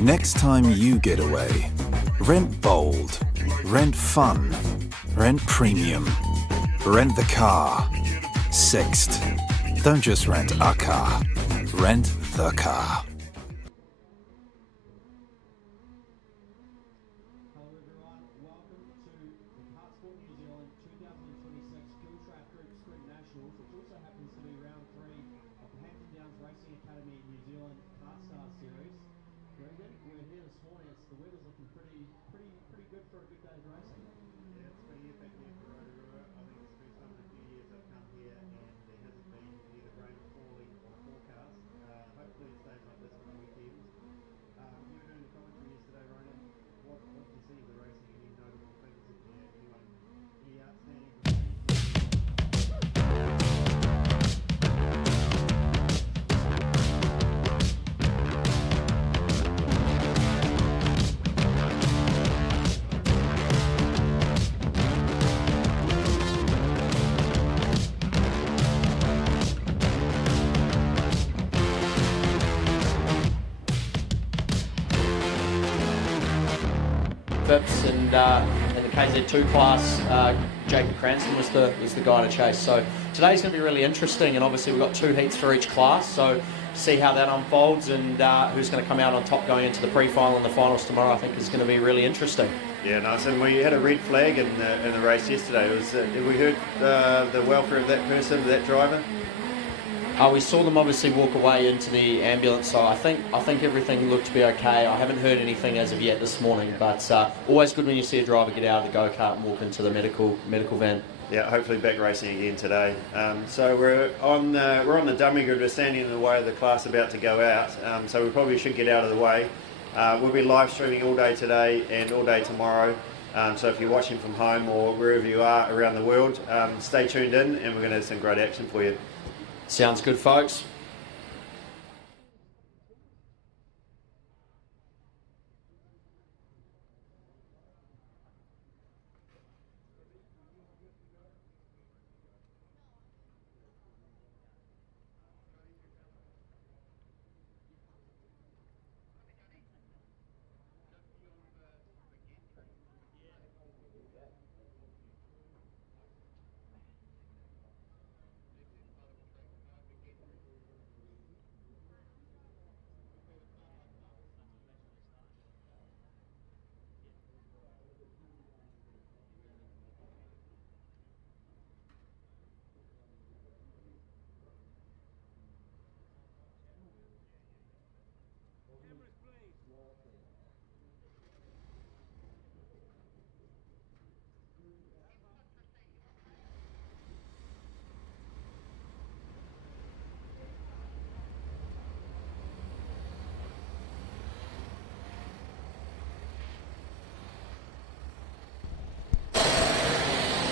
Next time you get away, Rent bold, rent fun, rent premium, rent the car. Sixt. Don't just rent a car, rent the car. Hello everyone, welcome to the KartSport New Zealand 2026 Kiwi Track Group Sprint Nationals, which also happens to be round 3 of the Hampton Downs Racing Academy New Zealand KartStars series. Brendan, we're here this morning. The weather's looking pretty good for a good day's racing. Yeah, it's been back here for Rotorua. I think it's the first time in a few years I've come here and there hasn't been either rain falling or forecast. Hopefully it stays like this for the weekend. You were doing the commentary yesterday, Ronan. What did you see of the racing? Any notable things in there? Any outstanding Phipps and in the KZ2 class, Jacob Cranston was the guy to chase. So today's going to be really interesting, and obviously we've got 2 heats for each class. So see how that unfolds and who's going to come out on top going into the pre-final and the finals tomorrow. I think is going to be really interesting. Yeah, nice. And we had a red flag in the race yesterday. Have we heard the welfare of that person, that driver? We saw them obviously walk away into the ambulance, so I think everything looked to be okay. I haven't heard anything as of yet this morning, but always good when you see a driver get out of the go-kart and walk into the medical van. Yeah, hopefully back racing again today. So we're on the dummy grid. We're standing in the way of the class about to go out, so we probably should get out of the way. We'll be live streaming all day today and all day tomorrow. So if you're watching from home or wherever you are around the world, stay tuned in, and we're going to have some great action for you. Sounds good, folks.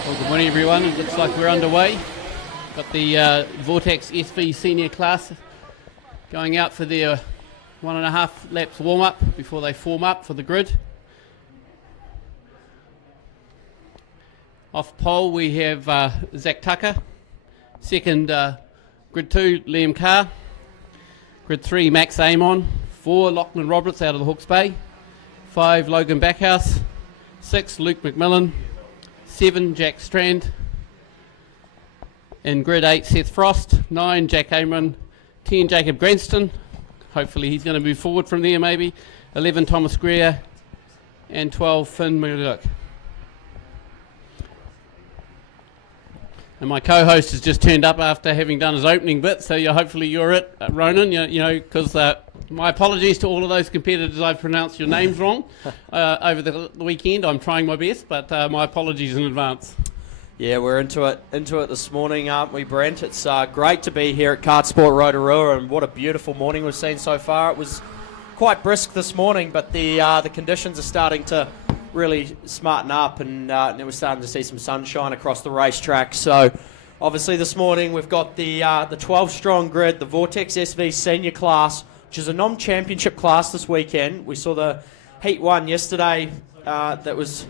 Well, good morning everyone. It looks like we're underway. Got the Vortex SV Senior class going out for their 1.5 laps warm up before they form up for the grid. Off pole we have Zach Tucker. Second, grid 2, Liam Carr. Grid 3, Max Amon. 4, Lachlan Roberts out of the Hawke's Bay. 5, Logan Backhouse. 6, Luke McMillan. 7, Jack Strand. In grid 8, Seth Frost. 9, Jack Amon. 10, Jacob Granston. Hopefully he's going to move forward from there maybe. 11, Thomas Greer. And 12, Finn McGurk. And my co-host has just turned up after having done his opening bit, so hopefully you're it, Ronan, because my apologies to all of those competitors I've pronounced your names wrong over the weekend. I'm trying my best, but my apologies in advance. Yeah, we're into it this morning, aren't we, Brent? It's great to be here at KartSport Rotorua, and what a beautiful morning we've seen so far. It was quite brisk this morning, but the conditions are starting to really smarten up, and we're starting to see some sunshine across the racetrack. So obviously this morning we've got the 12-strong grid, the Vortex SV Senior class, which is a non-championship class this weekend. We saw the Heat 1 yesterday that was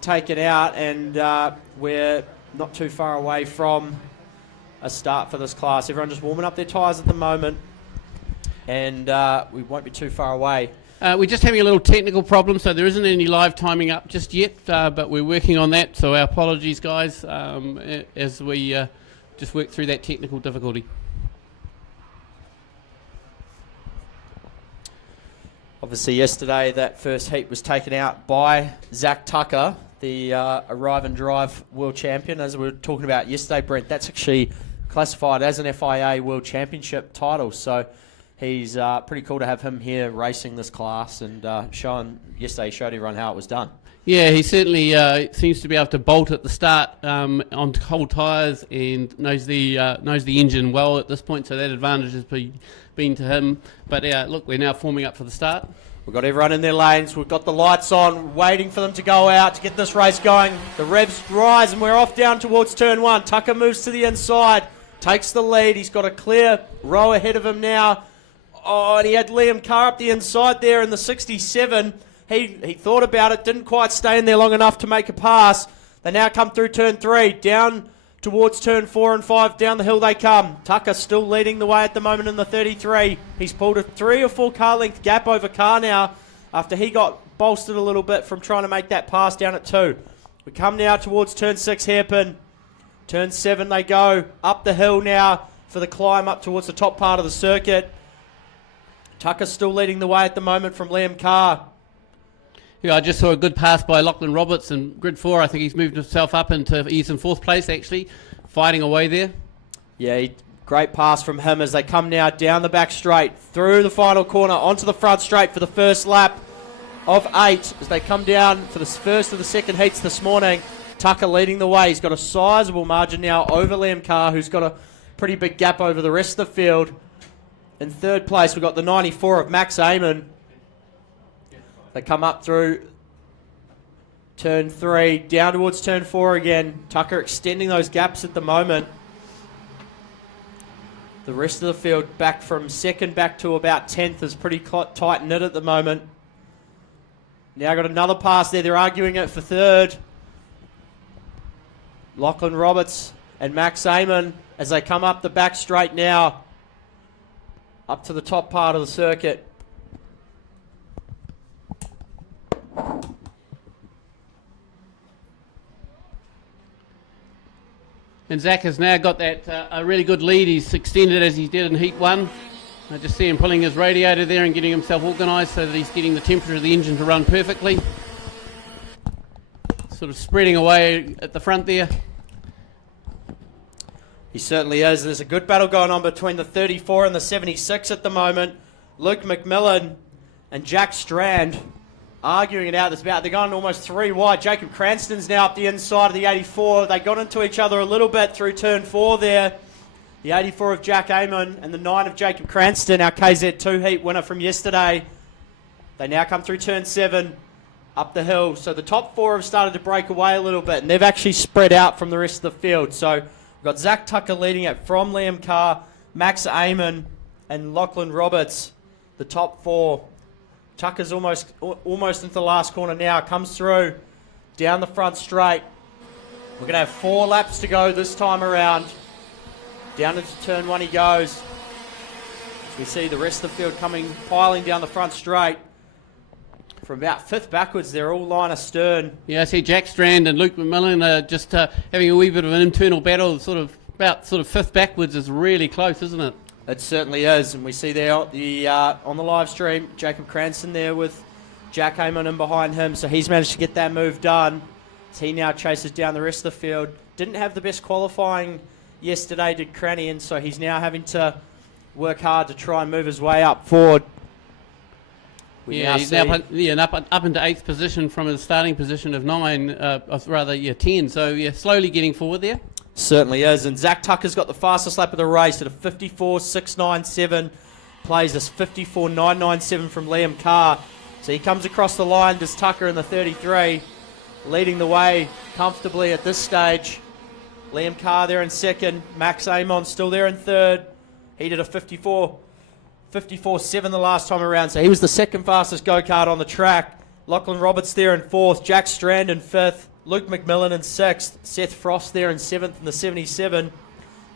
taken out, and we're not too far away from a start for this class. Everyone just warming up their tyres at the moment. and we won't be too far away. We're just having a little technical problem, so there isn't any live timing up just yet, but we're working on that, so our apologies, guys, as we just work through that technical difficulty. Obviously, yesterday that first heat was taken out by Zach Tucker, the Arrive and Drive World Champion. As we were talking about yesterday, Brent, that's actually classified as an FIA World Championship title, so he's pretty cool to have him here racing this class, and yesterday showed everyone how it was done. Yeah, he certainly seems to be able to bolt at the start on cold tyres and knows the engine well at this point, so that advantage has been to him. But look, we're now forming up for the start. We've got everyone in their lanes. We've got the lights on, waiting for them to go out to get this race going. The revs rise, and we're off down towards turn 1. Tucker moves to the inside, takes the lead. He's got a clear row ahead of him now. Oh, and he had Liam Carr up the inside there in the 67. He thought about it, didn't quite stay in there long enough to make a pass. They now come through turn 3, down towards turn 4 and 5. Down the hill they come. Tucker still leading the way at the moment in the 33. He's pulled a 3 or 4 car length gap over Carr now after he got bolstered a little bit from trying to make that pass down at 2. We come now towards turn 6 hairpin. Turn 7 they go. Up the hill now for the climb up towards the top part of the circuit. Tucker's still leading the way at the moment from Liam Carr. Yeah, I just saw a good pass by Lachlan Roberts in grid 4. I think he's moved himself up into he's in 4th place actually, fighting away there. Yeah, great pass from him as they come now down the back straight, through the final corner, onto the front straight for the first lap of 8 as they come down for the first of the second heats this morning. Tucker leading the way. He's got a sizable margin now over Liam Carr, who's got a pretty big gap over the rest of the field. In 3rd place, we've got the 94 of Max Amon. They come up through turn 3, down towards turn 4 again. Tucker extending those gaps at the moment. The rest of the field back from 2nd back to about 10th is pretty tight knit at the moment. Now got another pass there. They're arguing it for 3rd. Lachlan Roberts and Max Amon as they come up the back straight now. Up to the top part of the circuit. And Zach has now got that a really good lead. He's extended as he did in Heat 1. I just see him pulling his radiator there and getting himself organised so that he's getting the temperature of the engine to run perfectly. Sort of spreading away at the front there. He certainly is. There's a good battle going on between the 34 and the 76 at the moment. Luke McMillan and Jack Strand arguing it out. They're going almost 3 wide. Jacob Cranston's now up the inside of the 84. They got into each other a little bit through turn 4 there. The 84 of Jack Amon and the 9 of Jacob Cranston, our KZ2 heat winner from yesterday. They now come through turn 7, up the hill. So the top 4 have started to break away a little bit, and they've actually spread out from the rest of the field. So we've got Zach Tucker leading it from Liam Carr, Max Amon, and Lachlan Roberts, the top 4. Tucker's almost into the last corner now. Comes through down the front straight. We're going to have 4 laps to go this time around. Down into turn 1 he goes. As we see the rest of the field piling down the front straight. From about 5th backwards, they're all line astern. Yeah, I see Jack Strand and Luke McMillan just having a wee bit of an internal battle. About 5th backwards is really close, isn't it? It certainly is, and we see there on the live stream, Jacob Cranston there with Jack Amon in behind him, so he's managed to get that move done. As he now chases down the rest of the field. Didn't have the best qualifying yesterday, did Cranny, and so he's now having to work hard to try and move his way up forward. He's now up into 8th position from his starting position of 10. So slowly getting forward there. Certainly is, and Zach Tucker's got the fastest lap of the race at a 54.697. Plays this 54.997 from Liam Carr. So he comes across the line, does Tucker in the 33, leading the way comfortably at this stage. Liam Carr there in 2nd, Max Amon still there in 3rd. He did a 54.7 the last time around, so he was the 2nd fastest go-kart on the track. Lachlan Roberts there in 4th, Jack Strand in 5th, Luke McMillan in 6th, Seth Frost there in 7th in the 77.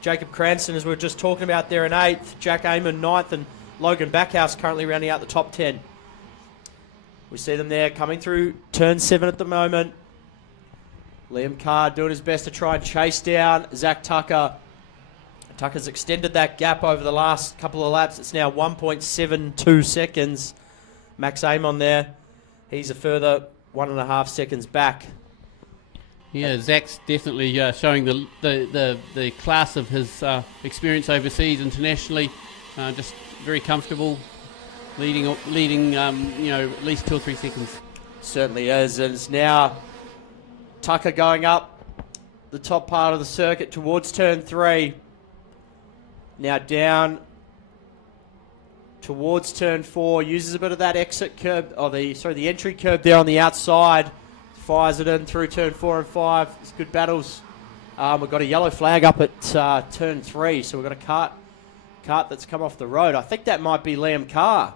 Jacob Cranston, as we were just talking about, there in 8th, Jack Amon 9th, and Logan Backhouse currently rounding out the top 10. We see them there coming through turn 7 at the moment. Liam Carr doing his best to try and chase down Zach Tucker. Tucker's extended that gap over the last couple of laps. It's now 1.72 seconds. Max Amon there. He's a further 1.5 seconds back. Yeah, Zach's definitely showing the class of his experience overseas, internationally. Just very comfortable, leading at least 2 or 3 seconds. Certainly is. And it's now Tucker going up the top part of the circuit towards turn 3. Now down towards turn 4. Uses a bit of that exit curb, the entry curb there on the outside. Fires it in through turn 4 and 5. It's good battles. We've got a yellow flag up at turn 3, so we've got a cart that's come off the road. I think that might be Liam Carr.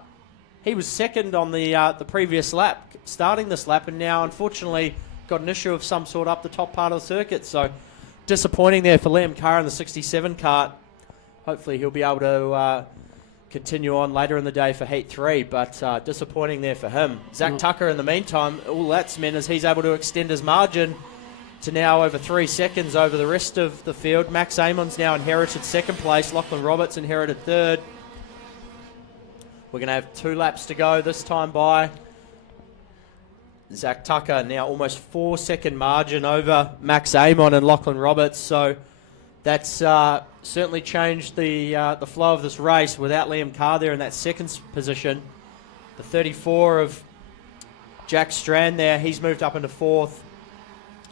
He was second on the previous lap, starting this lap, and now unfortunately got an issue of some sort up the top part of the circuit. So disappointing there for Liam Carr in the 67 cart. Hopefully he'll be able to continue on later in the day for Heat 3, but disappointing there for him. Zach Tucker, in the meantime, all that's meant is he's able to extend his margin to now over 3 seconds over the rest of the field. Max Amon's now inherited second place. Lachlan Roberts inherited third. We're going to have 2 laps to go this time by. Zach Tucker now almost 4 second margin over Max Amon and Lachlan Roberts, so that's certainly changed the flow of this race without Liam Carr there in that second position. The 34 of Jack Strand there, he's moved up into 4th.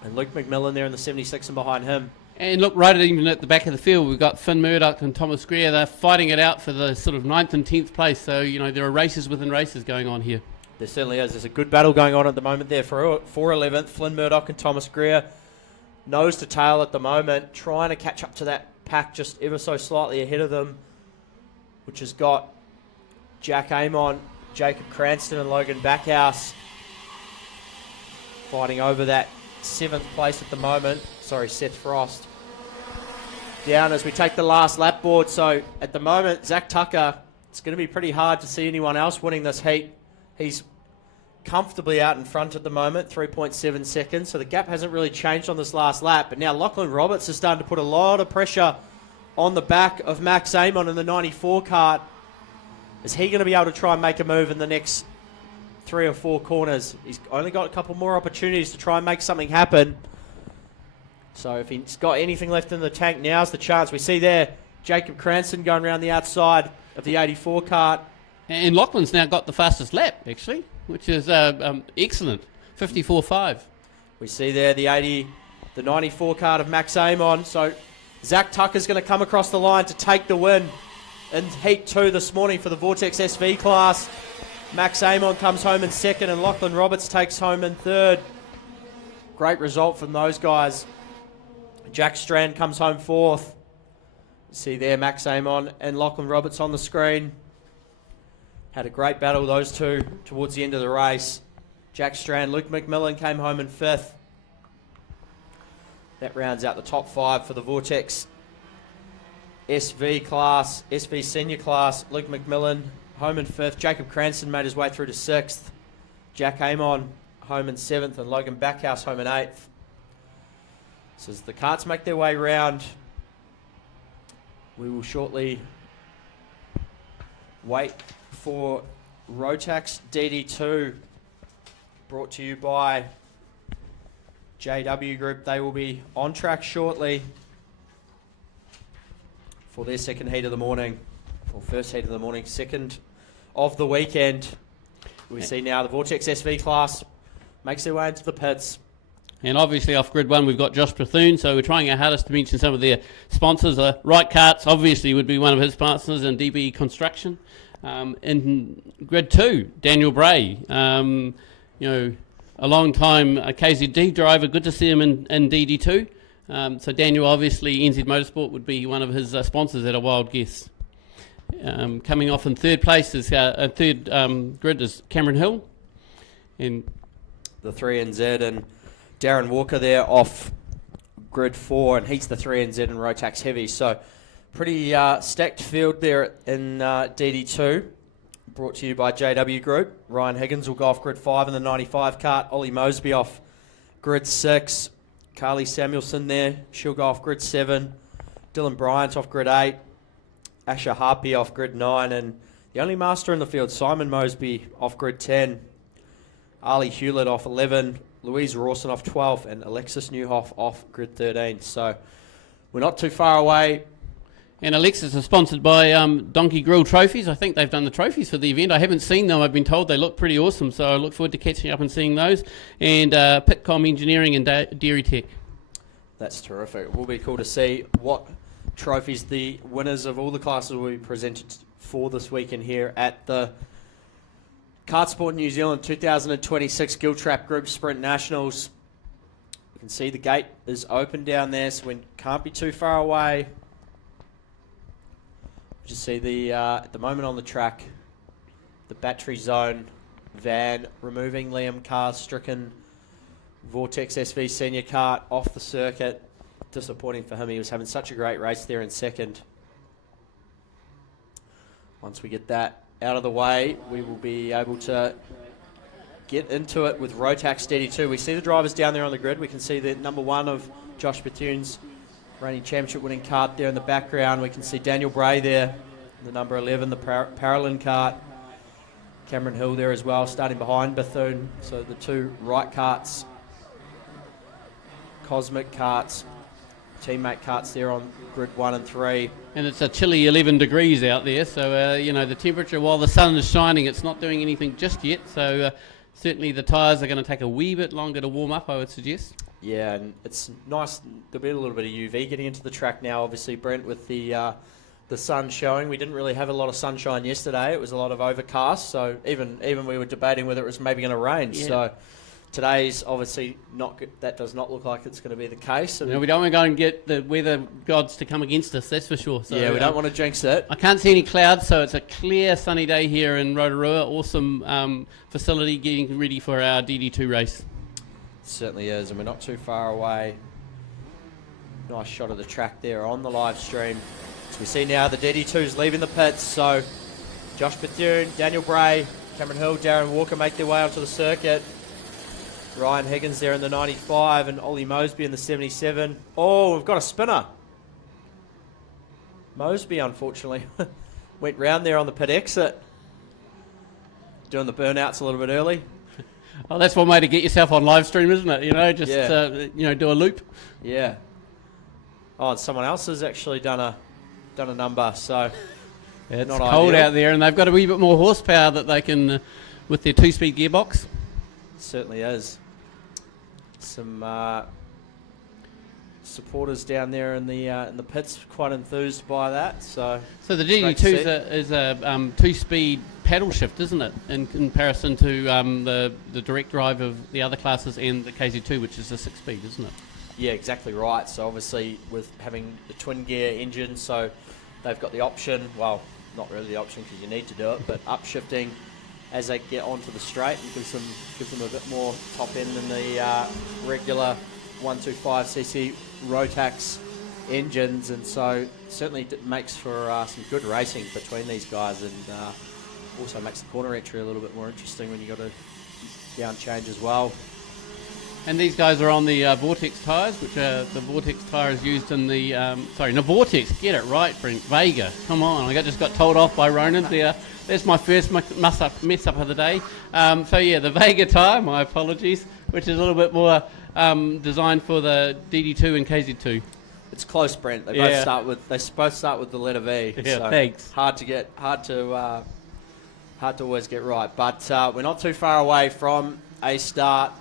And Luke McMillan there in the 76 and behind him. And look, right even at the back of the field, we've got Finn Murdoch and Thomas Greer. They're fighting it out for the sort of 9th and 10th place. So, there are races within races going on here. There certainly is. There's a good battle going on at the moment there for 11th. Flynn Murdoch and Thomas Greer, nose to tail at the moment, trying to catch up to that pack just ever so slightly ahead of them, which has got Jack Amon, Jacob Cranston and Logan Backhouse fighting over that 7th place at the moment. Sorry, Seth Frost. Down as we take the last lap board. So at the moment, Zach Tucker, it's going to be pretty hard to see anyone else winning this heat. He's comfortably out in front at the moment, 3.7 seconds. So the gap hasn't really changed on this last lap. But now Lachlan Roberts is starting to put a lot of pressure on the back of Max Amon in the 94 cart. Is he going to be able to try and make a move in the next 3 or 4 corners? He's only got a couple more opportunities to try and make something happen. So if he's got anything left in the tank, now's the chance. We see there Jacob Cranston going around the outside of the 84 cart. And Lachlan's now got the fastest lap, actually, which is excellent, 54.5. We see there the 94 cart of Max Amon. So Zach Tucker's going to come across the line to take the win in Heat 2 this morning for the Vortex SV class. Max Amon comes home in 2nd and Lachlan Roberts takes home in 3rd. Great result from those guys. Jack Strand comes home 4th. See there Max Amon and Lachlan Roberts on the screen. Had a great battle, those two, towards the end of the race. Jack Strand, Luke McMillan came home in 5th. That rounds out the top 5 for the Vortex SV class, SV senior class. Luke McMillan home in 5th. Jacob Cranston made his way through to 6th. Jack Amon home in 7th and Logan Backhouse home in 8th. So as the carts make their way round, we will shortly wait for Rotax DD2, brought to you by JW Group. They will be on track shortly for their second heat of the morning, or first heat of the morning, second of the weekend. We see now the Vortex SV class makes their way into the pits. And obviously off grid 1 we've got Josh Bethune, so we're trying our hardest to mention some of their sponsors. Right Karts obviously would be one of his partners, and DB Construction. In grid 2, Daniel Bray, a long time KZD driver, good to see him in DD2. So Daniel, obviously NZ Motorsport would be one of his sponsors at a wild guess. Coming off in 3rd place is third grid is Cameron Hill. And the 3NZ and Darren Walker there off grid 4, and he's the 3NZ and Rotax Heavy. So Pretty stacked field there in DD2. Brought to you by JW Group. Ryan Higgins will go off grid 5 in the 95 kart. Ollie Mosby off grid 6. Carly Samuelson there. She'll go off grid 7. Dylan Bryant off grid 8. Asha Harpy off grid 9. And the only master in the field, Simon Mosby off grid 10. Ali Hewlett off 11. Louise Rawson off 12. And Alexis Newhoff off grid 13. So we're not too far away. And Alexis is sponsored by Donkey Grill Trophies. I think they've done the trophies for the event. I haven't seen them. I've been told they look pretty awesome, so I look forward to catching up and seeing those. And Pitcom Engineering and Dairy Tech. That's terrific. It will be cool to see what trophies the winners of all the classes will be presented for this weekend here at the KartSport New Zealand 2026 Giltrap Group Sprint Nationals. You can see the gate is open down there, so we can't be too far away. Just see the at the moment on the track, the battery zone van removing Liam Carr's stricken Vortex SV senior kart off the circuit. Disappointing for him. He was having such a great race there in second. Once we get that out of the way, we will be able to get into it with Rotax DD2. We see the drivers down there on the grid. We can see the number 1 of Josh Bethune's reigning championship winning kart there in the background. We can see Daniel Bray there, the number 11, the Paralyn kart. Cameron Hill there as well, starting behind Bethune. So the 2 right karts, Cosmic karts, teammate karts there on grid 1 and 3. And it's a chilly 11 degrees out there, so you know, the temperature, while the sun is shining, it's not doing anything just yet. So certainly the tyres are going to take a wee bit longer to warm up, I would suggest. Yeah, and it's nice. There'll be a little bit of UV getting into the track now, obviously, Brent, with the sun showing. We didn't really have a lot of sunshine yesterday. It was a lot of overcast, so even we were debating whether it was maybe going to rain. Yeah. So today's obviously not good. That does not look like it's going to be the case. And we don't want to go and get the weather gods to come against us, that's for sure. So, yeah, we don't want to jinx it. I can't see any clouds, so it's a clear sunny day here in Rotorua. Awesome facility getting ready for our DD2 race. Certainly is, and we're not too far away. Nice shot of the track there on the live stream. As we see now, the DD2's leaving the pits, so Josh Bethune, Daniel Bray, Cameron Hill, Darren Walker make their way onto the circuit. Ryan Higgins there in the 95 and Ollie Mosby in the 77. Oh, we've got a spinner. Mosby, unfortunately, went round there on the pit exit. Doing the burnouts a little bit early. Oh, that's one way to get yourself on live stream, isn't it? You know, just you know, do a loop. Yeah. Oh, and someone else has actually done a number. So it's not cold ideal out there, and they've got a wee bit more horsepower that they can with their 2-speed gearbox. Certainly is. Some supporters down there in the pits quite enthused by that. So the DD2 is a 2-speed paddle shift, isn't it, in comparison to the direct drive of the other classes and the KZ2, which is a 6-speed, isn't it? Yeah, exactly right. So obviously with having the twin gear engine, so they've got the option, well, not really the option because you need to do it, but upshifting as they get onto the straight and gives them a bit more top end than the regular 125cc Rotax engines, and so certainly makes for some good racing between these guys, and also makes the corner entry a little bit more interesting when you got a down change as well. And these guys are on the Vortex tyres, which the Vortex tyre is used in the Vortex. Get it right, Brent. Vega. Come on, I just got told off by Ronan there. That's my first mess up of the day. So yeah, the Vega tyre, my apologies, which is a little bit more designed for the DD2 and KZ2. It's close, Brent. They both start with the letter V. Yeah, so thanks. Hard to always get right, but we're not too far away from a start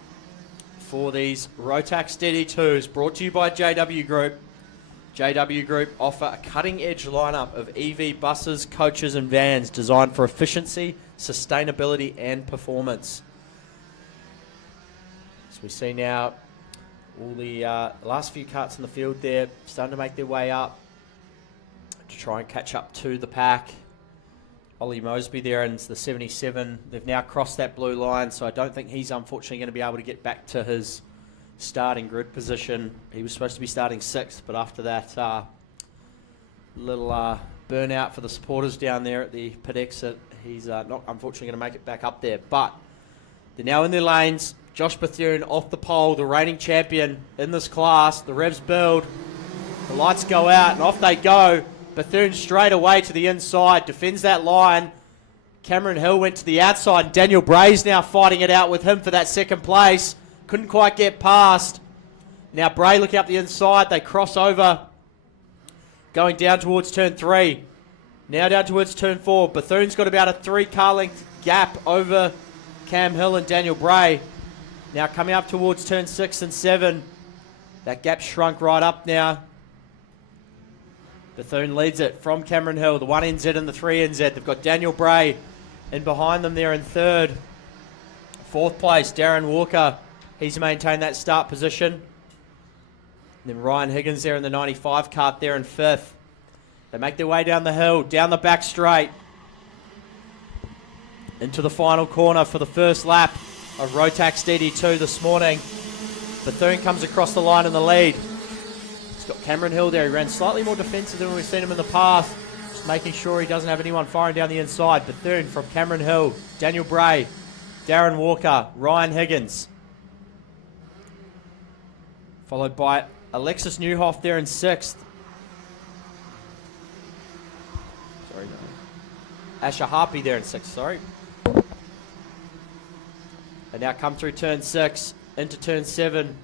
for these Rotax DD2s, brought to you by JW Group. JW Group offer a cutting-edge lineup of EV buses, coaches and vans designed for efficiency, sustainability and performance. So we see now all the last few karts in the field there starting to make their way up to try and catch up to the pack. Ollie Mosby there in the 77. They've now crossed that blue line, so I don't think he's unfortunately going to be able to get back to his starting grid position. He was supposed to be starting 6th, but after that little burnout for the supporters down there at the pit exit. He's not unfortunately going to make it back up there, but they're now in their lanes. Josh Bethune off the pole, the reigning champion in this class. The revs build, the lights go out, and off they go. Bethune straight away to the inside, defends that line. Cameron Hill went to the outside, and Daniel Bray's now fighting it out with him for that second place. Couldn't quite get past. Now Bray looking up the inside, they cross over, going down towards turn 3. Now down towards turn 4. Bethune's got about a 3-car length gap over Cam Hill and Daniel Bray. Now coming up towards turn 6 and 7. That gap shrunk right up now. Bethune leads it from Cameron Hill, the 1NZ and the 3NZ. They've got Daniel Bray in behind them there in third. Fourth place, Darren Walker. He's maintained that start position. And then Ryan Higgins there in the 95 kart there in fifth. They make their way down the hill, down the back straight, into the final corner for the first lap of Rotax DD2 this morning. Bethune comes across the line in the lead. He's got Cameron Hill there. He ran slightly more defensive than we've seen him in the past, just making sure he doesn't have anyone firing down the inside. Bethune from Cameron Hill, Daniel Bray, Darren Walker, Ryan Higgins. Followed by Alexis Newhoff there in sixth. Sorry, no. Asher Harpy there in sixth, sorry. They now come through turn 6 into turn 7.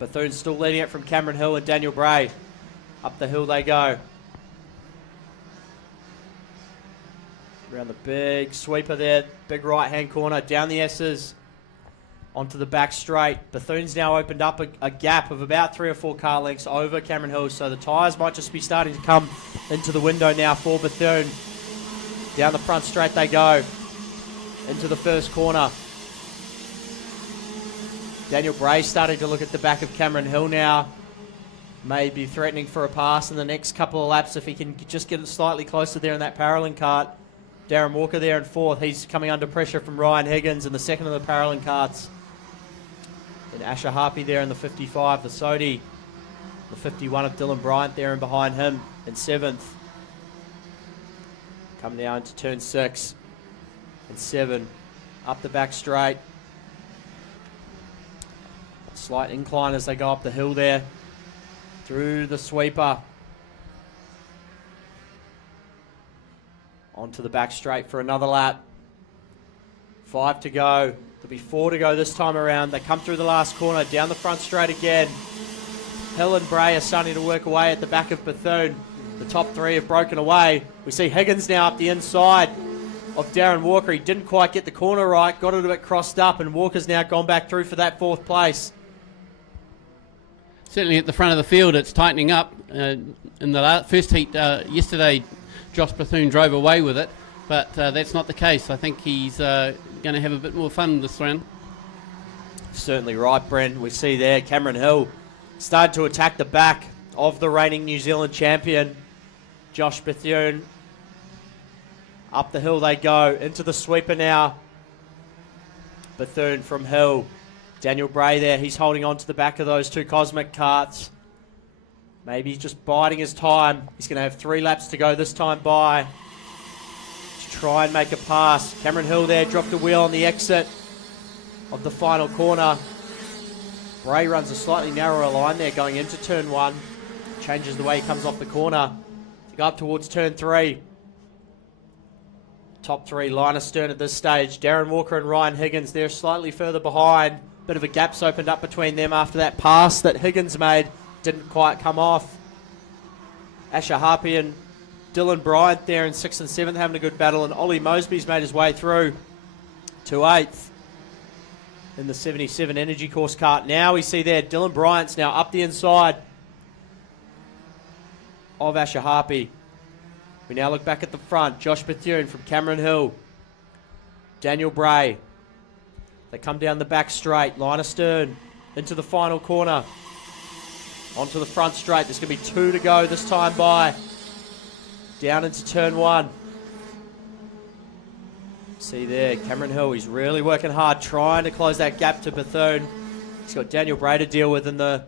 Bethune's still leading it from Cameron Hill and Daniel Bray. Up the hill they go. Around the big sweeper there, big right-hand corner, down the S's, onto the back straight. Bethune's now opened up a gap of about 3 or 4 car lengths over Cameron Hill, so the tyres might just be starting to come into the window now for Bethune. Down the front straight they go, into the first corner. Daniel Bray starting to look at the back of Cameron Hill now. Maybe threatening for a pass in the next couple of laps if he can just get it slightly closer there in that paralleling kart. Darren Walker there in fourth. He's coming under pressure from Ryan Higgins in the second of the paralleling karts. And Asher Harpy there in the 55, the Sodi. The 51 of Dylan Bryant there and behind him in seventh. Come now into turn 6 and 7. Up the back straight. Slight incline as they go up the hill there. Through the sweeper. Onto the back straight for another lap. 5 to go. There'll be 4 to go this time around. They come through the last corner, down the front straight again. Hill and Bray are starting to work away at the back of Bethune. The top 3 have broken away. We see Higgins now up the inside of Darren Walker. He didn't quite get the corner right, got it a bit crossed up, and Walker's now gone back through for that 4th place. Certainly at the front of the field, it's tightening up. In the first heat yesterday, Josh Bethune drove away with it, but that's not the case. I think he's going to have a bit more fun this round. Certainly right, Brent. We see there Cameron Hill started to attack the back of the reigning New Zealand champion, Josh Bethune. Up the hill they go, into the sweeper now. Bethune from Hill. Daniel Bray there, he's holding on to the back of those 2 Cosmic karts. Maybe he's just biding his time. He's going to have 3 laps to go this time by to try and make a pass. Cameron Hill there, dropped a wheel on the exit of the final corner. Bray runs a slightly narrower line there going into turn 1. Changes the way he comes off the corner to go up towards turn 3. Top 3 line astern at this stage. Darren Walker and Ryan Higgins, they're slightly further behind. Bit of a gap's opened up between them after that pass that Higgins made. Didn't quite come off. Asher Harpy and Dylan Bryant there in 6th and 7th having a good battle, and Ollie Mosby's made his way through to 8th in the 77 Energy Course kart. Now we see there Dylan Bryant's now up the inside of Asher Harpy. We now look back at the front. Josh Bethune from Cameron Hill. Daniel Bray. They come down the back straight. Line astern into the final corner. Onto the front straight. There's going to be 2 to go this time by. Down into turn 1. See there, Cameron Hill. He's really working hard, trying to close that gap to Bethune. He's got Daniel Bray to deal with in the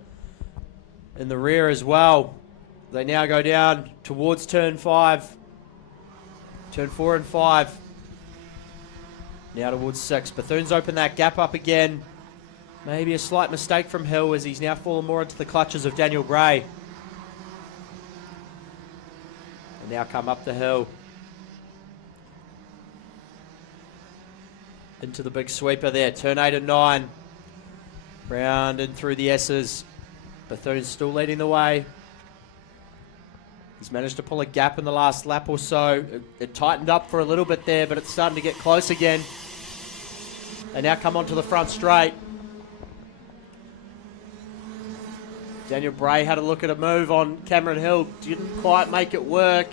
rear as well. They now go down towards turn 5. Turn 4 and 5. Now towards 6. Bethune's opened that gap up again. Maybe a slight mistake from Hill as he's now fallen more into the clutches of Daniel Bray. And now come up the hill. Into the big sweeper there. Turn 8 and 9. Round and through the S's. Bethune's still leading the way. He's managed to pull a gap in the last lap or so. It tightened up for a little bit there, but it's starting to get close again. They now come onto the front straight. Daniel Bray had a look at a move on Cameron Hill. Didn't quite make it work.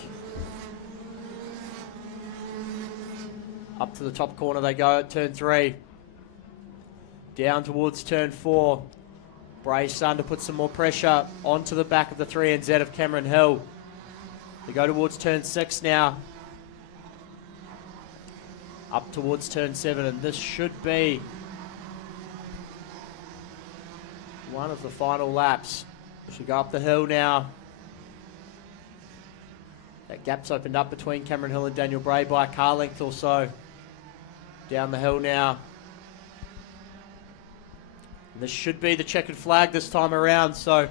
Up to the top corner they go at turn 3. Down towards turn 4. Bray starting to put some more pressure onto the back of the 3NZ of Cameron Hill. They go towards turn 6 now. Up towards turn 7, and this should be one of the final laps. We should go up the hill now. That gap's opened up between Cameron Hill and Daniel Bray by a car length or so. Down the hill now. And this should be the checkered flag this time around, so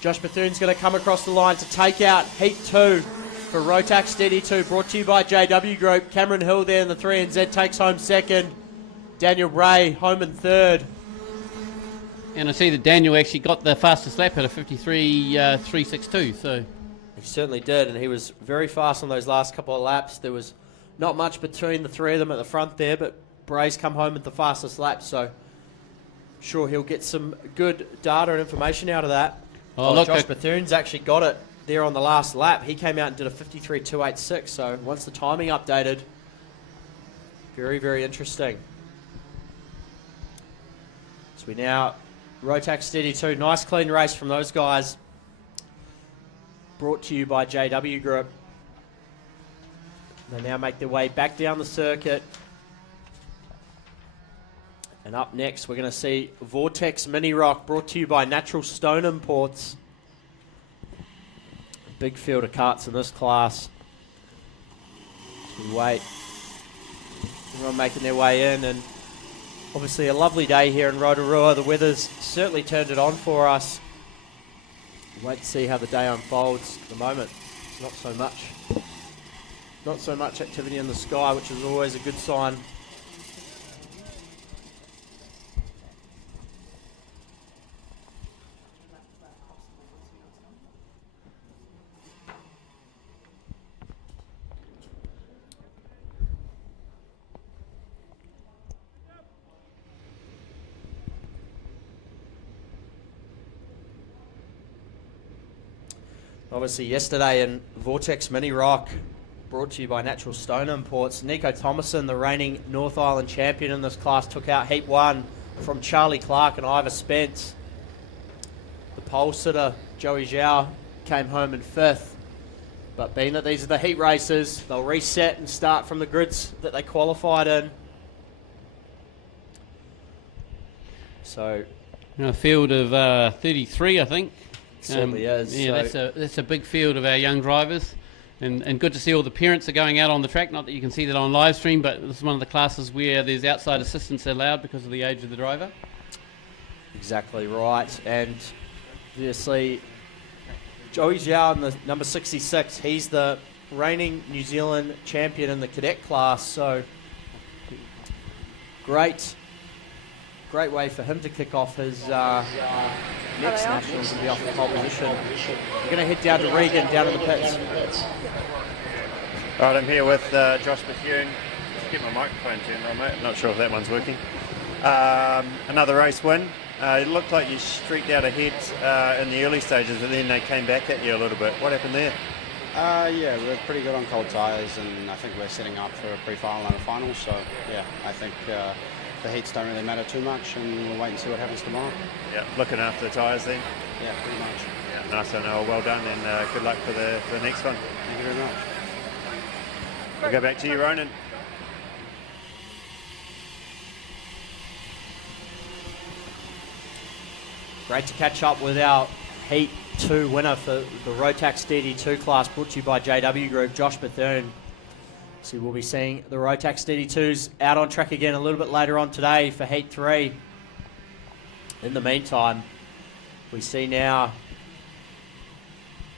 Josh Bethune's going to come across the line to take out Heat 2 for Rotax DD2, brought to you by JW Group. Cameron Hill there in the 3NZ takes home second. Daniel Bray home in third. And I see that Daniel actually got the fastest lap at a 53.362. So he certainly did, and he was very fast on those last couple of laps. There was not much between the three of them at the front there, but Bray's come home with the fastest lap, so I'm sure he'll get some good data and information out of that. Oh, look, Josh Bethune's actually got it there on the last lap. He came out and did a 53.286, so once the timing updated, very, very interesting. So we now, Rotax DD2, nice clean race from those guys. Brought to you by JW Group. They now make their way back down the circuit. And up next, we're going to see Vortex Mini Rock, brought to you by Natural Stone Imports. Big field of karts in this class. As we wait. Everyone making their way in, and obviously a lovely day here in Rotorua. The weather's certainly turned it on for us. Wait to see how the day unfolds. At the moment, it's not so much activity in the sky, which is always a good sign. Obviously yesterday in Vortex Mini Rock, brought to you by Natural Stone Imports, Nico Thomason, the reigning North Island champion in this class, took out Heat 1 from Charlie Clark and Ivor Spence. The pole sitter, Joey Zhao, came home in 5th. But being that these are the heat races, they'll reset and start from the grids that they qualified in. So, a field of 33, I think. Certainly is. Yeah, so that's a big field of our young drivers, and good to see all the parents are going out on the track. Not that you can see that on live stream, but this is one of the classes where there's outside assistance allowed because of the age of the driver. Exactly right, and obviously Joey Zhao in the number 66, he's the reigning New Zealand champion in the cadet class, so great way for him to kick off his next nationals and be off the pole position. We're going to head down to Regan, down in the pits. All right, I'm here with Josh Bethune. Just get my microphone turned on, mate. Not sure if that one's working. Another race win. It looked like you streaked out ahead in the early stages, but then they came back at you a little bit. What happened there? Yeah, we're pretty good on cold tyres, and I think we're setting up for a pre-final and a final. So, yeah, I think the heats don't really matter too much, and we'll wait and see what happens tomorrow. Yeah, looking after the tyres then. Yeah, pretty much. Yeah, nice one. Oh, well done, and good luck for the next one. Thank you very much. We'll go back to you, Ronan. Great to catch up with our Heat DD2 winner for the Rotax DD2 class, brought to you by JW Group, Josh Bethune. So we'll be seeing the Rotax DD2s out on track again a little bit later on today for Heat 3. In the meantime, we see now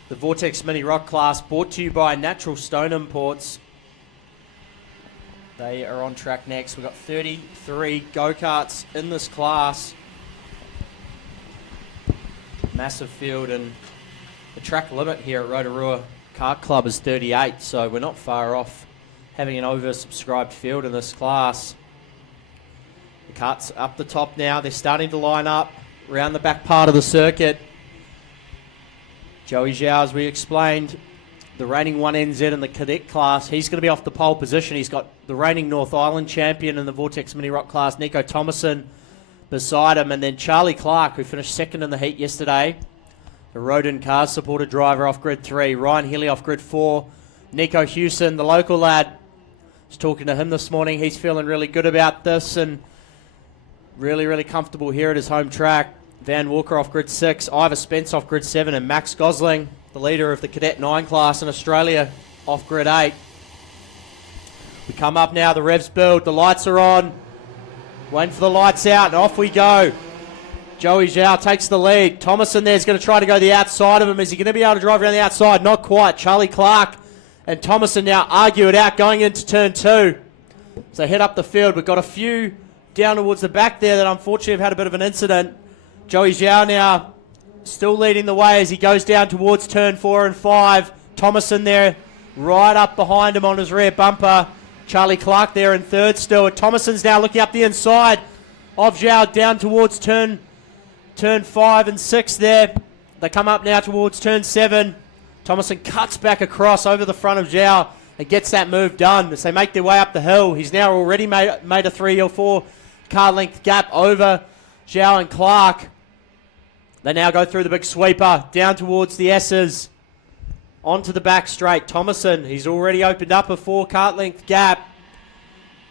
the Vortex Mini Rock class, brought to you by Natural Stone Imports. They are on track next. We've got 33 go-karts in this class. Massive field, and the track limit here at Rotorua Kart Club is 38, so we're not far off having an oversubscribed field in this class. The karts up the top now. They're starting to line up around the back part of the circuit. Joey Zhao, as we explained, the reigning 1NZ in the cadet class, he's going to be off the pole position. He's got the reigning North Island champion in the Vortex Mini Rock class, Nico Thomason, beside him, and then Charlie Clark, who finished second in the heat yesterday, the Rodin Cars supported driver off grid 3, Ryan Healy off grid 4, Nico Hewson, the local lad. I was talking to him this morning. He's feeling really good about this and really comfortable here at his home track. Van Walker off grid 6, Ivor Spence off grid 7, and Max Gosling, the leader of the Cadet 9 class in Australia, off grid 8. We come up now, the revs build, the lights are on. Waiting for the lights out, and off we go. Joey Zhao takes the lead. Thomason there's going to try to go the outside of him. Is he going to be able to drive around the outside? Not quite. Charlie Clark and Thomason now argue it out going into turn 2. So head up the field. We've got a few down towards the back there that unfortunately have had a bit of an incident. Joey Zhao now still leading the way as he goes down towards turn 4 and 5. Thomason there right up behind him on his rear bumper. Charlie Clark there in third still. Thomason's now looking up the inside of Zhao down towards turn 5 and 6 there. They come up now towards turn 7. Thomason cuts back across over the front of Zhao and gets that move done as they make their way up the hill. He's now already made a 3 or 4 car length gap over Zhao and Clark. They now go through the big sweeper down towards the S's. Onto the back straight. Thomason, he's already opened up a 4 kart length gap.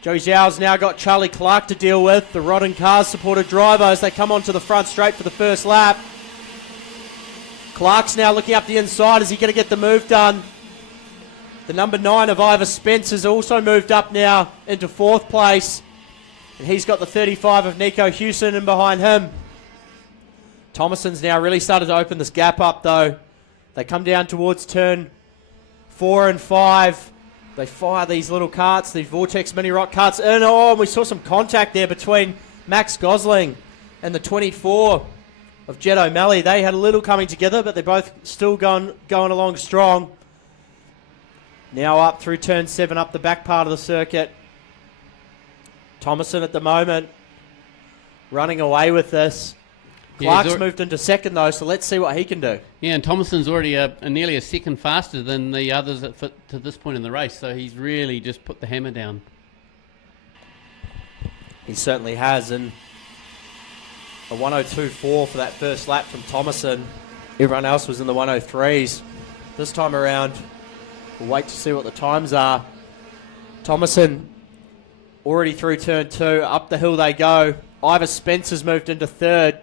Joey Zhao's now got Charlie Clark to deal with, the Rodden Cars supported driver, as they come onto the front straight for the first lap. Clark's now looking up the inside. Is he going to get the move done? The number 9 of Ivor Spence has also moved up now into 4th place. And he's got the 35 of Nico Hewson in behind him. Thomason's now really started to open this gap up though. They come down towards turn 4 and 5. They fire these little karts, these Vortex Mini Rock karts in. Oh, and we saw some contact there between Max Gosling and the 24 of Jed O'Malley. They had a little coming together, but they're both still going along strong. Now up through turn 7, up the back part of the circuit. Thomason at the moment running away with this. Clark's moved into second though, so let's see what he can do. Yeah, and Thomason's already nearly a second faster than the others to this point in the race, so he's really just put the hammer down. He certainly has, and a 102.4 for that first lap from Thomason. Everyone else was in the 103s. This time around, we'll wait to see what the times are. Thomason already through turn 2, up the hill they go. Ivor Spence has moved into third.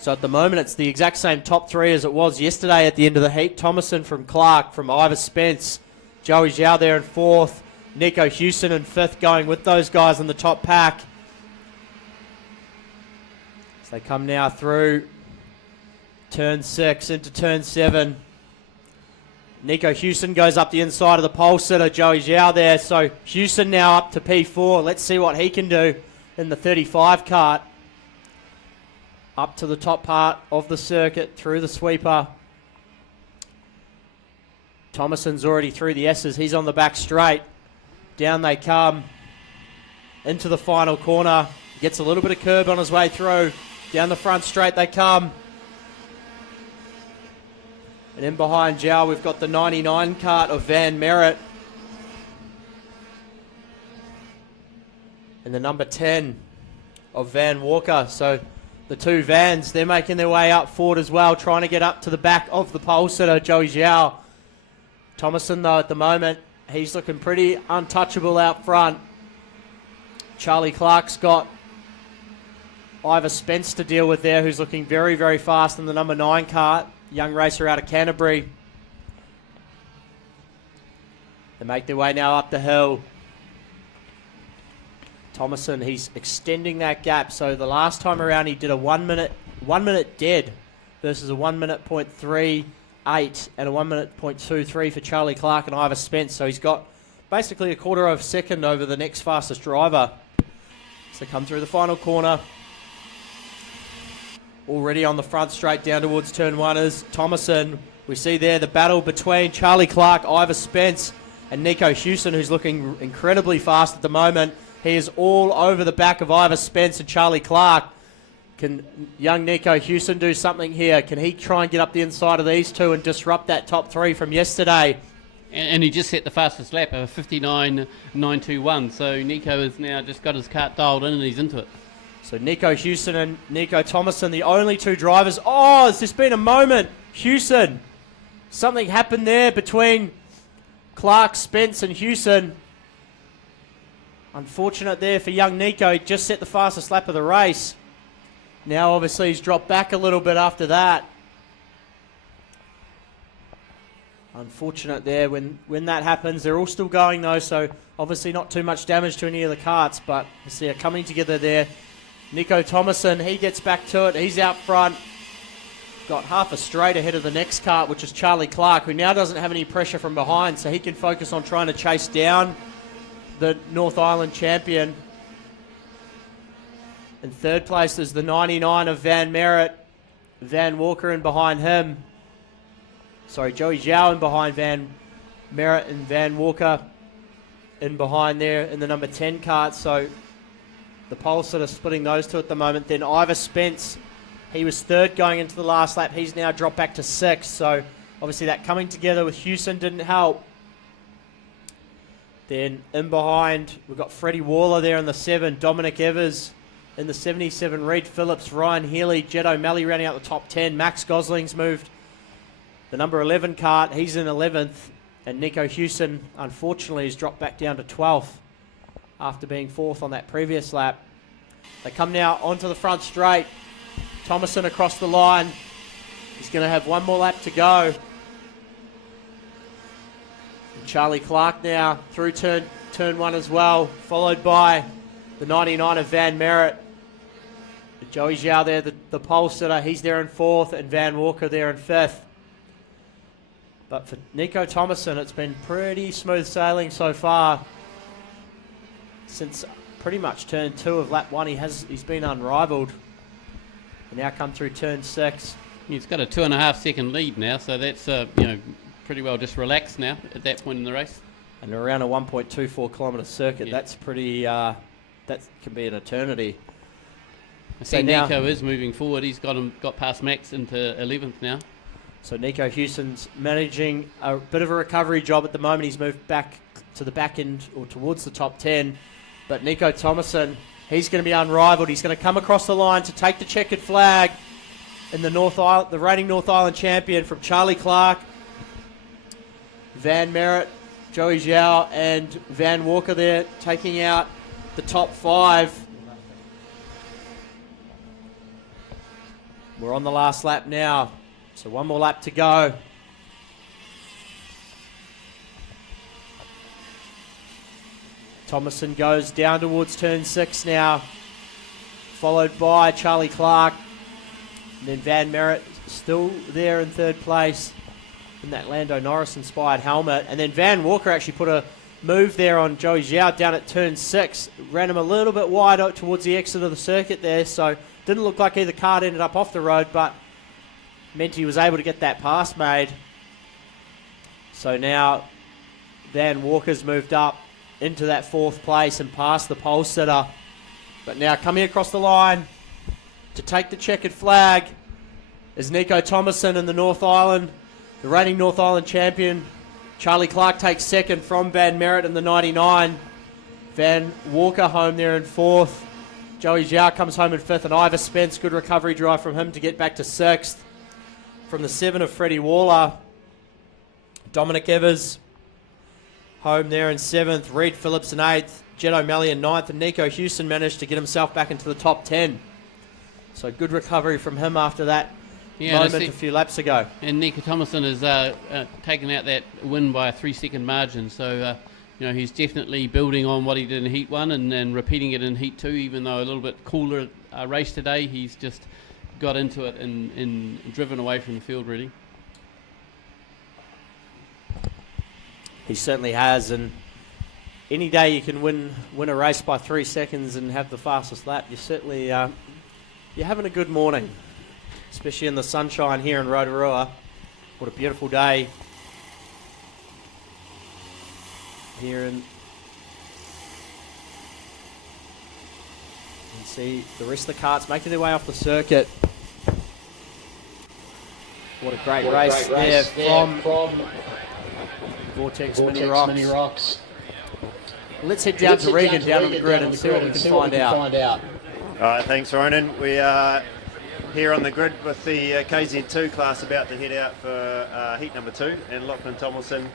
So at the moment, it's the exact same top 3 as it was yesterday at the end of the heat. Thomason from Clark, from Ivor Spence, Joey Zhao there in 4th, Nico Hewson in 5th, going with those guys in the top pack. So they come now through turn 6 into turn 7. Nico Hewson goes up the inside of the pole sitter, Joey Zhao there. So Hewson now up to P4. Let's see what he can do in the 35 kart. Up to the top part of the circuit, through the sweeper. Thomason's already through the S's. He's on the back straight. Down they come. Into the final corner. Gets a little bit of curb on his way through. Down the front straight they come. And in behind Zhao, we've got the 99 kart of Van Merritt. And the number 10 of Van Walker. So the 2 Vans, they're making their way up forward as well, trying to get up to the back of the pole sitter, Joey Zhao. Thomason, though, at the moment, he's looking pretty untouchable out front. Charlie Clark's got Ivor Spence to deal with there, who's looking very, very fast in the number 9 kart. Young racer out of Canterbury. They make their way now up the hill. Thomason, he's extending that gap. So the last time around he did a 1 minute dead versus a 1 minute .38 and a 1 minute .23 for Charlie Clark and Ivor Spence. So he's got basically a quarter of a second over the next fastest driver. So come through the final corner. Already on the front straight down towards turn 1 is Thomason. We see there the battle between Charlie Clark, Ivor Spence and Nico Hewson, who's looking incredibly fast at the moment. He is all over the back of Ivor Spence and Charlie Clark. Can young Nico Hewson do something here? Can he try and get up the inside of these two and disrupt that top 3 from yesterday? And he just set the fastest lap of 59.921. So Nico has now just got his kart dialed in and he's into it. So Nico Hewson and Nico Thomason, the only 2 drivers. Oh, has this been a moment? Hewson. Something happened there between Clark, Spence and Hewson. Unfortunate there for young Nico. He just set the fastest lap of the race. Now obviously he's dropped back a little bit after that. Unfortunate there when that happens. They're all still going though, so obviously not too much damage to any of the karts, but you see it coming together there. Nico Thomason, he gets back to it. He's out front. Got half a straight ahead of the next kart, which is Charlie Clark, who now doesn't have any pressure from behind, so he can focus on trying to chase down the North Island champion. In third place is the 99 of Van Merritt. Van Walker in behind him. Sorry, Joey Zhao in behind Van Merritt and Van Walker in behind there in the number 10 kart. So the poles sort of splitting those two at the moment. Then Ivor Spence, he was third going into the last lap. He's now dropped back to 6th. So obviously that coming together with Hewson didn't help. Then in behind, we've got Freddie Waller there in the 7. Dominic Evers in the 77. Reed Phillips, Ryan Healy, Jed O'Malley rounding out the top 10. Max Gosling's moved the number 11 kart. He's in 11th. And Nico Hewson, unfortunately, has dropped back down to 12th after being 4th on that previous lap. They come now onto the front straight. Thomason across the line. He's going to have one more lap to go. And Charlie Clark now through turn 1 as well, followed by the 99 of Van Merritt. Joey Zhao there, the pole sitter, he's there in 4th, and Van Walker there in 5th. But for Nico Thomason, it's been pretty smooth sailing so far. Since pretty much turn 2 of lap 1, he's been unrivaled. And now come through turn 6. He's got a 2.5 second lead now, so that's pretty well just relaxed now at that point in the race. And around a 1.24 kilometre circuit, that's pretty. That can be an eternity. I see Nico is moving forward. He's got past Max into 11th now. So Nico Hewson's managing a bit of a recovery job at the moment. He's moved back to the back end or towards the top 10. But Nico Thomason, he's going to be unrivaled. He's going to come across the line to take the checkered flag in the reigning North Island champion from Charlie Clark, Van Merritt, Joey Zhao and Van Walker there taking out the top 5. We're on the last lap now. So one more lap to go. Thomason goes down towards turn 6 now, followed by Charlie Clark. And then Van Merritt still there in 3rd place in that Lando Norris inspired helmet. And then Van Walker actually put a move there on Joey Zhao down at turn 6. Ran him a little bit wide out towards the exit of the circuit there. So didn't look like either kart ended up off the road, but meant he was able to get that pass made. So now Van Walker's moved up into that 4th place and past the pole sitter. But now coming across the line to take the checkered flag is Nico Thomason in the North Island, the reigning North Island champion. Charlie Clark takes 2nd from Van Merritt in the 99. Van Walker home there in 4th. Joey Zhao comes home in 5th, and Ivor Spence, good recovery drive from him to get back to 6th. From the 7 of Freddie Waller, Dominic Evers home there in 7th, Reed Phillips in 8th, Jed O'Malley in 9th, and Nico Hewson managed to get himself back into the top 10. So good recovery from him after that Yeah, moment a few laps ago. And Nico Thomason has taken out that win by a 3-second margin. So, he's definitely building on what he did in Heat 1 and repeating it in Heat 2, even though a little bit cooler race today. He's just got into it and driven away from the field, really. He certainly has, and any day you can win a race by 3 seconds and have the fastest lap, you certainly you're having a good morning, especially in the sunshine here in Rotorua. What a beautiful day here in. You can see the rest of the karts making their way off the circuit. What a great race there from Vortex Mini Rocks. Let's head down to Regan down on the grid and see what we can find out. All right, thanks, Ronan. We are here on the grid with the KZ2 class about to head out for heat number 2. And Lachlan Tomlinson,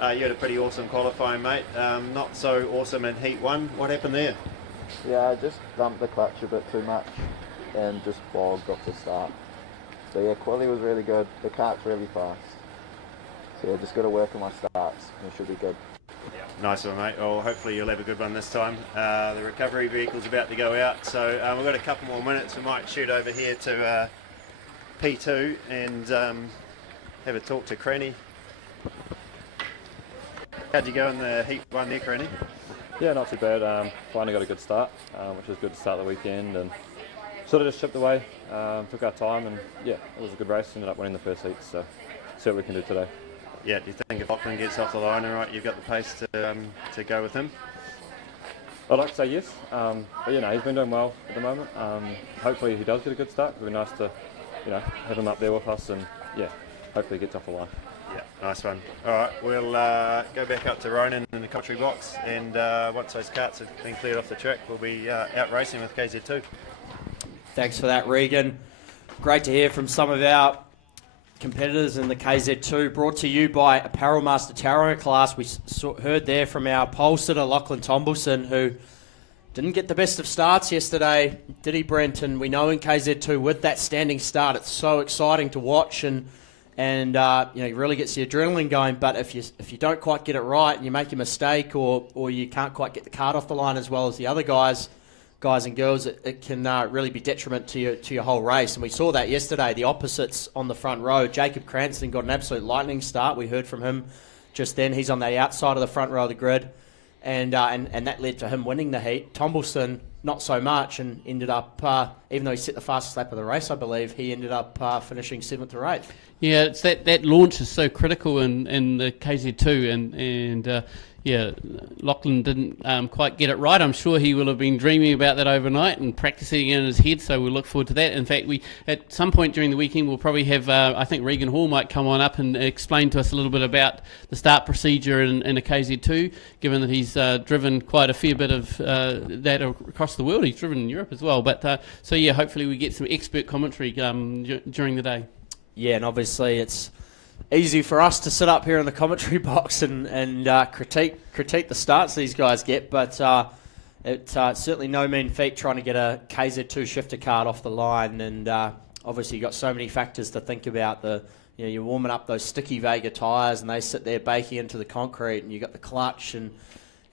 you had a pretty awesome qualifying, mate. Not so awesome in heat 1. What happened there? Yeah, I just dumped the clutch a bit too much and just bogged off the start. So yeah, quality was really good. The kart's really fast. So yeah, just got to work on my starts and it should be good. Nice one, mate. Well, hopefully you'll have a good one this time. The recovery vehicle's about to go out, so we've got a couple more minutes. We might shoot over here to P2 and have a talk to Cranny. How'd you go in the heat 1 there, Cranny? Yeah, not too bad. Finally got a good start, which was good to start the weekend, and sort of just chipped away. Took our time, and yeah, it was a good race. Ended up winning the first heat, so see what we can do today. Yeah, do you think if Lachlan gets off the line, all right, you've got the pace to go with him? I'd like to say yes, but he's been doing well at the moment. Hopefully he does get a good start. It'd be nice to, have him up there with us, and yeah, hopefully he gets off the line. Yeah, nice one. All right, we'll go back up to Ronan in the commentary box, and once those karts have been cleared off the track, we'll be out racing with KZ2. Thanks for that, Regan. Great to hear from some of our competitors in the KZ2, brought to you by Apparel Master Tarot class. We heard there from our pole sitter, Lachlan Tomlinson, who didn't get the best of starts yesterday, did he, Brent? And we know in KZ2 with that standing start, it's so exciting to watch, and it really gets the adrenaline going. But if you don't quite get it right and you make a mistake, or you can't quite get the kart off the line as well as the other guys and girls, it can really be detriment to your whole race. And we saw that yesterday, the opposites on the front row. Jacob Cranston got an absolute lightning start. We heard from him just then. He's on the outside of the front row of the grid, and that led to him winning the heat. Tomlinson, not so much, and ended up, even though he set the fastest lap of the race, I believe, he ended up finishing 7th or 8th. Yeah, it's that launch is so critical in the KZ2, and Lachlan didn't quite get it right. I'm sure he will have been dreaming about that overnight and practicing it in his head, so we'll look forward to that. In fact, we at some point during the weekend we'll probably have, I think Regan Hall might come on up and explain to us a little bit about the start procedure in a KZ2, given that he's driven quite a fair bit of that across the world. He's driven in Europe as well. But hopefully we get some expert commentary during the day. Yeah, and obviously it's easy for us to sit up here in the commentary box and critique the starts these guys get, but it's certainly no mean feat trying to get a KZ2 shifter kart off the line, and obviously you've got so many factors to think about. You're warming up those sticky Vega tyres and they sit there baking into the concrete, and you've got the clutch and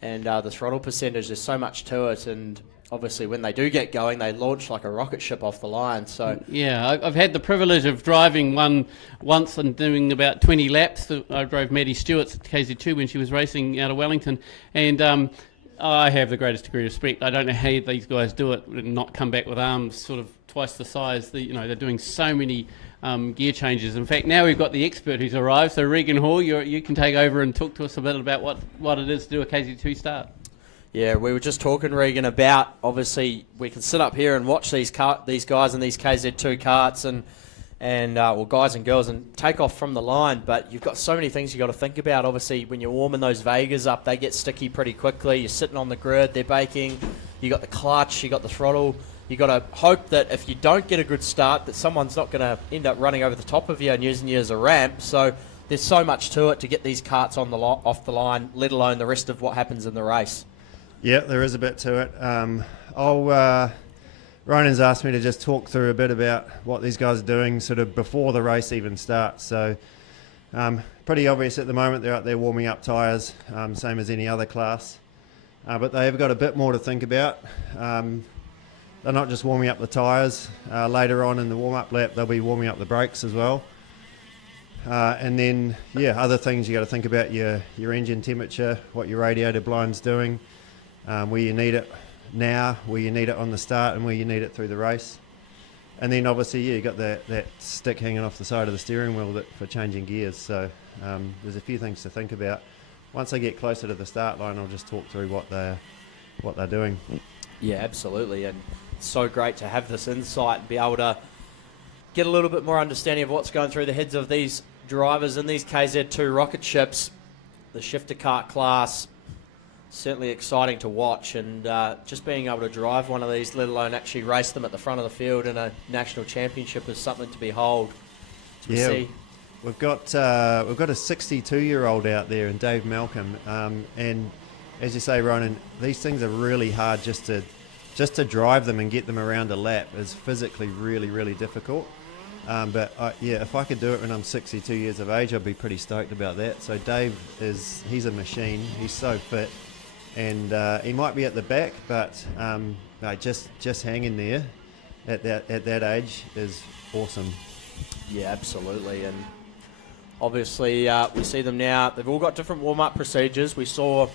the throttle percentage. There's so much to it, and obviously when they do get going, they launch like a rocket ship off the line. So yeah, I've had the privilege of driving one once and doing about 20 laps. I drove Maddie Stewart's at KZ2 when she was racing out of Wellington, and I have the greatest degree of respect. I don't know how these guys do it and not come back with arms sort of twice the size. They're doing so many gear changes. In fact, now we've got the expert who's arrived. So Regan Hall, you can take over and talk to us a bit about what it is to do a KZ2 start. Yeah, we were just talking, Regan, about obviously we can sit up here and watch these guys in these KZ2 karts and guys and girls and take off from the line, but you've got so many things you've got to think about. Obviously, when you're warming those Vegas up, they get sticky pretty quickly. You're sitting on the grid, they're baking. You got the clutch, you got the throttle. You got to hope that if you don't get a good start, that someone's not going to end up running over the top of you and using you as a ramp. So there's so much to it to get these karts off the line, let alone the rest of what happens in the race. Yeah, there is a bit to it. Ronan's asked me to just talk through a bit about what these guys are doing sort of before the race even starts. So pretty obvious at the moment they're out there warming up tyres, same as any other class. But they have got a bit more to think about. They're not just warming up the tyres. Later on in the warm-up lap, they'll be warming up the brakes as well. And then, other things you got to think about: your engine temperature, what your radiator blind's doing, where you need it now, where you need it on the start, and where you need it through the race. And then obviously, you got that stick hanging off the side of the steering wheel for changing gears. So there's a few things to think about. Once I get closer to the start line, I'll just talk through what they're doing. Yeah, absolutely, and it's so great to have this insight and be able to get a little bit more understanding of what's going through the heads of these drivers in these KZ2 rocket ships. The shifter kart class, certainly exciting to watch, and just being able to drive one of these, let alone actually race them at the front of the field in a national championship, is something to behold. Yeah, we've got a 62-year-old out there, and Dave Malcolm, and as you say, Ronan, these things are really hard. Just to drive them and get them around a lap is physically really, really difficult. But if I could do it when I'm 62 years of age, I'd be pretty stoked about that. So Dave he's a machine. He's so fit, and he might be at the back, but just hanging there at that age is awesome. Yeah, absolutely, and obviously we see them now. They've all got different warm-up procedures. We saw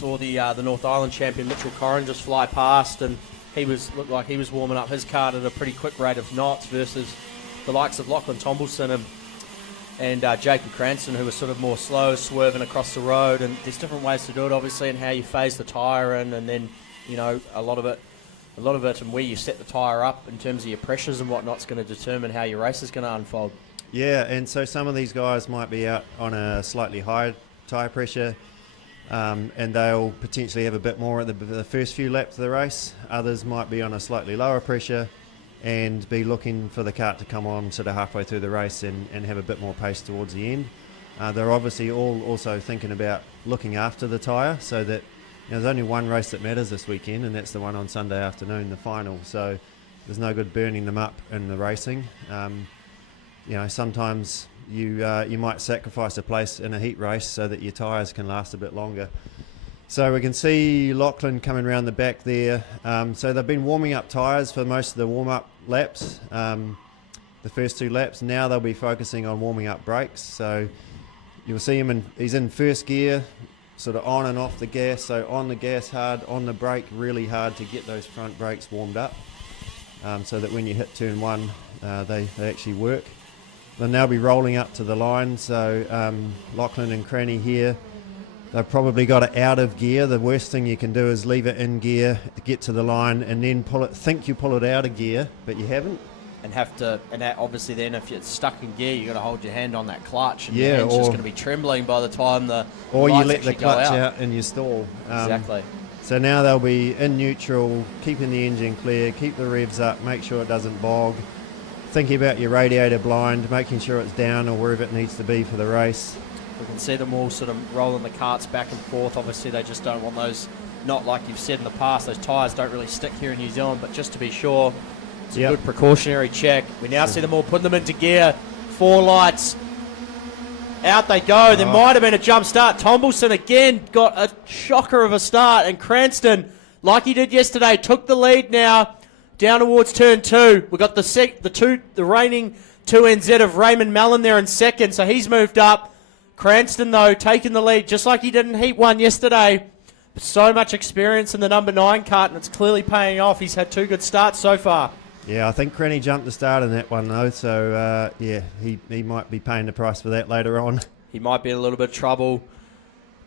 the North Island champion Mitchell Corrin just fly past, and looked like he was warming up his car at a pretty quick rate of knots versus the likes of Lachlan Tombleson and Jacob Cranston, who was sort of more slow, swerving across the road. And there's different ways to do it, obviously, and how you phase the tyre in, and then a lot of it and where you set the tyre up in terms of your pressures and whatnot's going to determine how your race is going to unfold. Yeah, and so some of these guys might be out on a slightly higher tyre pressure. And they'll potentially have a bit more at the first few laps of the race. Others might be on a slightly lower pressure and be looking for the kart to come on sort of halfway through the race and have a bit more pace towards the end. They're obviously all also thinking about looking after the tyre, so that there's only one race that matters this weekend, and that's the one on Sunday afternoon, the final. So there's no good burning them up in the racing. Sometimes you might sacrifice a place in a heat race so that your tyres can last a bit longer. So we can see Lachlan coming around the back there. So they've been warming up tyres for most of the warm-up laps, the first two laps. Now they'll be focusing on warming up brakes. So you'll see him he's in first gear, sort of on and off the gas. So on the gas hard, on the brake really hard to get those front brakes warmed up, so that when you hit turn one, they actually work. They'll now be rolling up to the line. So Lachlan and Cranny here, they've probably got it out of gear. The worst thing you can do is leave it in gear, get to the line, and then think you pull it out of gear, but you haven't. And that obviously then if it's stuck in gear, you've got to hold your hand on that clutch, and your hand's just going to be trembling by the time or you let the clutch out and you stall. Exactly. So now they'll be in neutral, keeping the engine clear, keep the revs up, make sure it doesn't bog. Thinking about your radiator blind, making sure it's down or wherever it needs to be for the race. We can see them all sort of rolling the karts back and forth. Obviously, they just don't want those, not like you've said in the past, those tyres don't really stick here in New Zealand, but just to be sure, it's a good precautionary check. We now see them all putting them into gear. 4 lights. Out they go. There might have been a jump start. Tombleson again got a shocker of a start, and Cranston, like he did yesterday, took the lead now. Down towards turn 2. We've got the reigning 2NZ of Raymond Mellon there in second, so he's moved up. Cranston, though, taking the lead, just like he did in Heat 1 yesterday. So much experience in the number 9 kart, and it's clearly paying off. He's had 2 good starts so far. Yeah, I think Cranny jumped the start in that one, though, so, he might be paying the price for that later on. He might be in a little bit of trouble.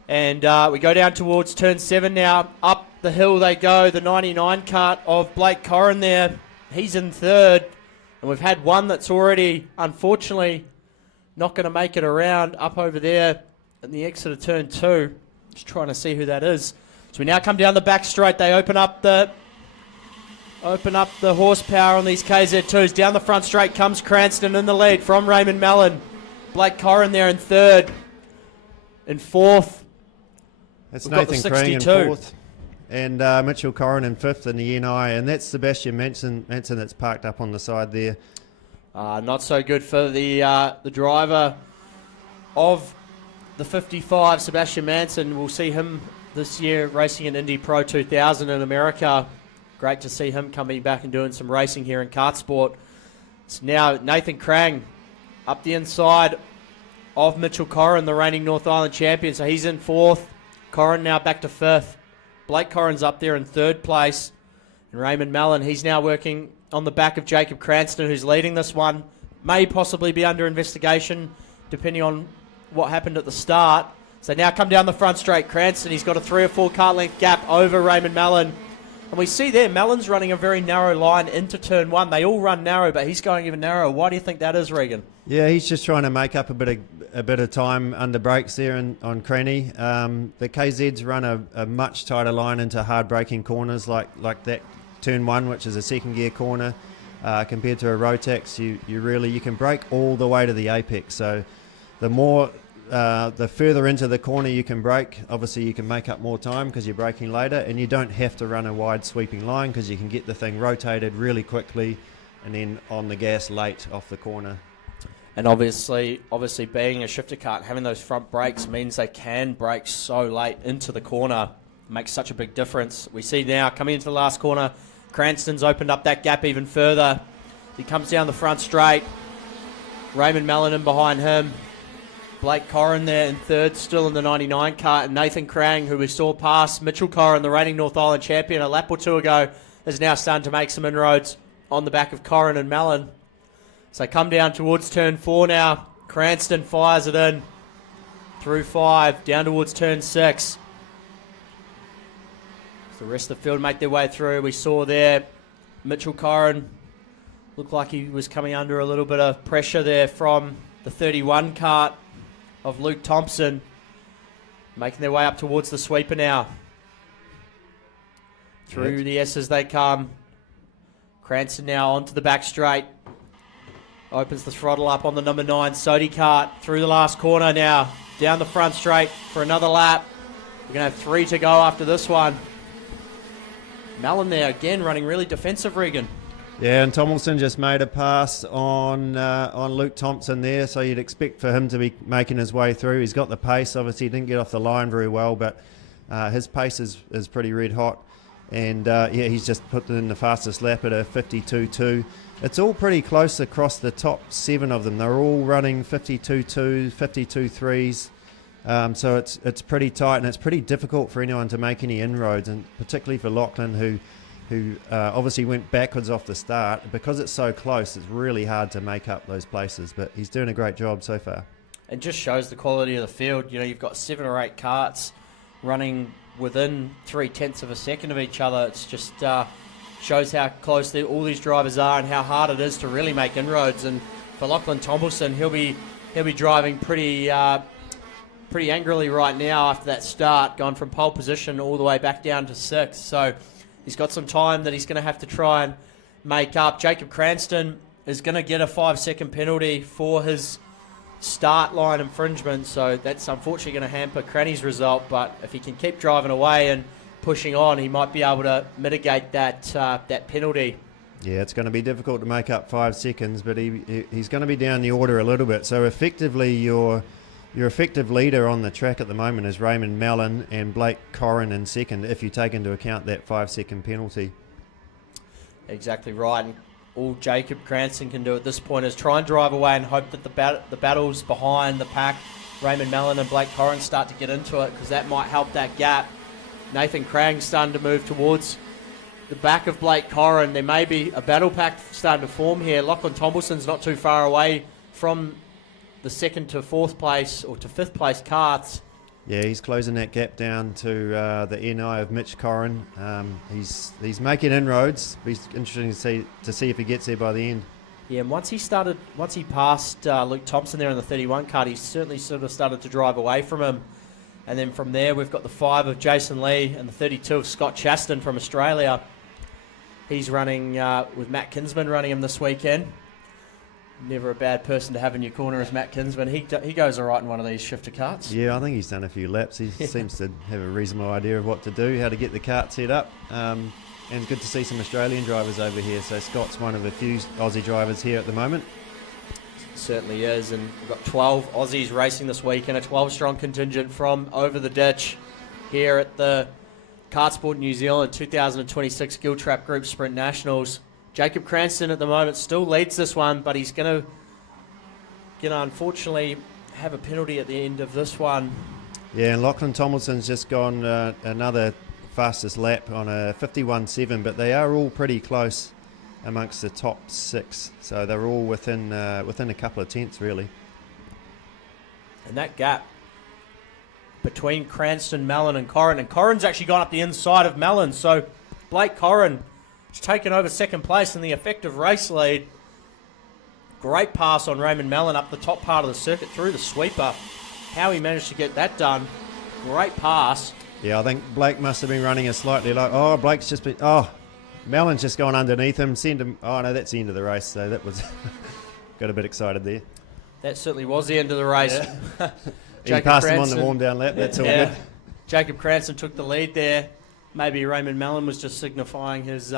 And we go down towards turn 7 now. Up the hill they go. The 99 kart of Blake Corrin there. He's in third. And we've had one that's already, unfortunately, not going to make it around up over there in the exit of turn 2. Just trying to see who that is. So we now come down the back straight. They open up the horsepower on these KZ2s. Down the front straight comes Cranston in the lead from Raymond Mellon. Blake Corrin there in third. In fourth. That's We've got Nathan the Crane in 62. fourth. and Mitchell Corrin in 5th in the NI, and that's Sebastian Manson that's parked up on the side there. Not so good for the driver of the 55, Sebastian Manson. We'll see him this year racing in Indy Pro 2000 in America. Great to see him coming back and doing some racing here in KartSport. It's now Nathan Krang up the inside of Mitchell Corrin, the reigning North Island champion. So he's in 4th. Corrin now back to 5th. Blake Corrin's up there in 3rd place. And Raymond Mallon, he's now working on the back of Jacob Cranston, who's leading this one. May possibly be under investigation, depending on what happened at the start. So now come down the front straight. Cranston, he's got a 3 or 4 car length gap over Raymond Mallon. And we see there, Mallon's running a very narrow line into turn 1. They all run narrow, but he's going even narrower. Why do you think that is, Regan? Yeah, he's just trying to make up a bit of time under brakes there on Cranny. The KZs run a much tighter line into hard braking corners like that turn 1, which is a second gear corner, compared to a Rotax. You can brake all the way to the apex. So the further into the corner you can brake, obviously you can make up more time because you're braking later, and you don't have to run a wide sweeping line because you can get the thing rotated really quickly and then on the gas late off the corner. And obviously being a shifter kart, having those front brakes means they can brake so late into the corner. It makes such a big difference. We see now coming into the last corner, Cranston's opened up that gap even further. He comes down the front straight. Raymond Mallon in behind him. Blake Corrin there in 3rd, still in the 99 kart. And Nathan Krang, who we saw pass Mitchell Corrin, the reigning North Island champion, a lap or 2 ago, is now starting to make some inroads on the back of Corrin and Mallon. So come down towards turn 4 now. Cranston fires it in through 5, down towards turn 6. The rest of the field make their way through. We saw there Mitchell Corrin looked like he was coming under a little bit of pressure there from the 31 kart of Luke Thompson, making their way up towards the sweeper now. Through the S's they come. Cranston now onto the back straight. Opens the throttle up on the number 9 Sodi kart through the last corner now. Down the front straight for another lap. We're going to have 3 to go after this one. Mallon there again running really defensive, Regan. Yeah, and Tomlinson just made a pass on Luke Thompson there, so you'd expect for him to be making his way through. He's got the pace. Obviously, he didn't get off the line very well, but his pace is pretty red hot. And he's just put in the fastest lap at a 52.2. It's all pretty close across the top 7 of them. They're all running 52.2, 52.3s. So it's pretty tight, and it's pretty difficult for anyone to make any inroads, and particularly for Lachlan, who obviously went backwards off the start. Because it's so close, it's really hard to make up those places, but he's doing a great job so far. It just shows the quality of the field. You know, you've got 7 or 8 karts running within 0.3 of a second of each other. It's just shows how close all these drivers are and how hard it is to really make inroads. And for Lachlan Tomlinson, he'll be driving pretty angrily right now after that start, going from pole position all the way back down to 6th. So he's got some time that he's going to have to try and make up. Jacob Cranston is going to get a 5-second penalty for his start line infringement, so that's unfortunately going to hamper Cranny's result. But if he can keep driving away and pushing on, he might be able to mitigate that penalty. Yeah, it's going to be difficult to make up 5 seconds, but he's going to be down the order a little bit. So effectively, your effective leader on the track at the moment is Raymond Mallon and Blake Corrin in second, if you take into account that 5-second penalty. Exactly right. And all Jacob Cranston can do at this point is try and drive away and hope that the battles behind the pack, Raymond Mallon and Blake Corrin, start to get into it, because that might help that gap. Nathan Krang's starting to move towards the back of Blake Corrin. There may be a battle pack starting to form here. Lachlan Tomlinson's not too far away from the 2nd to 4th place or to 5th place karts. Yeah, he's closing that gap down to the NI of Mitch Corrin. He's making inroads. It's interesting to see if he gets there by the end. Yeah, and once he passed Luke Thompson there in the 31 kart, he certainly sort of started to drive away from him. And then from there, we've got the 5 of Jason Lee and the 32 of Scott Chaston from Australia. He's running with Matt Kinsman running him this weekend. Never a bad person to have in your corner is Matt Kinsman. He goes all right in one of these shifter carts. Yeah, I think he's done a few laps. He seems to have a reasonable idea of what to do, how to get the cart set up. And good to see some Australian drivers over here. So Scott's one of the few Aussie drivers here at the moment. Certainly is, and we've got 12 Aussies racing this week and a 12-strong contingent from over the ditch here at the KartSport New Zealand 2026 Giltrap Group Sprint Nationals. Jacob Cranston at the moment still leads this one, but he's going to unfortunately have a penalty at the end of this one. Yeah, and Lachlan Tomlinson's just gone another fastest lap on a 51.7, but they are all pretty close amongst the top 6, so they're all within a couple of tenths really. And that gap between Cranston, Mellon and Corrin, and Corrin's actually gone up the inside of Mellon, so Blake Corrin has taken over second place in the effective race lead. Great pass on Raymond Mellon up the top part of the circuit through the sweeper. How he managed to get that done. Great pass. Yeah, I think Blake must have been running a slightly low. Oh, Blake's just been... Mellon's just gone underneath him. Send him... Oh, no, that's the end of the race. So that was... got a bit excited there. That certainly was the end of the race. Yeah. He passed him on the warm-down lap. That's all good. Jacob Cranston took the lead there. Maybe Raymond Mellon was just signifying his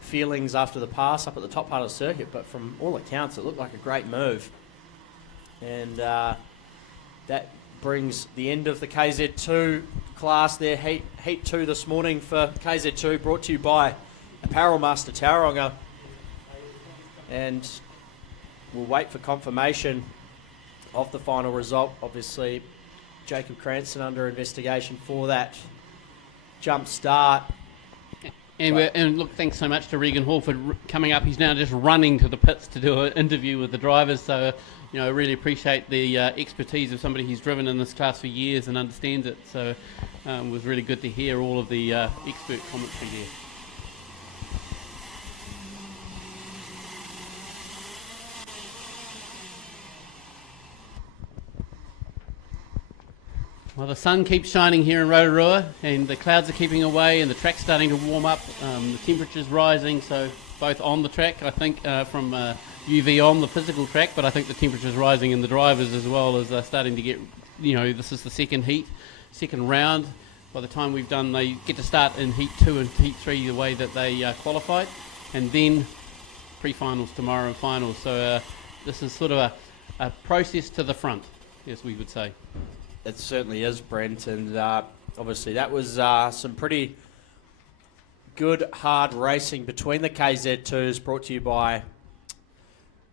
feelings after the pass up at the top part of the circuit. But from all accounts, it looked like a great move. And that brings the end of the KZ2 class there. Heat 2 this morning for KZ2, brought to you by Apparel Master Tauranga. And we'll wait for confirmation of the final result. Obviously, Jacob Cranston under investigation for that jump start. And look, thanks so much to Regan Hall for coming up. He's now just running to the pits to do an interview with the drivers. So, I really appreciate the expertise of somebody who's driven in this class for years and understands it. So, it was really good to hear all of the expert commentary there. Well, the sun keeps shining here in Rotorua, and the clouds are keeping away, and the track's starting to warm up. The temperature's rising, so both on the track, I think, from UV on the physical track, but I think the temperature's rising in the drivers as well as they're starting to get, this is the second round. By the time we've done, they get to start in Heat 2 and Heat 3 the way that they qualified, and then pre-finals tomorrow and finals. So this is sort of a process to the front, as we would say. It certainly is, Brent, and obviously that was some pretty good, hard racing between the KZ2s, brought to you by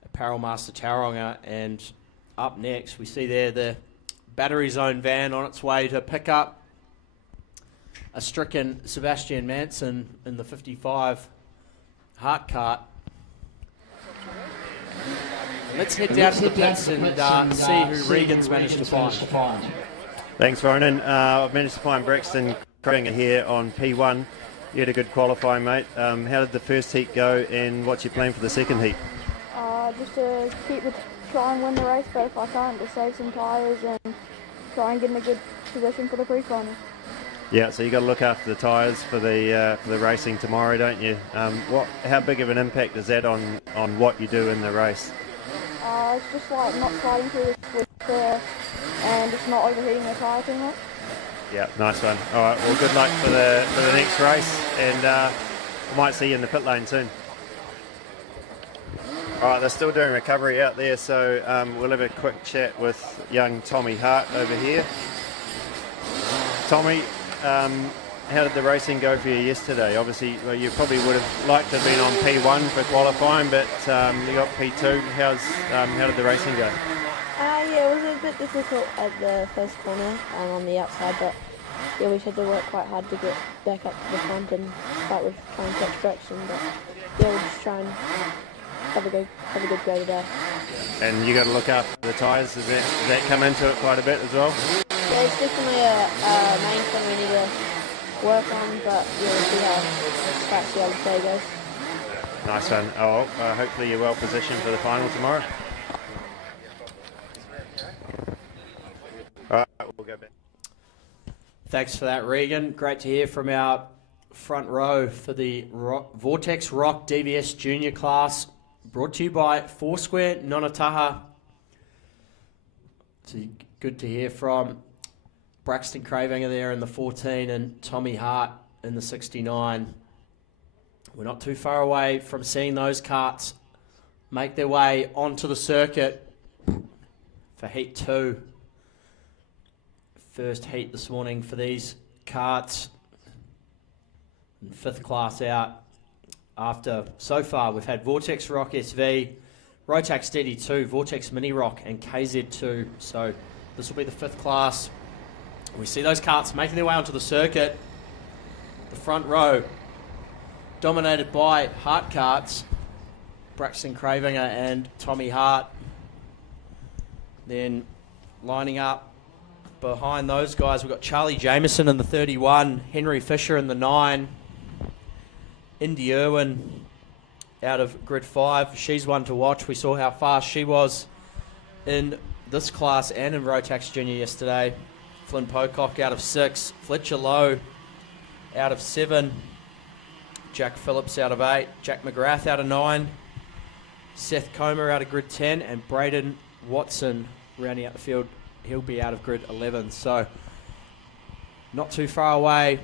Apparel Master Tauranga. And up next, we see there the Battery Zone van on its way to pick up a stricken Sebastian Manson in the 55 Heart Cart. Let's head down to the pits and see who Regan's managed to find. Thanks, Ronan. I've managed to find Braxton Kroger here on P1. You had a good qualifying, mate. How did the first heat go, and what's your plan for the second heat? Just to try and win the race, but if I can't, to save some tyres and try and get in a good position for the pre-final. Yeah, so you got to look after the tyres for the racing tomorrow, don't you? How big of an impact is that on what you do in the race? It's just like not sliding through the switch there and just not overheating the tyre too much. Yeah, nice one. All right, well, good luck for the next race, and I might see you in the pit lane soon. All right, they're still doing recovery out there, so we'll have a quick chat with young Tommy Hart over here. Tommy, how did the racing go for you yesterday? Obviously, well, you probably would have liked to have been on P1 for qualifying, but you got P2. How did the racing go? Yeah, it was a bit difficult at the first corner on the outside, but yeah, we had to work quite hard to get back up to the front and start with trying to catch direction. But yeah, we'll just try and have a good go today. And you got to look after the tyres. Does that come into it quite a bit as well? Yeah, it's definitely a main thing we need to work on, but yeah, we'll see how the other day goes. Nice one. Hopefully you're well positioned for the final tomorrow. All right, we'll go back. Thanks for that, Regan. Great to hear from our front row for the Vortex Rock DVS Junior class, brought to you by Foursquare Nonataha. It's good to hear from Braxton Cravinger there in the 14 and Tommy Hart in the 69. We're not too far away from seeing those karts make their way onto the circuit for Heat 2. First heat this morning for these karts. And 5th class out after, so far, we've had Vortex Rock SV, Rotax DD2, Vortex Mini Rock, and KZ2. So this will be the 5th class. We see those karts making their way onto the circuit. The front row dominated by Hart karts, Braxton Cravinger and Tommy Hart. Then lining up behind those guys, we've got Charlie Jameson in the 31, Henry Fisher in the 9, Indy Irwin out of grid 5. She's one to watch. We saw how fast she was in this class and in Rotax Junior yesterday. Flynn Pocock out of 6, Fletcher Lowe out of 7, Jack Phillips out of 8, Jack McGrath out of 9, Seth Comer out of grid 10, and Braden Watson rounding out the field. He'll be out of grid 11. So not too far away.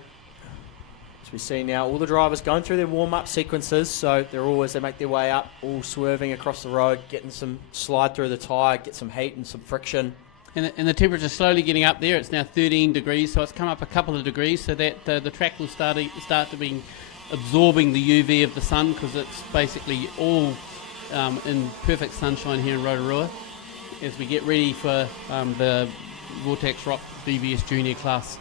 As we see now, all the drivers going through their warm-up sequences. So they're all, as they make their way up, all swerving across the road, getting some slide through the tyre, get some heat and some friction. And the temperature's slowly getting up there. It's now 13 degrees, so it's come up a couple of degrees, so that the track will start to be absorbing the UV of the sun, because it's basically all in perfect sunshine here in Rotorua as we get ready for the Vortex Rock DVS Junior class.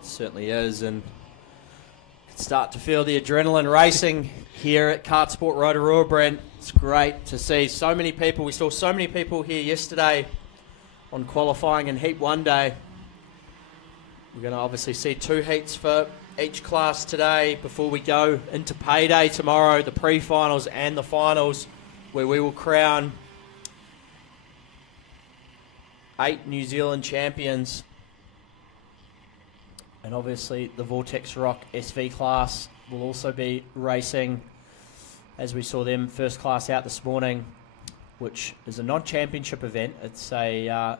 It certainly is, and you can start to feel the adrenaline racing here at KartSport Rotorua, Brent. It's great to see so many people. We saw so many people here yesterday on qualifying and Heat 1 day. We're going to obviously see 2 heats for each class today before we go into payday tomorrow, the pre-finals and the finals, where we will crown 8 New Zealand champions. And obviously the Vortex Rock SV class will also be racing, as we saw them first class out this morning, which is a non-championship event. It's a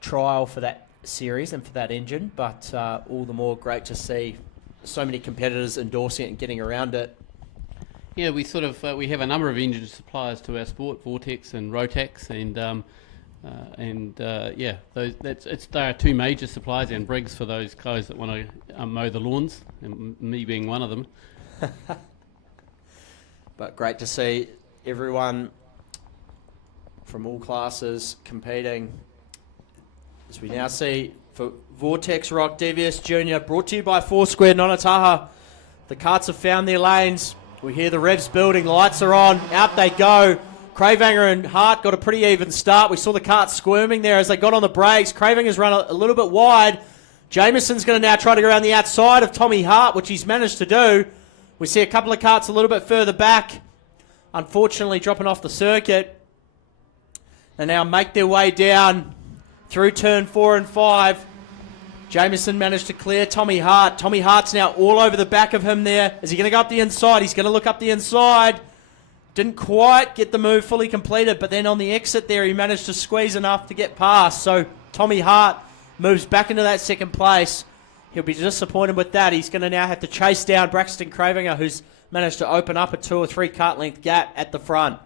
trial for that series and for that engine, but all the more great to see so many competitors endorsing it and getting around it. Yeah, we sort of we have a number of engine suppliers to our sport, Vortex and Rotax, yeah, there are 2 major suppliers, and Briggs for those guys that want to mow the lawns, and me being one of them. But great to see everyone from all classes competing. As we now see for Vortex Rock DVS Junior, brought to you by Foursquare Nonataha. The karts have found their lanes. We hear the revs building, lights are on, out they go. Cravinger and Hart got a pretty even start. We saw the karts squirming there as they got on the brakes. Cravinger's run a little bit wide. Jameson's going to now try to go around the outside of Tommy Hart, which he's managed to do. We see a couple of karts a little bit further back, unfortunately dropping off the circuit. They now make their way down through turn 4 and 5. Jameson managed to clear Tommy Hart. Tommy Hart's now all over the back of him there. Is he going to go up the inside? He's going to look up the inside. Didn't quite get the move fully completed, but then on the exit there, he managed to squeeze enough to get past. So Tommy Hart moves back into that 2nd place. He'll be disappointed with that. He's going to now have to chase down Braxton Cravinger, who's managed to open up a 2 or 3 kart length gap at the front.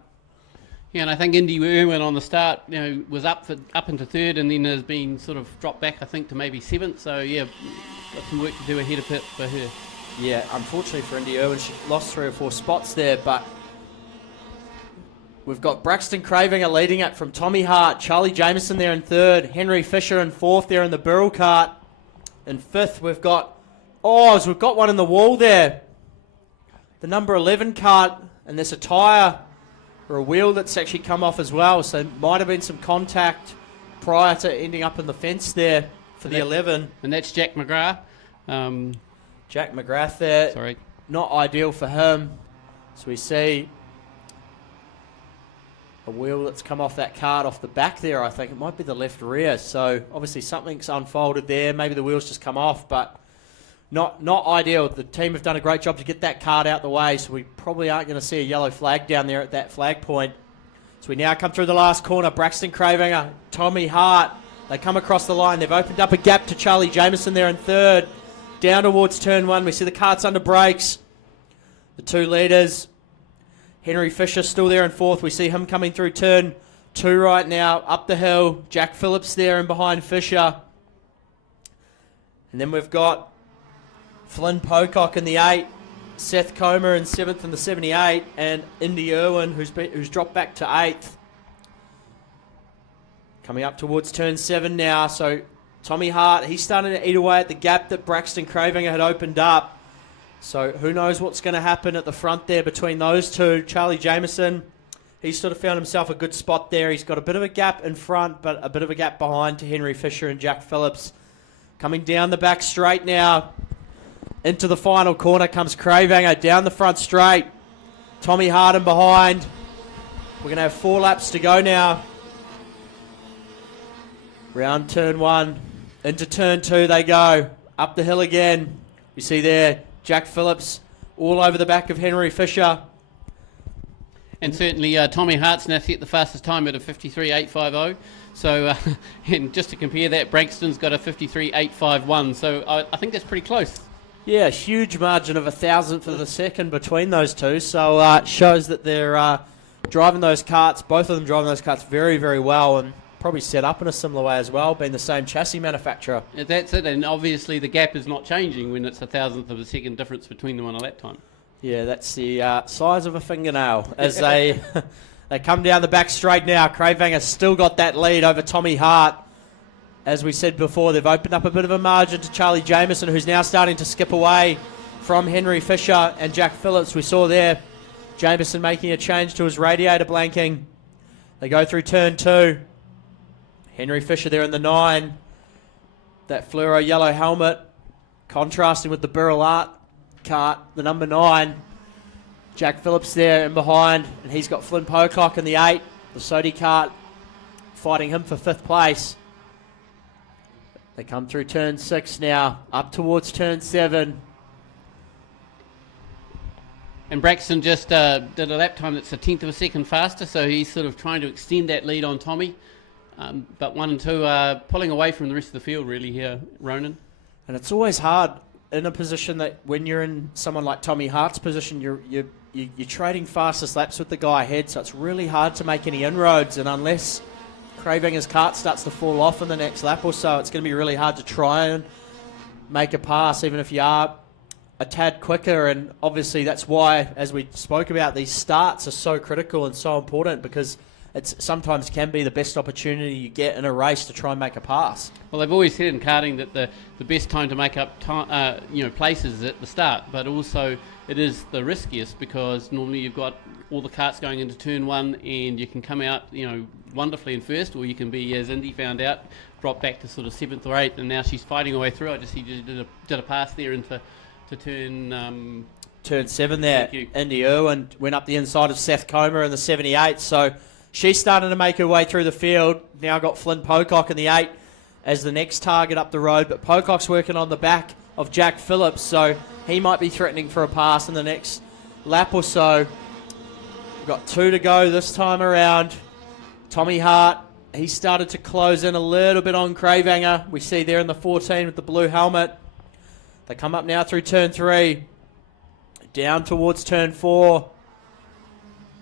Yeah, and I think Indy Irwin on the start, was up into 3rd, and then has been sort of dropped back, I think, to maybe 7th. So yeah, got some work to do ahead of it for her. Yeah, unfortunately for Indy Irwin, she lost 3 or 4 spots there, but we've got Braxton Cravinger leading it from Tommy Hart, Charlie Jameson there in 3rd, Henry Fisher in 4th there in the Burrell kart. In 5th, we've got one in the wall there. The number 11 kart, and there's a tyre or a wheel that's actually come off as well, so might have been some contact prior to ending up in the fence there for the 11. And that's Jack McGrath. Jack McGrath there. Sorry. Not ideal for him. So we see a wheel that's come off that kart off the back there. I think it might be the left rear. So obviously something's unfolded there. Maybe the wheel's just come off, but not ideal. The team have done a great job to get that card out the way, so we probably aren't going to see a yellow flag down there at that flag point. So we now come through the last corner. Braxton Cravinger, Tommy Hart. They come across the line. They've opened up a gap to Charlie Jameson there in third. Down towards turn 1. We see the karts under brakes. The 2 leaders. Henry Fisher still there in fourth. We see him coming through turn 2 right now. Up the hill. Jack Phillips there in behind Fisher. And then we've got Flynn Pocock in the 8. Seth Comer in 7th in the 78. And Indy Irwin, who's dropped back to 8th. Coming up towards turn 7 now. So Tommy Hart, he's starting to eat away at the gap that Braxton Cravinger had opened up. So who knows what's going to happen at the front there between those two. Charlie Jameson, he's sort of found himself a good spot there. He's got a bit of a gap in front, but a bit of a gap behind to Henry Fisher and Jack Phillips. Coming down the back straight now. Into the final corner comes Cravinger down the front straight. Tommy Hart in behind. We're going to have 4 laps to go now. Round turn 1. Into turn 2 they go. Up the hill again. You see there, Jack Phillips all over the back of Henry Fisher. And certainly Tommy Hart's now set the fastest time at a 53.850. So, and just to compare that, Braxton's got a 53.851. So I think that's pretty close. Yeah, huge margin of 1,000th of a second between those two. So it shows that they're driving those karts, both of them driving those karts very, very well, and probably set up in a similar way as well, being the same chassis manufacturer. Yeah, that's it, and obviously the gap is not changing when it's 1,000th of a second difference between them on a lap time. Yeah, that's the size of a fingernail as they they come down the back straight now. Cravinger still got that lead over Tommy Hart. As we said before, they've opened up a bit of a margin to Charlie Jameson, who's now starting to skip away from Henry Fisher and Jack Phillips. We saw there Jameson making a change to his radiator blanking. They go through turn 2. Henry Fisher there in the 9. That fluoro yellow helmet contrasting with the Burrell Art kart, the number 9. Jack Phillips there in behind, and he's got Flynn Pocock in the 8. The Sodi kart fighting him for 5th place. They come through turn 6 now, up towards turn 7. And Braxton just did a lap time that's 1/10 of a second faster, so he's sort of trying to extend that lead on Tommy. But 1 and 2 are pulling away from the rest of the field really here, Ronan. And it's always hard in a position that when you're in someone like Tommy Hart's position, you're trading fastest laps with the guy ahead, so it's really hard to make any inroads. And unless Cravinger's kart starts to fall off in the next lap or so, it's going to be really hard to try and make a pass, even if you are a tad quicker. And obviously that's why, as we spoke about, these starts are so critical and so important, because it sometimes can be the best opportunity you get in a race to try and make a pass. Well, they've always said in karting that the best time to make up places is at the start, but also it is the riskiest, because normally you've got all the karts going into turn 1 and you can come out wonderfully in first, or you can be, as Indy found out, drop back to sort of 7th or 8th, and now she's fighting her way through. I just see you did a pass there into turn 7 there. Indy Irwin went up the inside of Seth Comer in the 78, so she's starting to make her way through the field. Now got Flynn Pocock in the 8 as the next target up the road, but Pocock's working on the back of Jack Phillips, so he might be threatening for a pass in the next lap or so. We've got 2 to go this time around. Tommy Hart, he started to close in a little bit on Cravinger. We see there in the 14 with the blue helmet. They come up now through turn 3, down towards turn 4,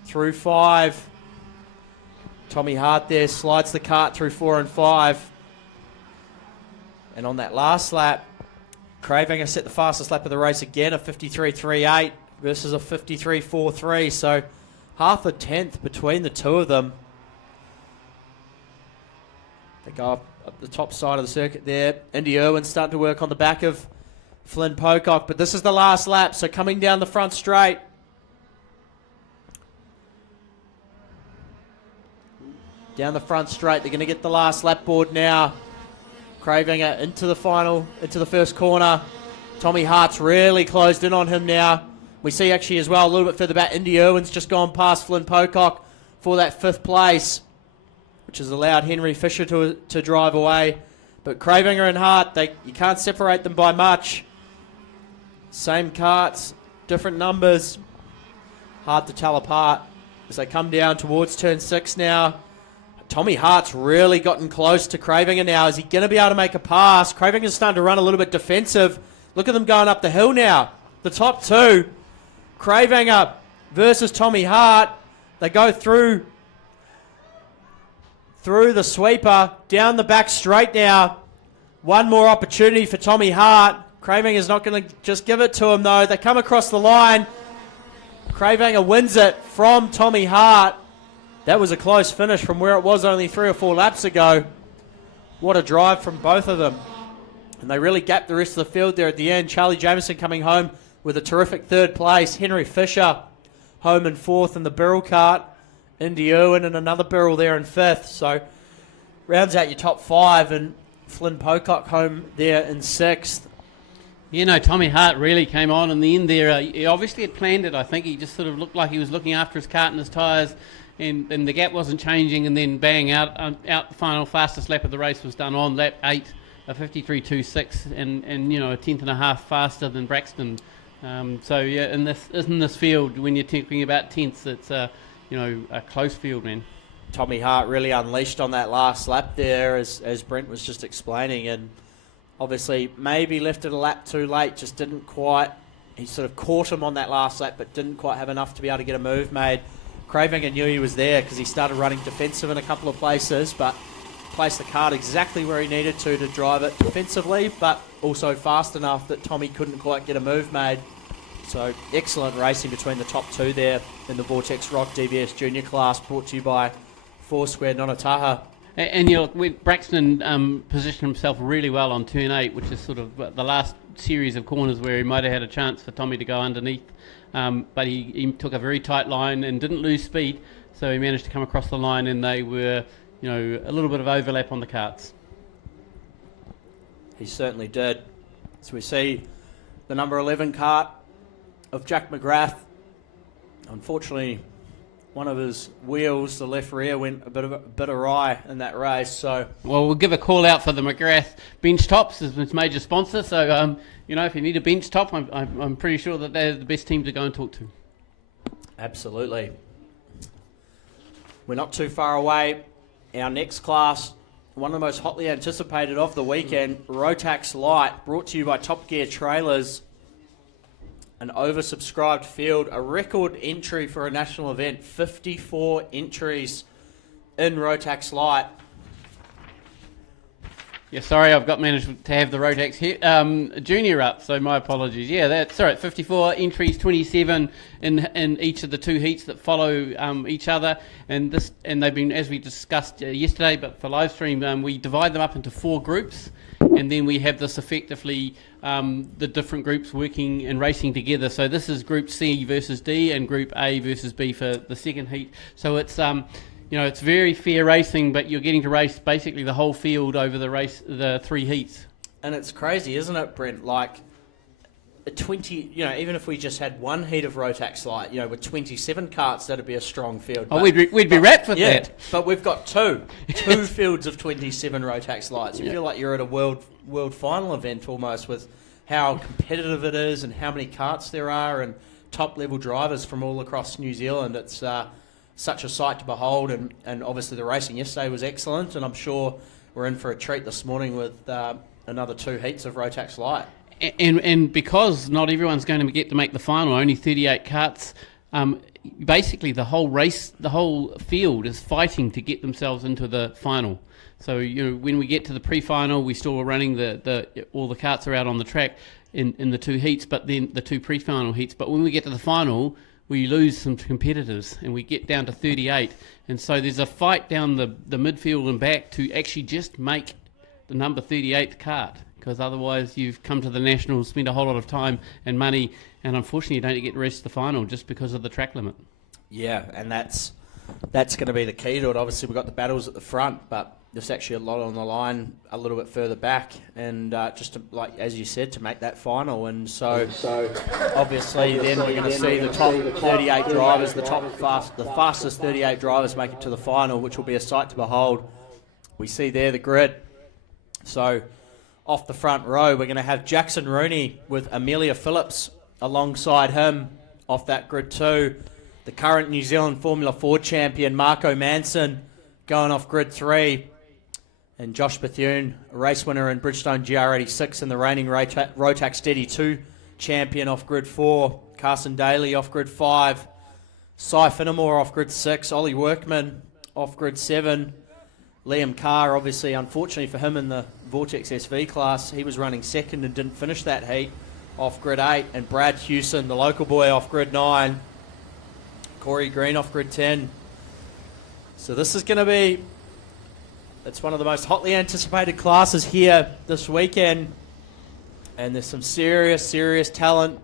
through 5. Tommy Hart there slides the kart through 4 and 5. And on that last lap, Cravinger set the fastest lap of the race again, a 53.38 versus a 53.43. So half a tenth between the two of them. They go up the top side of the circuit there. Indy Irwin starting to work on the back of Flynn Pocock, but this is the last lap, so coming down the front straight. Down the front straight, they're going to get the last lap board now. Cravinger into the final, into the first corner. Tommy Hart's really closed in on him now. We see actually as well a little bit further back, Indy Irwin's just gone past Flynn Pocock for that 5th place, which has allowed Henry Fisher to drive away. But Cravinger and Hart, you can't separate them by much. Same karts, different numbers. Hard to tell apart as they come down towards turn 6 now. Tommy Hart's really gotten close to Cravinger now. Is he going to be able to make a pass? Cravinger's starting to run a little bit defensive. Look at them going up the hill now. The top two, Cravinger versus Tommy Hart. They go through the sweeper, down the back straight now. One more opportunity for Tommy Hart. Cravinger's not going to just give it to him, though. They come across the line. Cravinger wins it from Tommy Hart. That was a close finish from where it was only 3 or 4 laps ago. What a drive from both of them. And they really gapped the rest of the field there at the end. Charlie Jameson coming home with a terrific 3rd place. Henry Fisher home in 4th in the Birrell kart. Indy Irwin and another Birrell there in 5th. So rounds out your top 5, and Flynn Pocock home there in 6th. You know, Tommy Hart really came on in the end there. He obviously had planned it. I think he just sort of looked like he was looking after his kart and his tyres, and the gap wasn't changing, and then bang, out the final fastest lap of the race was done on lap 8, a 53.26, and you know, a 10th and a half faster than Braxton. So yeah, in this field, when you're talking about tenths, it's you know, a close field, man. Tommy Hart really unleashed on that last lap there, as Brent was just explaining, and obviously maybe left it a lap too late, just didn't quite. He sort of caught him on that last lap, but didn't quite have enough to be able to get a move made. Cravinger knew he was there because he started running defensive in a couple of places, but placed the kart exactly where he needed to drive it defensively, but also fast enough that Tommy couldn't quite get a move made. So excellent racing between the top 2 there in the Vortex Rock DVS Junior class, brought to you by Foursquare Nonataha. And you know, Braxton positioned himself really well on turn 8, which is sort of the last series of corners where he might have had a chance for Tommy to go underneath. But he took a very tight line and didn't lose speed, so he managed to come across the line, and they were, you know, a little bit of overlap on the karts. He certainly did. So we see the number 11 kart of Jack McGrath. Unfortunately, one of his wheels, the left rear, went a bit awry in that race. So, well, we'll give a call out for the McGrath bench tops as its major sponsor. So, you know, if you need a bench top, I'm pretty sure that they're the best team to go and talk to. Absolutely. We're not too far away. Our next class, one of the most hotly anticipated of the weekend, Rotax Light, brought to you by Top Gear Trailers. An oversubscribed field, a record entry for a national event, 54 entries in Rotax Light. Yeah, sorry, I've managed to have the Rotax Junior up, so my apologies. Yeah, that's all right. 54 entries, 27 in each of the 2 heats that follow each other, and they've been, as we discussed yesterday, but for live stream, we divide them up into 4 groups, and then we have this effectively the different groups working and racing together. So this is Group C versus D and Group A versus B for the second heat. So it's you know, it's very fair racing, but you're getting to race basically the whole field over the 3 heats. And it's crazy, isn't it, Brent? Like a 20, you know, even if we just had 1 heat of Rotax Light, you know, with 27 karts, that'd be a strong field. Oh, we'd be wrapped with that. But we've got two fields of 27 Rotax Lights. You feel like you're at a world final event almost, with how competitive it is and how many karts there are and top level drivers from all across New Zealand. It's such a sight to behold, and obviously the racing yesterday was excellent, and I'm sure we're in for a treat this morning with another 2 heats of Rotax Light. And because not everyone's going to get to make the final, only 38 karts, basically the whole field is fighting to get themselves into the final. So, you know, when we get to the pre-final, we still are running all the karts are out on the track in the 2 heats, but then the 2 pre-final heats. But when we get to the final, we lose some competitors and we get down to 38. And so there's a fight down the midfield and back to actually just make the number 38 kart, because otherwise you've come to the Nationals, spend a whole lot of time and money, and unfortunately you don't get the rest of the final just because of the track limit. Yeah, and that's going to be the key to it. Obviously we've got the battles at the front, but there's actually a lot on the line a little bit further back, and just to, like as you said, to make that final. And so obviously then we're going to see the top 38 drivers, the fastest 38 drivers make it to the final, which will be a sight to behold. We see there the grid. So off the front row. We're going to have Jackson Rooney with Amelia Phillips alongside him off that grid 2. The current New Zealand Formula 4 champion, Marco Manson, going off grid 3. And Josh Bethune, a race winner in Bridgestone GR86 and the reigning Rotax DD2 champion off grid 4. Carson Daly off grid 5. Cy Finnemore off grid 6. Ollie Workman off grid 7. Liam Carr, obviously, unfortunately for him in the Vortex SV class, he was running second and didn't finish that heat, off grid 8. And Brad Hewson, the local boy, off grid 9. Corey Green off grid 10. So this is going to be, it's one of the most hotly anticipated classes here this weekend. And there's some serious talent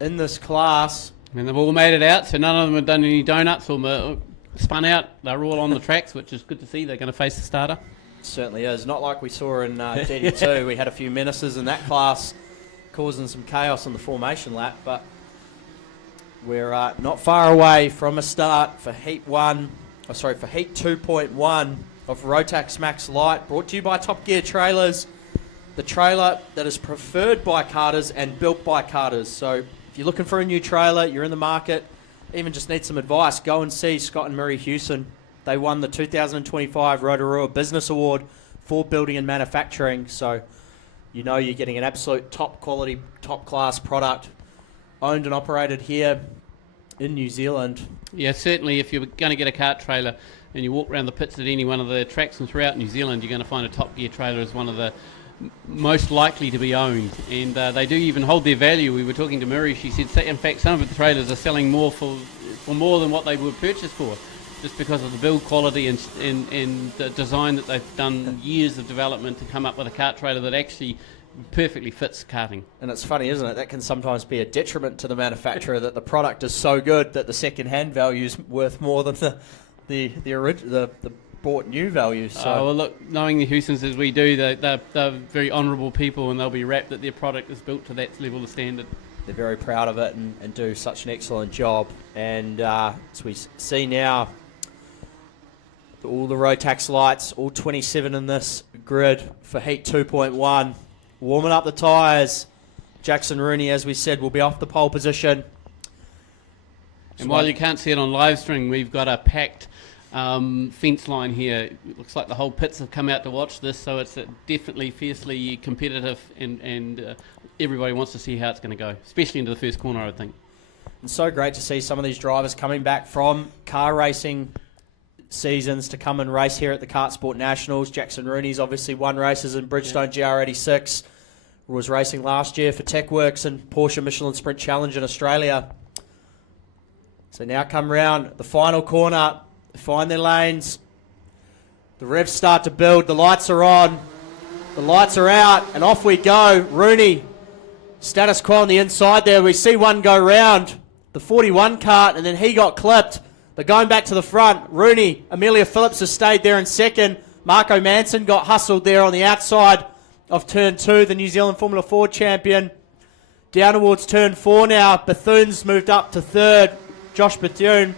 in this class. And they've all made it out, so none of them have done any donuts or spun out. They're all on the tracks, which is good to see. They're going to face the starter. Certainly is. Not like we saw in DD2. We had a few menaces in that class causing some chaos on the formation lap, but we're not far away from a start for Heat 2.1 of Rotax Max Light, brought to you by Top Gear Trailers, the trailer that is preferred by karters and built by karters. So if you're looking for a new trailer, you're in the market, even just need some advice, go and see Scott and Murray Hewson. They won the 2025 Rotorua Business Award for building and manufacturing. So you know you're getting an absolute top quality, top class product, owned and operated here in New Zealand. Yeah, certainly if you're going to get a kart trailer and you walk around the pits at any one of the tracks and throughout New Zealand, you're going to find a Top Gear trailer as one of the most likely to be owned. And they do even hold their value. We were talking to Murray, she said in fact some of the trailers are selling more for more than what they were purchased for, just because of the build quality and the design that they've done years of development to come up with a kart trailer that actually perfectly fits karting. And it's funny, isn't it? That can sometimes be a detriment to the manufacturer, that the product is so good that the second-hand value is worth more than the bought new value. So well, look, knowing the Houstons as we do, they're very honourable people, and they'll be wrapped that their product is built to that level of standard. They're very proud of it and do such an excellent job. And as we see now, all the Rotax lights, all 27 in this grid for Heat 2.1. Warming up the tyres. Jackson Rooney, as we said, will be off the pole position. And while you can't see it on live stream, we've got a packed fence line here. It looks like the whole pits have come out to watch this, so it's definitely fiercely competitive, and everybody wants to see how it's going to go, especially into the first corner, I would think. And so great to see some of these drivers coming back from car racing seasons to come and race here at the KartSport Nationals. Jackson Rooney's obviously won races in Bridgestone GR86, was racing last year for TechWorks and Porsche Michelin Sprint Challenge in Australia. So now come round the final corner, find their lanes, the revs start to build, the lights are on, the lights are out, and off we go. Rooney, status quo on the inside there. We see one go round the 41 kart, and then he got clipped. But going back to the front, Rooney, Amelia Phillips has stayed there in second. Marco Manson got hustled there on the outside of turn 2, the New Zealand Formula 4 champion. Down towards turn 4 now. Bethune's moved up to third. Josh Bethune,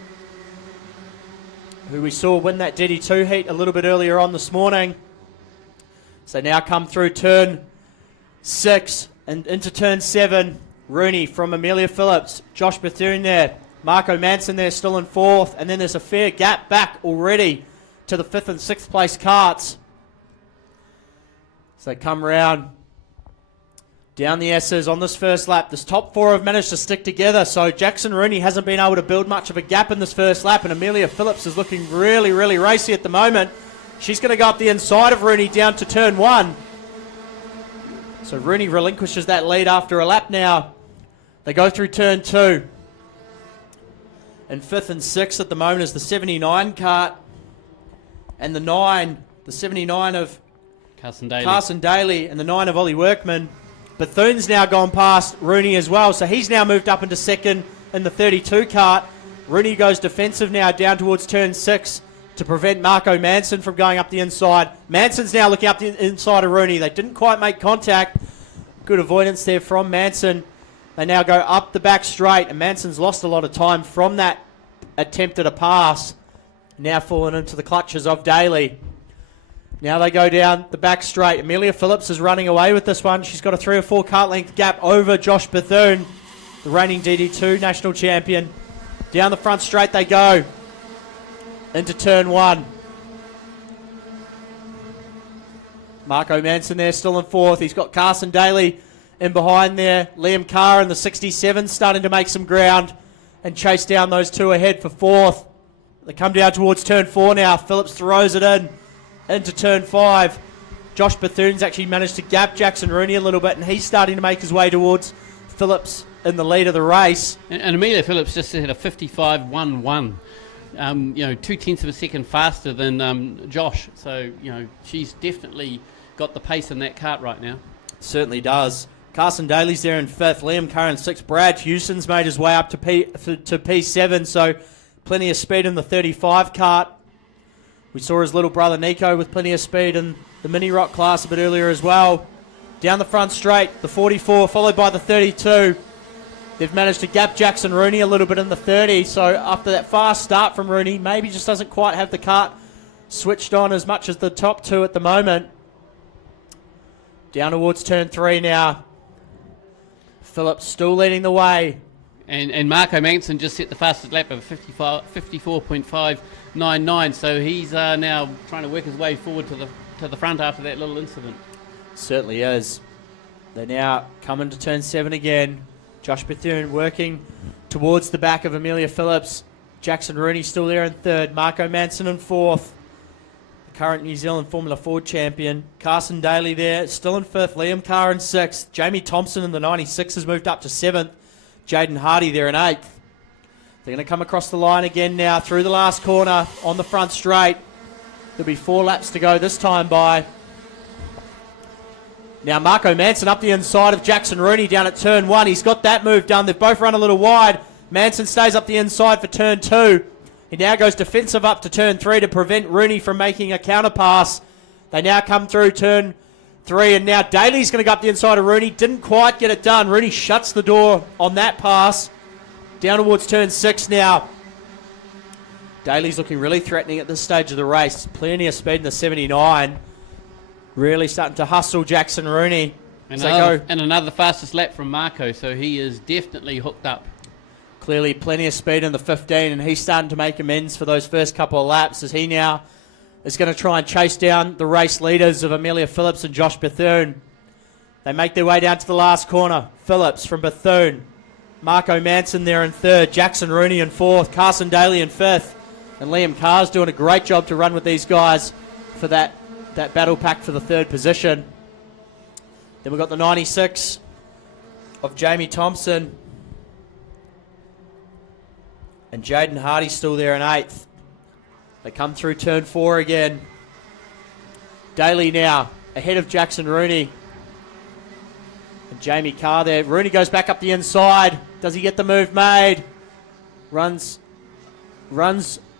who we saw win that DD2 heat a little bit earlier on this morning. So now come through turn 6 and into turn 7. Rooney from Amelia Phillips. Josh Bethune there. Marco Manson there still in 4th. And then there's a fair gap back already to the 5th and 6th place karts. So they come round down the S's on this first lap. This top 4 have managed to stick together. So Jackson Rooney hasn't been able to build much of a gap in this first lap. And Amelia Phillips is looking really, really racy at the moment. She's going to go up the inside of Rooney down to turn 1. So Rooney relinquishes that lead after a lap now. They go through turn 2. And 5th and 6th at the moment is the 79 kart. And the 9, the 79 of Carson Daly and the 9 of Ollie Workman. Bethune's now gone past Rooney as well. So he's now moved up into second in the 32 kart. Rooney goes defensive now down towards turn 6 to prevent Marco Manson from going up the inside. Manson's now looking up the inside of Rooney. They didn't quite make contact. Good avoidance there from Manson. They now go up the back straight, and Manson's lost a lot of time from that attempt at a pass. Now falling into the clutches of Daly. Now they go down the back straight. Amelia Phillips is running away with this one. She's got a 3 or 4 kart length gap over Josh Bethune, the reigning DD2 national champion. Down the front straight they go into turn 1. Marco Manson there still in 4th. He's got Carson Daly in behind there. Liam Carr in the 67 starting to make some ground and chase down those 2 ahead for 4th. They come down towards turn 4 now. Phillips throws it into turn 5. Josh Bethune's actually managed to gap Jackson Rooney a little bit, and he's starting to make his way towards Phillips in the lead of the race. And Amelia Phillips just hit a 55.11. 2/10 of a second faster than Josh. So, she's definitely got the pace in that kart right now. Certainly does. Carson Daly's there in 5th. Liam Carr in 6th. Brad Houston's made his way up to P7, so plenty of speed in the 35 kart. We saw his little brother Nico with plenty of speed in the Mini Rock class a bit earlier as well. Down the front straight, the 44 followed by the 32. They've managed to gap Jackson Rooney a little bit in the 30, so after that fast start from Rooney, maybe just doesn't quite have the kart switched on as much as the top 2 at the moment. Down towards turn 3 now. Phillips still leading the way. And Marco Manson just set the fastest lap of 54.599, so he's now trying to work his way forward to the front after that little incident. Certainly is. They're now coming to turn 7 again. Josh Bethune working towards the back of Amelia Phillips. Jackson Rooney still there in 3rd. Marco Manson in 4th. The current New Zealand Formula Ford champion. Carson Daly there, still in 5th. Liam Carr in 6th. Jamie Thompson in the 96 has moved up to 7th. Jaden Hardy there in 8th. They're going to come across the line again now through the last corner on the front straight. There'll be 4 laps to go this time by. Now Marco Manson up the inside of Jackson Rooney down at turn 1. He's got that move done. They've both run a little wide. Manson stays up the inside for turn 2. He now goes defensive up to turn 3 to prevent Rooney from making a counter pass. They now come through turn 3, and now Daly's going to go up the inside of Rooney. Didn't quite get it done. Rooney shuts the door on that pass. Down towards turn 6 now. Daly's looking really threatening at this stage of the race. Plenty of speed in the 79. Really starting to hustle Jackson Rooney. And another fastest lap from Marco, so he is definitely hooked up. Clearly plenty of speed in the 15, and he's starting to make amends for those first couple of laps as he now is going to try and chase down the race leaders of Amelia Phillips and Josh Bethune. They make their way down to the last corner. Phillips from Bethune. Marco Manson there in 3rd. Jackson Rooney in 4th. Carson Daly in 5th. And Liam Carr's doing a great job to run with these guys for that battle pack for the 3rd position. Then we've got the 96 of Jamie Thompson. And Jaden Hardy still there in 8th. They come through turn 4 again. Daly now ahead of Jackson Rooney. And Jamie Carr there. Rooney goes back up the inside. Does he get the move made? Runs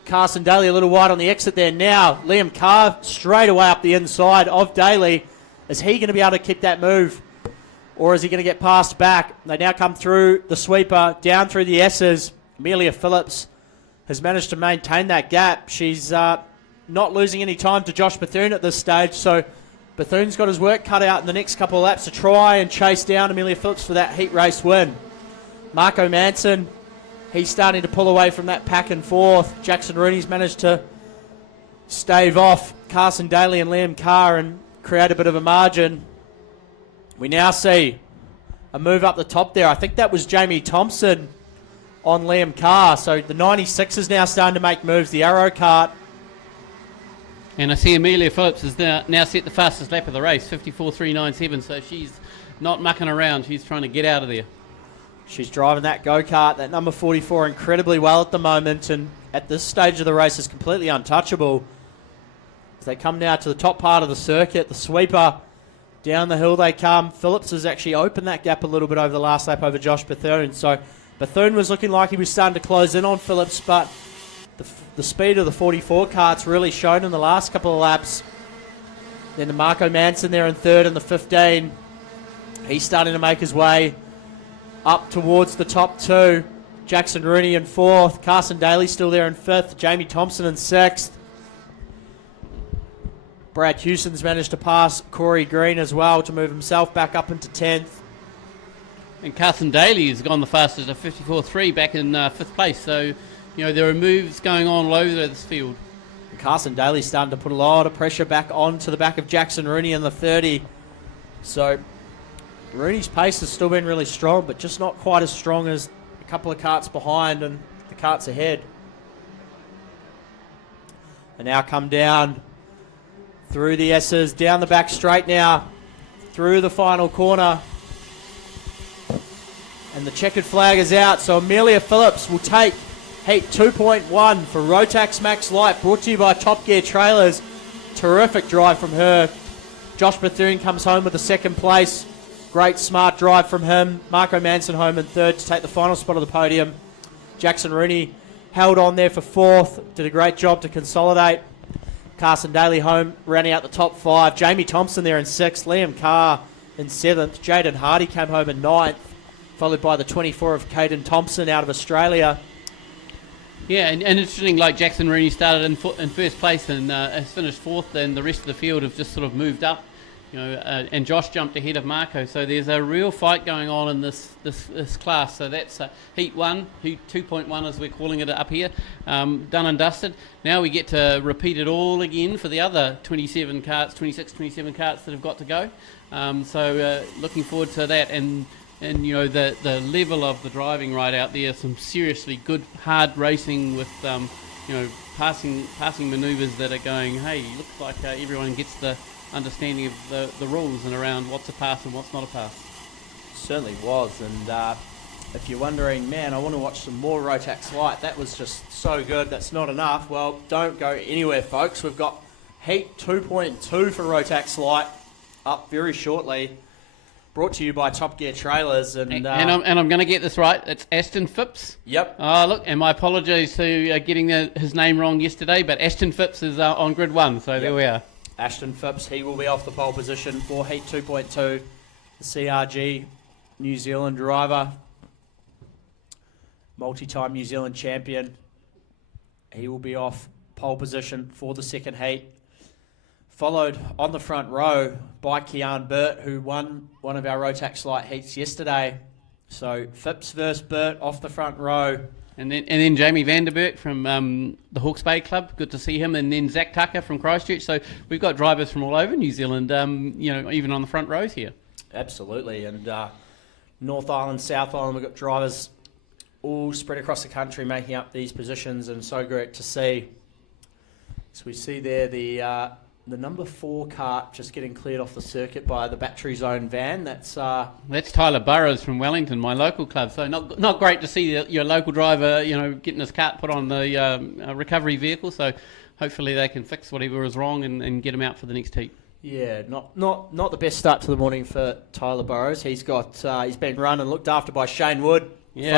Carson Daly a little wide on the exit there. Now Liam Carr straight away up the inside of Daly. Is he going to be able to keep that move, or is he going to get passed back? They now come through the sweeper, down through the S's. Amelia Phillips has managed to maintain that gap. She's not losing any time to Josh Bethune at this stage, so Bethune's got his work cut out in the next couple of laps to try and chase down Amelia Phillips for that heat race win. Marco Manson, he's starting to pull away from that pack in 4th. Jackson Rooney's managed to stave off Carson Daly and Liam Carr and create a bit of a margin. We now see a move up the top there. I think that was Jamie Thompson on Liam Carr. So the 96 is now starting to make moves. The Arrow kart. And I see Amelia Phillips has now set the fastest lap of the race, 54.397. So she's not mucking around. She's trying to get out of there. She's driving that go-kart, that number 44, incredibly well at the moment. And at this stage of the race is completely untouchable. As they come now to the top part of the circuit, the sweeper, down the hill they come. Phillips has actually opened that gap a little bit over the last lap over Josh Bethune. So Bethune was looking like he was starting to close in on Phillips, but the speed of the 44 kart's really shown in the last couple of laps. Then the Marco Manson there in 3rd and the 15. He's starting to make his way up towards the top 2. Jackson Rooney in 4th. Carson Daly still there in 5th. Jamie Thompson in 6th. Brad Hewson's managed to pass Corey Green as well to move himself back up into 10th. And Carson Daly has gone the fastest at 54.3 back in 5th place. So, there are moves going on all over this field. And Carson Daly's starting to put a lot of pressure back onto the back of Jackson Rooney in the 30. So, Rooney's pace has still been really strong, but just not quite as strong as a couple of karts behind and the karts ahead. And now come down through the S's, down the back straight now, through the final corner. And the checkered flag is out, so Amelia Phillips will take heat 2.1 for Rotax Max Light, brought to you by Top Gear Trailers. Terrific drive from her. Josh Bethune comes home with the 2nd place. Great smart drive from him. Marco Manson home in 3rd to take the final spot of the podium. Jackson Rooney held on there for 4th, did a great job to consolidate. Carson Daly home, rounding out the top 5. Jamie Thompson there in 6th. Liam Carr in 7th. Jaden Hardy came home in 9th, followed by the 24 of Caden Thompson out of Australia. Yeah, and interesting, like Jackson Rooney started in 1st place and has finished 4th, and the rest of the field have just sort of moved up. And Josh jumped ahead of Marco, so there's a real fight going on in this class. So that's Heat 1, Heat 2.1 as we're calling it up here, done and dusted. Now we get to repeat it all again for the other 27 karts that have got to go. So looking forward to that, and the level of the driving right out there, some seriously good hard racing with passing manoeuvres that are going, hey, looks like everyone gets the understanding of the rules and around what's a pass and what's not a pass. Certainly was, and if you're wondering, man, I want to watch some more Rotax Light, that was just so good, that's not enough. Well, don't go anywhere, folks. We've got Heat 2.2 for Rotax Light up very shortly, brought to you by Top Gear Trailers. And I'm going to get this right, it's Ashton Phipps. Yep. Look, and my apologies to getting his name wrong yesterday, but Ashton Phipps is on grid 1, so There we are. Ashton Phipps, he will be off the pole position for Heat 2.2. The CRG New Zealand driver, multi-time New Zealand champion. He will be off pole position for the 2nd heat. Followed on the front row by Kian Burt, who won one of our Rotax Light heats yesterday. So Phipps versus Burt off the front row. And then Jamie Vanderberg from the Hawke's Bay Club, good to see him. And then Zach Tucker from Christchurch. So we've got drivers from all over New Zealand, even on the front rows here. Absolutely. And North Island, South Island, we've got drivers all spread across the country making up these positions, and so great to see. So we see there the number 4 kart just getting cleared off the circuit by the battery zone van. That's Tyler Burrows from Wellington, my local club. So not great to see your local driver, getting his kart put on the recovery vehicle. So hopefully they can fix whatever was wrong and get him out for the next heat. Yeah, not the best start to the morning for Tyler Burrows. He's been run and looked after by Shane Wood. We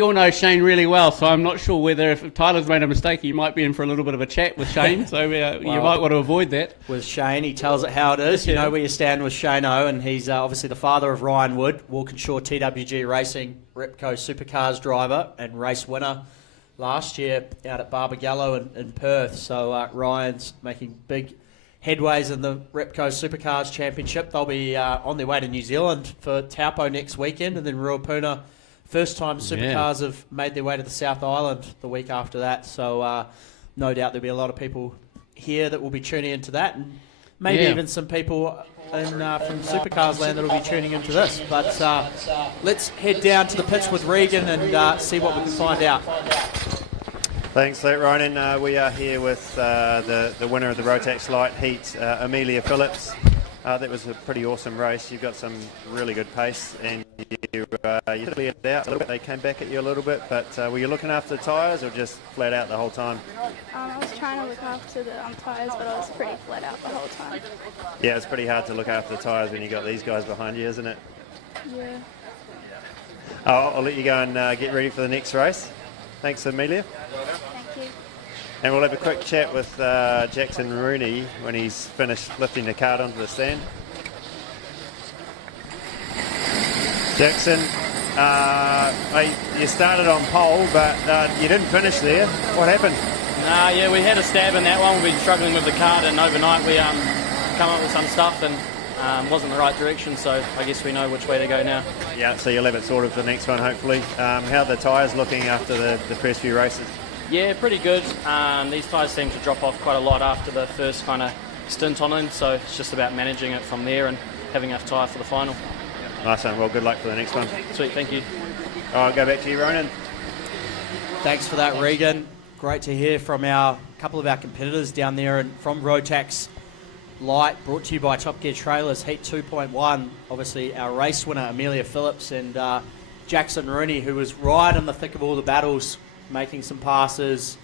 all know Shane really well, so I'm not sure whether if Tyler's made a mistake, he might be in for a little bit of a chat with Shane, so you might want to avoid that. With Shane, he tells it how it is. You know where you stand with Shane-O, and he's obviously the father of Ryan Wood, Walkinshaw TWG Racing, Repco Supercars driver and race winner last year out at Barbagallo in Perth. So Ryan's making big headways in the Repco Supercars Championship. They'll be on their way to New Zealand for Taupo next weekend, and then Ruapuna. First time supercars have made their way to the South Island the week after that, so no doubt there'll be a lot of people here that will be tuning into that, and maybe even some people from Supercars land that will be tuning into this. But let's head down to the pits with Regan and see what we can find out. Thanks for that, Ryan. We are here with the winner of the Rotax Light heat, Amelia Phillips. That was a pretty awesome race. You've got some really good pace, and you cleared it out a little bit. They came back at you a little bit, but were you looking after the tyres or just flat out the whole time? I was trying to look after the tyres, but I was pretty flat out the whole time. Yeah, it's pretty hard to look after the tyres when you've got these guys behind you, isn't it? Yeah. I'll let you go and get ready for the next race. Thanks, Amelia. Thank you. And we'll have a quick chat with Jackson Rooney when he's finished lifting the kart onto the stand. Jackson, you started on pole, but you didn't finish there. What happened? Yeah, we had a stab in that one. We've been struggling with the kart, and overnight we come up with some stuff and wasn't the right direction, so I guess we know which way to go now. Yeah, so you'll have it sorted for the next one, hopefully. How are the tyres looking after the first few races? Yeah, pretty good. These tyres seem to drop off quite a lot after the first kind of stint on them, so it's just about managing it from there and having enough tyre for the final. Nice one. Well, good luck for the next one. Sweet, thank you. I'll go back to you, Ronan. Thanks for that, Regan. Great to hear from a couple of our competitors down there, and from Rotax Light, brought to you by Top Gear Trailers, Heat 2.1. Obviously, our race winner, Amelia Phillips, and Jackson Rooney, who was right in the thick of all the battles, making some passes,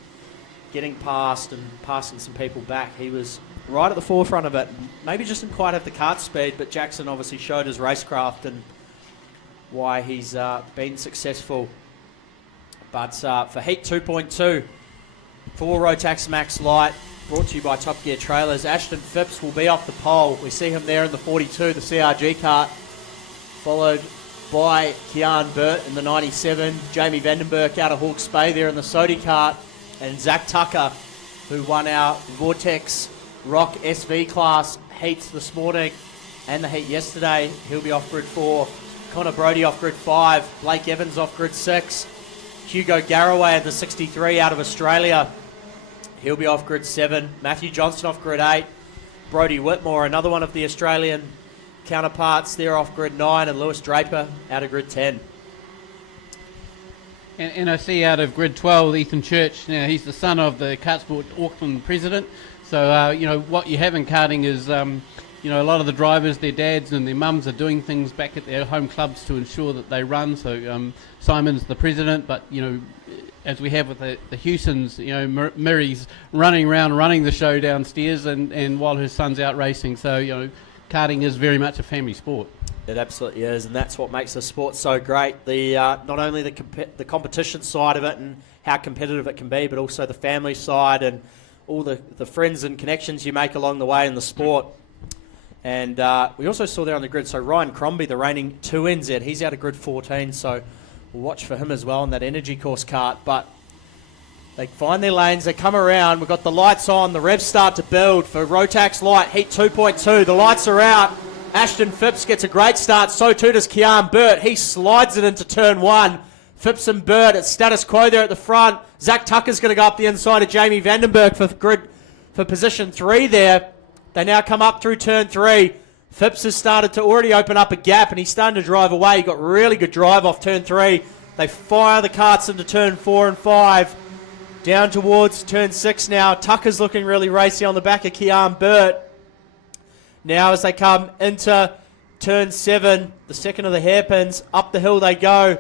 getting past and passing some people back. He was right at the forefront of it. Maybe just didn't quite have the kart speed, but Jackson obviously showed his racecraft and why he's been successful. But for Heat 2.2, for Rotax Max Light, brought to you by Top Gear Trailers, Ashton Phipps will be off the pole. We see him there in the 42, the CRG kart, followed by Kian Burt in the 97, Jamie Vandenberg out of Hawke's Bay there in the Sodi kart, and Zach Tucker, who won our Vortex Rock SV class heats this morning and the heat yesterday. He'll be off grid 4. Connor Brodie off grid 5. Blake Evans off grid 6. Hugo Garraway in the 63 out of Australia. He'll be off grid 7. Matthew Johnston off grid 8. Brodie Whitmore, another one of the Australian counterparts, they're off grid 9, and Lewis Draper out of grid 10. And I see out of grid 12, Ethan Church. Now, he's the son of the KartSport Auckland president. So, what you have in karting is, a lot of the drivers, their dads and their mums are doing things back at their home clubs to ensure that they run. So, Simon's the president, but, as we have with the Hewsons, Murray's running around, running the show downstairs, and while his son's out racing. So, karting is very much a family sport. It absolutely is, and that's what makes the sport so great. The not only the competition side of it and how competitive it can be, but also the family side and all the friends and connections you make along the way in the sport. And we also saw there on the grid, so Ryan Crombie, the reigning 2NZ, he's out of grid 14, so we'll watch for him as well in that energy course kart. But they find their lanes, they come around, we've got the lights on, the revs start to build for Rotax Light, Heat 2.2, the lights are out. Ashton Phipps gets a great start, so too does Kian Burt. He slides it into turn 1. Phipps and Burt at status quo there at the front. Zach Tucker's going to go up the inside of Jamie Vandenberg for position 3 there. They now come up through turn 3. Phipps has started to already open up a gap, and he's starting to drive away. He got really good drive off turn 3. They fire the karts into turn 4 and 5. Down towards turn 6 now. Tucker's looking really racy on the back of Kian Burt. Now as they come into turn 7, the second of the hairpins, up the hill they go.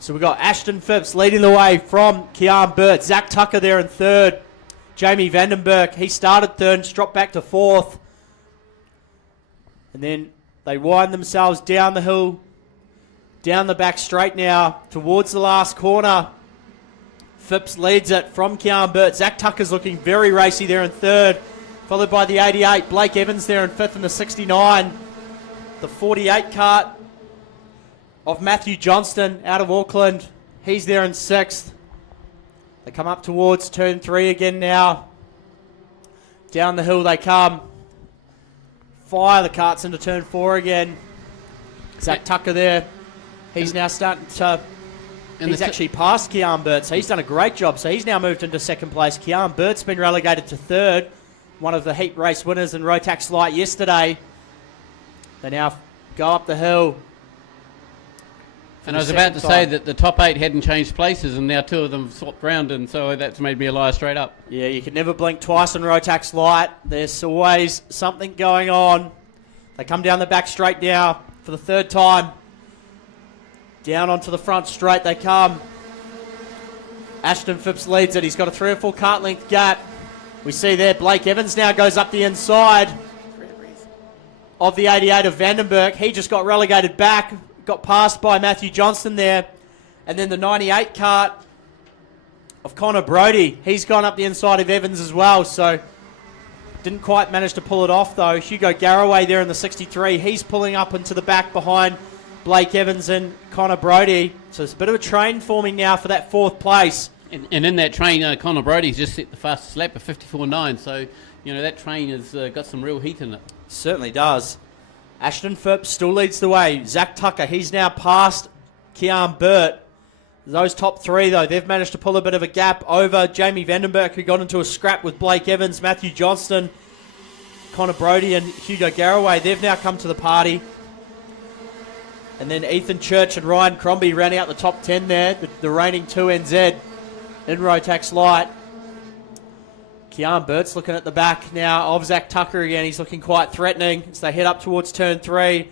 So we've got Ashton Phipps leading the way from Kian Burt. Zach Tucker there in 3rd. Jamie Vandenberg, he started 3rd, dropped back to 4th. And then they wind themselves down the hill, down the back straight now, towards the last corner. Phipps leads it from Kian Burt. Zach Tucker's looking very racy there in 3rd. Followed by the 88, Blake Evans there in 5th in the 69. The 48 kart of Matthew Johnston out of Auckland. He's there in 6th. They come up towards turn 3 again now. Down the hill they come. Fire the karts into turn 4 again. Zach Tucker there. He's now starting to... He's actually passed Kian Burt, so he's done a great job. So he's now moved into 2nd place. Kian Burt's been relegated to 3rd. One of the heat race winners in Rotax Light yesterday. They now go up the hill. And I was about to say that the top 8 hadn't changed places, and now 2 of them swapped round, and so that's made me a liar straight up. Yeah, you can never blink twice on Rotax Light. There's always something going on. They come down the back straight now for the 3rd time. Down onto the front straight they come. Ashton Phipps leads it. He's got a 3 or 4 kart length gap. We see there Blake Evans now goes up the inside of the 88 of Vandenberg. He just got relegated back, got passed by Matthew Johnston there. And then the 98 kart of Connor Brodie. He's gone up the inside of Evans as well, so didn't quite manage to pull it off though. Hugo Garraway there in the 63. He's pulling up into the back behind Blake Evans and Connor Brodie. So it's a bit of a train forming now for that 4th place. And in that train, Connor Brodie's just set the fastest lap of 54.9, so that train has got some real heat in it. Certainly does. Ashton Phipps still leads the way. Zach Tucker, he's now past Kian Burt. Those top three, though, they've managed to pull a bit of a gap over Jamie Vandenberg, who got into a scrap with Blake Evans, Matthew Johnston, Connor Brodie and Hugo Garraway. They've now come to the party. And then Ethan Church and Ryan Crombie rounding out the top 10 there, the reigning 2NZ in Rotax Light. Kian Burt's looking at the back now of Zach Tucker again. He's looking quite threatening as they head up towards turn 3.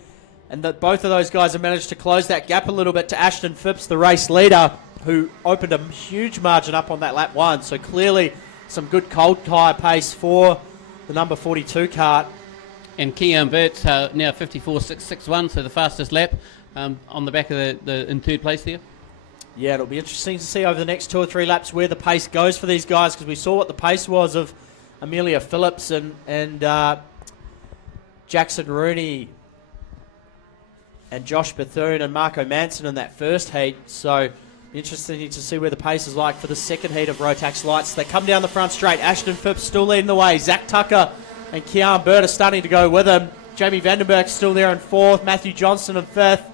And that both of those guys have managed to close that gap a little bit to Ashton Phipps, the race leader, who opened a huge margin up on that lap 1. So clearly some good cold tyre pace for the number 42 kart. And Kian Burt's now 54.661, so the fastest lap on the back of in third place there. Yeah, it'll be interesting to see over the next 2 or 3 laps where the pace goes for these guys, because we saw what the pace was of Amelia Phillips and Jackson Rooney and Josh Bethune and Marco Manson in that first heat. So interesting to see where the pace is like for the second heat of Rotax Lights. They come down the front straight. Ashton Phipps still leading the way. Zach Tucker and Kian Burt are starting to go with him. Jamie Vandenberg's still there in 4th. Matthew Johnston in 5th.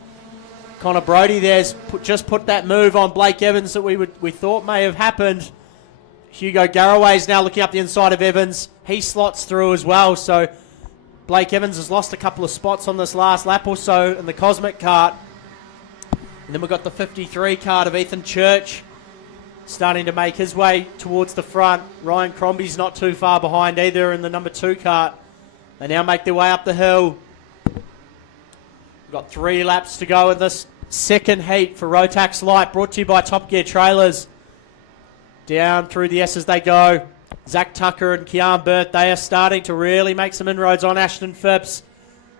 Connor Brodie there's just put that move on Blake Evans that we thought may have happened. Hugo Garraway's now looking up the inside of Evans. He slots through as well, so Blake Evans has lost a couple of spots on this last lap or so in the Cosmic kart. And then we've got the 53 kart of Ethan Church starting to make his way towards the front. Ryan Crombie's not too far behind either in the number 2 kart. They now make their way up the hill. We've got 3 laps to go in this second heat for Rotax Light, brought to you by Top Gear Trailers. Down through the S as they go. Zach Tucker and Kian Burt, they are starting to really make some inroads on Ashton Phipps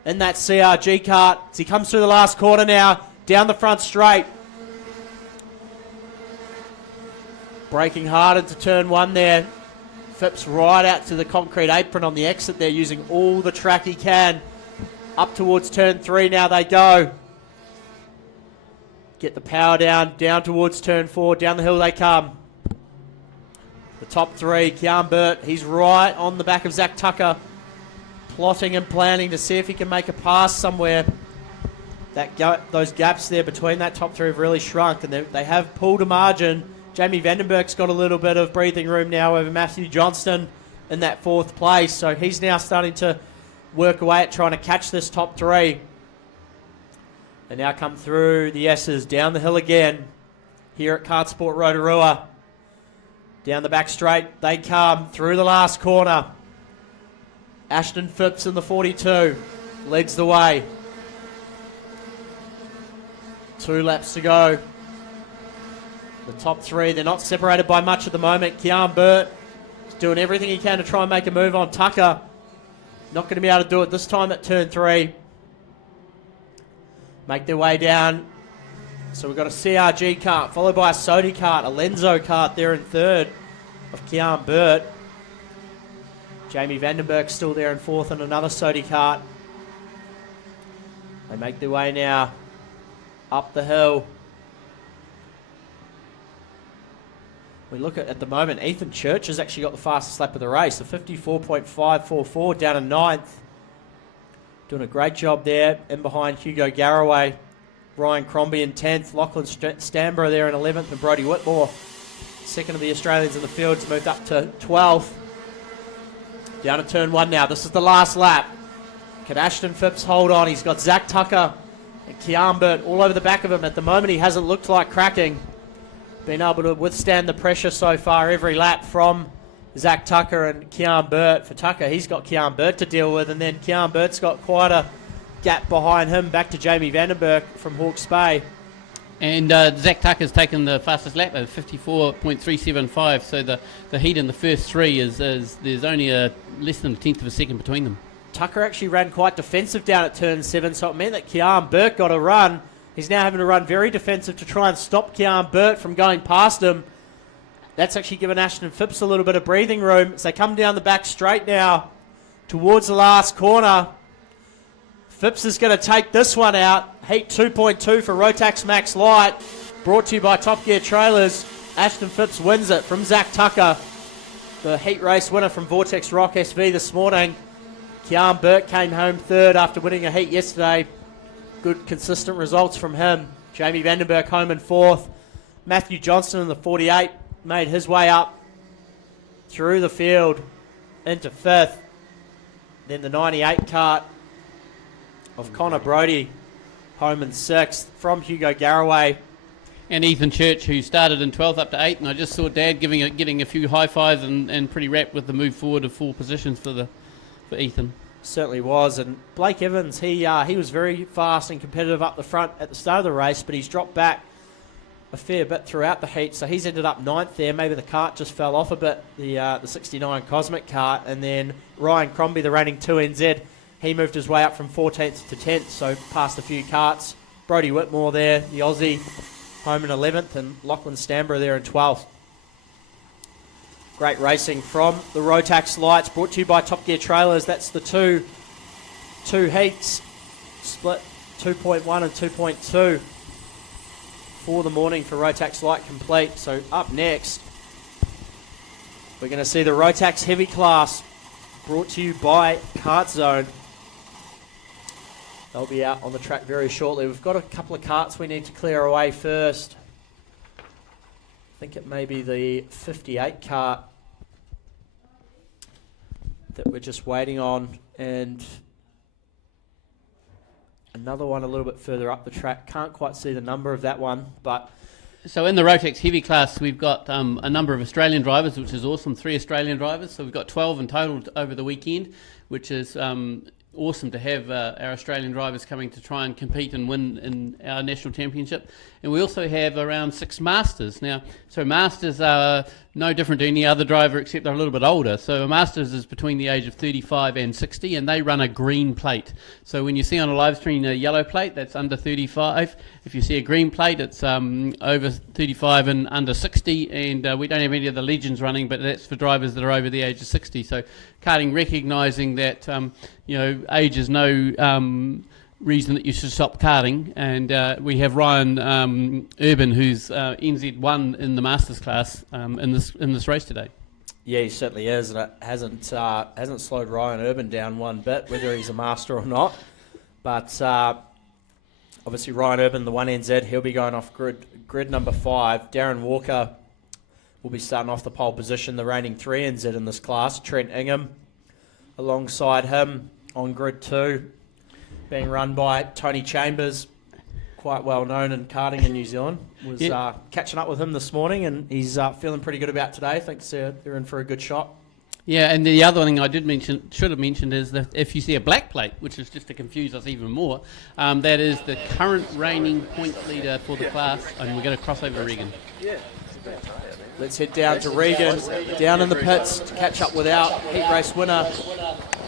in that CRG kart. As he comes through the last corner now, down the front straight. Braking hard into turn 1 there. Phipps right out to the concrete apron on the exit there, using all the track he can. Up towards turn 3 now they go. Get the power down towards turn 4. Down the hill they come. The top 3, Kian Burt, he's right on the back of Zach Tucker, plotting and planning to see if he can make a pass somewhere. Those gaps there between that top 3 have really shrunk, and they have pulled a margin. Jamie Vandenberg's got a little bit of breathing room now over Matthew Johnston in that 4th place, so he's now starting to work away at trying to catch this top 3. They now come through the S's, down the hill again, here at KartSport Rotorua. Down the back straight, they come through the last corner. Ashton Phipps in the 42 leads the way. 2 laps to go. The top 3, they're not separated by much at the moment. Kian Burt is doing everything he can to try and make a move on Tucker. Not going to be able to do it this time at turn 3. Make their way down. So we've got a CRG kart, followed by a Sodi kart, a Lenzo kart there in 3rd of Kian Burt. Jamie Vandenberg still there in 4th and another Sodi kart. They make their way now up the hill. We look at the moment, Ethan Church has actually got the fastest lap of the race, a 54.544 down in 9th. Doing a great job there, in behind Hugo Garraway. Ryan Crombie in 10th, Lachlan Stamborough there in 11th, and Brodie Whitmore, second of the Australians in the field, has moved up to 12th. Down to turn 1 now. This is the last lap. Can Ashton Phipps hold on? He's got Zach Tucker and Kian Burt all over the back of him. At the moment, he hasn't looked like cracking. Been able to withstand the pressure so far every lap from Zach Tucker and Kian Burt. For Tucker, he's got Kian Burt to deal with, and then Kian Burt's got quite a gap behind him, back to Jamie Vandenberg from Hawke's Bay. And Zach Tucker's taken the fastest lap at 54.375, so the heat in the first 3 is there's only less than a tenth of a second between them. Tucker actually ran quite defensive down at turn 7, so it meant that Kian Burt got a run. He's now having to run very defensive to try and stop Kian Burt from going past him. That's actually given Ashton Phipps a little bit of breathing room as they come down the back straight now towards the last corner. Phipps is going to take this one out. Heat 2.2 for Rotax Max Light, brought to you by Top Gear Trailers. Ashton Phipps wins it from Zach Tucker, the heat race winner from Vortex Rock SV this morning. Kian Burke came home third after winning a heat yesterday. Good consistent results from him. Jamie Vandenberg home in fourth. Matthew Johnston in the 48 made his way up through the field into fifth. Then the 98 kart of Connor Brody home in sixth from Hugo Garraway. And Ethan Church, who started in 12th up to 8th, and I just saw Dad getting a few high fives and pretty wrapped with the move forward of 4 positions for Ethan. Certainly was. And Blake Evans, he was very fast and competitive up the front at the start of the race, but he's dropped back a fair bit throughout the heat, so he's ended up 9th there. Maybe the kart just fell off a bit, the 69 Cosmic kart. And then Ryan Crombie, the reigning 2NZ, he moved his way up from 14th to 10th, so past a few karts. Brodie Whitmore there, the Aussie, home in 11th, and Lachlan Stamborough there in 12th. Great racing from the Rotax Lights, brought to you by Top Gear Trailers. That's the two heats, split 2.1 and 2.2 for the morning for Rotax Light complete. So up next, we're going to see the Rotax Heavy class, brought to you by KartZone. They'll be out on the track very shortly. We've got a couple of karts we need to clear away first. I think it may be the 58 kart that we're just waiting on, and another one a little bit further up the track. Can't quite see the number of that one, but... So in the Rotax Heavy class, we've got a number of Australian drivers, which is awesome, 3 Australian drivers. So we've got 12 in total over the weekend, which is awesome to have our Australian drivers coming to try and compete and win in our national championship. And we also have around 6 Masters. Now, so Masters are no different to any other driver except they're a little bit older. So a Masters is between the age of 35 and 60, and they run a green plate. So when you see on a live stream a yellow plate, that's under 35. If you see a green plate, it's over 35 and under 60. And we don't have any of the legends running, but that's for drivers that are over the age of 60. So karting recognising that age is no reason that you should stop karting, and we have Ryan Urban, who's NZ1 in the Masters class in this race today. Yeah, he certainly is, and it hasn't slowed Ryan Urban down one bit, whether he's a master or not. But obviously Ryan Urban, the 1NZ, he'll be going off grid number 5. Darren Walker will be starting off the pole position, the reigning 3NZ in this class. Trent Ingham alongside him on grid 2. Being run by Tony Chambers, quite well known in karting in New Zealand. Was catching up with him this morning, and he's feeling pretty good about today. Thinks they're in for a good shot. Yeah, and the other thing I should have mentioned is that if you see a black plate, which is just to confuse us even more, that is the current reigning points leader for the class, and we're going to cross over Regan. Let's head down to Regan, down in the pits to catch up with our heat race winner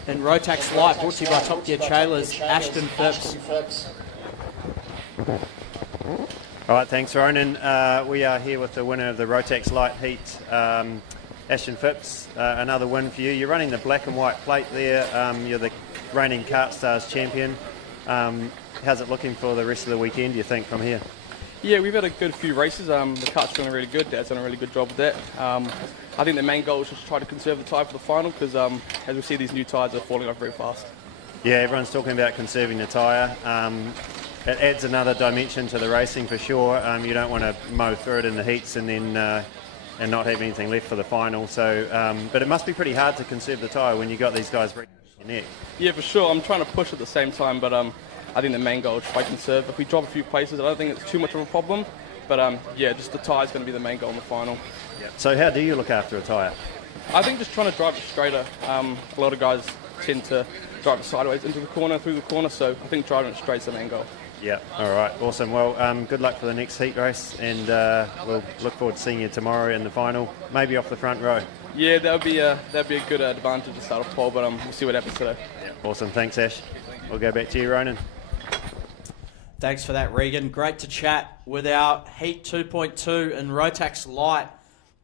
in Rotax Light, brought to you by Top Gear Trailers, Ashton Phipps. All right, thanks, Ronan. We are here with the winner of the Rotax Light heat, Ashton Phipps. Another win for you. You're running the black and white plate there. You're the reigning KartStars champion. How's it looking for the rest of the weekend, do you think, from here? Yeah, we've had a good few races. The kart's doing really good. Dad's done a really good job with that. I think the main goal is just to try to conserve the tyre for the final because, as we see, these new tyres are falling off very fast. Yeah, everyone's talking about conserving the tyre. It adds another dimension to the racing for sure. You don't want to mow through it in the heats and then and not have anything left for the final. So, but it must be pretty hard to conserve the tyre when you've got these guys breathing in your neck. Yeah, for sure. I'm trying to push at the same time, but I think the main goal is to try to conserve. If we drop a few places, I don't think it's too much of a problem. But yeah, just the tyre's going to be the main goal in the final. Yeah. So how do you look after a tyre? I think just trying to drive it straighter. A lot of guys tend to drive it sideways into the corner, through the corner, so I think driving it straight is the main goal. Yeah, all right, awesome. Well, good luck for the next heat race, and we'll look forward to seeing you tomorrow in the final, maybe off the front row. Yeah, that'd be a good advantage to start off pole, but we'll see what happens today. Yeah. Awesome, thanks Ash. We'll go back to you, Ronan. Thanks for that, Regan. Great to chat with our Heat 2.2 and Rotax Light.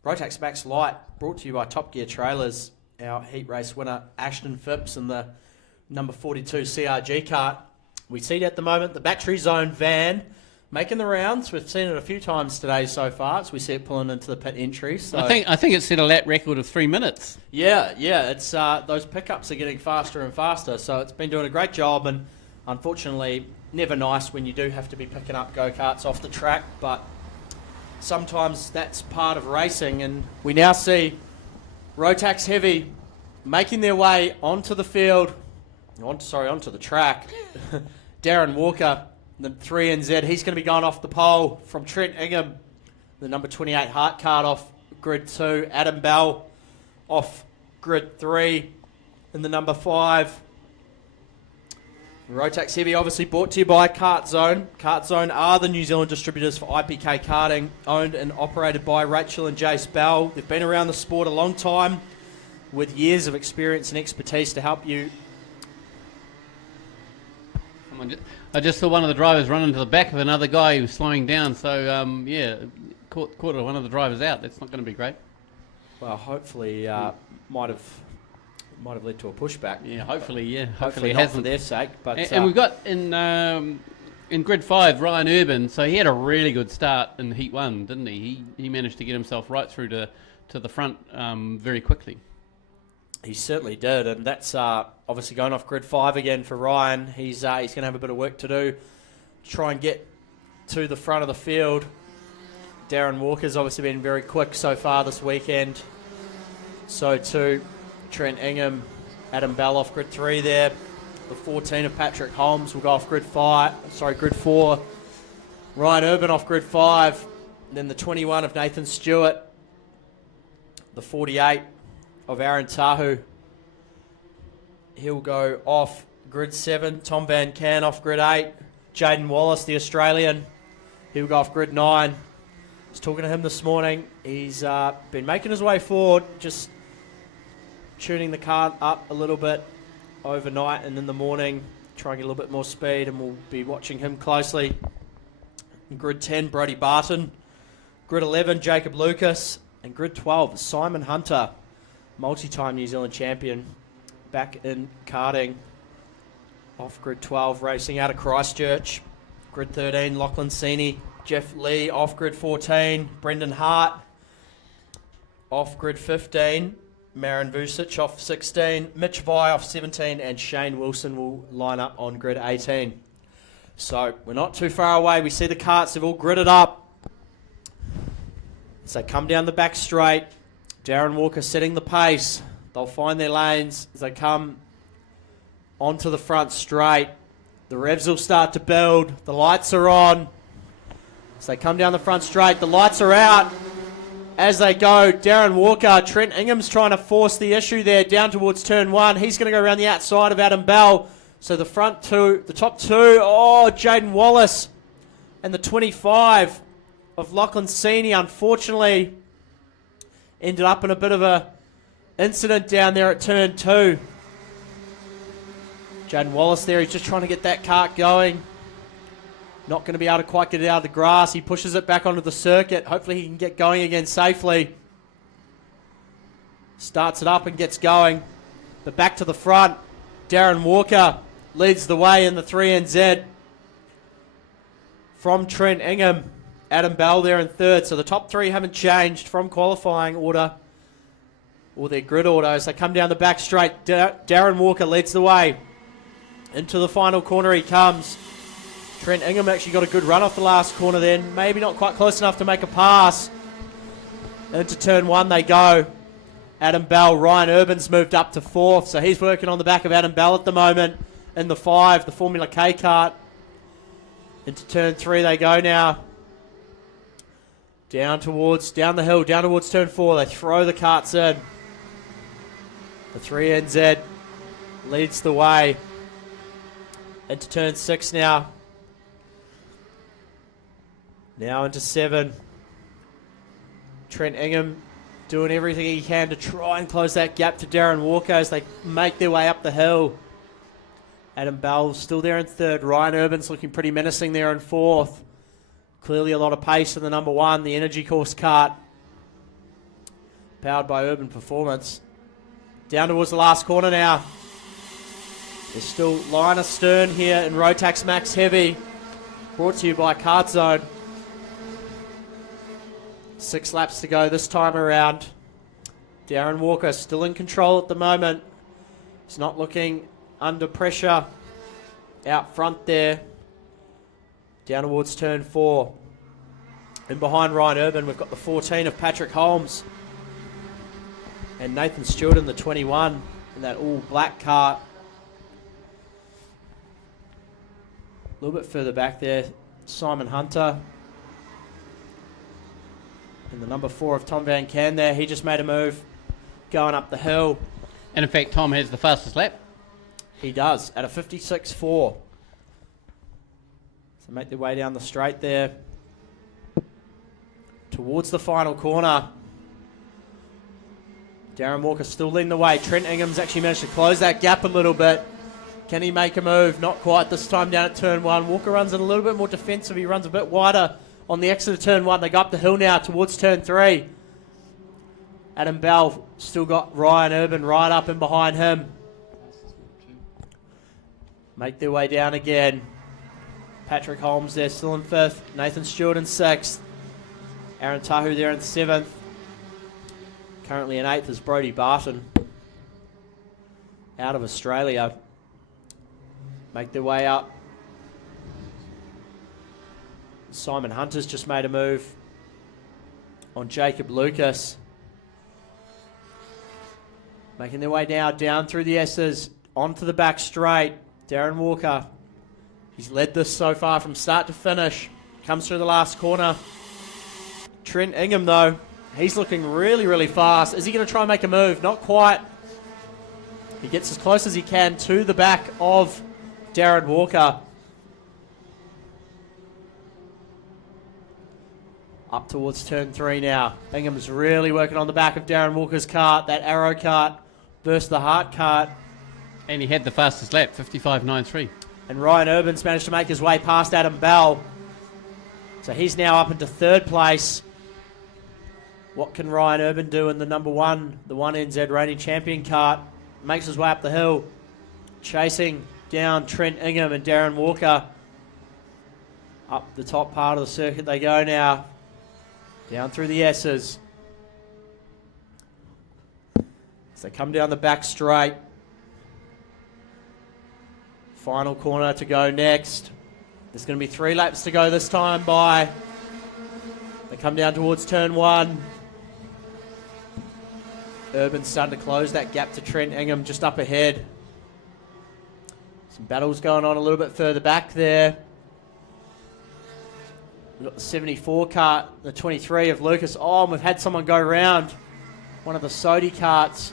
Rotax Max Light, brought to you by Top Gear Trailers. Our heat race winner, Ashton Phipps, in the number 42 CRG kart. We see at the moment the Battery Zone van making the rounds. We've seen it a few times today so far as we see it pulling into the pit entry. So I think it set a lap record of 3 minutes. Yeah, it's those pickups are getting faster and faster. So it's been doing a great job, and unfortunately, never nice when you do have to be picking up go-karts off the track, but sometimes that's part of racing. And we now see Rotax Heavy making their way onto the field, onto the track. Darren Walker, the 3NZ, he's going to be going off the pole from Trent Ingham, the number 28 Hart card off grid 2. Adam Bell off grid 3 in the number 5. Rotax Heavy obviously brought to you by KartZone. KartZone are the New Zealand distributors for IPK Karting, owned and operated by Rachel and Jace Bell. They've been around the sport a long time with years of experience and expertise to help you. I just saw one of the drivers run into the back of another guy who was slowing down. So, caught one of the drivers out. That's not going to be great. Well, hopefully might have led to a pushback. Yeah, hopefully it not hasn't for their sake. But and we've got in grid 5 Ryan Urban. So he had a really good start in Heat 1, didn't he? He managed to get himself right through to the front very quickly. He certainly did, and that's obviously going off grid 5 again for Ryan. He's going to have a bit of work to do to try and get to the front of the field. Darren Walker's obviously been very quick so far this weekend. So too Trent Ingham, Adam Bell off grid 3 there. The 14 of Patrick Holmes will go off grid 4. Ryan Urban off grid 5. And then the 21 of Nathan Stewart. The 48 of Aaron Tahu. He'll go off grid 7. Tom Van Can off grid 8. Jaden Wallace, the Australian, he'll go off grid 9. I was talking to him this morning. He's been making his way forward, just tuning the car up a little bit overnight and in the morning, trying to get a little bit more speed, and we'll be watching him closely. In grid 10, Brody Barton. Grid 11, Jacob Lucas. And grid 12, Simon Hunter, multi-time New Zealand champion, back in karting. Off grid 12, racing out of Christchurch. Grid 13, Lachlan Sini. Jeff Lee off grid 14. Brendan Hart off grid 15. Marin Vucic off 16. Mitch Vi off 17. And Shane Wilson will line up on grid 18. So we're not too far away. We see the karts have all gridded up. As they come down the back straight, Darren Walker setting the pace. They'll find their lanes as they come onto the front straight. The revs will start to build. The lights are on. As they come down the front straight, the lights are out. As they go, Darren Walker, Trent Ingham's trying to force the issue there down towards turn 1. He's going to go around the outside of Adam Bell. So the top two, Jaden Wallace and the 25 of Lachlan Sini, unfortunately, ended up in a bit of a incident down there at turn 2. Jaden Wallace there, he's just trying to get that kart going. Not going to be able to quite get it out of the grass. He pushes it back onto the circuit. Hopefully he can get going again safely. Starts it up and gets going. But back to the front, Darren Walker leads the way in the 3NZ from Trent Ingham. Adam Bell there in third. So the top three haven't changed from qualifying order or their grid order. As they come down the back straight, Darren Walker leads the way. Into the final corner he comes. Trent Ingham actually got a good run off the last corner then. Maybe not quite close enough to make a pass. Into turn 1 they go. Adam Bell, Ryan Urban's moved up to 4th. So he's working on the back of Adam Bell at the moment. In the 5, the Formula K kart. Into turn 3 they go now. Down the hill, down towards turn 4. They throw the karts in. The 3NZ leads the way. Into turn 6 now. Now into 7. Trent Ingham doing everything he can to try and close that gap to Darren Walker as they make their way up the hill. Adam Bell still there in 3rd. Ryan Urban's looking pretty menacing there in 4th. Clearly a lot of pace in the number 1, the Energy Course kart. Powered by Urban Performance. Down towards the last corner now. There's still line astern here in Rotax Max Heavy. Brought to you by Kart Zone. 6 laps to go this time around. Darren Walker still in control at the moment. He's not looking under pressure out front there. Down towards turn 4. And behind Ryan Urban, we've got the 14 of Patrick Holmes. And Nathan Stewart in the 21 in that all black kart. A little bit further back there, Simon Hunter. And the number 4 of Tom Van Can there. He just made a move going up the hill. And in fact, Tom has the fastest lap. He does, at a 56.4. So make their way down the straight there. Towards the final corner. Darren Walker still leading the way. Trent Ingham's actually managed to close that gap a little bit. Can he make a move? Not quite this time down at turn 1. Walker runs it a little bit more defensive. He runs a bit wider on the exit of turn 1. They go up the hill now towards turn 3. Adam Bell still got Ryan Urban right up and behind him. Make their way down again. Patrick Holmes there still in 5th. Nathan Stewart in 6th. Aaron Tahu there in 7th. Currently in 8th is Brodie Barton out of Australia. Make their way up. Simon Hunter's just made a move on Jacob Lucas. Making their way down through the S's, onto the back straight. Darren Walker, he's led this so far from start to finish. Comes through the last corner. Trent Ingham though, he's looking really, really fast. Is he going to try and make a move? Not quite. He gets as close as he can to the back of Darren Walker. Up towards turn 3 now. Ingham's really working on the back of Darren Walker's kart. That arrow kart versus the Hart kart. And he had the fastest lap, 55.93. And Ryan Urban's managed to make his way past Adam Bell. So he's now up into 3rd place. What can Ryan Urban do in the number 1, the 1NZ reigning champion kart? Makes his way up the hill. Chasing down Trent Ingham and Darren Walker. Up the top part of the circuit they go now. Down through the S's. As they come down the back straight. Final corner to go next. There's going to be 3 laps to go this time by. They come down towards turn 1. Urban's starting to close that gap to Trent Ingham just up ahead. Some battles going on a little bit further back there. We've got the 74 kart, the 23 of Lucas. Oh, and we've had someone go round one of the Sodi karts.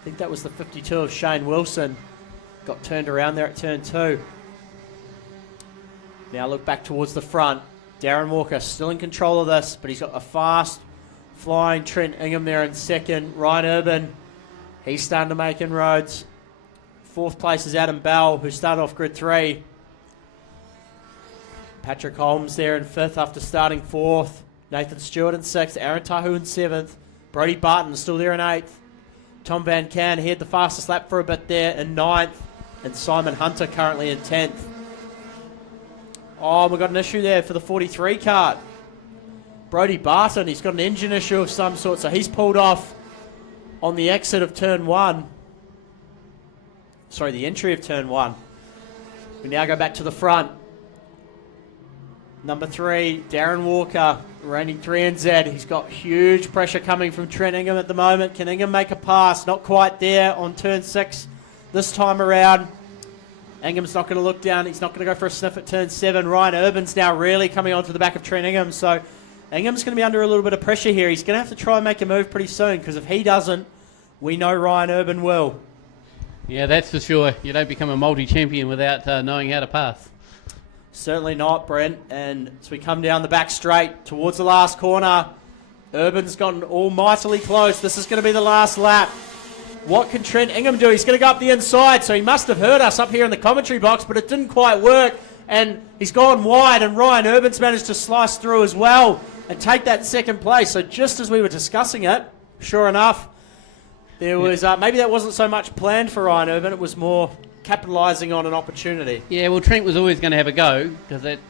I think that was the 52 of Shane Wilson. Got turned around there at turn 2. Now look back towards the front. Darren Walker still in control of this, but he's got a fast flying Trent Ingham there in 2nd. Ryan Urban, he's starting to make inroads. 4th place is Adam Bell, who started off grid 3. Patrick Holmes there in 5th after starting 4th. Nathan Stewart in 6th. Aaron Tahu in 7th. Brodie Barton still there in 8th. Tom Van Can, he had the fastest lap for a bit there in 9th. And Simon Hunter currently in 10th. Oh, we've got an issue there for the 43 kart. Brodie Barton, he's got an engine issue of some sort, so he's pulled off on the exit of turn 1. Sorry, the entry of turn 1. We now go back to the front. Number 3, Darren Walker, reigning 3NZ. He's got huge pressure coming from Trent Ingham at the moment. Can Ingham make a pass? Not quite there on turn 6 this time around. Ingham's not going to look down. He's not going to go for a sniff at turn 7. Ryan Urban's now really coming onto the back of Trent Ingham. So Ingham's going to be under a little bit of pressure here. He's going to have to try and make a move pretty soon, because if he doesn't, we know Ryan Urban will. Yeah, that's for sure. You don't become a multi-champion without knowing how to pass. Certainly not, Brent. And as we come down the back straight towards the last corner, Urban's gotten all mightily close. This is going to be the last lap. What can Trent Ingham do? He's going to go up the inside, so he must have heard us up here in the commentary box, but it didn't quite work. And he's gone wide, and Ryan Urban's managed to slice through as well and take that 2nd place. So just as we were discussing it, sure enough, there was maybe that wasn't so much planned for Ryan Urban. It was more capitalising on an opportunity. Yeah, well, Trent was always going to have a go because that,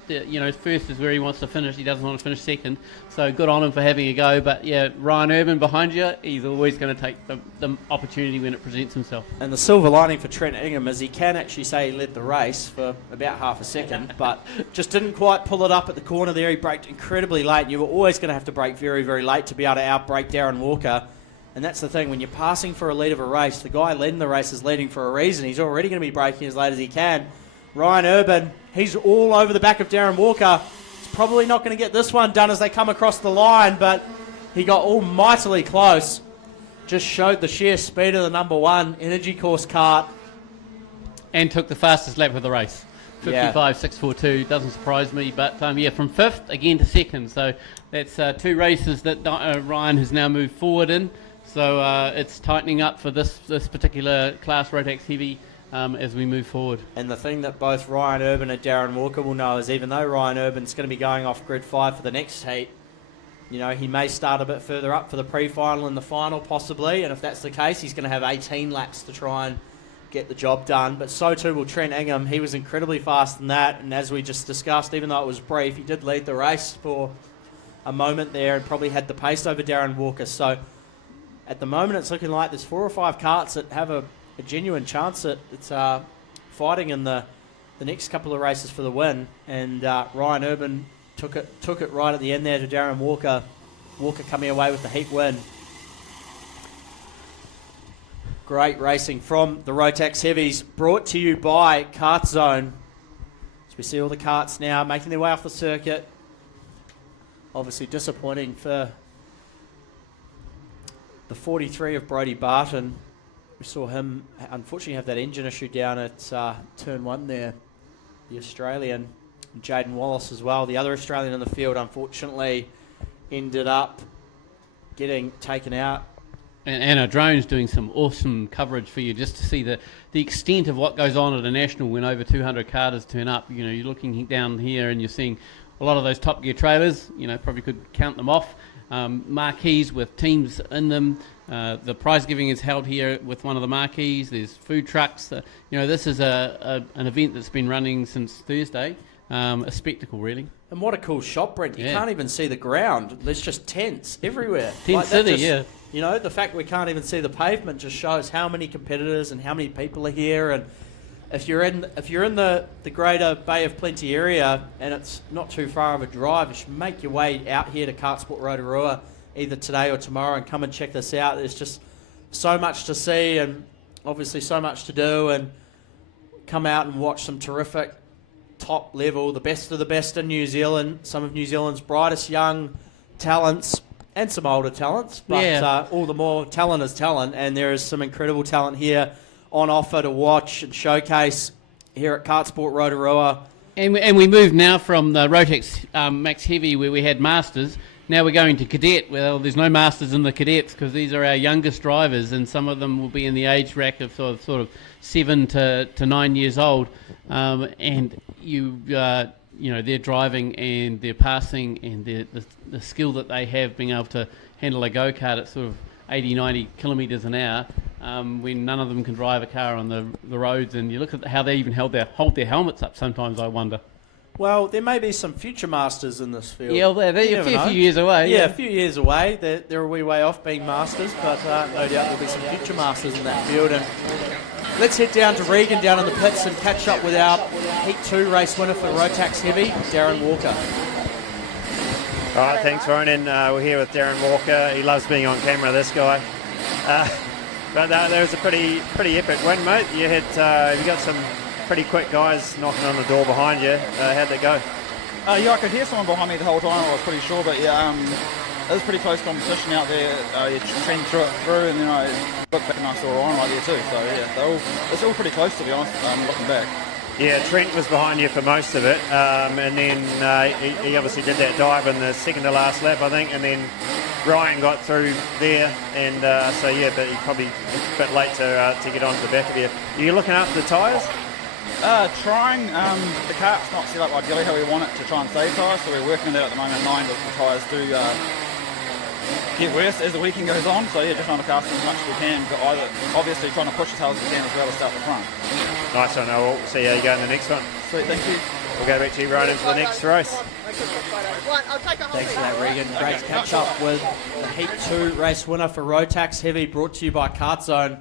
first is where he wants to finish. He doesn't want to finish second, so good on him for having a go. But yeah, Ryan Urban behind you, he's always going to take the opportunity when it presents himself. And the silver lining for Trent Ingham is he can actually say he led the race for about half a second, but just didn't quite pull it up at the corner there. He braked incredibly late. You were always going to have to brake very, very late to be able to outbrake Darren Walker. And that's the thing, when you're passing for a lead of a race, the guy leading the race is leading for a reason. He's already going to be braking as late as he can. Ryan Urban, he's all over the back of Darren Walker. He's probably not going to get this one done as they come across the line, but he got all mightily close. Just showed the sheer speed of the number 1 Energy Course kart. And took the fastest lap of the race. 55.642, doesn't surprise me, but from 5th again to 2nd. So that's 2 races that Ryan has now moved forward in. So it's tightening up for this particular class, Rotax Heavy, as we move forward. And the thing that both Ryan Urban and Darren Walker will know is even though Ryan Urban's going to be going off grid 5 for the next heat, he may start a bit further up for the pre-final and the final possibly, and if that's the case, he's going to have 18 laps to try and get the job done. But so too will Trent Ingham. He was incredibly fast in that, and as we just discussed, even though it was brief, he did lead the race for a moment there and probably had the pace over Darren Walker. So at the moment, it's looking like there's 4 or 5 karts that have a genuine chance at fighting in the next couple of races for the win. And Ryan Urban took it right at the end there to Darren Walker. Walker coming away with the heat win. Great racing from the Rotax Heavies, brought to you by Kart Zone. As we see all the karts now making their way off the circuit. Obviously disappointing for the 43 of Brodie Barton. We saw him unfortunately have that engine issue down at turn 1 there. The Australian, Jaden Wallace as well. The other Australian in the field unfortunately ended up getting taken out. And our drone's doing some awesome coverage for you just to see the extent of what goes on at a national when over 200 karters turn up. You're looking down here and you're seeing a lot of those Top Gear trailers. Probably could count them off. Marquees with teams in them. The prize giving is held here with one of the marquees. There's food trucks. This is an event that's been running since Thursday. A spectacle, really. And what a cool shot, Brent. You can't even see the ground. There's just tents everywhere. Tent City, The fact we can't even see the pavement just shows how many competitors and how many people are here. And if you're in the greater Bay of Plenty area and it's not too far of a drive, you should make your way out here to KartSport Rotorua either today or tomorrow and come and check this out. There's just so much to see and obviously so much to do, and come out and watch some terrific top level, the best of the best in New Zealand, some of New Zealand's brightest young talents and some older talents, but all the more talent is talent, and there is some incredible talent here on offer to watch and showcase here at KartSport Rotorua. And we moved now from the Rotax Max Heavy where we had Masters. Now we're going to Cadet. Well, there's no Masters in the Cadets because these are our youngest drivers, and some of them will be in the age rack of sort of 7 to 9 years old. And they're driving and they're passing, and the skill that they have being able to handle a go-kart at sort of 80, 90 kilometres an hour, when none of them can drive a car on the roads. And you look at how they even hold their helmets up sometimes, I wonder. Well, there may be some future masters in this field. Yeah, well, they're a few years away. Yeah, a few years away. They're a wee way off being masters, but no doubt there'll be some future masters in that field. And let's head down to Regan, down in the pits, and catch up with our Heat 2 race winner for Rotax Heavy, Darren Walker. All right, thanks, Ronan. We're here with Darren Walker. He loves being on camera, this guy. But there was a pretty epic win, mate. You got some pretty quick guys knocking on the door behind you. How'd that go? I could hear someone behind me the whole time, I was pretty sure, but it was pretty close competition out there. You trained through, and then I looked back and I saw Ryan right there too. So it's all pretty close, to be honest, looking back. Yeah, Trent was behind you for most of it, and then he obviously did that dive in the second to last lap, I think, and then Ryan got through there, and but he probably a bit late to get onto the back of you. Are you looking after the tyres? Trying. The kart's not set up ideally how we want it to try and save tyres, so we're working on that at the moment, knowing that the tyres do get worse as the weekend goes on. So just trying to look after as much as we can, but obviously trying to push as hard as we can as well to start the front. Nice one, Noel. See how you go in the next one. Sweet, thank you. We'll go back to you right into the next race. Thanks for that, Regan. Great to catch up with the Heat 2 race winner for Rotax Heavy, brought to you by KartZone.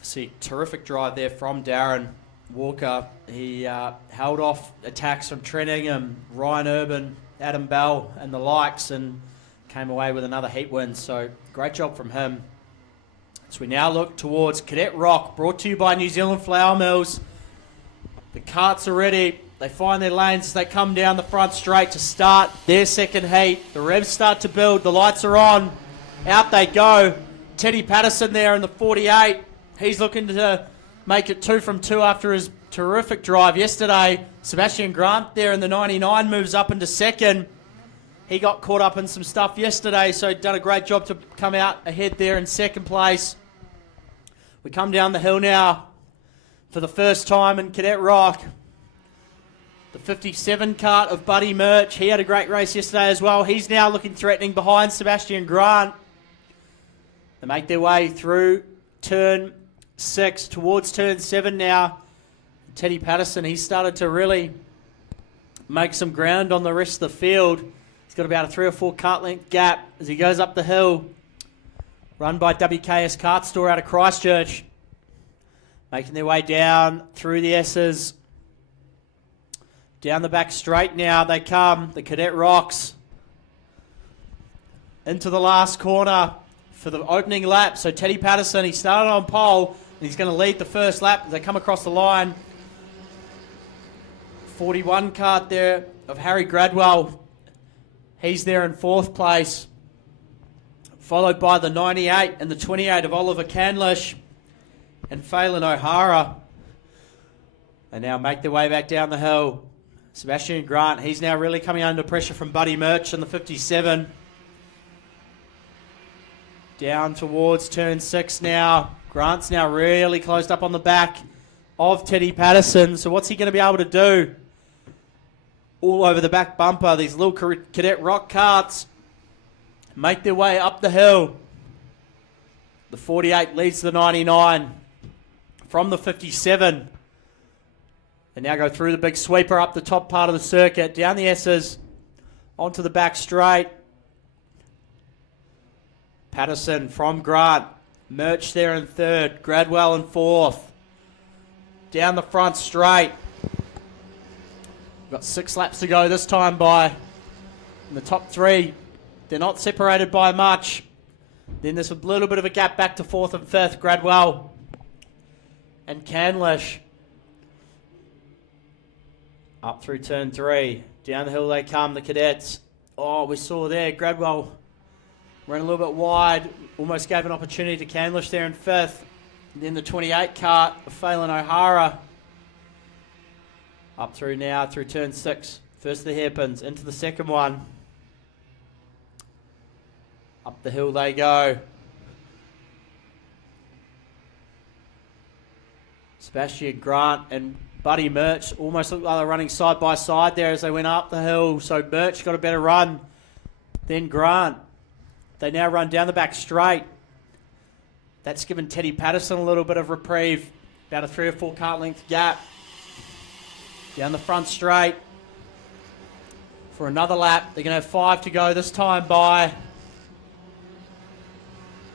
See, terrific drive there from Darren Walker. He held off attacks from Trent Ingham, Ryan Urban, Adam Bell and the likes, and came away with another heat win. So great job from him. So we now look towards Cadet Rock, brought to you by New Zealand Flour Mills. The carts are ready. They find their lanes as they come down the front straight to start their second heat. The revs start to build. The lights are on. Out they go. Teddy Patterson there in the 48. He's looking to make it 2 from 2 after his terrific drive yesterday. Sebastian Grant there in the 99 moves up into second. He got caught up in some stuff yesterday, so done a great job to come out ahead there in second place. We come down the hill now for the first time in Cadet Rock. The 57 cart of Buddy Murch. He had a great race yesterday as well. He's now looking threatening behind Sebastian Grant. They make their way through turn 6 towards turn 7 now. Teddy Patterson, he started to really make some ground on the rest of the field. He's got about a 3 or 4 cart length gap as he goes up the hill. Run by WKS Kart Store out of Christchurch. Making their way down through the S's. Down the back straight now they come, the Cadet Rocks. Into the last corner for the opening lap. So Teddy Patterson, he started on pole, and he's going to lead the first lap as they come across the line. 41 cart there of Harry Gradwell. He's there in 4th place. Followed by the 98 and the 28 of Oliver Canlish and Phelan O'Hara. They now make their way back down the hill. Sebastian Grant, he's now really coming under pressure from Buddy Murch in the 57. Down towards turn 6 now. Grant's now really closed up on the back of Teddy Patterson. So what's he going to be able to do? All over the back bumper, these little Cadet Rock carts make their way up the hill. The 48 leads the 99 from the 57. They now go through the big sweeper up the top part of the circuit, down the S's, onto the back straight. Patterson from Grant. Murch there in 3rd. Gradwell in 4th. Down the front straight. Got 6 laps to go this time by. In the top 3, they're not separated by much. Then there's a little bit of a gap back to 4th and 5th. Gradwell and Canlish. Up through turn 3. Down the hill they come, the Cadets. Oh, we saw there, Gradwell ran a little bit wide. Almost gave an opportunity to Canlish there in 5th. Then the 28 cart of Phelan O'Hara. Up through now, through turn 6. First the hairpins, into the second one. Up the hill they go. Sebastian Grant and Buddy Murch almost looked like they're running side by side there as they went up the hill. So Murch got a better run than Grant. They now run down the back straight. That's given Teddy Patterson a little bit of reprieve. About a 3 or 4 cart length gap. Down the front straight for another lap. They're going to have 5 to go this time by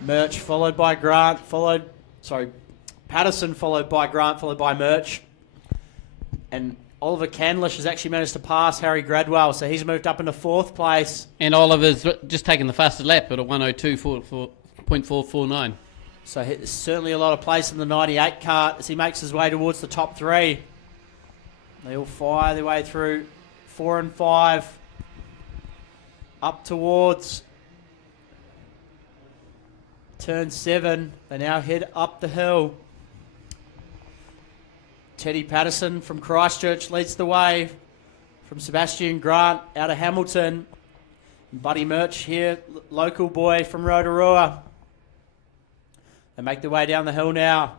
Murch, followed by Grant, Patterson, followed by Grant, followed by Murch. And Oliver Canlish has actually managed to pass Harry Gradwell, so he's moved up into 4th place. And Oliver's just taken the fastest lap at a 102.449. So there's certainly a lot of place in the 98 cart as he makes his way towards the top 3. They all fire their way through 4 and 5. Up towards turn 7. They now head up the hill. Teddy Patterson from Christchurch leads the way from Sebastian Grant out of Hamilton. And Buddy Murch here, local boy from Rotorua. They make their way down the hill now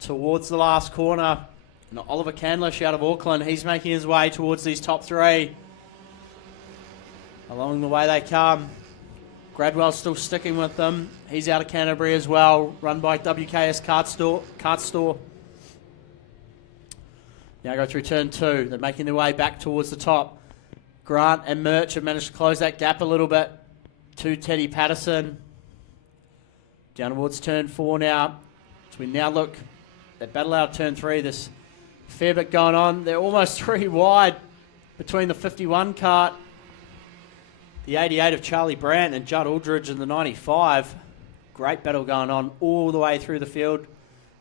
towards the last corner. And Oliver Canlish out of Auckland, he's making his way towards these top 3. Along the way they come. Gradwell's still sticking with them. He's out of Canterbury as well, run by WKS KartStore. Now go through turn 2. They're making their way back towards the top. Grant and Murch have managed to close that gap a little bit to Teddy Patterson. Down towards turn 4 now. As we now look at battle out of turn 3. There's a fair bit going on. They're almost 3 wide between the 51 kart, the 88 of Charlie Brandt, and Judd Aldridge in the 95. Great battle going on all the way through the field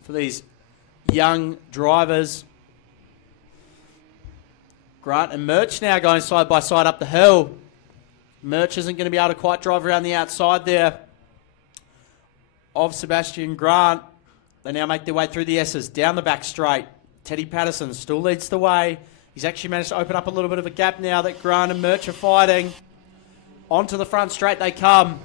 for these young drivers. Grant and Murch now going side by side up the hill. Murch isn't going to be able to quite drive around the outside there of Sebastian Grant. They now make their way through the S's, down the back straight. Teddy Patterson still leads the way. He's actually managed to open up a little bit of a gap now that Grant and Murch are fighting. Onto the front straight they come.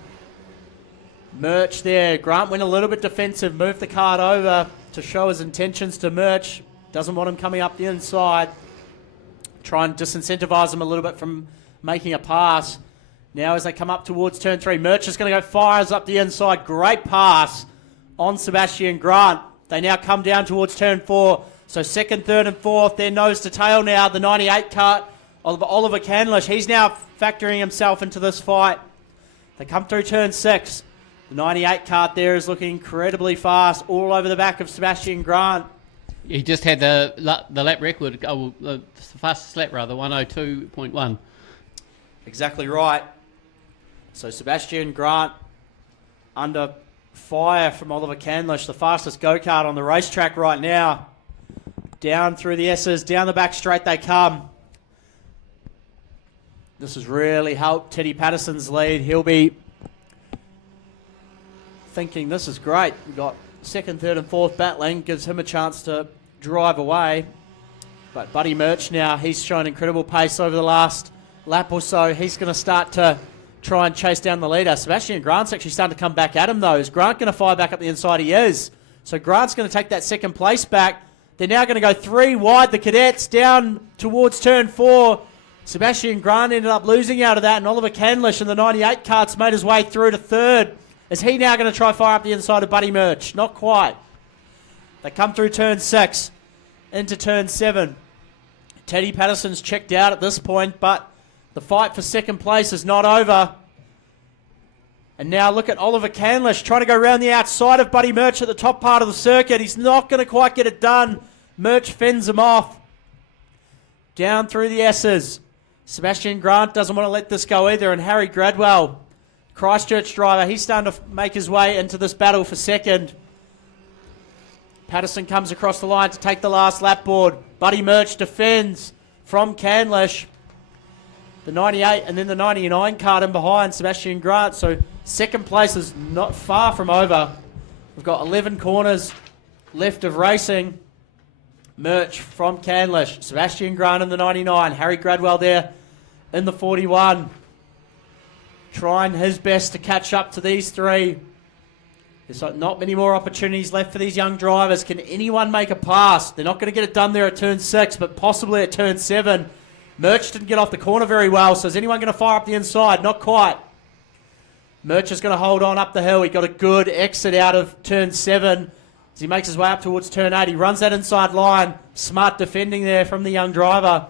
Murch there. Grant went a little bit defensive, moved the kart over to show his intentions to Murch. Doesn't want him coming up the inside. Try and disincentivize him a little bit from making a pass. Now as they come up towards turn 3, Murch is going to go fires up the inside. Great pass on Sebastian Grant. They now come down towards turn 4. So second, third and fourth, they're nose to tail now. The 98 kart of Oliver Canlish. He's now factoring himself into this fight. They come through turn 6. The 98 kart there is looking incredibly fast all over the back of Sebastian Grant. He just had the lap record, the fastest lap rather, 102.1. Exactly right. So Sebastian Grant under fire from Oliver Canlish, the fastest go-kart on the racetrack right now. Down through the S's, down the back straight they come. This has really helped Teddy Patterson's lead. He'll be thinking this is great. We've got second, third and fourth battling, gives him a chance to drive away. But Buddy Murch now, he's shown incredible pace over the last lap or so. He's going to start to try and chase down the leader. Sebastian Grant's actually starting to come back at him though. Is Grant going to fire back up the inside? He is. So Grant's going to take that second place back. They're now going to go 3 wide, the cadets, down towards turn 4. Sebastian Grant ended up losing out of that, and Oliver Canlish in the 98 karts made his way through to third. Is he now going to try fire up the inside of Buddy Murch? Not quite. They come through turn 6 into turn 7. Teddy Patterson's checked out at this point, but the fight for second place is not over. And now look at Oliver Canlish trying to go around the outside of Buddy Murch at the top part of the circuit. He's not going to quite get it done. Murch fends him off. Down through the S's. Sebastian Grant doesn't want to let this go either. And Harry Gradwell, Christchurch driver, he's starting to make his way into this battle for second. Patterson comes across the line to take the last lap board. Buddy Murch defends from Canlish. The 98 and then the 99 kart in behind Sebastian Grant. So second place is not far from over. We've got 11 corners left of racing. Murch from Canlish. Sebastian Grant in the 99. Harry Gradwell there in the 41. Trying his best to catch up to these three. There's not many more opportunities left for these young drivers. Can anyone make a pass? They're not going to get it done there at turn 6, but possibly at turn 7. Murch didn't get off the corner very well, so is anyone going to fire up the inside? Not quite. Murch is going to hold on up the hill. He got a good exit out of turn 7 as he makes his way up towards turn 8. He runs that inside line. Smart defending there from the young driver.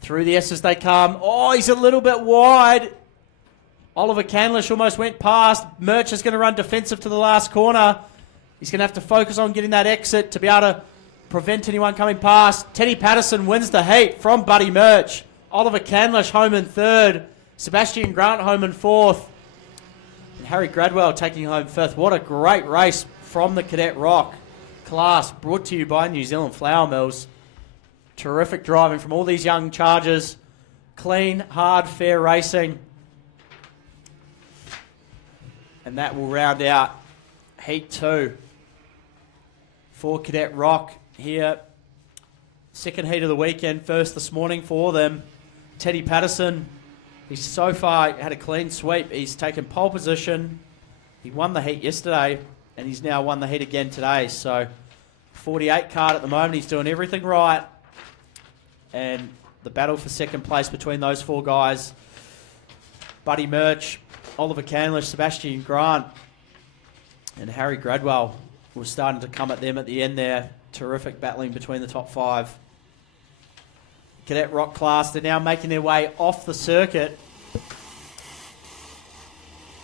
Through the S's they come. Oh, he's a little bit wide. Oliver Canlish almost went past. Murch is going to run defensive to the last corner. He's going to have to focus on getting that exit to be able to prevent anyone coming past. Teddy Patterson wins the heat from Buddy Murch. Oliver Canlish home in third. Sebastian Grant home in fourth. And Harry Gradwell taking home fifth. What a great race from the Cadet Rock class, brought to you by New Zealand Flour Mills. Terrific driving from all these young chargers. Clean, hard, fair racing. And that will round out Heat 2 for Cadet Rock here. Second heat of the weekend, first this morning for them. Teddy Patterson, he's so far had a clean sweep. He's taken pole position. He won the heat yesterday, and he's now won the heat again today. So 48 kart at the moment. He's doing everything right. And the battle for second place between those four guys. Buddy Murch Oliver Canlish, Sebastian Grant, and Harry Gradwell were starting to come at them at the end there. Terrific battling between the top 5. Cadet Rock class, they're now making their way off the circuit.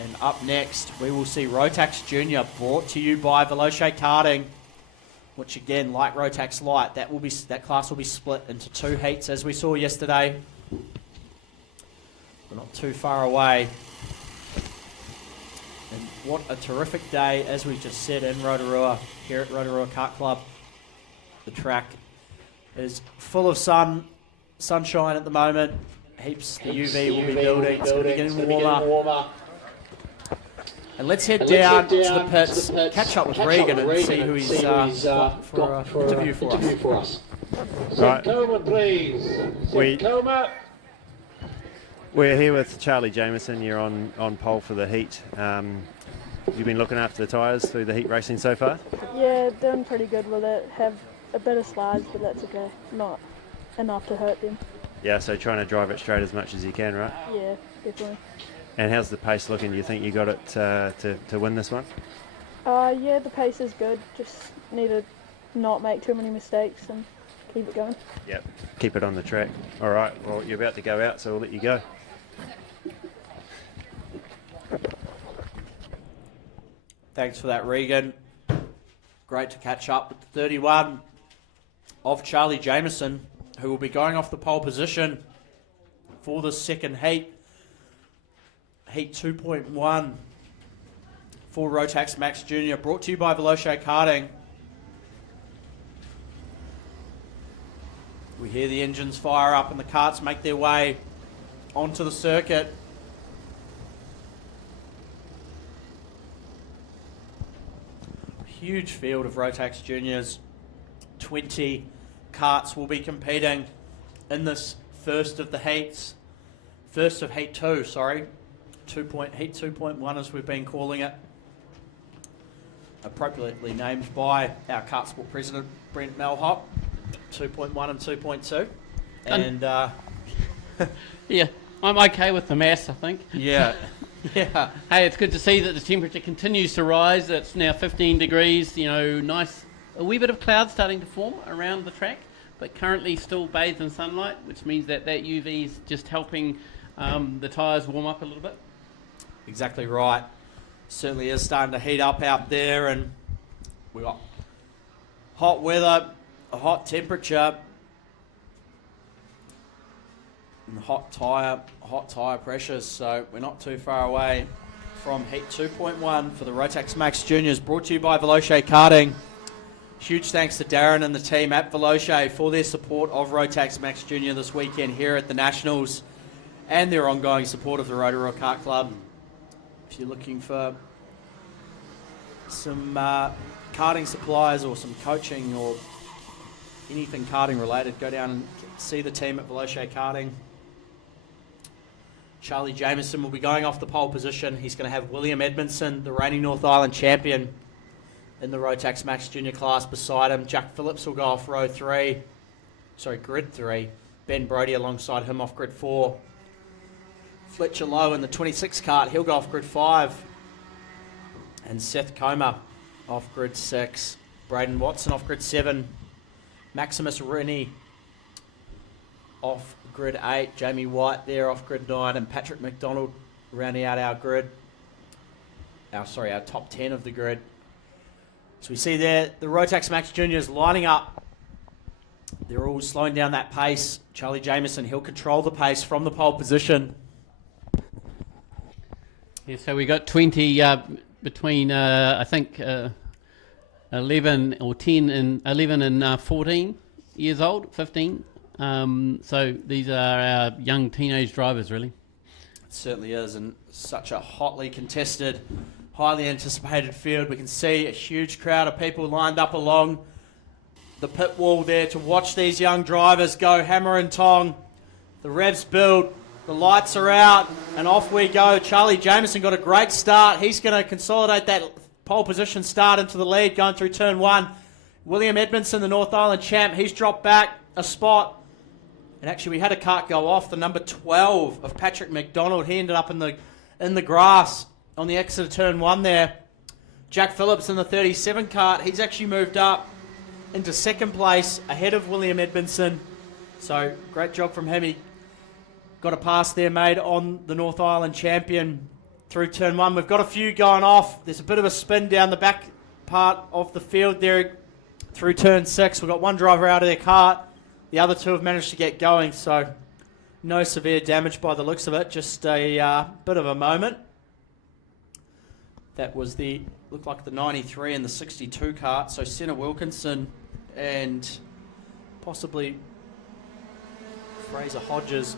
And up next, we will see Rotax Junior, brought to you by Veloce Karting, which again, like Rotax Light, that class will be split into 2 heats as we saw yesterday. We're not too far away. And what a terrific day, as we just said, in Rotorua, here at Rotorua Kart Club. The track is full of sunshine at the moment. Heaps, the UV will be building. It's going to be getting warmer. And let's head down to the pits, catch up with Regan and see who he's got for an interview for us. Right. Coma, please. Coma. We're here with Charlie Jameson. You're on pole for the heat. You've been looking after the tyres through the heat racing so far? Yeah, doing pretty good with it. Have a bit of slides, but that's okay. Not enough to hurt them. Yeah, so trying to drive it straight as much as you can, right? Yeah, definitely. And how's the pace looking? Do you think you got it to win this one? Yeah, the pace is good. Just need to not make too many mistakes and keep it going. Yep. Keep it on the track. All right, well, you're about to go out, so we'll let you go. Thanks for that, Regan. Great to catch up with the 31 of Charlie Jameson, who will be going off the pole position for the second heat. Heat 2.1 for Rotax Max Junior, brought to you by Veloce Karting. We hear the engines fire up and the karts make their way onto the circuit. Huge field of Rotax Juniors. 20 karts will be competing in this first of heat 2, sorry. Heat 2.1 as we've been calling it. Appropriately named by our KartSport president, Brent Melhop. 2.1 and 2.2. And yeah, I'm okay with the mass, I think. Yeah. Yeah. Hey, it's good to see that the temperature continues to rise. It's now 15 degrees, nice. A wee bit of cloud starting to form around the track, but currently still bathed in sunlight, which means that UV is just helping the tyres warm up a little bit. Exactly right. Certainly is starting to heat up out there, and we've got hot weather, a hot temperature, and hot tyre pressures, so we're not too far away from Heat 2.1 for the Rotax Max Juniors, brought to you by Veloce Karting. Huge thanks to Darren and the team at Veloce for their support of Rotax Max Junior this weekend here at the Nationals, and their ongoing support of the Rotorua Kart Club. If you're looking for some karting supplies or some coaching or anything karting related, go down and see the team at Veloce Karting. Charlie Jameson will be going off the pole position. He's going to have William Edmondson, the reigning North Island champion, in the Rotax Max Junior class beside him. Jack Phillips will go off grid 3. Ben Brody alongside him off grid 4. Fletcher Lowe in the 26 kart, he'll go off grid 5. And Seth Comer off grid 6. Braden Watson off grid 7. Maximus Rennie off grid 8. Jamie White there off grid 9. And Patrick McDonald rounding out our top 10 of the grid. So we see there the Rotax Max Juniors lining up. They're all slowing down that pace. Charlie Jameson, he'll control the pace from the pole position. Yeah, so we got 20 between, 11 or 10 and 11 and 14 years old, 15. So these are our young teenage drivers, really. It certainly is, and such a hotly contested, highly anticipated field. We can see a huge crowd of people lined up along the pit wall there to watch these young drivers go hammer and tong. The revs build. The lights are out, and off we go. Charlie Jameson got a great start. He's going to consolidate that pole position start into the lead going through turn 1. William Edmondson, the North Island champ, he's dropped back a spot. And actually, we had a kart go off. The number 12 of Patrick McDonald, he ended up in the in the grass on the exit of turn 1 there. Jack Phillips in the 37 kart, he's actually moved up into second place ahead of William Edmondson. So great job from him. He got a pass there made on the North Island champion through turn 1. We've got a few going off. There's a bit of a spin down the back part of the field there through turn 6. We've got one driver out of their kart. The other two have managed to get going, so no severe damage by the looks of it. Just a bit of a moment. That was looked like the 93 and the 62 kart. So Senna Wilkinson and possibly Fraser Hodges.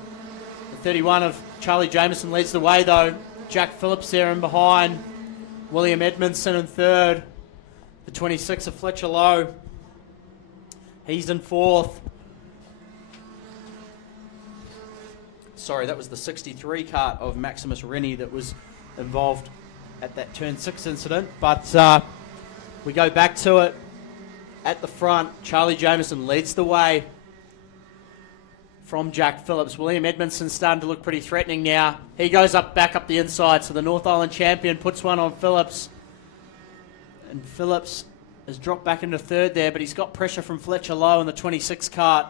The 31 of Charlie Jameson leads the way though. Jack Phillips there in behind. William Edmondson in third. The 26 of Fletcher Lowe. He's in fourth. Sorry, that was the 63 kart of Maximus Rennie that was involved at that turn 6 incident. But we go back to it at the front. Charlie Jameson leads the way from Jack Phillips. William Edmondson starting to look pretty threatening now. He goes back up the inside, so the North Island champion puts one on Phillips. And Phillips has dropped back into third there, but he's got pressure from Fletcher Lowe in the 26 kart.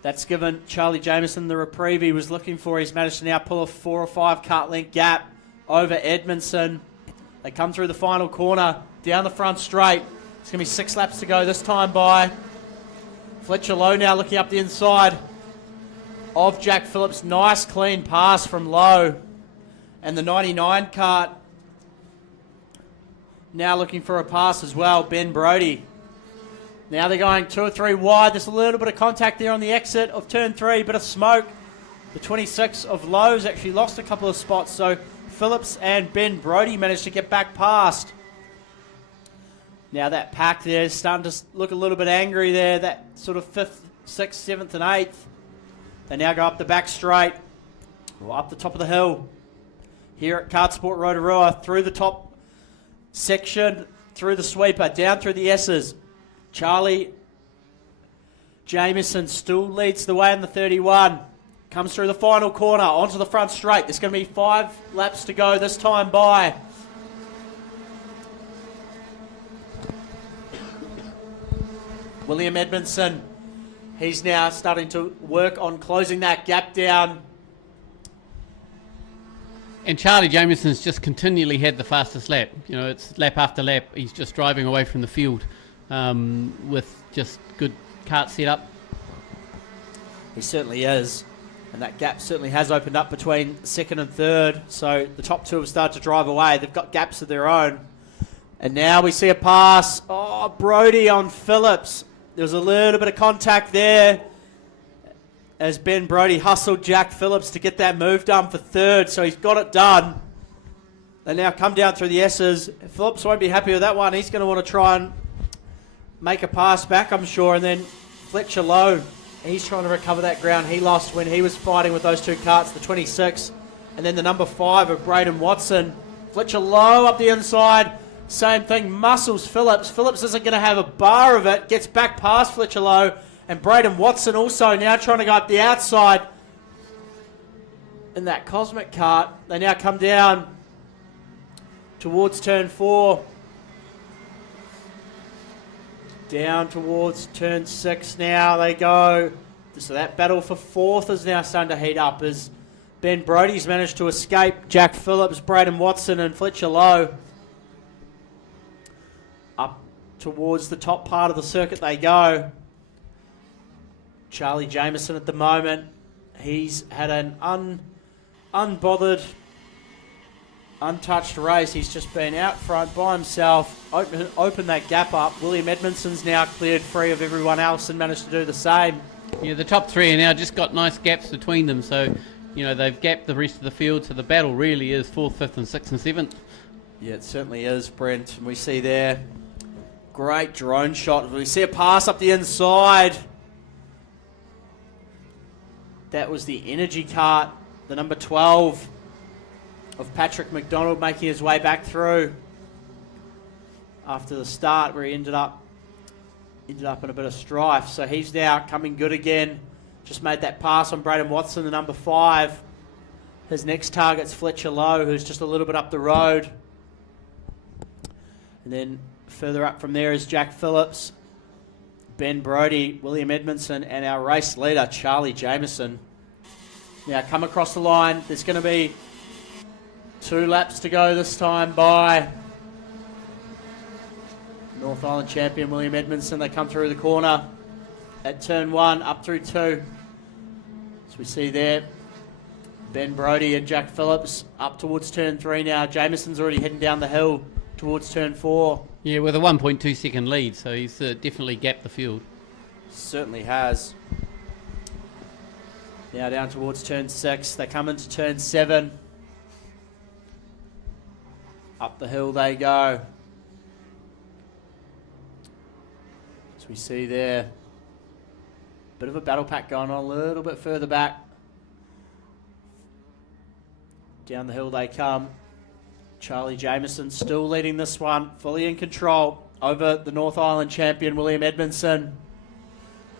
That's given Charlie Jameson the reprieve he was looking for. He's managed to now pull a 4 or 5 kart length gap over Edmondson. They come through the final corner, down the front straight. It's going to be 6 laps to go this time by. Fletcher Lowe now looking up the inside of Jack Phillips. Nice clean pass from Lowe. And the 99 kart now looking for a pass as well, Ben Brodie. Now they're going 2 or 3 wide. There's a little bit of contact there on the exit of turn 3, bit of smoke. The 26 of Lowe's actually lost a couple of spots, so Phillips and Ben Brodie managed to get back past. Now that pack there is starting to look a little bit angry there, that sort of 5th, 6th, 7th and 8th. They now go up the back straight, or up the top of the hill. Here at KartSport Rotorua, through the top section, through the sweeper, down through the S's. Charlie Jameson still leads the way in the 31. Comes through the final corner, onto the front straight. There's going to be 5 laps to go this time by. William Edmondson, he's now starting to work on closing that gap down. And Charlie Jameson's just continually had the fastest lap. You know, it's lap after lap. He's just driving away from the field with just good kart setup. He certainly is. And that gap certainly has opened up between second and third. So the top two have started to drive away. They've got gaps of their own. And now we see a pass. Oh, Brodie on Phillips. There was a little bit of contact there as Ben Brodie hustled Jack Phillips to get that move done for third. So he's got it done. They now come down through the S's. Phillips won't be happy with that one. He's going to want to try and make a pass back, I'm sure. And then Fletcher Lowe, he's trying to recover that ground he lost when he was fighting with those 2 karts, the 26 and then the number 5 of Braden Watson. Fletcher Lowe up the inside. Same thing, muscles Phillips. Phillips isn't going to have a bar of it. Gets back past Fletcher Lowe. And Braden Watson also now trying to go up the outside in that Cosmic kart. They now come down towards turn 4. Down towards turn 6 now they go. So that battle for 4th is now starting to heat up as Ben Brodie's managed to escape Jack Phillips, Braden Watson and Fletcher Lowe. Up towards the top part of the circuit they go. Charlie Jameson at the moment, he's had an unbothered, untouched race. He's just been out front by himself, open that gap up. William Edmondson's now cleared free of everyone else and managed to do the same. Yeah, the top 3 are now just got nice gaps between them, so you know they've gapped the rest of the field, so the battle really is 4th, 5th and 6th and 7th. Yeah, it certainly is, Brent. And we see there, great drone shot. We see a pass up the inside. That was the energy kart, the number 12 of Patrick McDonald making his way back through after the start where he ended up in a bit of strife. So he's now coming good again. Just made that pass on Braden Watson, the number 5. His next target's Fletcher Lowe, who's just a little bit up the road. And then further up from there is Jack Phillips, Ben Brodie, William Edmondson, and our race leader, Charlie Jameson. Now come across the line. There's going to be 2 laps to go this time by North Island champion William Edmondson. They come through the corner at turn 1, up through 2. As we see there, Ben Brodie and Jack Phillips up towards turn 3 now. Jameson's already heading down the hill towards turn 4. Yeah, with a 1.2 second lead, so he's definitely gapped the field. Certainly has. Now down towards turn 6. They come into turn 7. Up the hill they go. As we see there, bit of a battle pack going on a little bit further back. Down the hill they come. Charlie Jameson still leading this one, fully in control over the North Island champion William Edmondson.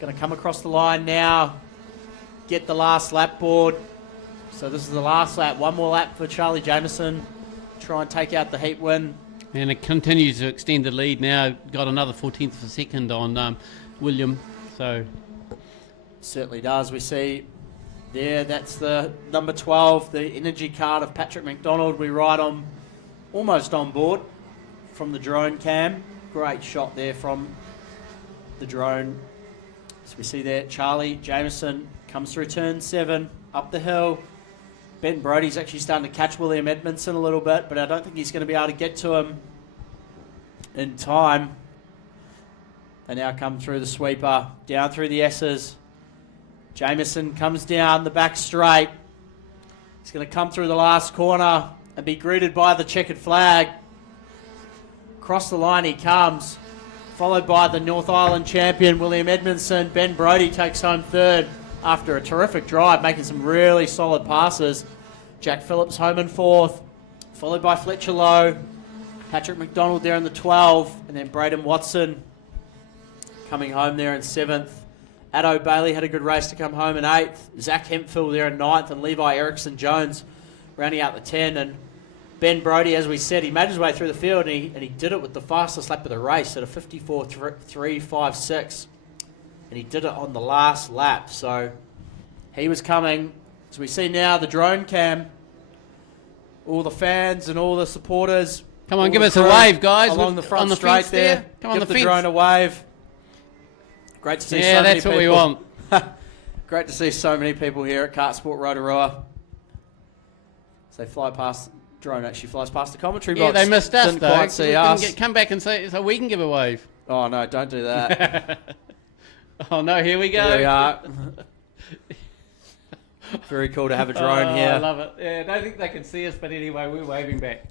Going to come across the line now, get the last lap board. So this is the last lap, one more lap for Charlie Jameson. Try and take out the heat win. And it continues to extend the lead now. Got another 14th of a second on William. So certainly does. We see there, that's the number 12, the energy card of Patrick McDonald. We ride on almost on board from the drone cam. Great shot there from the drone. So we see there, Charlie Jameson comes through turn 7, up the hill. Ben Brodie's actually starting to catch William Edmondson a little bit, but I don't think he's going to be able to get to him in time. They now come through the sweeper, down through the S's. Jameson comes down the back straight. He's going to come through the last corner and be greeted by the checkered flag. Across the line he comes, followed by the North Island champion William Edmondson. Ben Brodie takes home 3rd after a terrific drive, making some really solid passes. Jack Phillips home in 4th, followed by Fletcher Lowe, Patrick McDonald there in the 12, and then Braden Watson coming home there in 7th. Addo Bailey had a good race to come home in 8th. Zach Hemphill there in 9th, and Levi Erickson-Jones rounding out the 10. And Ben Brodie, as we said, he made his way through the field, and he did it with the fastest lap of the race at a 54.356. And he did it on the last lap. So he was coming. As we see now, the drone cam, all the fans and all the supporters. Come on, give us a wave, guys. Along the front on the straight there. there. Come on, give the the fence. drone a wave. Great to see yeah, so many that's people. what we want. Great to see so many people here at KartSport Rotorua. As they fly past, drone actually flies past the commentary box. Yeah, they missed us, Didn't though. quite see us. Come back and say, so we can give a wave. Oh, no, don't do that. Oh, no, here we go. Here we are. Very cool to have a drone here. I love it. Yeah, I don't think they can see us, but anyway, we're waving back.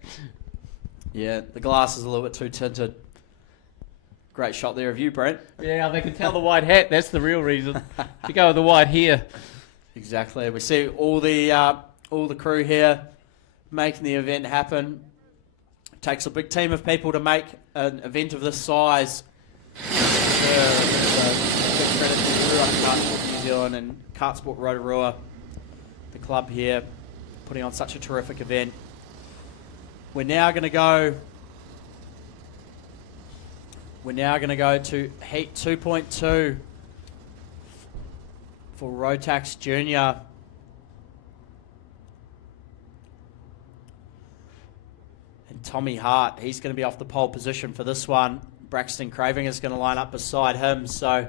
Yeah, the glass is a little bit too tinted. Great shot there of you, Brent. Yeah, they can tell the white hat. That's the real reason. To go with the white hair. Exactly. We see all the crew here making the event happen. It takes a big team of people to make an event of this size. It's a big credit to everyone at KartSport New Zealand and KartSport Rotorua, the club here, putting on such a terrific event. We're now going to go to Heat 2.2 for Rotax Junior. And Tommy Hart, he's going to be off the pole position for this one. Braxton Craving is going to line up beside him. So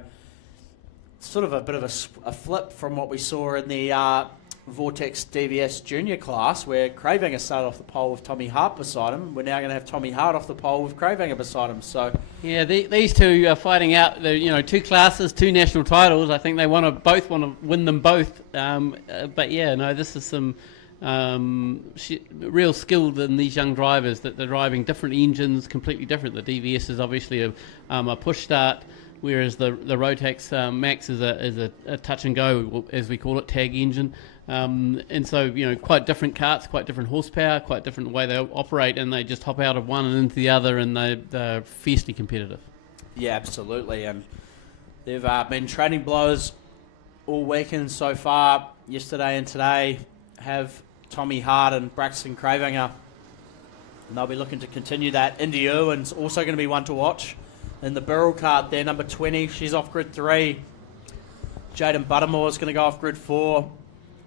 sort of a bit of a flip from what we saw in the Vortex DVS Junior class, where Cravinger started off the pole with Tommy Hart beside him. We're now going to have Tommy Hart off the pole with Cravinger beside him. So yeah, these two are fighting out. Two classes, 2 national titles. I think they both want to win them both. But yeah, no, this is some real skill in these young drivers, that they're driving different engines, completely different. The DVS is obviously a push start, whereas the Rotax Max is a touch and go, as we call it, tag engine. And so, quite different karts, quite different horsepower, quite different way they operate, and they just hop out of one and into the other, and they're fiercely competitive. yeah, absolutely. And they've been training blows all weekend so far. Yesterday and today have Tommy Hart and Braxton Cravinger. And they'll be looking to continue that. Indy Irwin's also going to be one to watch. In the barrel cart there, number 20, she's off grid 3. Jaden Buttermore's going to go off grid 4.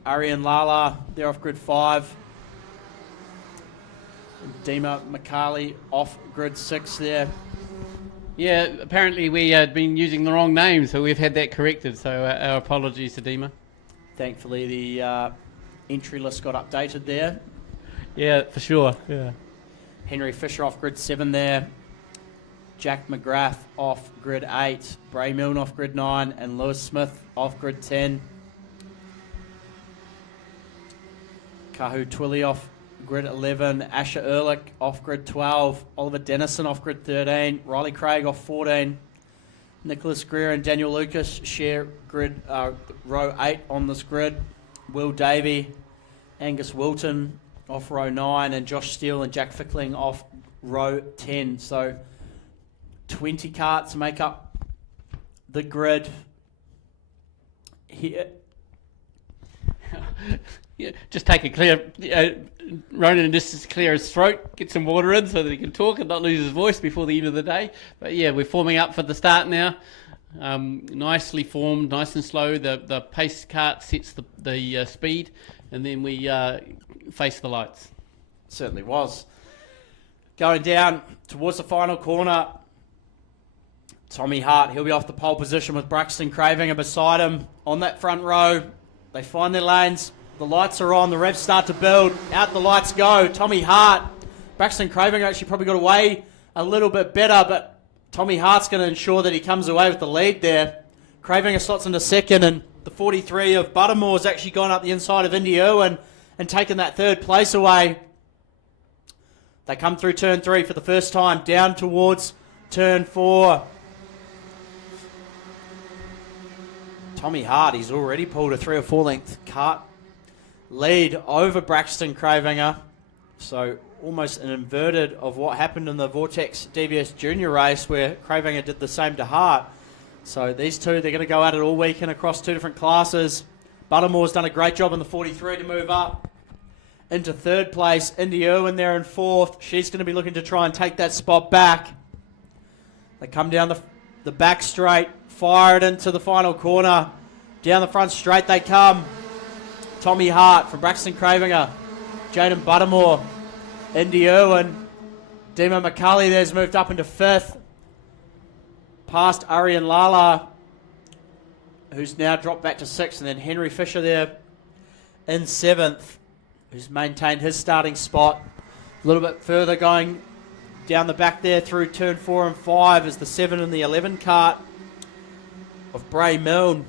Arian Lala, they're off grid 5. Dima McCarley off grid 6 there. Yeah, apparently we had been using the wrong name, so we've had that corrected. So our apologies to Dima. Thankfully, the entry list got updated there. Yeah, for sure. Yeah. Henry Fisher off grid 7 there. Jack McGrath off grid 8. Bray Milne off grid 9. And Lewis Smith off grid 10. Kahu Twilly off grid 11. Asher Ehrlich off grid 12. Oliver Dennison off grid 13. Riley Craig off 14. Nicholas Greer and Daniel Lucas share grid row 8 on this grid. Will Davey, Angus Wilton off row 9, and Josh Steele and Jack Fickling off row 10. So 20 karts make up the grid here. Yeah, just take a clear, Ronan just clear his throat, get some water in so that he can talk and not lose his voice before the end of the day. But yeah, we're forming up for the start now. Nicely formed, nice and slow. The pace cart sets the speed, and then we face the lights. Certainly was. Going down towards the final corner, Tommy Hart, he'll be off the pole position with Braxton Cravinger beside him on that front row. They find their lanes. The lights are on. The revs start to build. Out the lights go. Tommy Hart. Braxton Cravinger actually probably got away a little bit better, but Tommy Hart's going to ensure that he comes away with the lead there. Cravinger slots into second, and the 43 of Buttermore's actually gone up the inside of Indy Irwin and taken that third place away. They come through turn 3 for the first time, down towards turn 4. Tommy Hart, he's already pulled a 3 or 4 length kart lead over Braxton Cravinger. So almost an inverted of what happened in the Vortex DVS Junior race where Cravinger did the same to Hart. So these two, they're going to go at it all weekend across 2 different classes. Buttermore's done a great job in the 43 to move up into 3rd place. Indy Irwin there in 4th. She's going to be looking to try and take that spot back. They come down the back straight, fire it into the final corner. Down the front straight they come. Tommy Hart from Braxton Cravinger. Jaden Buttermore. Indy Irwin. Dima McCulley there's moved up into 5th. Past Arian Lala, who's now dropped back to 6th. And then Henry Fisher there in 7th, who's maintained his starting spot. A little bit further going down the back there through turn 4 and 5 is the 7 and the 11 kart of Bray Milne.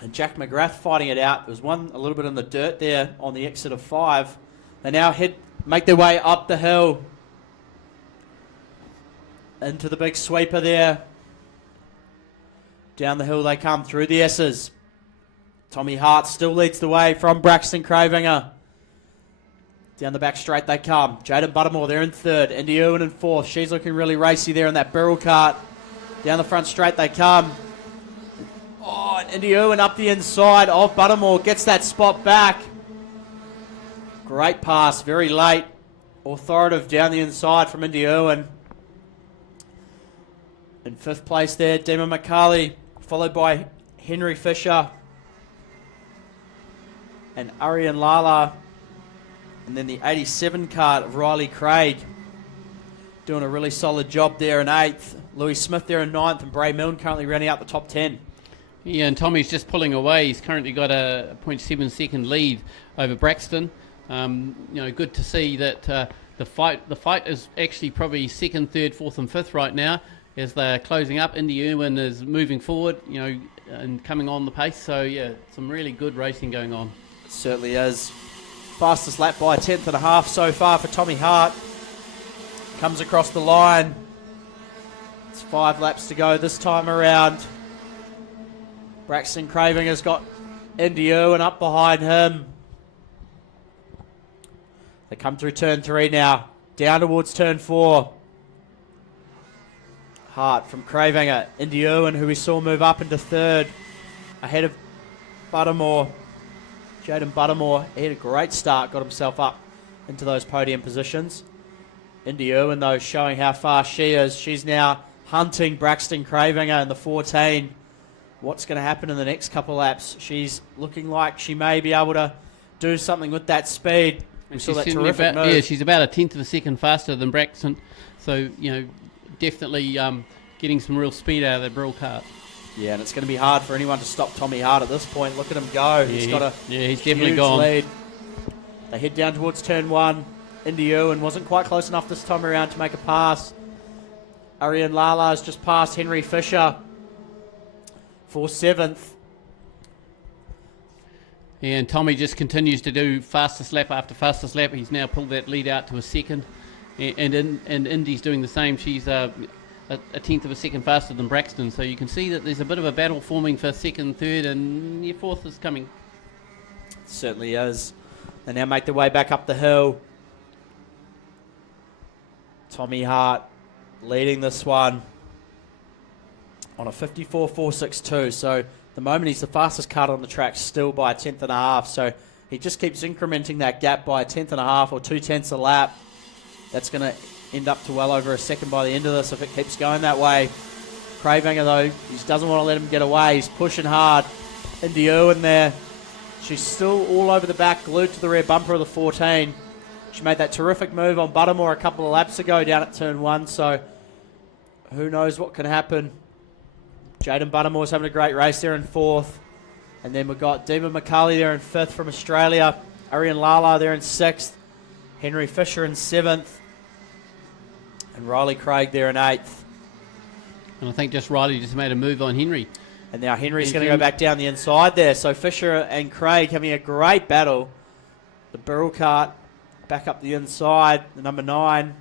And Jack McGrath fighting it out. There was one a little bit in the dirt there on the exit of 5. They now make their way up the hill into the big sweeper there. Down the hill they come through the S's. Tommy Hart still leads the way from Braxton Cravinger. Down the back straight they come. Jaden Buttermore there in 3rd. Indy Irwin in 4th. She's looking really racy there in that barrel cart. Down the front straight they come. Oh, and Indy Irwin up the inside of Buttermore. Gets that spot back. Great pass, very late. Authoritative down the inside from Indy Irwin. In 5th place there, Dima McCarley, followed by Henry Fisher and Arian Lala. And then the 87 kart of Riley Craig doing a really solid job there in 8th. Louis Smith there in 9th, and Bray Milne currently rounding out the top 10. Yeah, and Tommy's just pulling away. He's currently got a 0.7 second lead over Braxton. Good to see that the fight is actually probably 2nd, 3rd, 4th and 5th right now as they're closing up. Indy Irwin is moving forward, and coming on the pace. So yeah, some really good racing going on. It certainly is. Fastest lap by 1/10 and a half so far for Tommy Hart. Comes across the line. It's 5 laps to go this time around. Braxton Cravinger's got Indy Irwin up behind him. They come through turn 3 now. Down towards turn 4. Hart from Cravinger. Indy Irwin, who we saw move up into 3rd. Ahead of Buttermore. Jaden Buttermore, he had a great start, got himself up into those podium positions. Indy Irwin, though, showing how fast she is. She's now hunting Braxton Cravinger in the 14. What's going to happen in the next couple laps? She's looking like she may be able to do something with that speed. We saw that terrific move. Yeah, she's about a tenth of a second faster than Braxton. So, definitely getting some real speed out of that Brill kart. Yeah, and it's going to be hard for anyone to stop Tommy Hart at this point. Look at him go. He's got a he's definitely huge gone. lead. They head down towards turn 1. Indy Irwin wasn't quite close enough this time around to make a pass. Ariane Lala's just passed Henry Fisher for 7th. Yeah, and Tommy just continues to do fastest lap after fastest lap. He's now pulled that lead out to a 2nd. And Indy's doing the same. She's a tenth of a second faster than Braxton. So you can see that there's a bit of a battle forming for 2nd, 3rd, and your 4th is coming. It certainly is. They now make their way back up the hill. Tommy Hart leading this one on a 54.462. So at the moment he's the fastest kart on the track, still by a tenth and a half. So he just keeps incrementing that gap by a tenth and a half or 2/10 a lap. That's going to end up to well over a second by the end of this if it keeps going that way. Cravinger, though, he doesn't want to let him get away. He's pushing hard. Indy Irwin there. She's still all over the back, glued to the rear bumper of the 14. She made that terrific move on Buttermore a couple of laps ago down at turn 1, so who knows what can happen. Jaden Buttermore's having a great race there in 4th. And then we've got Dima McCarley there in 5th from Australia. Ariane Lala there in 6th. Henry Fisher in 7th. And Riley Craig there in 8th. And I think just Riley just made a move on Henry. And now Henry's going to go back down the inside there. So Fisher and Craig having a great battle. The Burrell kart back up the inside. The number 9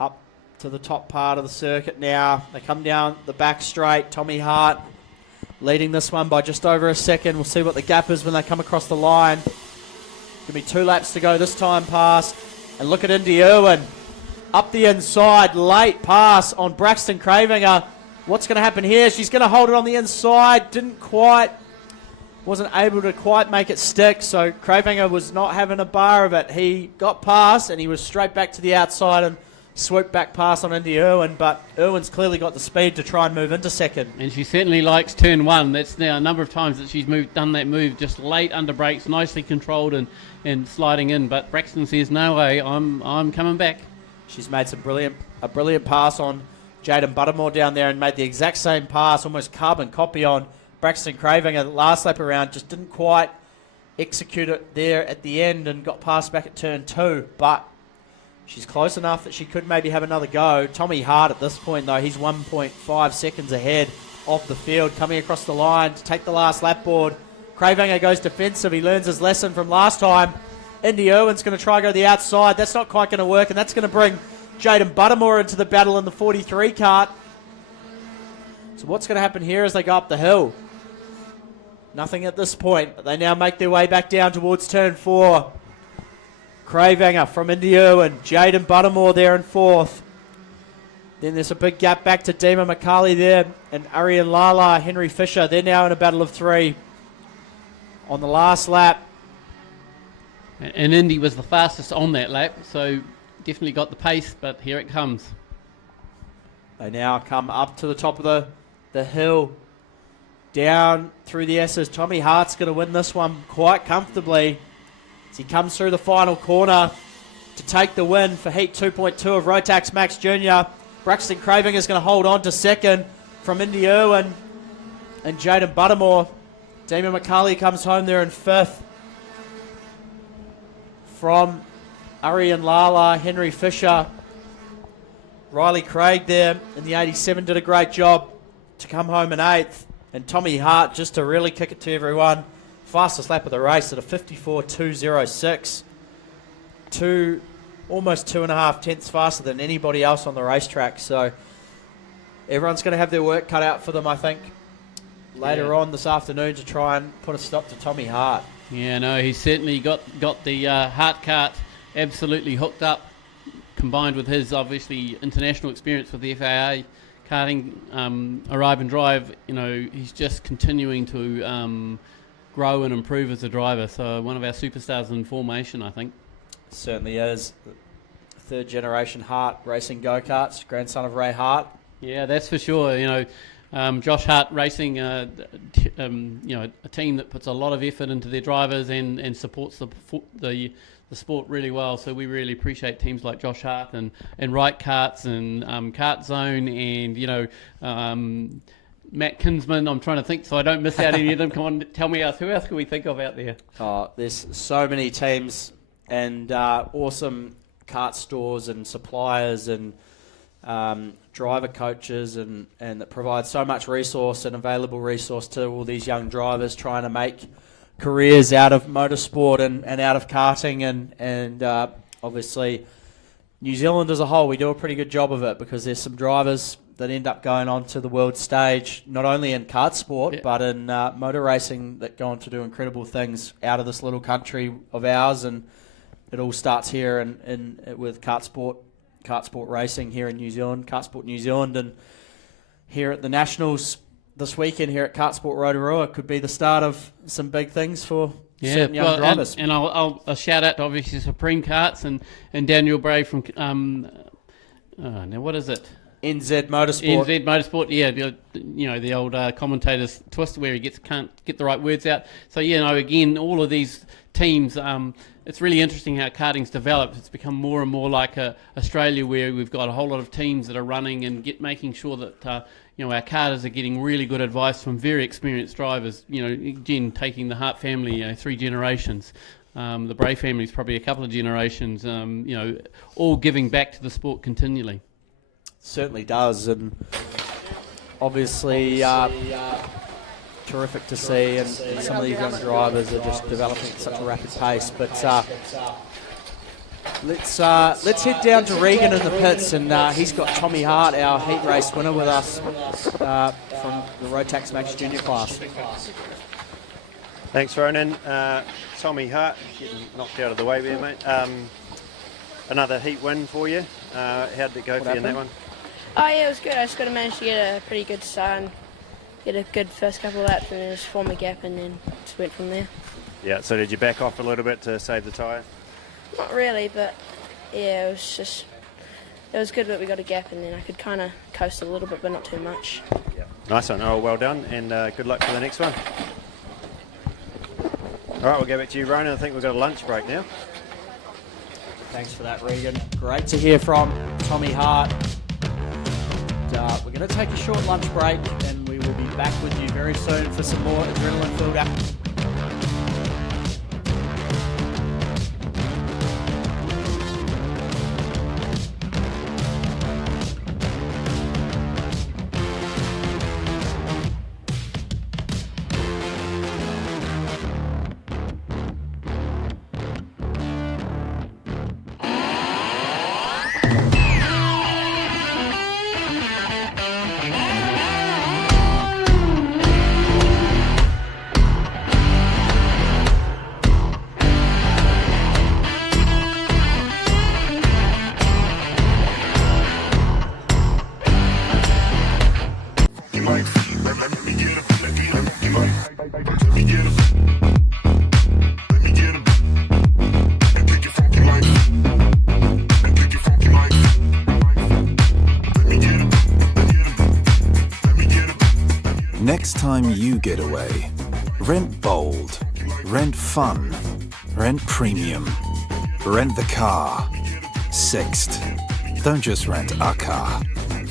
up to the top part of the circuit now. They come down the back straight. Tommy Hart leading this one by just over a second. We'll see what the gap is when they come across the line. Going to be 2 laps to go this time past. And look at Indy Irwin. Up the inside. Late pass on Braxton Cravinger. What's going to happen here? She's going to hold it on the inside. Wasn't able to quite make it stick. So Cravinger was not having a bar of it. He got past and he was straight back to the outside and swooped back past on Indy Irwin. But Irwin's clearly got the speed to try and move into 2nd. And she certainly likes turn 1. That's now a number of times that she's done that move, just late under brakes, nicely controlled and sliding in. But Braxton says, no way, I'm coming back. She's made a brilliant pass on Jaden Buttermore down there and made the exact same pass, almost carbon copy on Braxton Cravinger. The last lap around just didn't quite execute it there at the end and got past back at turn 2. But she's close enough that she could maybe have another go. Tommy Hart at this point, though, he's 1.5 seconds ahead of the field, coming across the line to take the last lap board. Cravinger goes defensive. He learns his lesson from last time. Indy Irwin's going to try to go to the outside. That's not quite going to work, and that's going to bring Jaden Buttermore into the battle in the 43 kart. So what's going to happen here as they go up the hill? Nothing at this point, but they now make their way back down towards turn 4. Cravinger from Indy Irwin. Jaden Buttermore there in 4th. Then there's a big gap back to Dima McCarley there and Ariane Lala, Henry Fisher. They're now in a battle of 3 on the last lap. And Indy was the fastest on that lap, so definitely got the pace, but here it comes. They now come up to the top of the hill, down through the S's. Tommy Hart's going to win this one quite comfortably as he comes through the final corner to take the win for Heat 2.2 of Rotax Max Junior. Braxton Cravinger is going to hold on to 2nd from Indy Irwin and Jaden Buttermore. Damien McCarley comes home there in 5th from Ariane Lala, Henry Fisher. Riley Craig there in the 87 did a great job to come home in 8th. And Tommy Hart, just to really kick it to everyone, fastest lap of the race at a 54.206. Almost 2.5 tenths faster than anybody else on the racetrack. So everyone's going to have their work cut out for them, I think, later on this afternoon to try and put a stop to Tommy Hart. Yeah, no, he's certainly got the Hart kart absolutely hooked up, combined with his obviously international experience with the FAA karting, arrive and drive. You know, he's just continuing to grow and improve as a driver. So one of our superstars in formation, I think. Certainly is. Third generation Hart racing go-karts, grandson of Ray Hart. Yeah, that's for sure. Josh Hart Racing, a team that puts a lot of effort into their drivers and supports the sport really well. So we really appreciate teams like Josh Hart and Wright Karts and Kart Zone and Matt Kinsman. I'm trying to think so I don't miss out any of them. Come on, tell me who else can we think of out there? Oh, there's so many teams and awesome kart stores and suppliers and driver coaches and that provide so much resource and available resource to all these young drivers trying to make careers out of motorsport and out of karting and obviously New Zealand as a whole, we do a pretty good job of it because there's some drivers that end up going on to the world stage, not only in KartSport, but in motor racing that go on to do incredible things out of this little country of ours. And it all starts here with KartSport racing here in New Zealand, KartSport New Zealand, and here at the Nationals this weekend here at KartSport Rotorua could be the start of some big things for certain young drivers. And I'll shout out to obviously Supreme Karts and Daniel Bray from, now what is it? NZ Motorsport. NZ Motorsport, yeah, the old commentator's twist where he can't get the right words out. So, again, all of these teams, it's really interesting how karting's developed. It's become more and more like Australia, where we've got a whole lot of teams that are running and making sure that our karters are getting really good advice from very experienced drivers. Again, taking the Hart family, 3 generations. The Bray family's probably a couple of generations. All giving back to the sport continually. Certainly does, and obviously terrific to see, and some of these young drivers are just developing at such a rapid pace. But let's head down to Regan in the pits, and he's got Tommy Hart, our heat race winner, with us from the Rotax Max Junior class. Thanks, Ronan. Tommy Hart, getting knocked out of the way there, mate. Another heat win for you. How did it go for you in that one? Oh yeah, it was good. I just got to manage to get a pretty good start and get a good first couple of laps and then just form a gap and then just went from there. Yeah, so did you back off a little bit to save the tyre? Not really, but yeah, it was good that we got a gap and then I could kind of coast a little bit, but not too much. Yeah. Nice one. Oh, well done, and good luck for the next one. All right, we'll go back to you, Ronan. I think we've got a lunch break now. Thanks for that, Regan. Great to hear from Tommy Hart. We're going to take a short lunch break and we will be back with you very soon for some more adrenaline-filled action. Next time you get away, rent bold, rent fun, rent premium, rent the car. Sixth, don't just rent a car,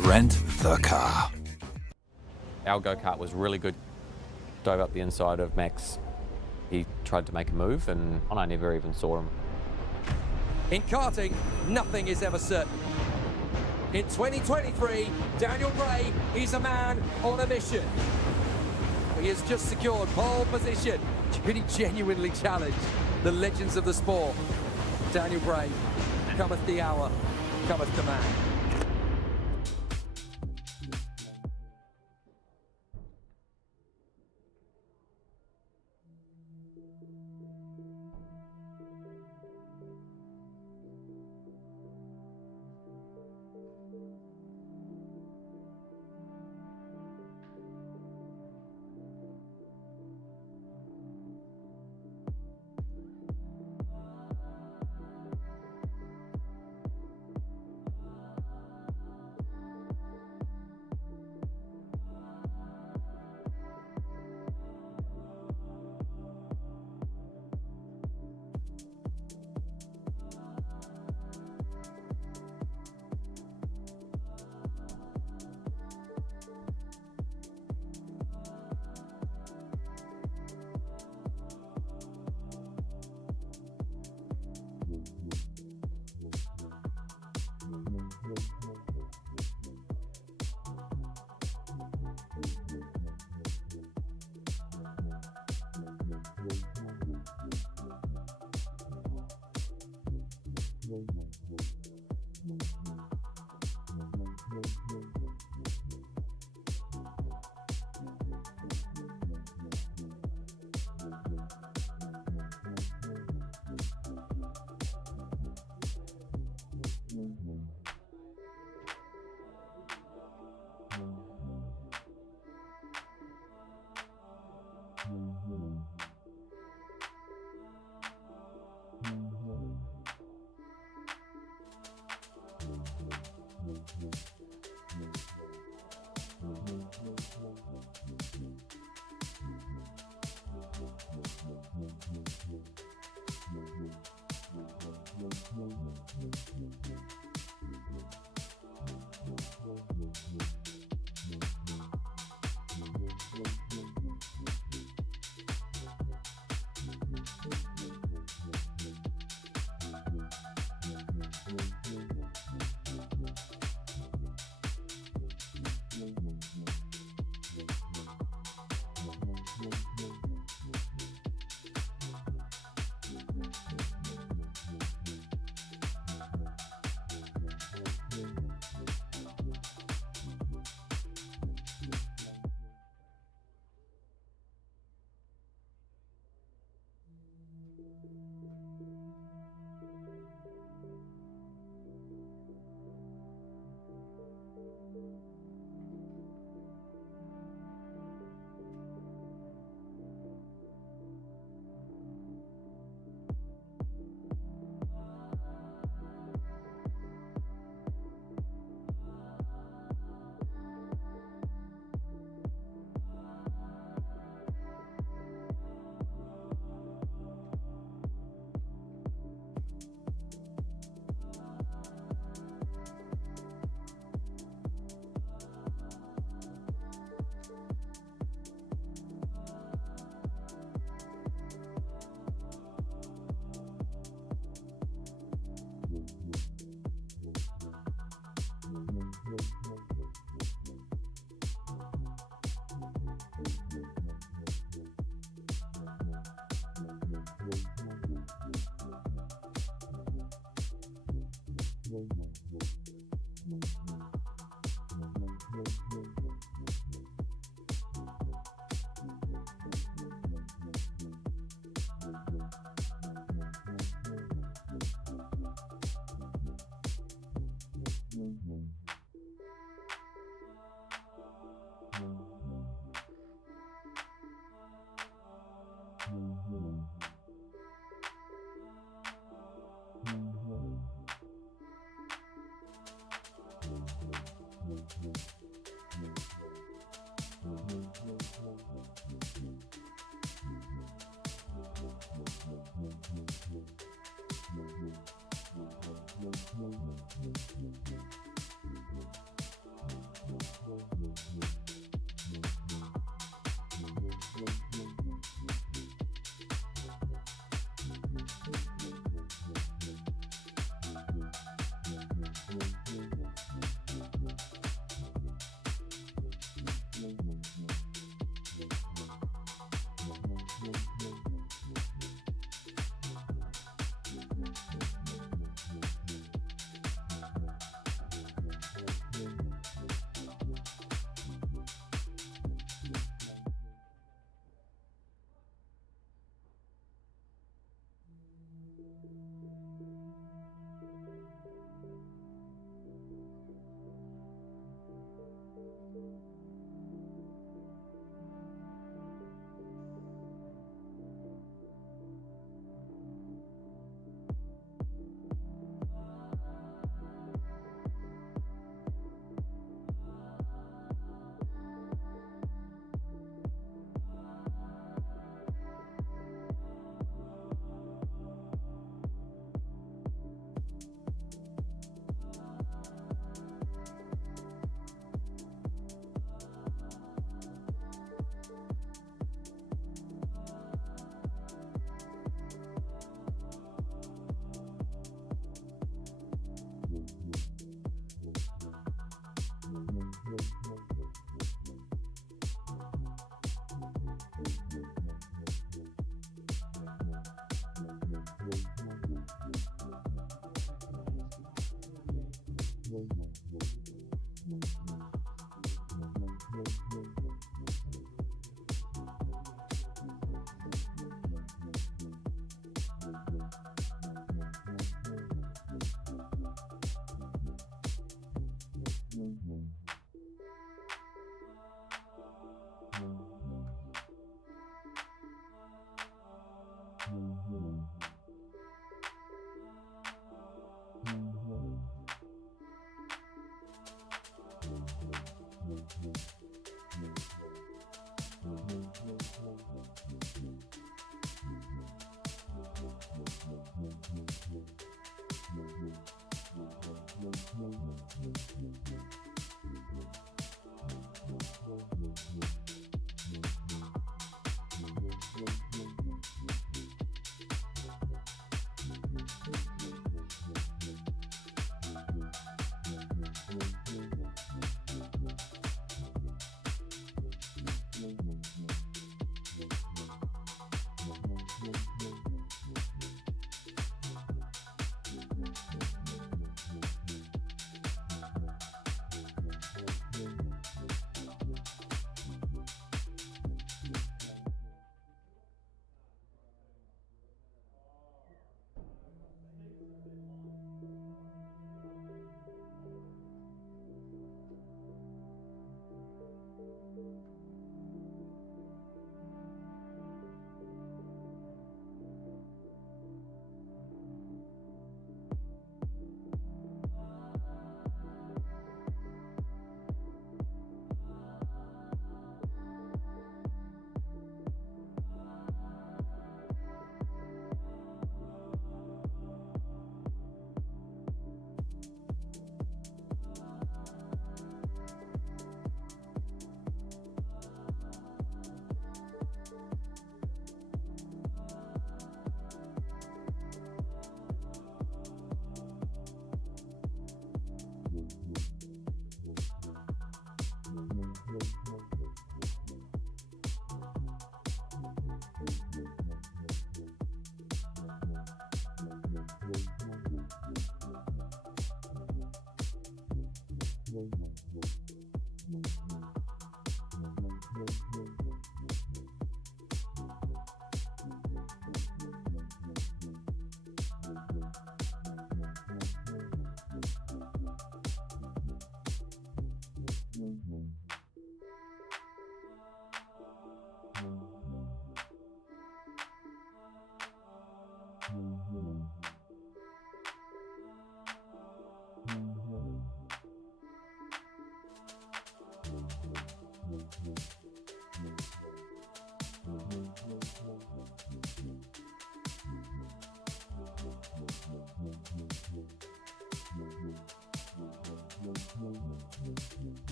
rent the car. Our go-kart was really good. Dove up the inside of Max. He tried to make a move and I never even saw him. In karting, nothing is ever certain. In 2023, Daniel Bray is a man on a mission. He has just secured pole position. Really genuinely challenged the legends of the sport. Daniel Bray, cometh the hour, cometh the man.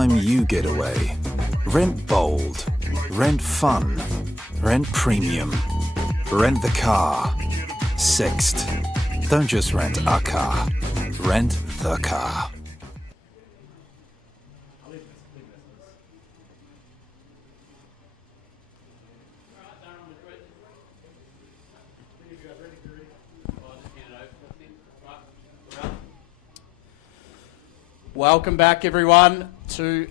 time you get away, rent bold, rent fun, rent premium, rent the car. Sixt. Don't just rent a car, rent the car. Welcome back, everyone, to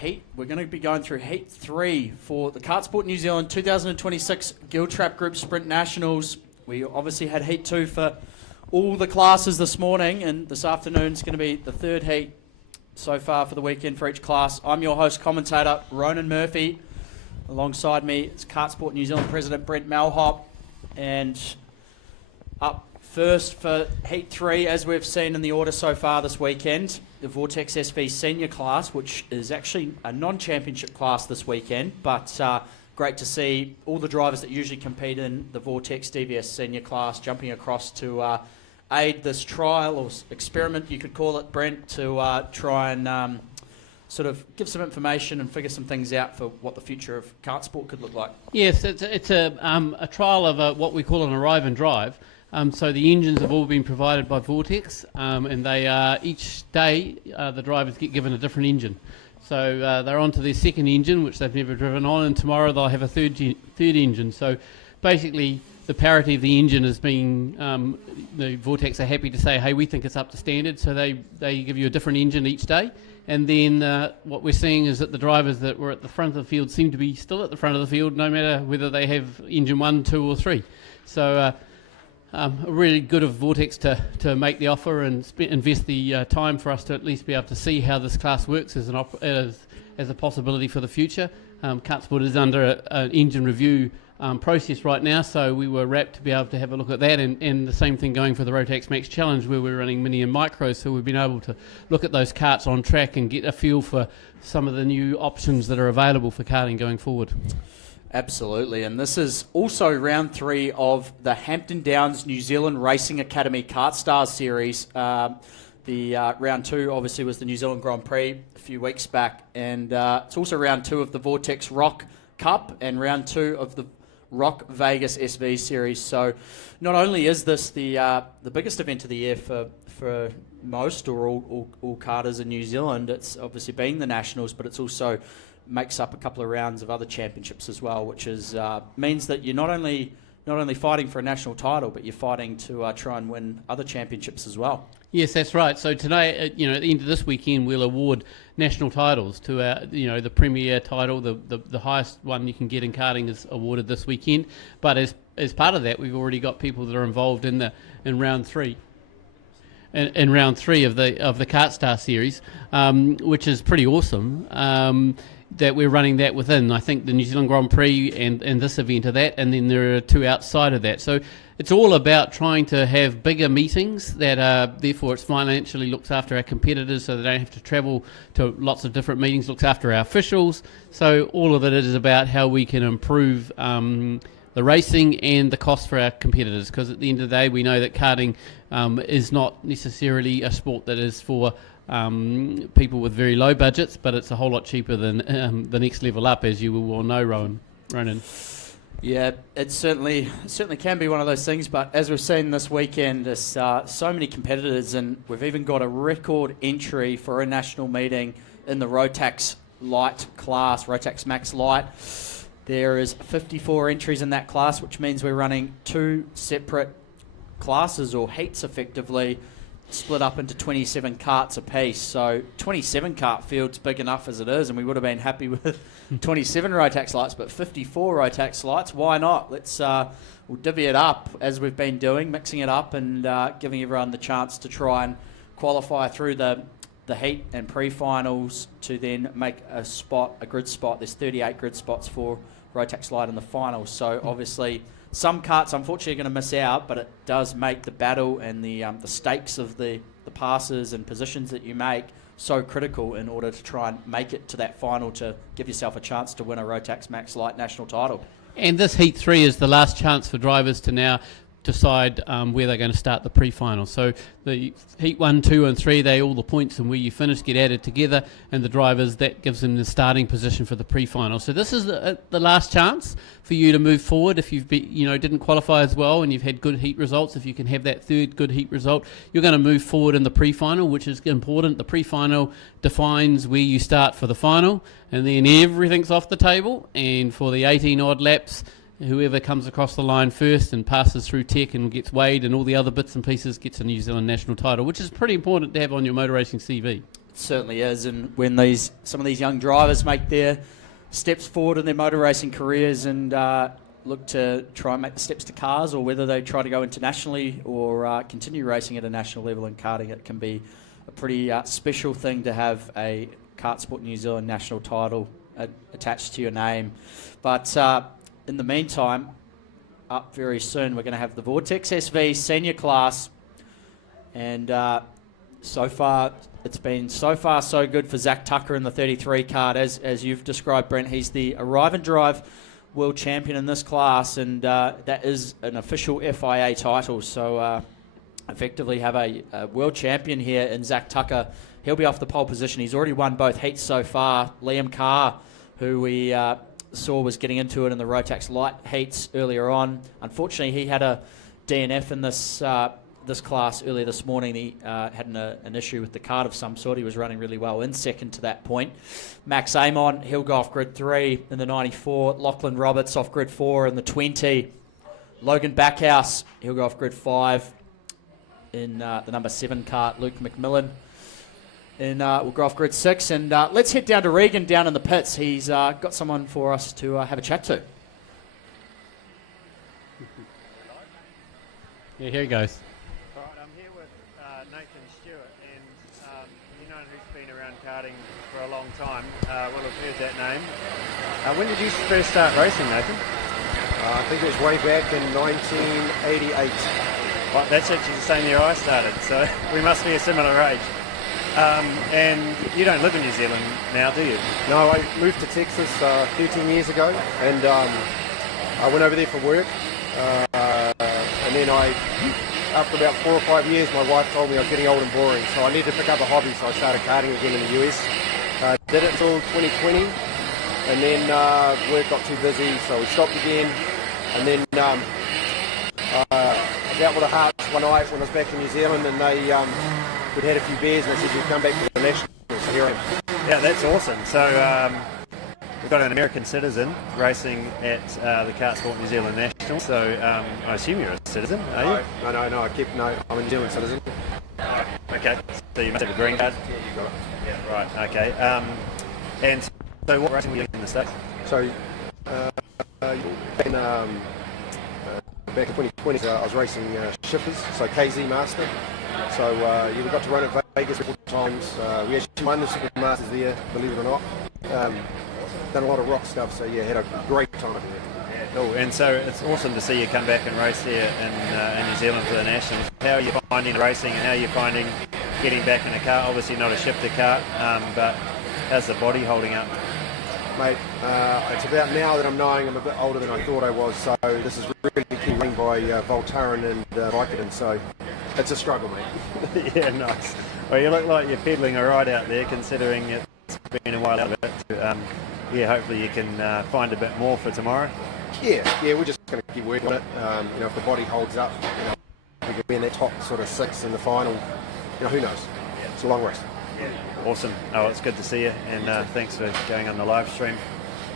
Heat. We're going to be going through Heat 3 for the KartSport New Zealand 2026 Gill Trap Group Sprint Nationals. We obviously had Heat 2 for all the classes this morning, and this afternoon is going to be the third heat so far for the weekend for each class. I'm your host commentator, Ronan Murphy. Alongside me is KartSport New Zealand President Brent Malhop, and up first for Heat 3, as we've seen in the order so far this weekend, the Vortex SV Senior class, which is actually a non-championship class this weekend, but great to see all the drivers that usually compete in the Vortex DVS Senior class jumping across to aid this trial or experiment, you could call it, Brent, to try and sort of give some information and figure some things out for what the future of KartSport could look like. Yes, it's a trial of what we call an arrive and drive. So the engines have all been provided by Vortex, and they are each day the drivers get given a different engine. So they're on to their second engine, which they've never driven on, and tomorrow they'll have a third engine. So basically, the parity of the engine is being, the Vortex are happy to say, hey, we think it's up to standard, so they give you a different engine each day. And then what we're seeing is that the drivers that were at the front of the field seem to be still at the front of the field, no matter whether they have engine 1, 2 or 3. So really good of Vortex to make the offer and invest the time for us to at least be able to see how this class works as a possibility for the future. KartSport is under an engine review process right now, so we were rapt to be able to have a look at that, and the same thing going for the Rotax Max Challenge, where we're running mini and micro, so we've been able to look at those karts on track and get a feel for some of the new options that are available for karting going forward. Absolutely, and this is also round 3 of the Hampton Downs New Zealand Racing Academy KartStars series. The round 2 obviously was the New Zealand Grand Prix a few weeks back, and it's also round 2 of the Vortex Rock Cup and round 2 of the Rock Vegas SV series. So not only is this the biggest event of the year for most or all karters in New Zealand, it's obviously being the Nationals, but it's also makes up a couple of rounds of other championships as well, which is means that you're not only fighting for a national title, but you're fighting to try and win other championships as well. Yes, that's right. So today, at the end of this weekend, we'll award national titles to the premier title. The highest one you can get in karting is awarded this weekend. But as part of that, we've already got people that are involved in round 3. In round 3 of the KartStar series, which is pretty awesome. That we're running that within. I think the New Zealand Grand Prix and this event are that, and then there are 2 outside of that. So it's all about trying to have bigger meetings that therefore it financially looks after our competitors, so they don't have to travel to lots of different meetings, looks after our officials. So all of it is about how we can improve the racing and the cost for our competitors, because at the end of the day we know that karting is not necessarily a sport that is for people with very low budgets, but it's a whole lot cheaper than the next level up, as you will all know, Ronan. Yeah, it certainly can be one of those things, but as we've seen this weekend, there's so many competitors, and we've even got a record entry for a national meeting in the Rotax Light class, Rotax Max Light. There is 54 entries in that class, which means we're running 2 separate classes or heats effectively, split up into 27 karts apiece. So 27 kart field's big enough as it is, and we would have been happy with 27 Rotax Lights, but 54 Rotax Lights, why not? We'll divvy it up as we've been doing, mixing it up and giving everyone the chance to try and qualify through the heat and pre-finals to then make a grid spot. There's 38 grid spots for Rotax Light in the finals, so obviously some karts unfortunately are going to miss out, but it does make the battle and the stakes of the passes and positions that you make so critical in order to try and make it to that final to give yourself a chance to win a Rotax Max Light national title. And this Heat 3 is the last chance for drivers to now decide where they're going to start the pre-final. So the heat 1, 2 and 3, all the points and where you finish get added together, and the drivers, that gives them the starting position for the pre-final. So this is the last chance for you to move forward. If you've didn't qualify as well and you've had good heat results, if you can have that third good heat result, you're going to move forward in the pre-final, which is important. The pre-final defines where you start for the final, and then everything's off the table. And for the 18 odd laps, whoever comes across the line first and passes through tech and gets weighed and all the other bits and pieces gets a New Zealand national title, which is pretty important to have on your motor racing CV. It certainly is, and when some of these young drivers make their steps forward in their motor racing careers and look to try and make the steps to cars, or whether they try to go internationally or continue racing at a national level in karting, it can be a pretty special thing to have a KartSport New Zealand national title attached to your name. But in the meantime, up very soon, we're going to have the Vortex SV senior class. And so far, it's been so good for Zach Tucker in the 33 kart. As you've described, Brent, he's the Arrive and Drive world champion in this class, and that is an official FIA title. So effectively have a world champion here in Zach Tucker. He'll be off the pole position. He's already won both heats so far. Liam Carr, who we saw was getting into it in the Rotax Light heats earlier on. Unfortunately, he had a DNF in this class earlier this morning. He had an issue with the kart of some sort. He was running really well in second to that point. Max Amon, he'll go off grid 3 in the 94. Lachlan Roberts off grid 4 in the 20. Logan Backhouse, he'll go off grid 5 in the number 7 kart. Luke McMillan and we'll go off grid 6, and let's head down to Regan down in the pits. He's got someone for us to have a chat to. Yeah, here he goes. All right, I'm here with Nathan Stewart, and you know who's been around karting for a long time. Will have heard that name. When did you first start racing, Nathan? I think it was way back in 1988. Well, that's actually the same year I started, so we must be a similar age. And you don't live in New Zealand now, do you? No, I moved to Texas 13 years ago, and I went over there for work. And then after about 4 or 5 years, my wife told me I was getting old and boring, so I needed to pick up a hobby, so I started karting again in the US. Did it until 2020, and then work got too busy, so we stopped again. And then I was out with the Hearts one night when I was back in New Zealand, and we'd had a few beers, and they said you'd come back to the national, so here I am. Yeah, that's awesome. So we've got an American citizen racing at the KartSport New Zealand National, so I assume you're a citizen, are you? No, I'm a New Zealand citizen. Okay, so you must have a green card? Yeah, you got it. Yeah, right, okay. And so what racing were you doing in the States? So back in 2020, I was racing shifters, so KZ Master. So we got to run at Vegas a couple of times. We actually won the Super Masters there, believe it or not. Done a lot of rock stuff, so yeah, had a great time there. Yeah, cool. And so it's awesome to see you come back and race here in New Zealand for the Nationals. How are you finding the racing, and how are you finding getting back in a car? Obviously not a shifter kart, but how's the body holding up? Mate, it's about now that I'm knowing I'm a bit older than I thought I was, so this is really keen running by Voltaren and Vicodin, so it's a struggle, mate. Yeah, nice. Well, you look like you're pedaling all right out there, considering it's been a while out of it. Yeah, hopefully you can find a bit more for tomorrow. Yeah, we're just going to keep working on it. If the body holds up, we could be in that top sort of 6 in the final. Who knows? It's a long race. Yeah. Awesome. Oh, it's good to see you, and thanks for going on the live stream.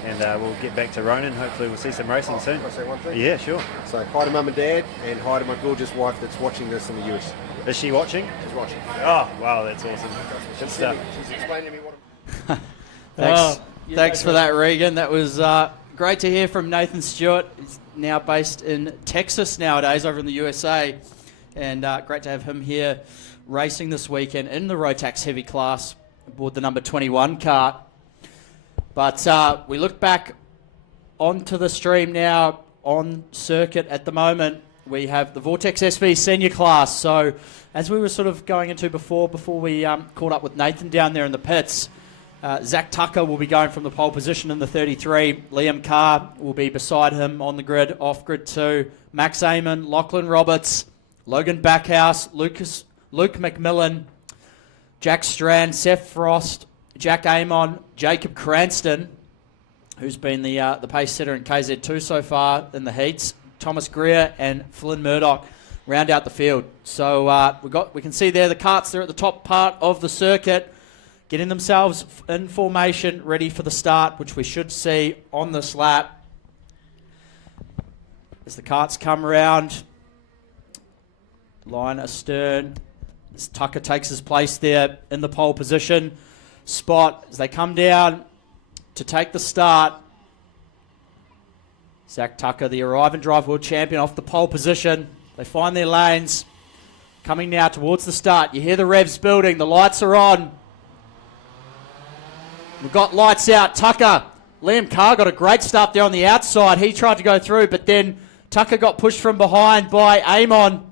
And we'll get back to Ronan. Hopefully we'll see some racing soon. Can I say one thing? Yeah, sure. So hi to Mum and Dad, and hi to my gorgeous wife that's watching this in the US. Is she watching? She's watching. Oh, wow, that's awesome. Good stuff. She's explaining to me Thanks. Thanks for that, Regan. That was great to hear from Nathan Stewart. He's now based in Texas nowadays, over in the USA. And great to have him here racing this weekend in the Rotax Heavy class aboard the number 21 kart. But we look back onto the stream now on circuit at the moment. We have the Vortex SV senior class. So as we were sort of going into before we caught up with Nathan down there in the pits, Zach Tucker will be going from the pole position in the 33. Liam Carr will be beside him on the grid, off grid 2. Max Amon, Lachlan Roberts, Logan Backhouse, Luke McMillan, Jack Strand, Seth Frost, Jack Amon, Jacob Cranston, who's been the pace setter in KZ2 so far in the heats, Thomas Greer and Flynn Murdoch round out the field. So we can see there the karts, they're at the top part of the circuit, getting themselves in formation, ready for the start, which we should see on this lap. As the karts come around, line astern, as Tucker takes his place there in the pole position spot. As they come down to take the start, Zach Tucker, the Arrive and Drive World Champion, off the pole position. They find their lanes, coming now towards the start. You hear the revs building, the lights are on. We've got lights out. Tucker, Liam Carr got a great start there on the outside. He tried to go through, but then Tucker got pushed from behind by Amon.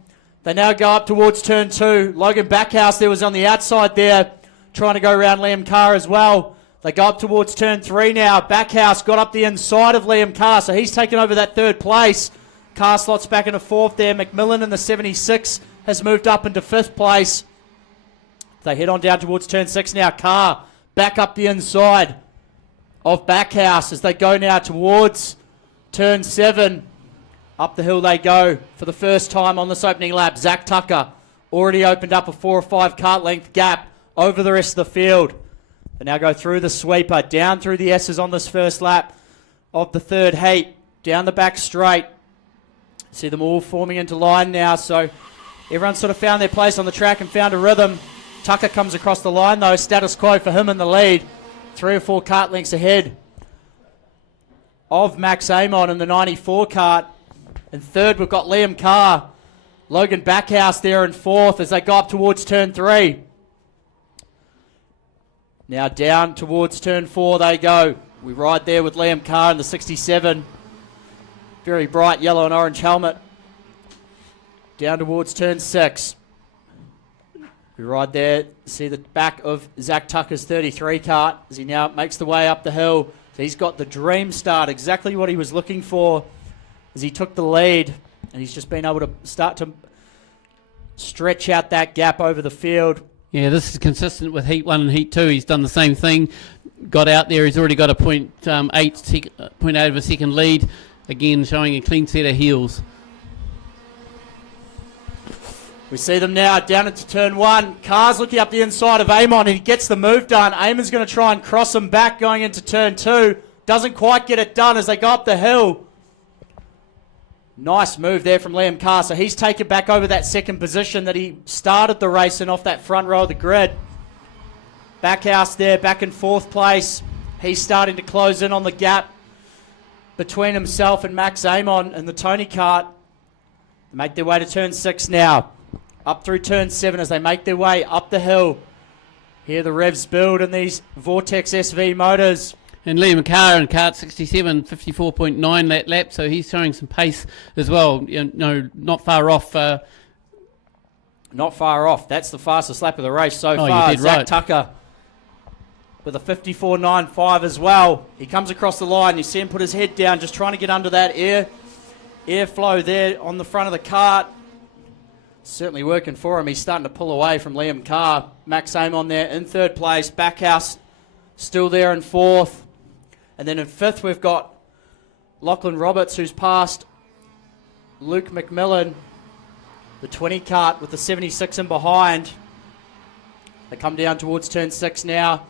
They now go up towards turn 2. Logan Backhouse there was on the outside there, trying to go around Liam Carr as well. They go up towards turn 3 now. Backhouse got up the inside of Liam Carr, so he's taken over that 3rd place. Carr slots back into 4th there. McMillan in the 76 has moved up into 5th place. They head on down towards turn 6 now. Carr back up the inside of Backhouse as they go now towards turn 7. Up the hill they go for the first time on this opening lap. Zach Tucker already opened up a 4 or 5 kart length gap over the rest of the field. They now go through the sweeper, down through the S's on this first lap of the 3rd heat, down the back straight. See them all forming into line now, so everyone sort of found their place on the track and found a rhythm. Tucker comes across the line though, status quo for him in the lead. 3 or 4 kart lengths ahead of Max Amon in the 94 kart. In 3rd we've got Liam Carr. Logan Backhouse there in 4th as they go up towards turn 3. Now down towards turn 4 they go. We ride there with Liam Carr in the 67. Very bright yellow and orange helmet. Down towards turn 6. We ride there, see the back of Zach Tucker's 33 kart as he now makes the way up the hill. So he's got the dream start, exactly what he was looking for as he took the lead. And he's just been able to start to stretch out that gap over the field. Yeah, this is consistent with Heat 1 and Heat 2. He's done the same thing. Got out there, he's already got a 0.8 of a second lead. Again, showing a clean set of heels. We see them now down into turn 1. Carr's looking up the inside of Amon and he gets the move done. Amon's going to try and cross him back going into turn 2. Doesn't quite get it done as they go up the hill. Nice move there from Liam Carr. So he's taken back over that 2nd position that he started the race in off that front row of the grid. Backhouse there, back in 4th place. He's starting to close in on the gap between himself and Max Amon and the Tony kart. They make their way to turn 6 now. Up through turn 7 as they make their way up the hill. Hear the revs build in these Vortex SV motors. And Liam Carr in kart 67, 54.9 that lap, so he's showing some pace as well. You know, not far off. Not far off. That's the fastest lap of the race so far. You did Zach right. Tucker with a 54.95 as well. He comes across the line. You see him put his head down, just trying to get under that airflow there on the front of the kart. Certainly working for him. He's starting to pull away from Liam Carr. Max Amon there in 3rd place. Backhouse still there in 4th. And then in 5th we've got Lachlan Roberts, who's passed Luke McMillan, the 20 kart with the 76 in behind. They come down towards turn 6 now.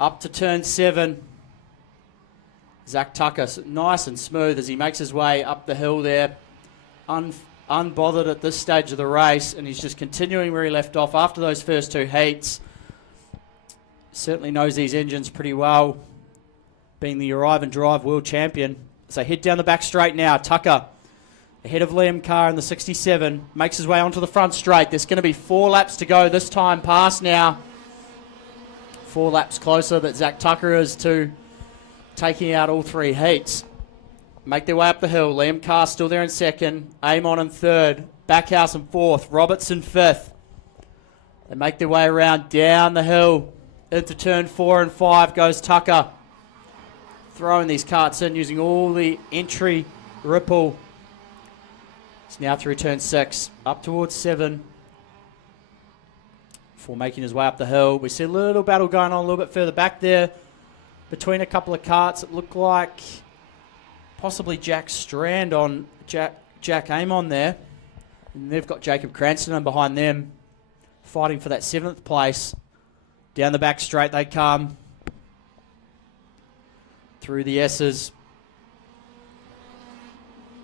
Up to turn 7. Zach Tucker, nice and smooth as he makes his way up the hill there. Unbothered at this stage of the race, and he's just continuing where he left off after those first 2 heats. Certainly knows these engines pretty well, being the Arrive and Drive World Champion. So head down the back straight now. Tucker ahead of Liam Carr in the 67, makes his way onto the front straight. There's going to be 4 laps to go this time past now. 4 laps closer that Zach Tucker is to taking out all 3 heats. Make their way up the hill. Liam Carr still there in 2nd. Amon in 3rd. Backhouse in 4th. Roberts in 5th. They make their way around down the hill into turn 4 and 5 goes Tucker. Throwing these karts in using all the entry ripple. It's now through turn 6, up towards 7. Before making his way up the hill. We see a little battle going on a little bit further back there between a couple of karts. It looked like possibly Jack Strand on Jack Amon there. And they've got Jacob Cranston behind them fighting for that 7th place. Down the back straight they come. Through the S's.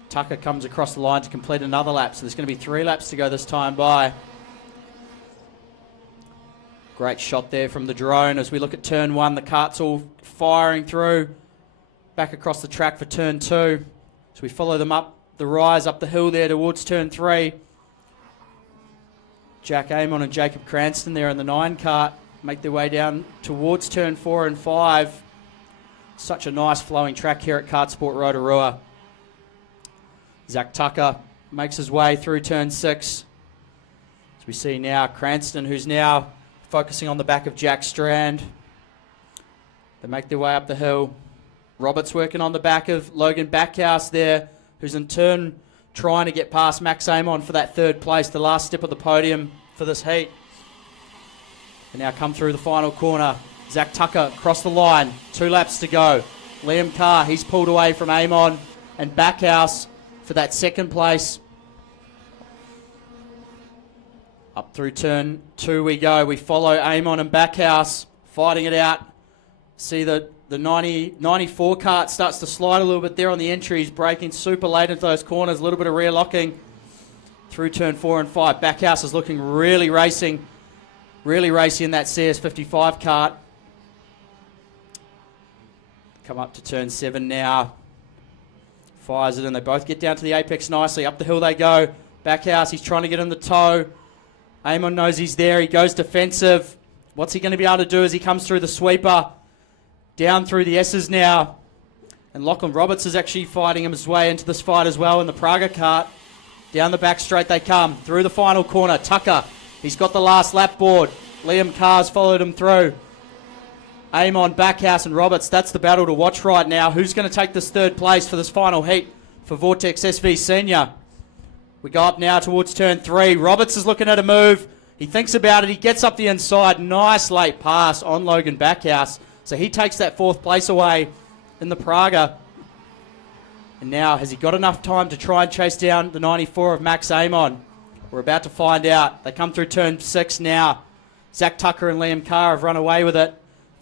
Tucker comes across the line to complete another lap. So there's going to be 3 laps to go this time by. Great shot there from the drone as we look at turn 1. The kart's all firing through. Back across the track for turn 2. So we follow them up the rise, up the hill there towards turn 3. Jack Amon and Jacob Cranston there in the 9 kart make their way down towards turn 4 and 5. Such a nice flowing track here at KartSport Rotorua. Zach Tucker makes his way through turn 6. As we see now Cranston, who's now focusing on the back of Jack Strand. They make their way up the hill. Roberts working on the back of Logan Backhouse there, who's in turn trying to get past Max Amon for that 3rd place, the last step of the podium for this heat. They now come through the final corner. Zach Tucker across the line, 2 laps to go. Liam Carr, he's pulled away from Amon and Backhouse for that 2nd place. Up through turn 2 we go. We follow Amon and Backhouse fighting it out. See the 94 kart starts to slide a little bit there on the entries, braking super late into those corners, a little bit of rear locking through turn 4 and 5. Backhouse is looking really racy in that CS55 kart. Come up to turn 7 now. Fires it in. They both get down to the apex nicely. Up the hill they go. Backhouse, he's trying to get in the toe. Amon knows he's there. He goes defensive. What's he going to be able to do as he comes through the sweeper? Down through the S's now. And Lachlan Roberts is actually fighting his way into this fight as well in the Praga kart. Down the back straight they come. Through the final corner. Tucker, he's got the last lap board. Liam Carr's followed him through. Amon, Backhouse and Roberts. That's the battle to watch right now. Who's going to take this 3rd place for this final heat for Vortex SV Senior? We go up now towards turn 3. Roberts is looking at a move. He thinks about it. He gets up the inside. Nice late pass on Logan Backhouse. So he takes that 4th place away in the Praga. And now, has he got enough time to try and chase down the 94 of Max Amon? We're about to find out. They come through turn 6 now. Zach Tucker and Liam Carr have run away with it.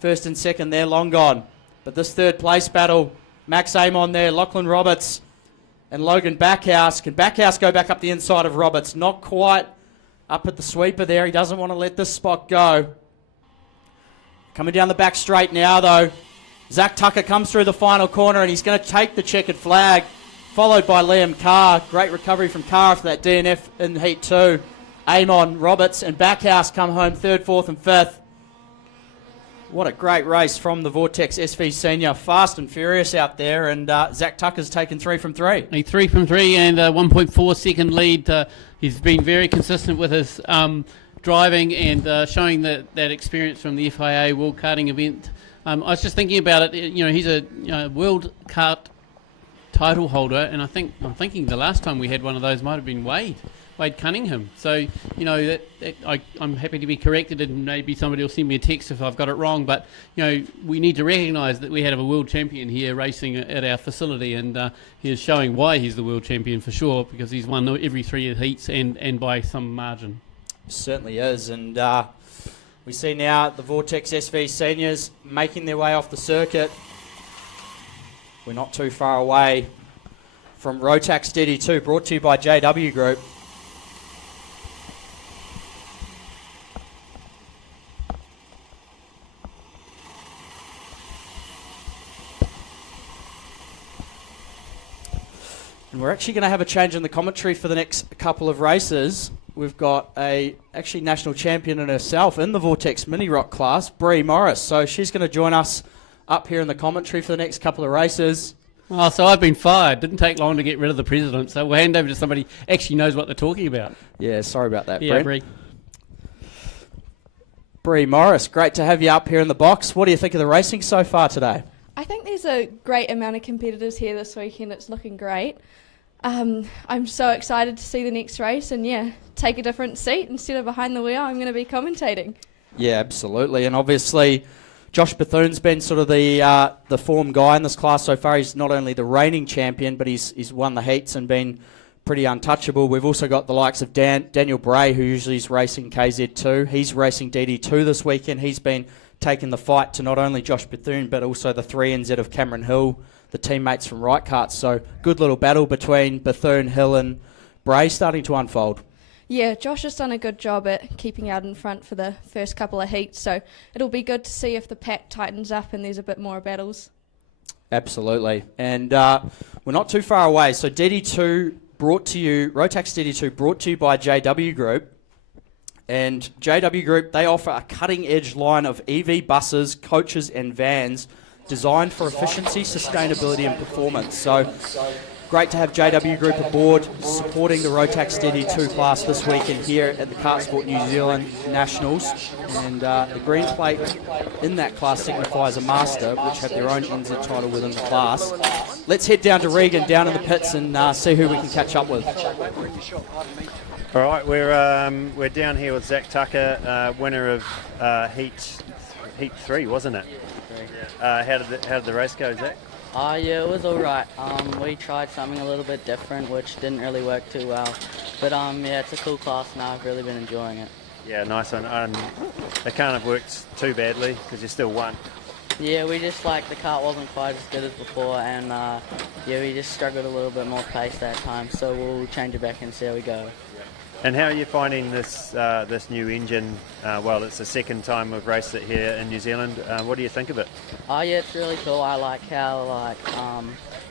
1st and 2nd, they're long gone. But this 3rd place battle, Max Amon there, Lachlan Roberts and Logan Backhouse. Can Backhouse go back up the inside of Roberts? Not quite up at the sweeper there. He doesn't want to let this spot go. Coming down the back straight now, though. Zach Tucker comes through the final corner and he's going to take the checkered flag, followed by Liam Carr. Great recovery from Carr after that DNF in Heat 2. Amon, Roberts and Backhouse come home 3rd, 4th and 5th. What a great race from the Vortex SV Senior. Fast and furious out there, and Zach Tucker's taken 3 from 3. He 3 from 3 and 1.4 second lead. He's been very consistent with his driving and showing that experience from the FIA World Karting event. I was just thinking about it. He's a World Kart title holder, and I'm thinking the last time we had one of those might have been Wade Cunningham. So, I'm happy to be corrected, and maybe somebody will send me a text if I've got it wrong. But, we need to recognise that we have a world champion here racing at our facility, and he is showing why he's the world champion for sure, because he's won every 3 heats and by some margin. Certainly is, and we see now the Vortex SV Seniors making their way off the circuit. We're not too far away from Rotax DD2, brought to you by JW Group. And we're actually going to have a change in the commentary for the next couple of races. We've got a actually national champion in herself in the Vortex Mini Rock class, Bree Morris. So she's going to join us up here in the commentary for the next couple of races. Oh, so I've been fired. Didn't take long to get rid of the president. So we'll hand over to somebody who actually knows what they're talking about. Yeah, sorry about that, yeah, Brent. Bree. Bree Morris, great to have you up here in the box. What do you think of the racing so far today? I think there's a great amount of competitors here this weekend. It's looking great. I'm so excited to see the next race and, yeah, take a different seat. Instead of behind the wheel, I'm going to be commentating. Yeah, absolutely. And obviously, Josh Bethune's been sort of the form guy in this class so far. He's not only the reigning champion, but he's won the heats and been pretty untouchable. We've also got the likes of Daniel Bray, who usually is racing KZ2. He's racing DD2 this weekend. He's been taking the fight to not only Josh Bethune, but also the 3NZ of Cameron Hill, the teammates from Right Karts. So good little battle between Bethune, Hill and Bray starting to unfold. Yeah, Josh has done a good job at keeping out in front for the first couple of heats, so it'll be good to see if the pack tightens up and there's a bit more battles. Absolutely. And we're not too far away. So DD2 brought to you, Rotax DD2 brought to you by JW Group. And JW Group, they offer a cutting-edge line of EV buses, coaches and vans designed for efficiency, sustainability and performance. So great to have JW Group aboard supporting the Rotax DD2 class this weekend here at the KartSport New Zealand Nationals. And the green plate in that class signifies a master, which have their own NZ title within the class. Let's head down to Regan, down in the pits, and see who we can catch up with. All right, we're down here with Zach Tucker, winner of Heat 3, wasn't it? How did the race go, Zach? Yeah, it was all right. We tried something a little bit different, which didn't really work too well. But yeah, it's a cool class now. I've really been enjoying it. Yeah, nice one. It can't have worked too badly because you still won. Yeah, we just the kart wasn't quite as good as before, and yeah, we just struggled a little bit more pace that time. So we'll change it back and see how we go. And how are you finding this this new engine? Well, it's the second time we've raced it here in New Zealand. What do you think of it? Yeah, it's really cool. I like how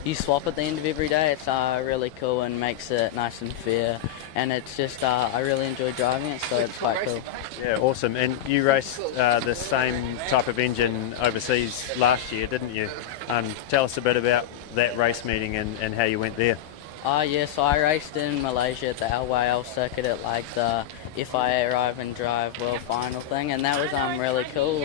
you swap at the end of every day. It's really cool and makes it nice and fair. And it's just I really enjoy driving it, so it's quite cool. Yeah, awesome. And you raced the same type of engine overseas last year, didn't you? Tell us a bit about that race meeting and how you went there. Yeah, so I raced in Malaysia at the LYL circuit at the FIA Arrive and Drive World Final thing, and that was really cool.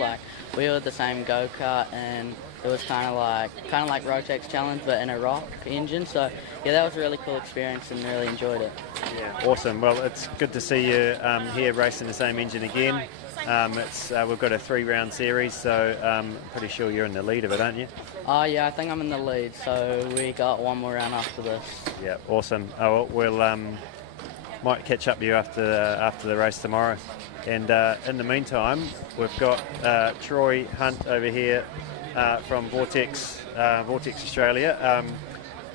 We were the same go-kart, and it was kind of like Rotax Challenge, but in a rock engine. So yeah, that was a really cool experience, and really enjoyed it. Yeah, awesome. Well, it's good to see you here racing the same engine again. We've got a 3-round series, so I'm pretty sure you're in the lead of it, aren't you? Yeah, I think I'm in the lead, so we got one more round after this. Yeah, awesome. We'll might catch up with you after the race tomorrow. And in the meantime, we've got Troy Hunt over here from Vortex Australia.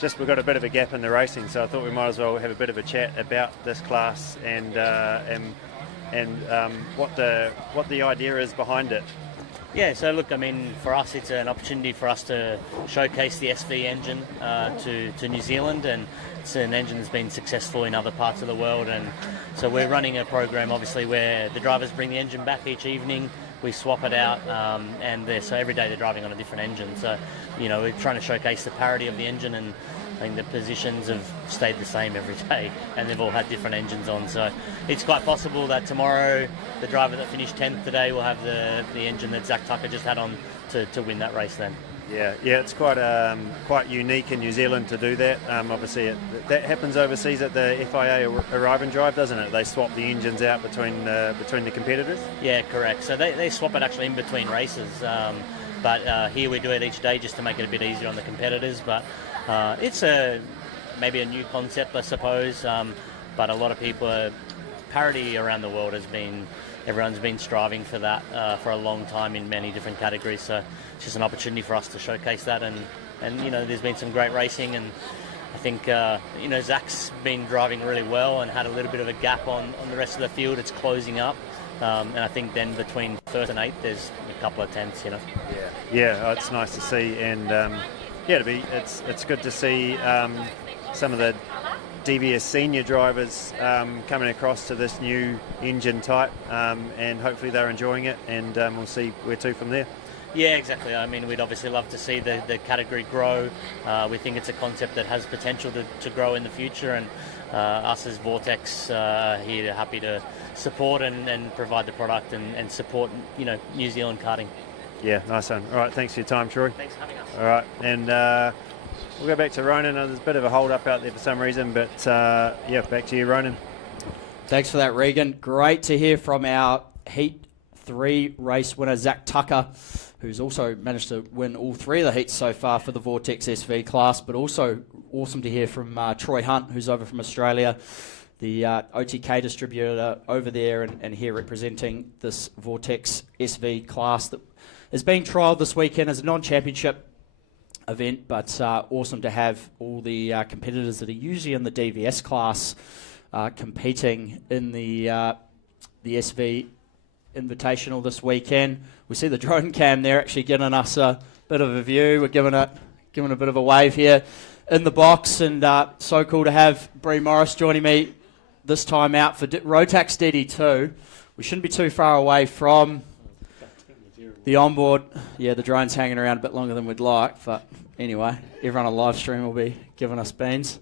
We've got a bit of a gap in the racing, so I thought we might as well have a bit of a chat about this class and what the idea is behind it. Yeah, so look, I mean, for us it's an opportunity for us to showcase the SV engine to New Zealand, and it's an engine that's been successful in other parts of the world, and so we're running a program obviously where the drivers bring the engine back each evening, we swap it out, so every day they're driving on a different engine. So, we're trying to showcase the parity of the engine, and I think the positions have stayed the same every day, and they've all had different engines on. So it's quite possible that tomorrow the driver that finished 10th today will have the engine that Zach Tucker just had on to win that race then. Yeah, it's quite unique in New Zealand to do that. Obviously, that happens overseas at the FIA Arrive and Drive, doesn't it? They swap the engines out between the competitors. Yeah, correct. So they swap it actually in between races, but here we do it each day just to make it a bit easier on the competitors. But it's maybe a new concept, I suppose. But a lot of people, parity around the world everyone's been striving for that for a long time in many different categories. So it's just an opportunity for us to showcase that, and there's been some great racing, and I think Zach's been driving really well and had a little bit of a gap on the rest of the field. It's closing up, and I think then between 1st and 8th there's a couple of tenths. Yeah, it's nice to see, and it's good to see some of the DVS senior drivers coming across to this new engine type, and hopefully they're enjoying it, and we'll see where to from there. Yeah, exactly. I mean, we'd obviously love to see the category grow. We think it's a concept that has potential to grow in the future, and us as Vortex here happy to support and provide the product and support New Zealand karting. Yeah, nice one. All right, thanks for your time, Troy. Thanks for having us. All right, and we'll go back to Ronan. There's a bit of a hold up out there for some reason, but yeah, back to you, Ronan. Thanks for that, Regan. Great to hear from our Heat 3 race winner, Zach Tucker, who's also managed to win all 3 of the heats so far for the Vortex SV class, but also awesome to hear from Troy Hunt, who's over from Australia, the OTK distributor over there, and here representing this Vortex SV class that is being trialled this weekend as a non-championship event, but awesome to have all the competitors that are usually in the DVS class competing in the SV Invitational this weekend. We see the drone cam there actually giving us a bit of a view. We're giving a bit of a wave here in the box, and so cool to have Bree Morris joining me this time out for Rotax DD2. We shouldn't be too far away from the onboard. Yeah, the drone's hanging around a bit longer than we'd like, but anyway, everyone on live stream will be giving us beans.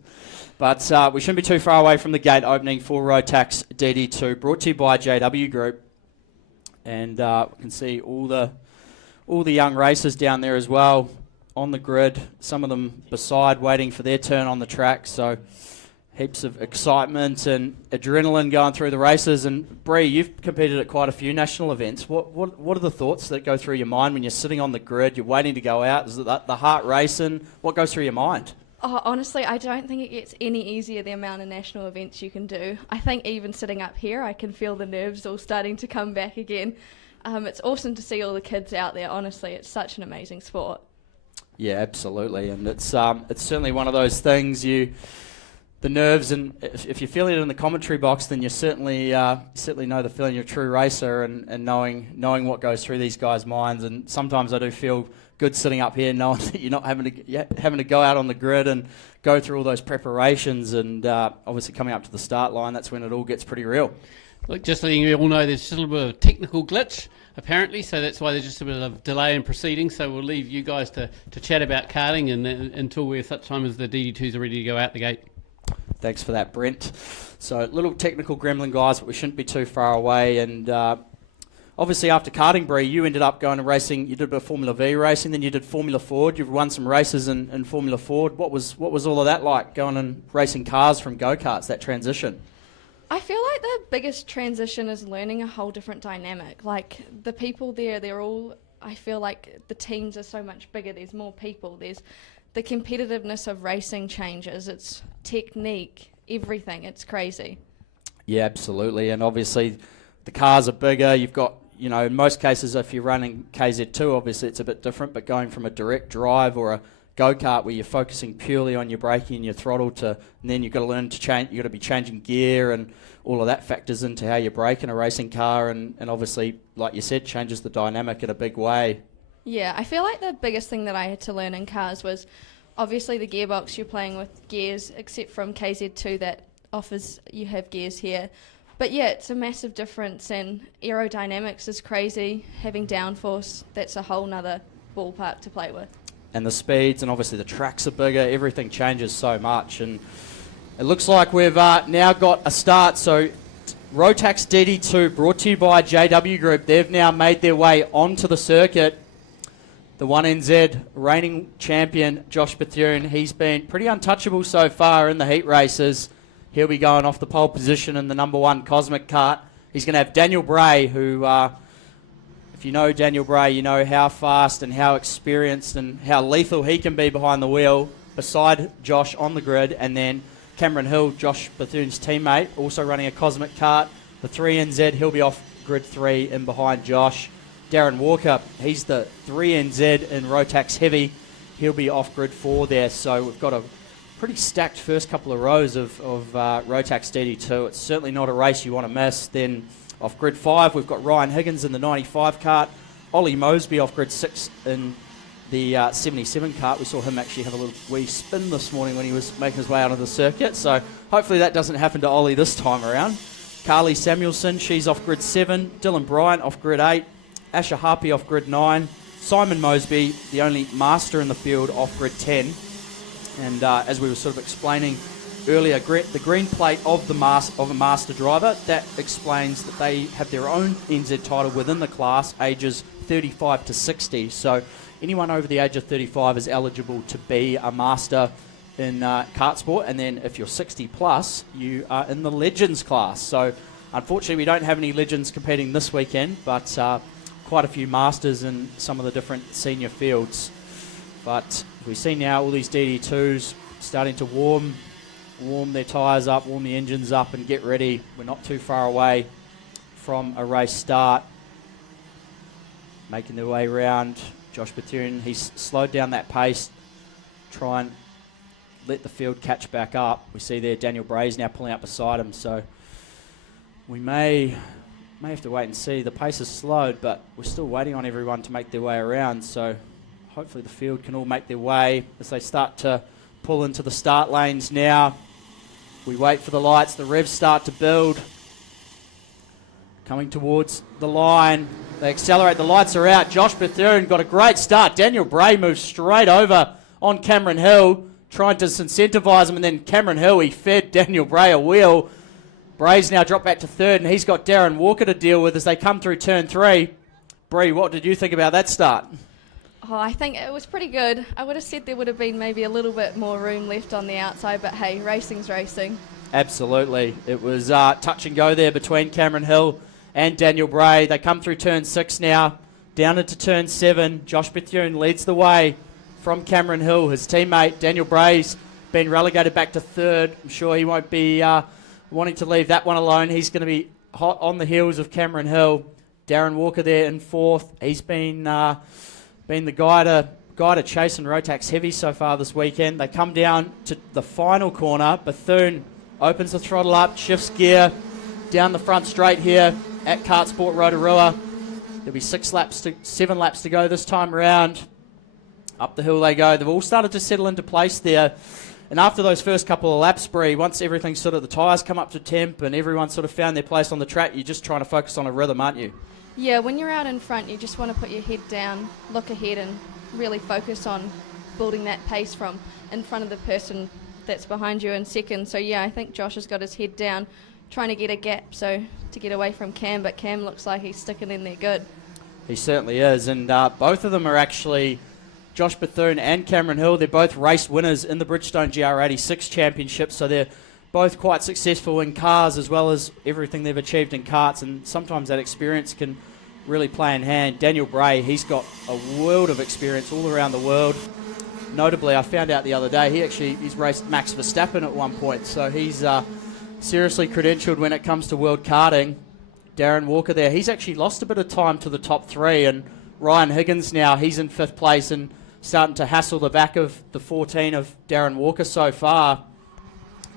But we shouldn't be too far away from the gate opening for Rotax DD2, brought to you by JW Group. And we can see all the young racers down there as well on the grid, some of them beside waiting for their turn on the track. So heaps of excitement and adrenaline going through the races. And Bree, you've competed at quite a few national events. What are the thoughts that go through your mind when you're sitting on the grid, you're waiting to go out? Is it the heart racing? What goes through your mind? Oh, honestly, I don't think it gets any easier the amount of national events you can do. I think even sitting up here, I can feel the nerves all starting to come back again. It's awesome to see all the kids out there. Honestly, it's such an amazing sport. Yeah, absolutely, and it's certainly one of those things. The nerves, and if you're feeling it in the commentary box, then you certainly know the feeling. You're a true racer, and knowing what goes through these guys' minds. And sometimes I do feel good sitting up here knowing that you're not having to go out on the grid and go through all those preparations, and obviously coming up to the start line, that's when it all gets pretty real. Look, just letting you all know, there's just a little bit of a technical glitch apparently, so that's why there's just a bit of delay in proceedings. So we'll leave you guys to chat about karting and until we're such time as the DD2s are ready to go out the gate. Thanks for that, Brent. So little technical gremlin, guys, but we shouldn't be too far away. And obviously after karting, Bree, you ended up going to racing. You did a bit of Formula V racing, then you did Formula Ford. You've won some races in Formula Ford. What was all of that like, going and racing cars from go-karts, that transition? I feel like the biggest transition is learning a whole different dynamic. Like, the people there, I feel like the teams are so much bigger. There's more people. There's the competitiveness of racing changes. It's technique, everything. It's crazy. Yeah, absolutely. And obviously the cars are bigger. You've got, in most cases, if you're running KZ2, obviously it's a bit different, but going from a direct drive or a go-kart where you're focusing purely on your braking and your throttle and then you've got to learn to change, you've got to be changing gear, and all of that factors into how you brake in a racing car, and obviously, like you said, changes the dynamic in a big way. Yeah, I feel like the biggest thing that I had to learn in cars was obviously the gearbox. You're playing with gears, except from KZ2 that offers you have gears here. But yeah, it's a massive difference, and aerodynamics is crazy. Having downforce, that's a whole nother ballpark to play with. And the speeds, and obviously the tracks are bigger. Everything changes so much, and it looks like we've now got a start. So Rotax DD2, brought to you by JW Group. They've now made their way onto the circuit. The 1NZ reigning champion, Josh Bethune, he's been pretty untouchable so far in the heat races. He'll be going off the pole position in the number 1 Cosmic Kart. He's going to have Daniel Bray, who, if you know Daniel Bray, you know how fast and how experienced and how lethal he can be behind the wheel, beside Josh on the grid. And then Cameron Hill, Josh Bethune's teammate, also running a Cosmic Kart. The 3NZ, he'll be off grid 3 in behind Josh. Darren Walker, he's the 3NZ in Rotax Heavy. He'll be off grid 4 there. So we've got a pretty stacked first couple of rows of Rotax DD2. It's certainly not a race you want to miss. Then off grid 5, we've got Ryan Higgins in the 95 kart. Ollie Mosby off grid 6 in the 77 kart. We saw him actually have a little wee spin this morning when he was making his way out of the circuit. So hopefully that doesn't happen to Ollie this time around. Carly Samuelson, she's off grid 7. Dylan Bryant off grid 8. Asher Harpy off grid 9. Simon Mosby, the only master in the field, off grid 10. And as we were sort of explaining earlier, the green plate of a master driver, that explains that they have their own NZ title within the class, ages 35 to 60. So anyone over the age of 35 is eligible to be a master in KartSport, and then if you're 60 plus, you are in the Legends class. So unfortunately, we don't have any Legends competing this weekend, but quite a few masters in some of the different senior fields. But we see now all these DD2s starting to warm their tyres up, warm the engines up, and get ready. We're not too far away from a race start. Making their way around. Josh Bethune, he's slowed down that pace, try and let the field catch back up. We see there Daniel Bray's now pulling up beside him, so we may have to wait and see. The pace is slowed, but we're still waiting on everyone to make their way around, so hopefully the field can all make their way as they start to pull into the start lanes now. We wait for the lights, the revs start to build. Coming towards the line, they accelerate, the lights are out. Josh Bethune got a great start. Daniel Bray moves straight over on Cameron Hill, trying to disincentivise him, and then Cameron Hill, he fed Daniel Bray a wheel. Bray's now dropped back to third, and he's got Darren Walker to deal with as they come through turn 3. Bree, what did you think about that start? Oh, I think it was pretty good. I would have said there would have been maybe a little bit more room left on the outside, but hey, racing's racing. Absolutely. It was touch and go there between Cameron Hill and Daniel Bray. They come through turn 6 now, down into turn 7. Josh Bethune leads the way from Cameron Hill. His teammate, Daniel Bray's been relegated back to third. I'm sure he won't be wanting to leave that one alone. He's going to be hot on the heels of Cameron Hill. Darren Walker there in 4th. He's been the guy to chase in Rotax Heavy so far this weekend. They come down to the final corner. Bethune opens the throttle up, shifts gear down the front straight here at KartSport Rotorua. There'll be 7 laps to go this time around. Up the hill they go. They've all started to settle into place there. And after those first couple of laps, Bree, once everything sort of, the tyres come up to temp and everyone sort of found their place on the track, you're just trying to focus on a rhythm, aren't you? Yeah, when you're out in front, you just want to put your head down, look ahead, and really focus on building that pace from in front of the person that's behind you in second. So yeah, I think Josh has got his head down, trying to get a gap so to get away from Cam, but Cam looks like he's sticking in there good. He certainly is, and both of them are actually, Josh Bethune and Cameron Hill, they're both race winners in the Bridgestone GR86 Championship, so they're both quite successful in cars as well as everything they've achieved in karts, and sometimes that experience can really play in hand. Daniel Bray, he's got a world of experience all around the world. Notably, I found out the other day, he's raced Max Verstappen at one point, so he's seriously credentialed when it comes to world karting. Darren Walker there, he's actually lost a bit of time to the top 3, and Ryan Higgins now, he's in 5th place and starting to hassle the back of the 14 of Darren Walker so far.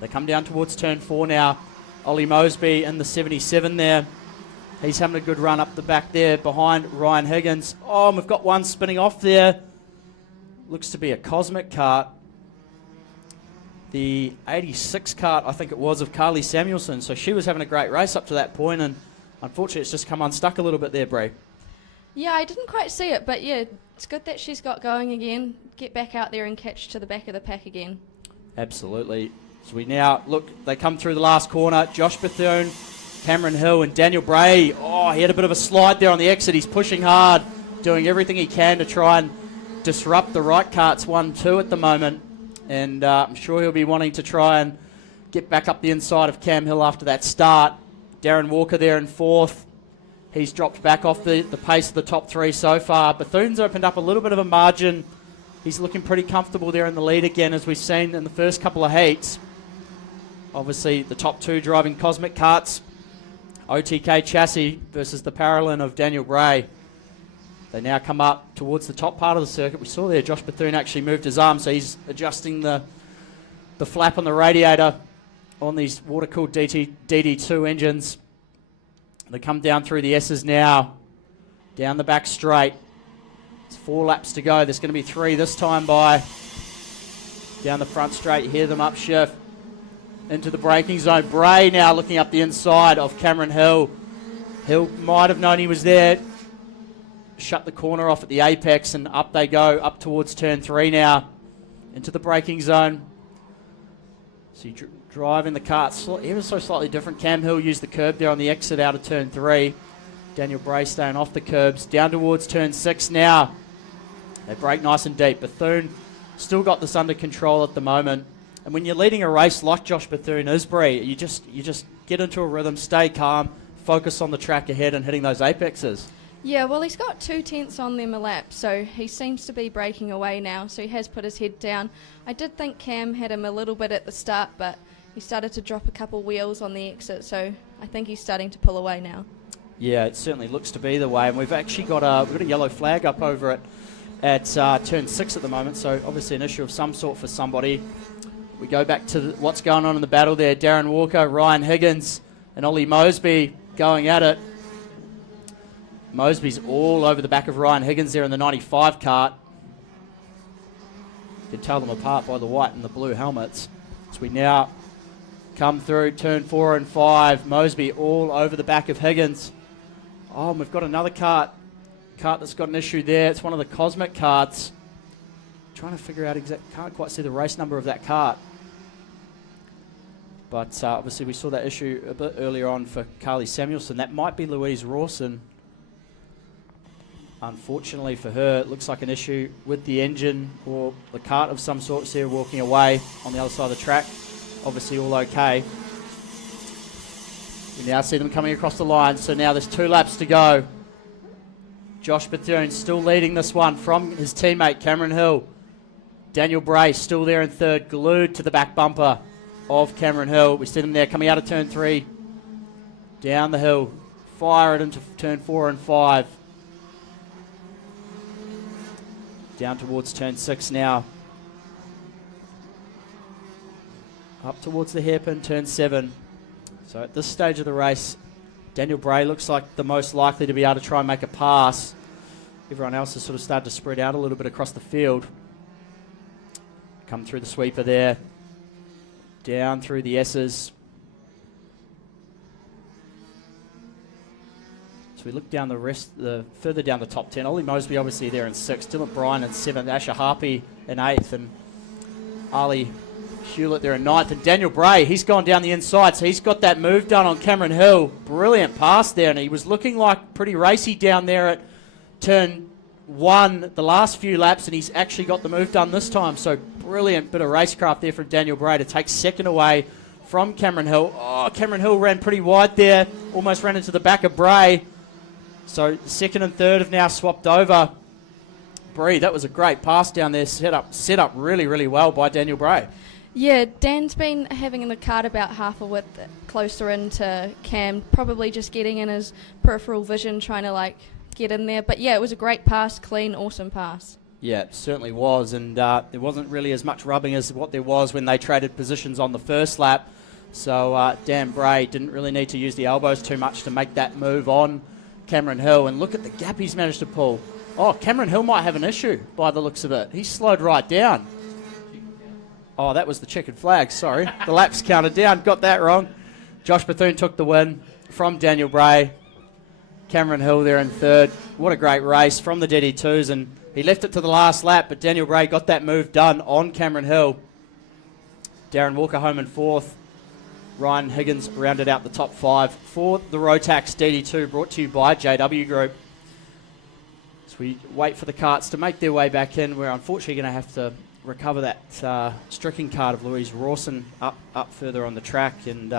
They come down towards turn 4 now. Ollie Mosby in the 77 there. He's having a good run up the back there behind Ryan Higgins. Oh, and we've got one spinning off there. Looks to be a Cosmic kart. The 86 kart, I think it was, of Carly Samuelson. So she was having a great race up to that point, and unfortunately it's just come unstuck a little bit there, Brie. Yeah, I didn't quite see it, but yeah, it's good that she's got going again. Get back out there and catch to the back of the pack again. Absolutely. So we now, look, they come through the last corner. Josh Bethune, Cameron Hill and Daniel Bray. Oh, he had a bit of a slide there on the exit. He's pushing hard, doing everything he can to try and disrupt the right karts 1-2 at the moment. And I'm sure he'll be wanting to try and get back up the inside of Cam Hill after that start. Darren Walker there in 4th. He's dropped back off the pace of the top 3 so far. Bethune's opened up a little bit of a margin. He's looking pretty comfortable there in the lead again, as we've seen in the first couple of heats. Obviously, the top 2 driving Cosmic karts. OTK chassis versus the Paralyn of Daniel Bray. They now come up towards the top part of the circuit. We saw there Josh Bethune actually moved his arm, so he's adjusting the flap on the radiator on these water-cooled DD2 engines. They come down through the S's now, down the back straight. It's 4 laps to go. There's going to be 3 this time by. Down the front straight, you hear them upshift into the braking zone. Bray now looking up the inside of Cameron Hill. Hill might have known he was there. Shut the corner off at the apex, and up they go, up towards turn 3 now, into the braking zone. So driving the kart ever so slightly different. Cam Hill used the curb there on the exit out of turn 3. Daniel Bray staying off the curbs. Down towards turn 6 now. They break nice and deep. Bethune still got this under control at the moment. And when you're leading a race like Josh Bethune is, Bree, you just get into a rhythm, stay calm, focus on the track ahead and hitting those apexes. Yeah, well, he's got 2 tenths on them a lap, so he seems to be breaking away now, so he has put his head down. I did think Cam had him a little bit at the start, but he started to drop a couple wheels on the exit, so I think he's starting to pull away now. Yeah, it certainly looks to be the way, and we've actually got a yellow flag up over it at turn 6 at the moment, so obviously an issue of some sort for somebody. We go back to what's going on in the battle there. Darren Walker, Ryan Higgins, and Ollie Mosby going at it. Mosby's all over the back of Ryan Higgins there in the 95 kart. You can tell them apart by the white and the blue helmets. So we now come through turn 4 and 5. Mosby all over the back of Higgins. Oh, and we've got another kart that's got an issue there. It's one of the Cosmic karts. Trying to figure out can't quite see the race number of that kart. But obviously we saw that issue a bit earlier on for Carly Samuelson. That might be Louise Rawson. Unfortunately for her, it looks like an issue with the engine or the kart of some sort. See her walking away on the other side of the track. Obviously all okay. We now see them coming across the line, so now there's 2 laps to go. Josh Bethune still leading this one from his teammate Cameron Hill. Daniel Bray still there in 3rd, glued to the back bumper of Cameron Hill. We see them there coming out of turn 3, down the hill, fire it into turn 4 and 5. Down towards turn 6 now. Up towards the hairpin, turn 7. So at this stage of the race, Daniel Bray looks like the most likely to be able to try and make a pass. Everyone else has sort of started to spread out a little bit across the field. Come through the sweeper there. Down through the S's. So we look down further down the top 10. Ollie Mosby obviously there in 6th. Dylan Bryan in 7th. Asher Harpy in 8th. And Ali Hewlett there in 9th. And Daniel Bray, he's gone down the inside. So he's got that move done on Cameron Hill. Brilliant pass there. And he was looking like pretty racy down there at turn 1 the last few laps. And he's actually got the move done this time. So brilliant bit of racecraft there from Daniel Bray to take 2nd away from Cameron Hill. Oh, Cameron Hill ran pretty wide there. Almost ran into the back of Bray. So 2nd and 3rd have now swapped over. Bree, that was a great pass down there. Set up really, really well by Daniel Bray. Yeah, Dan's been having the kart about half a width closer into Cam, probably just getting in his peripheral vision, trying to get in there. But yeah, it was a great pass, clean, awesome pass. Yeah, it certainly was, and there wasn't really as much rubbing as what there was when they traded positions on the first lap. So Dan Bray didn't really need to use the elbows too much to make that move on Cameron Hill. And look at the gap he's managed to pull. Oh, Cameron Hill might have an issue by the looks of it. He slowed right down. Oh, that was the checkered flag, sorry. The laps counted down, got that wrong. Josh Bethune took the win from Daniel Bray. Cameron Hill there in 3rd. What a great race from the DD2s, and he left it to the last lap, but Daniel Bray got that move done on Cameron Hill. Darren Walker home in 4th. Ryan Higgins rounded out the top 5 for the Rotax DD2, brought to you by JW Group. So we wait for the karts to make their way back in. We're unfortunately going to have to recover that stricken kart of Louise Rawson up further on the track. And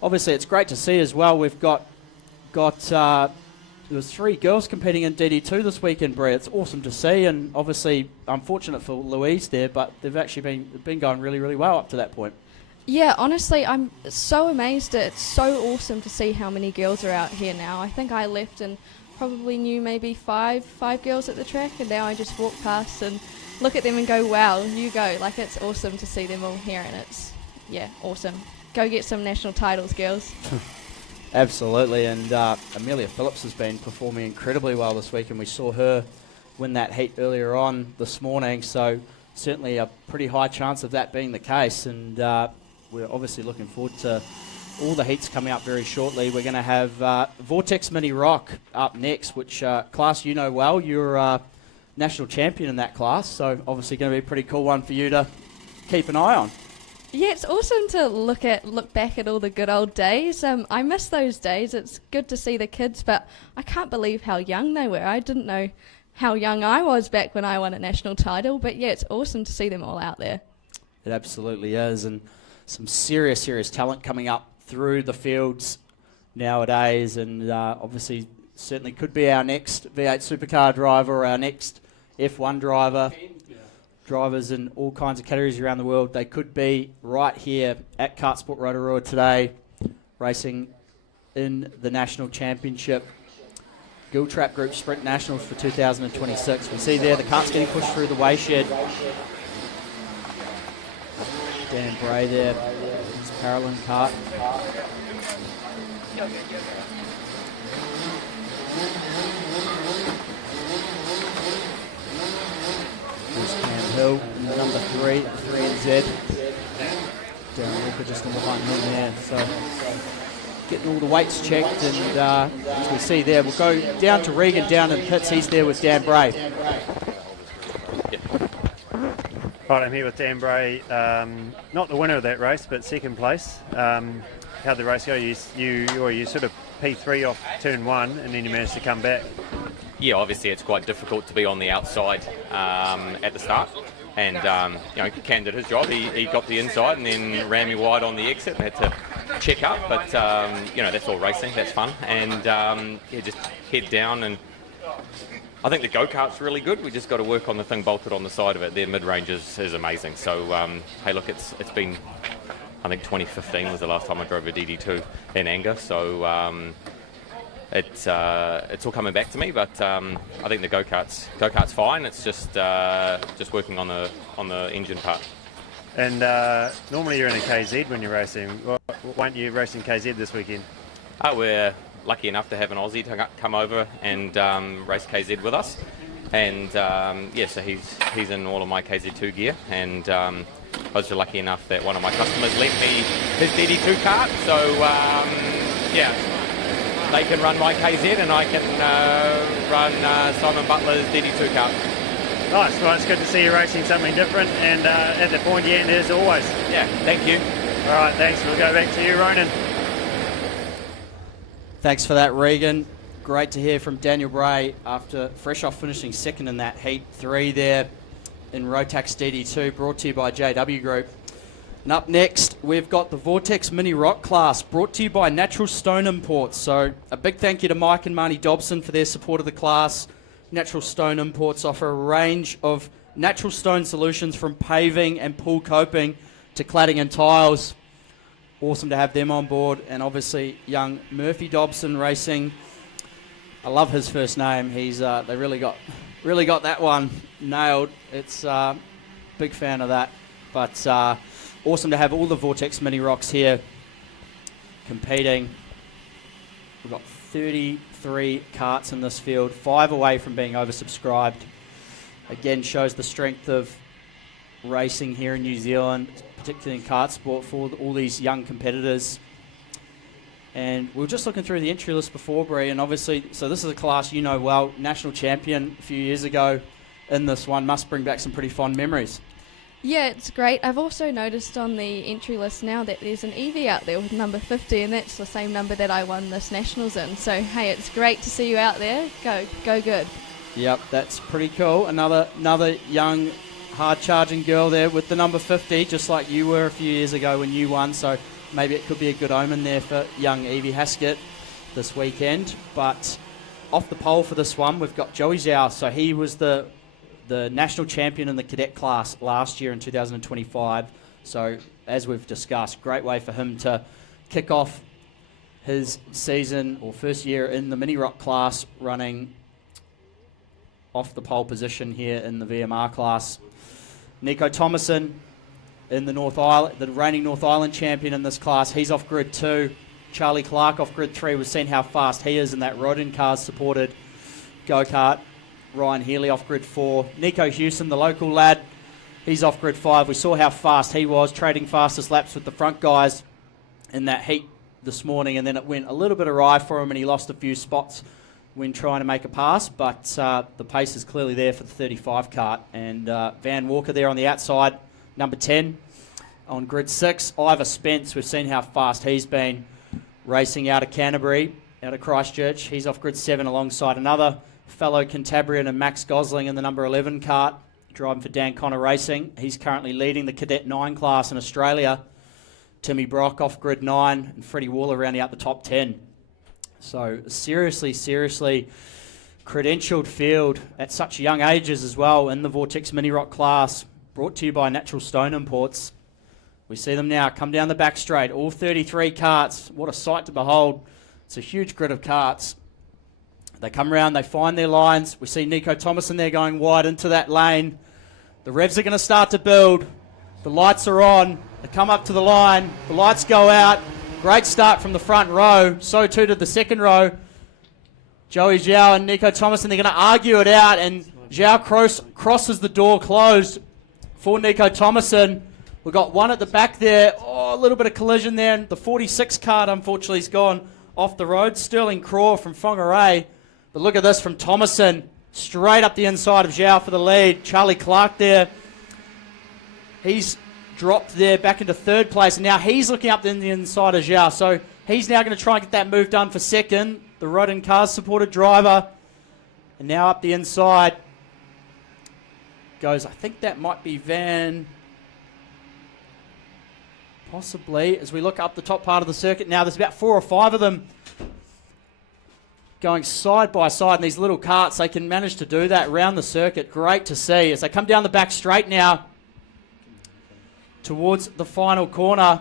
obviously it's great to see as well. We've got there was 3 girls competing in DD2 this weekend, Bree. It's awesome to see, and obviously unfortunate for Louise there, but they've actually been going really, really well up to that point. Yeah, honestly, I'm so amazed. It's so awesome to see how many girls are out here now. I think I left and probably knew maybe five girls at the track, and now I just walk past and look at them and go, wow, you go. It's awesome to see them all here, and it's, awesome. Go get some national titles, girls. Absolutely, and Amelia Phillips has been performing incredibly well this week, and we saw her win that heat earlier on this morning, so certainly a pretty high chance of that being the case, and we're obviously looking forward to all the heats coming up very shortly. We're going to have Vortex Mini Rock up next, which class you know well. You're national champion in that class, so obviously going to be a pretty cool one for you to keep an eye on. Yeah, it's awesome to look back at all the good old days. I miss those days. It's good to see the kids, but I can't believe how young they were. I didn't know how young I was back when I won a national title, but yeah, it's awesome to see them all out there. It absolutely is, and some serious talent coming up through the fields nowadays, and obviously certainly could be our next V8 supercar driver or our next F1 driver. Drivers in all kinds of categories around the world. They could be right here at KartSport Rotorua today, racing in the National Championship Gill Trap Group Sprint Nationals for 2026. We see there the cart's getting pushed through the weigh shed. Dan Bray there, his Paralyn kart. There's Cam Hill, number 3 and Z. Darren Walker just in behind him there. So getting all the weights checked, and as we see there, we'll go down to Regan down in the pits. He's there with Dan Bray. Right, I'm here with Dan Bray, not the winner of that race, but second place. How'd the race go? You sort of P3 off turn 1, and then you managed to come back. Yeah, obviously it's quite difficult to be on the outside at the start, and Cam did his job. He got the inside and then ran me wide on the exit and had to check up, but that's all racing, that's fun, and just head down. And I think the go-kart's really good. We just got to work on the thing bolted on the side of it. Their mid-range is amazing. So hey, look, it's been, I think 2015 was the last time I drove a DD2 in anger, so it's all coming back to me, but I think the go-kart's fine. It's just working on the engine part. And normally you're in a KZ when you're racing. Why aren't you racing KZ this weekend? We're lucky enough to have an Aussie to come over and race KZ with us, and so he's in all of my KZ2 gear, and I was lucky enough that one of my customers lent me his DD2 kart, so they can run my KZ and I can run Simon Butler's DD2 kart. Nice. Well, it's good to see you racing something different, and at the pointy end as always. Yeah, thank you. All right, thanks. We'll go back to you, Ronan. Thanks for that, Regan. Great to hear from Daniel Bray after fresh off finishing second in that Heat 3 there in Rotax DD2, brought to you by JW Group. And up next, we've got the Vortex Mini Rock class, brought to you by Natural Stone Imports. So a big thank you to Mike and Marnie Dobson for their support of the class. Natural Stone Imports offer a range of natural stone solutions from paving and pool coping to cladding and tiles. Awesome to have them on board, and obviously young Murphy Dobson racing. I love his first name. He's they really got that one nailed. It's big fan of that. But awesome to have all the Vortex Mini Rocks here competing. We've got 33 karts in this field, 5 away from being oversubscribed. Again, shows the strength of racing here in New Zealand, particularly in KartSport, for all these young competitors. And we were just looking through the entry list before, Bree, and obviously, so this is a class you know well, national champion a few years ago in this one, must bring back some pretty fond memories. Yeah, it's great. I've also noticed on the entry list now that there's an Evie out there with number 50, and that's the same number that I won this Nationals in. So, hey, it's great to see you out there. Go good. Yep, that's pretty cool. Another young, hard-charging girl there with the number 50, just like you were a few years ago when you won. So maybe it could be a good omen there for young Evie Haskett this weekend. But off the pole for this one, we've got Joey Zhao. So he was the national champion in the cadet class last year in 2025. So as we've discussed, great way for him to kick off his season or first year in the Mini Rock class, running off the pole position here in the VMR class. Nico Thomason in the North Island, the reigning North Island champion in this class. He's off grid 2. Charlie Clark off grid 3. We've seen how fast he is in that Rodin Cars supported go-kart. Ryan Healy off grid 4. Nico Hewson, the local lad, he's off grid 5. We saw how fast he was, trading fastest laps with the front guys in that heat this morning, and then it went a little bit awry for him and he lost a few spots when trying to make a pass, but the pace is clearly there for the 35 kart. And Van Walker there on the outside, number 10, on grid 6, Ivor Spence. We've seen how fast he's been racing out of Canterbury, out of Christchurch. He's off grid 7 alongside another fellow Cantabrian and Max Gosling in the number 11 kart, driving for Dan Connor Racing. He's currently leading the Cadet 9 class in Australia. Timmy Brock off grid 9 and Freddie Waller rounding out the top 10. So seriously credentialed field at such young ages as well in the Vortex Mini Rock class, brought to you by Natural Stone Imports. We see them now come down the back straight, all 33 karts. What a sight to behold. It's a huge grid of karts. They come around, they find their lines. We see Nico Thomason there going wide into that lane. The revs are going to start to build. The lights are on. They come up to the line. The lights go out. Great start from the front row. So too did the second row. Joey Zhao and Nico Thomason, they're going to argue it out, and Zhao crosses the door closed for Nico Thomason. We've got one at the back there. Oh, a little bit of collision there, and the 46 card, unfortunately, has gone off the road. Sterling Craw from Whangarei. But look at this from Thomason, straight up the inside of Zhao for the lead. Charlie Clark there. He's dropped there back into third place, and now he's looking up in the inside of Zhao. So he's now going to try and get that move done for second. The Rodden Cars supported driver. And now up the inside goes, I think that might be Van, possibly, as we look up the top part of the circuit. Now there's about 4 or 5 of them going side by side in these little karts. They can manage to do that around the circuit. Great to see as they come down the back straight now towards the final corner.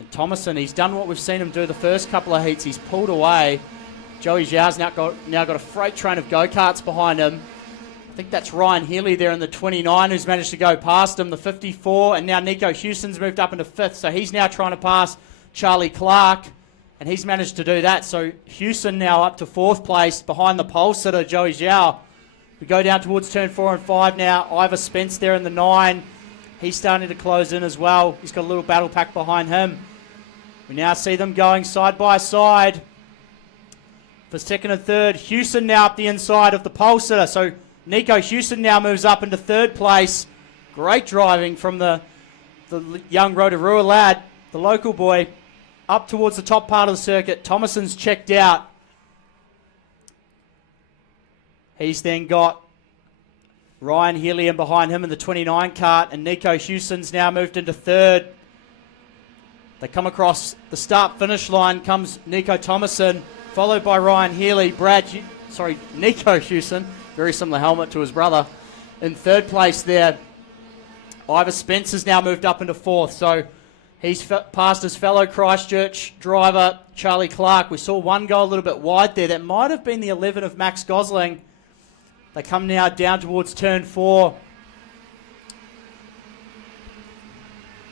And Thomason, he's done what we've seen him do the first couple of heats. He's pulled away. Joey Zhao's now got a freight train of go-karts behind him. I think that's Ryan Healy there in the 29 who's managed to go past him, the 54, and now Nico Hewson's moved up into 5th, so he's now trying to pass Charlie Clark, and he's managed to do that. So Hewson now up to 4th place behind the pole sitter, Joey Zhao. We go down towards turn 4 and 5 now. Ivor Spence there in the 9. He's starting to close in as well. He's got a little battle pack behind him. We now see them going side by side for second and third. Hewson now up the inside of the pole sitter. So Nico Hewson now moves up into 3rd place. Great driving from the young Rotorua lad, the local boy, up towards the top part of the circuit. Thomason's checked out. He's then got Ryan Healy in behind him in the 29 kart, and Nico Hewson's now moved into 3rd. They come across the start-finish line, comes Nico Thomason, followed by Ryan Healy. Nico Hewson, very similar helmet to his brother, in 3rd place there. Ivor Spence has now moved up into 4th, so he's passed his fellow Christchurch driver, Charlie Clark. We saw one go a little bit wide there. That might have been the 11 of Max Gosling. They come now down towards turn 4.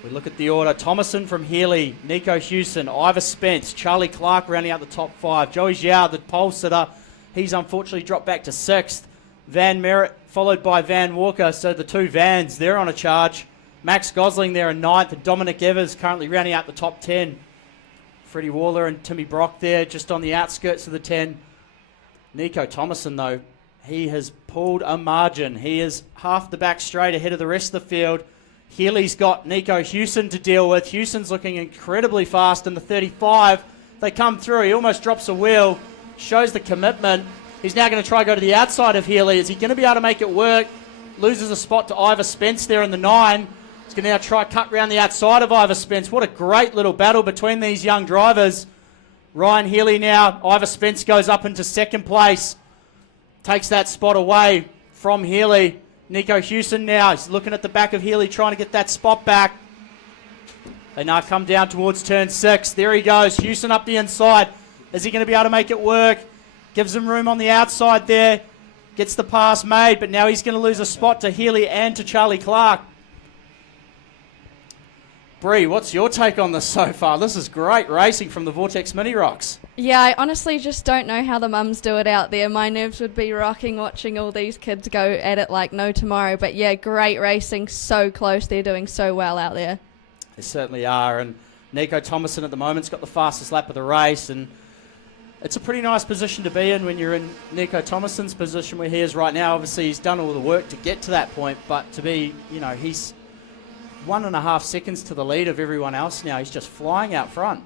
We look at the order. Thomason from Healy, Nico Hewson, Ivor Spence, Charlie Clark rounding out the top 5. Joey Zhao, the pole sitter, he's unfortunately dropped back to 6th. Van Merritt followed by Van Walker. So the 2 Vans, they're on a charge. Max Gosling there in 9th, and Dominic Evers currently rounding out the top 10. Freddie Waller and Timmy Brock there just on the outskirts of the 10. Nico Thomason though, he has pulled a margin. He is half the back straight ahead of the rest of the field. Healy's got Nico Hewson to deal with. Hewson's looking incredibly fast in the 35. They come through. He almost drops a wheel. Shows the commitment. He's now going to try to go to the outside of Healy. Is he going to be able to make it work? Loses a spot to Ivor Spence there in the 9. He's going to now try to cut around the outside of Ivor Spence. What a great little battle between these young drivers. Ryan Healy now. Ivor Spence goes up into 2nd place. Takes that spot away from Healy. Nico Hewson now, he's looking at the back of Healy, trying to get that spot back. They now come down towards turn 6. There he goes, Hewson up the inside. Is he going to be able to make it work? Gives him room on the outside there. Gets the pass made, but now he's going to lose a spot to Healy and to Charlie Clark. Bree, what's your take on this so far? This is great racing from the Vortex Mini Rocks. Yeah, I honestly just don't know how the mums do it out there. My nerves would be rocking watching all these kids go at it like no tomorrow. But yeah, great racing, so close. They're doing so well out there. They certainly are. And Nico Thomason at the moment's got the fastest lap of the race. And it's a pretty nice position to be in when you're in Nico Thomason's position where he is right now. Obviously, he's done all the work to get to that point. But to be, he's 1.5 seconds to the lead of everyone else now. He's just flying out front.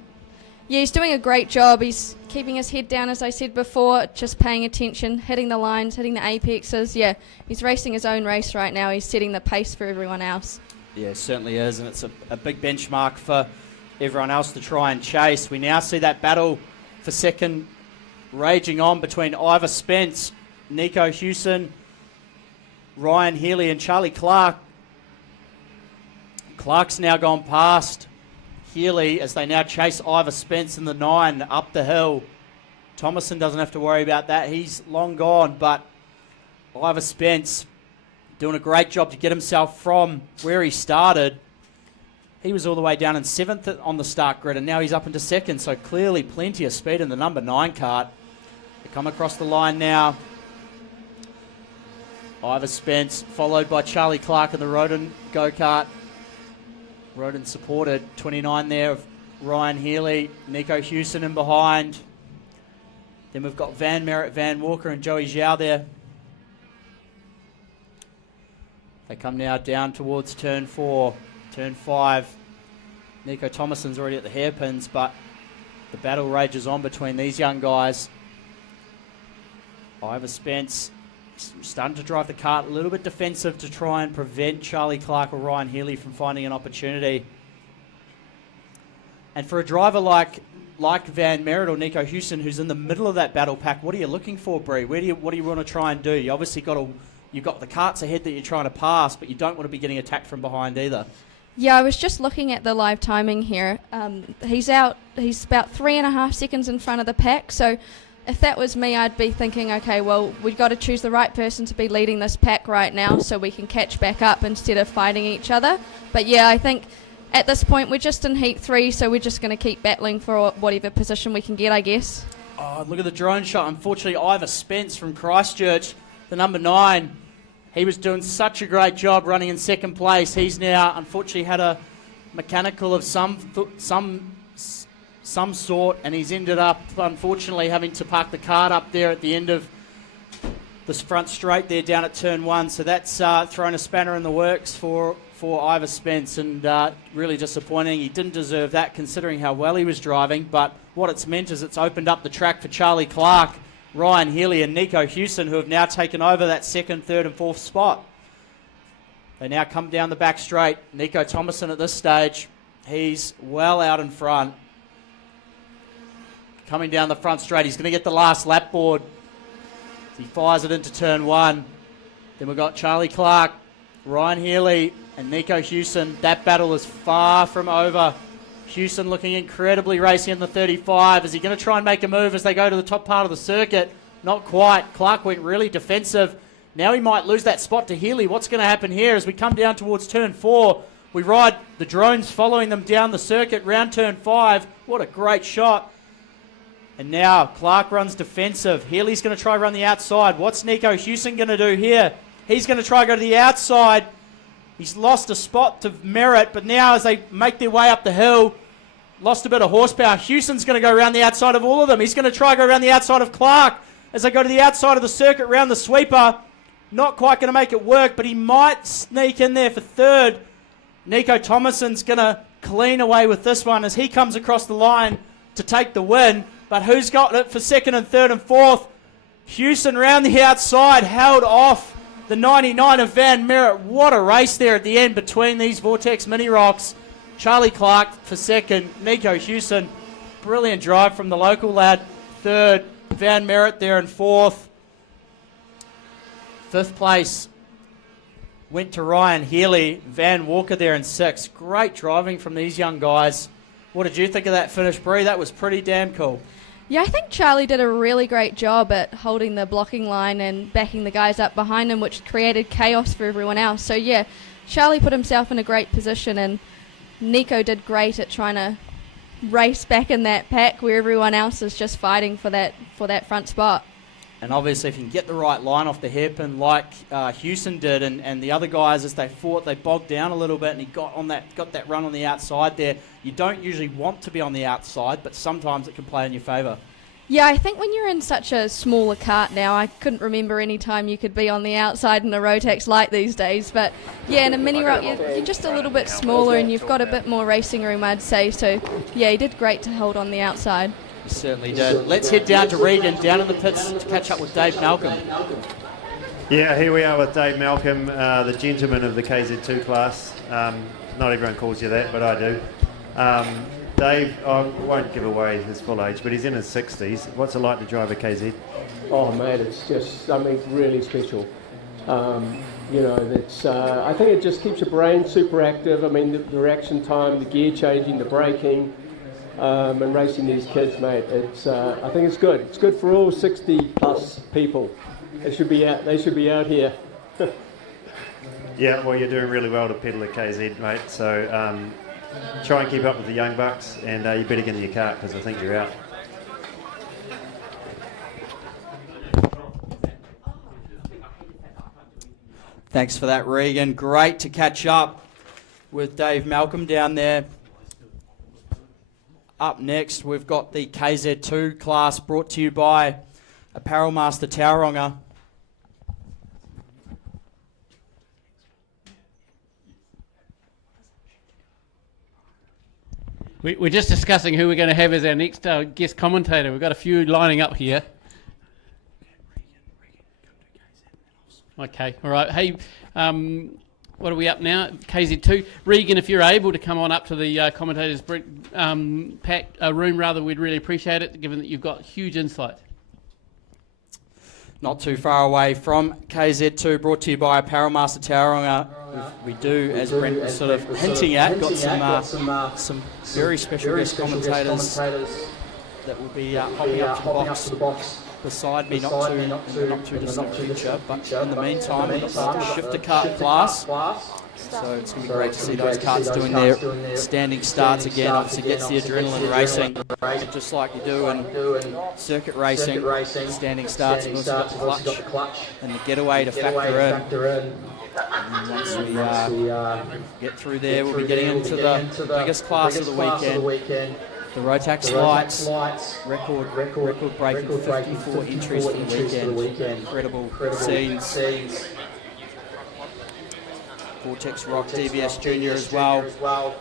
Yeah, he's doing a great job. He's keeping his head down, as I said before, just paying attention, hitting the lines, hitting the apexes. Yeah, he's racing his own race right now. He's setting the pace for everyone else. Yeah, it certainly is, and it's a big benchmark for everyone else to try and chase. We now see that battle for second raging on between Ivor Spence, Nico Hewson, Ryan Healy and Charlie Clark. Clark's now gone past Healy as they now chase Ivor Spence in the 9 up the hill. Thomason doesn't have to worry about that. He's long gone, but Ivor Spence doing a great job to get himself from where he started. He was all the way down in 7th on the start grid, and now he's up into 2nd, so clearly plenty of speed in the number 9 kart. They come across the line now. Ivor Spence, followed by Charlie Clark in the Roden go-kart. Roden supported, 29 there of Ryan Healy, Nico Hewson in behind. Then we've got Van Merritt, Van Walker and Joey Zhao there. They come now down towards turn 4, turn 5. Nico Thomason's already at the hairpins, but the battle rages on between these young guys. Ivor Spence starting to drive the kart a little bit defensive to try and prevent Charlie Clark or Ryan Healy from finding an opportunity. And for a driver like Van Merritt or Nico Hewson, who's in the middle of that battle pack, what are you looking for, Bree? What do you want to try and do? You obviously you've got the karts ahead that you're trying to pass, but you don't want to be getting attacked from behind either. Yeah, I was just looking at the live timing here. He's about 3.5 seconds in front of the pack, so if that was me, I'd be thinking, okay, well, we've got to choose the right person to be leading this pack right now so we can catch back up instead of fighting each other. But yeah, I think at this point we're just in Heat 3, so we're just going to keep battling for whatever position we can get, I guess. Oh, look at the drone shot. Unfortunately, Ivor Spence from Christchurch, the number 9, he was doing such a great job running in 2nd place. He's now, unfortunately, had a mechanical of some sort, and he's ended up, unfortunately, having to park the kart up there at the end of this front straight there down at turn 1. So that's thrown a spanner in the works for Ivor Spence, and really disappointing. He didn't deserve that considering how well he was driving, but what it's meant is it's opened up the track for Charlie Clark, Ryan Healy and Nico Hewson, who have now taken over that 2nd, 3rd and 4th spot. They now come down the back straight. Nico Thomason at this stage, he's well out in front. Coming down the front straight, he's going to get the last lap board. He fires it into turn 1. Then we've got Charlie Clark, Ryan Healy and Nico Hewson. That battle is far from over. Hewson looking incredibly racy in the 35. Is he going to try and make a move as they go to the top part of the circuit? Not quite. Clark went really defensive. Now he might lose that spot to Healy. What's going to happen here as we come down towards turn 4? We ride the drones following them down the circuit round turn 5. What a great shot. And now Clark runs defensive. Healy's going to try run the outside. What's Nico Hewson going to do here? He's going to try go to the outside. He's lost a spot to Merritt, but now as they make their way up the hill, lost a bit of horsepower. Hewson's going to go around the outside of all of them. He's going to try go around the outside of Clark as they go to the outside of the circuit round the sweeper. Not quite going to make it work, but he might sneak in there for 3rd. Nico Thomason's going to clean away with this one as he comes across the line to take the win. But who's got it for 2nd and 3rd and 4th? Hewson round the outside, held off the 99 of Van Merritt. What a race there at the end between these Vortex Mini Rocks. Charlie Clark for 2nd, Nico Hewson. Brilliant drive from the local lad. 3rd, Van Merritt there in 4th. 5th place went to Ryan Healy. Van Walker there in 6th. Great driving from these young guys. What did you think of that finish, Bree? That was pretty damn cool. Yeah, I think Charlie did a really great job at holding the blocking line and backing the guys up behind him, which created chaos for everyone else. So yeah, Charlie put himself in a great position, and Nico did great at trying to race back in that pack where everyone else is just fighting for that front spot. And obviously if you can get the right line off the hairpin like Hewson did, and the other guys as they fought, they bogged down a little bit, and he got that run on the outside there. You don't usually want to be on the outside, but sometimes it can play in your favour. Yeah, I think when you're in such a smaller kart now, I couldn't remember any time you could be on the outside in a Rotax Light these days. But yeah, in a Mini Rock, you're just a little bit smaller and you've got a bit more racing room, I'd say. So yeah, he did great to hold on the outside. He certainly did. Let's head down to Regan, down in the pits to catch up with Dave Malcolm. Yeah, here we are with Dave Malcolm, the gentleman of the KZ2 class. Not everyone calls you that, but I do. Dave, I won't give away his full age, but he's in his 60s. What's it like to drive a KZ? Oh man, it's just something really special. You know, it's, I think it just keeps your brain super active. I mean, the reaction time, the gear changing, the braking, and racing these kids, mate. It's, I think it's good. It's good for all 60 plus people. They should be out here. Yeah, well, you're doing really well to pedal a KZ, mate. So try and keep up with the young bucks, and you better get into your kart because I think you're out. Thanks for that, Regan. Great to catch up with Dave Malcolm down there. Up next, we've got the KZ2 class brought to you by Apparel Master Tauranga. We're just discussing who we're going to have as our next guest commentator. We've got a few lining up here. Okay, all right. Hey, what are we up now? KZ2. Regan, if you're able to come on up to the commentators' room, rather, we'd really appreciate it, given that you've got huge insight. Not too far away from KZ2, brought to you by Apparel Master Tauranga. We do, as Brent was sort of hinting at, got some very special guest commentators that will be hopping up to the box beside me, not too distant future. But in the meantime, we've got the shifter kart class. So it's going to be great to see those karts doing their standing starts again. Obviously gets the adrenaline racing, just like you do in circuit racing. Standing starts, and also got the clutch and the getaway to factor in. And once we get through there, we'll be getting into the biggest class of the weekend. The Rotax Lights, record breaking 54 entries for the weekend. Incredible scenes. Vortex Rock DVS Junior as well.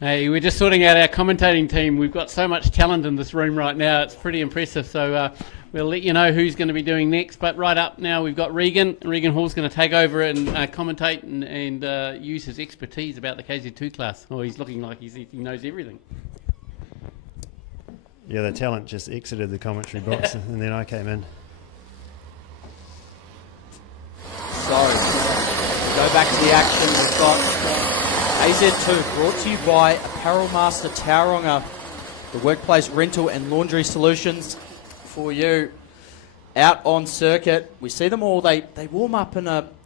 Hey, we're just sorting out our commentating team. We've got so much talent in this room right now. It's pretty impressive. So we'll let you know who's going to be doing next. But right up now, we've got Regan. Regan Hall's going to take over and commentate and use his expertise about the KZ2 class. Oh, he's looking like he knows everything. Yeah, the talent just exited the commentary box and then I came in. So, go back to the action. We've got KZ2 brought to you by Apparel Master Tauranga, the workplace rental and laundry solutions for you. Out on circuit, we see them all. They warm up in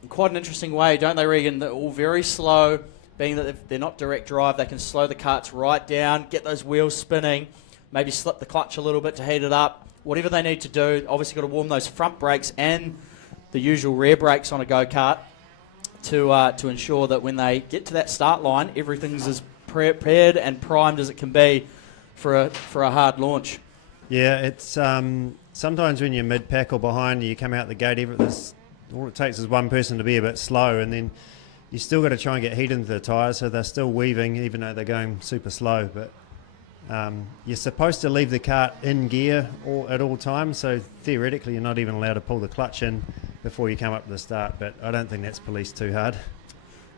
quite an interesting way, don't they, Regan? They're all very slow, being that they're not direct drive. They can slow the karts right down, get those wheels spinning, maybe slip the clutch a little bit to heat it up. Whatever they need to do, obviously got to warm those front brakes and the usual rear brakes on a go-kart to ensure that when they get to that start line, everything's as prepared and primed as it can be for a hard launch. Yeah, it's sometimes when you're mid-pack or behind, you come out the gate, all it takes is one person to be a bit slow, and then you still got to try and get heat into the tyres, so they're still weaving even though they're going super slow. But you're supposed to leave the kart in gear at all times, so theoretically you're not even allowed to pull the clutch in before you come up to the start, but I don't think that's policed too hard.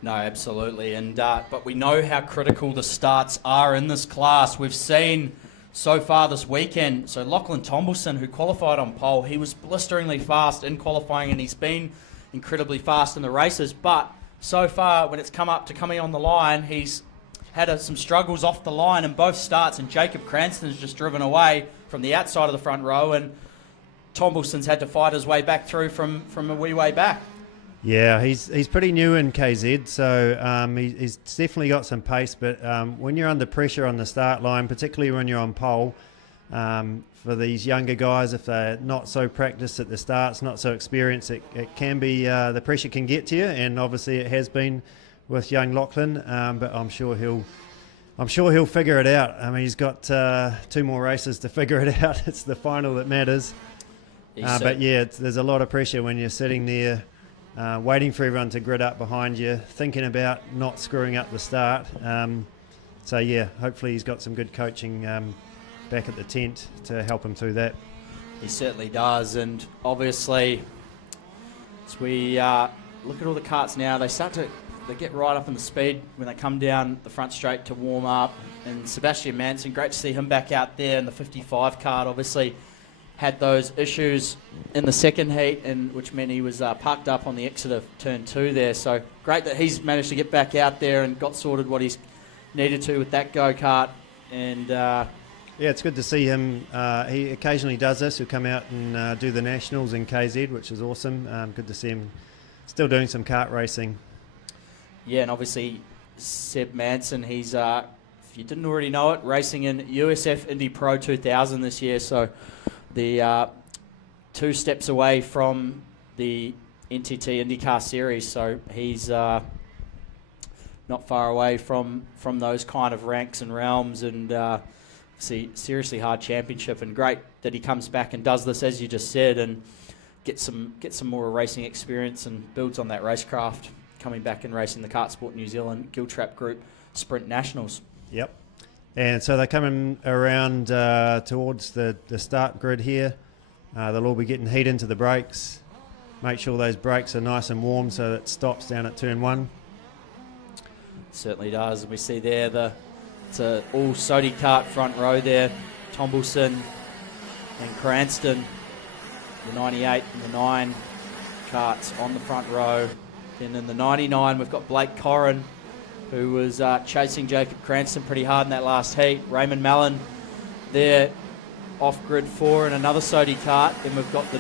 No, absolutely, and but we know how critical the starts are in this class. We've seen so far this weekend, so Lachlan Tomlinson, who qualified on pole, he was blisteringly fast in qualifying and he's been incredibly fast in the races, but so far when it's come up to coming on the line, he's had some struggles off the line in both starts, and Jacob Cranston's just driven away from the outside of the front row, and Tomlinson's had to fight his way back through from a wee way back. Yeah, he's pretty new in KZ, so he's definitely got some pace. But when you're under pressure on the start line, particularly when you're on pole, for these younger guys, if they're not so practiced at the starts, not so experienced, it can be the pressure can get to you, and obviously it has been with young Lachlan. But I'm sure he'll figure it out. I mean, he's got 2 more races to figure it out. It's the final that matters. But yeah, there's a lot of pressure when you're sitting there. Waiting for everyone to grid up behind you, thinking about not screwing up the start. So yeah, hopefully he's got some good coaching back at the tent to help him through that. He certainly does, and obviously as we look at all the karts now, they get right up in the speed when they come down the front straight to warm up. And Sebastian Manson, great to see him back out there in the 55 kart. Obviously had those issues in the second heat, which meant he was parked up on the exit of turn 2 there. So great that he's managed to get back out there and got sorted what he's needed to with that go-kart. And yeah, it's good to see him. He occasionally does this. He'll come out and do the Nationals in KZ, which is awesome. Good to see him still doing some kart racing. Yeah, and obviously Seb Manson, he's, if you didn't already know it, racing in USF Indy Pro 2000 this year. So the 2 steps away from the NTT IndyCar Series, so he's not far away from those kind of ranks and realms, and seriously hard championship. And great that he comes back and does this, as you just said, and get some more racing experience and builds on that racecraft, coming back and racing the KartSport New Zealand Giltrap Group Sprint Nationals. Yep. And so they're coming around towards the start grid here. They'll all be getting heat into the brakes. Make sure those brakes are nice and warm so that it stops down at turn 1. Certainly does. And we see there it's a all Sodi kart front row there. Tombleson and Cranston, the 98 and the 9 karts on the front row. Then in the 99 we've got Blake Corrin, who was chasing Jacob Cranston pretty hard in that last heat. Raymond Mallon there off grid 4 in another Sodi kart. Then we've got the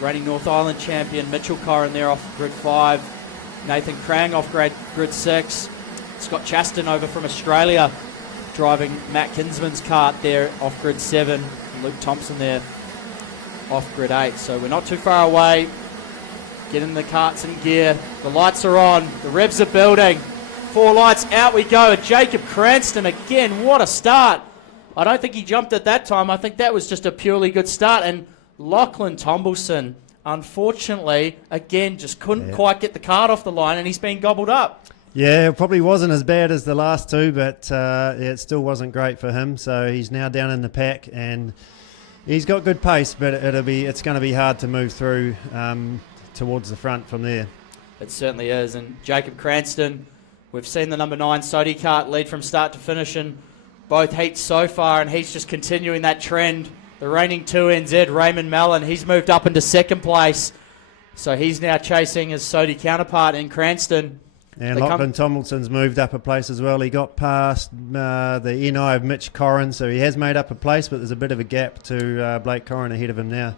reigning North Island champion Mitchell Corrin there off grid 5. Nathan Krang off grid 6. Scott Chaston over from Australia driving Matt Kinsman's kart there off grid 7. Luke Thompson there off grid 8. So we're not too far away. Getting the karts in gear. The lights are on. The revs are building. 4 lights, out we go. Jacob Cranston again, what a start. I don't think he jumped at that time. I think that was just a purely good start. And Lachlan Tombleson, unfortunately, again, just couldn't quite get the kart off the line, and he's been gobbled up. Yeah, it probably wasn't as bad as the last 2, but it still wasn't great for him. So he's now down in the pack, and he's got good pace, but it's going to be hard to move through towards the front from there. It certainly is. And Jacob Cranston, we've seen the number 9 Sodi kart lead from start to finish in both heats so far, and he's just continuing that trend. The reigning 2NZ, Raymond Mallon, he's moved up into 2nd place. So he's now chasing his Sodi counterpart in Cranston. And Lachlan Tomlinson's moved up a place as well. He got past the NI of Mitch Corrin, so he has made up a place, but there's a bit of a gap to Blake Corrin ahead of him now.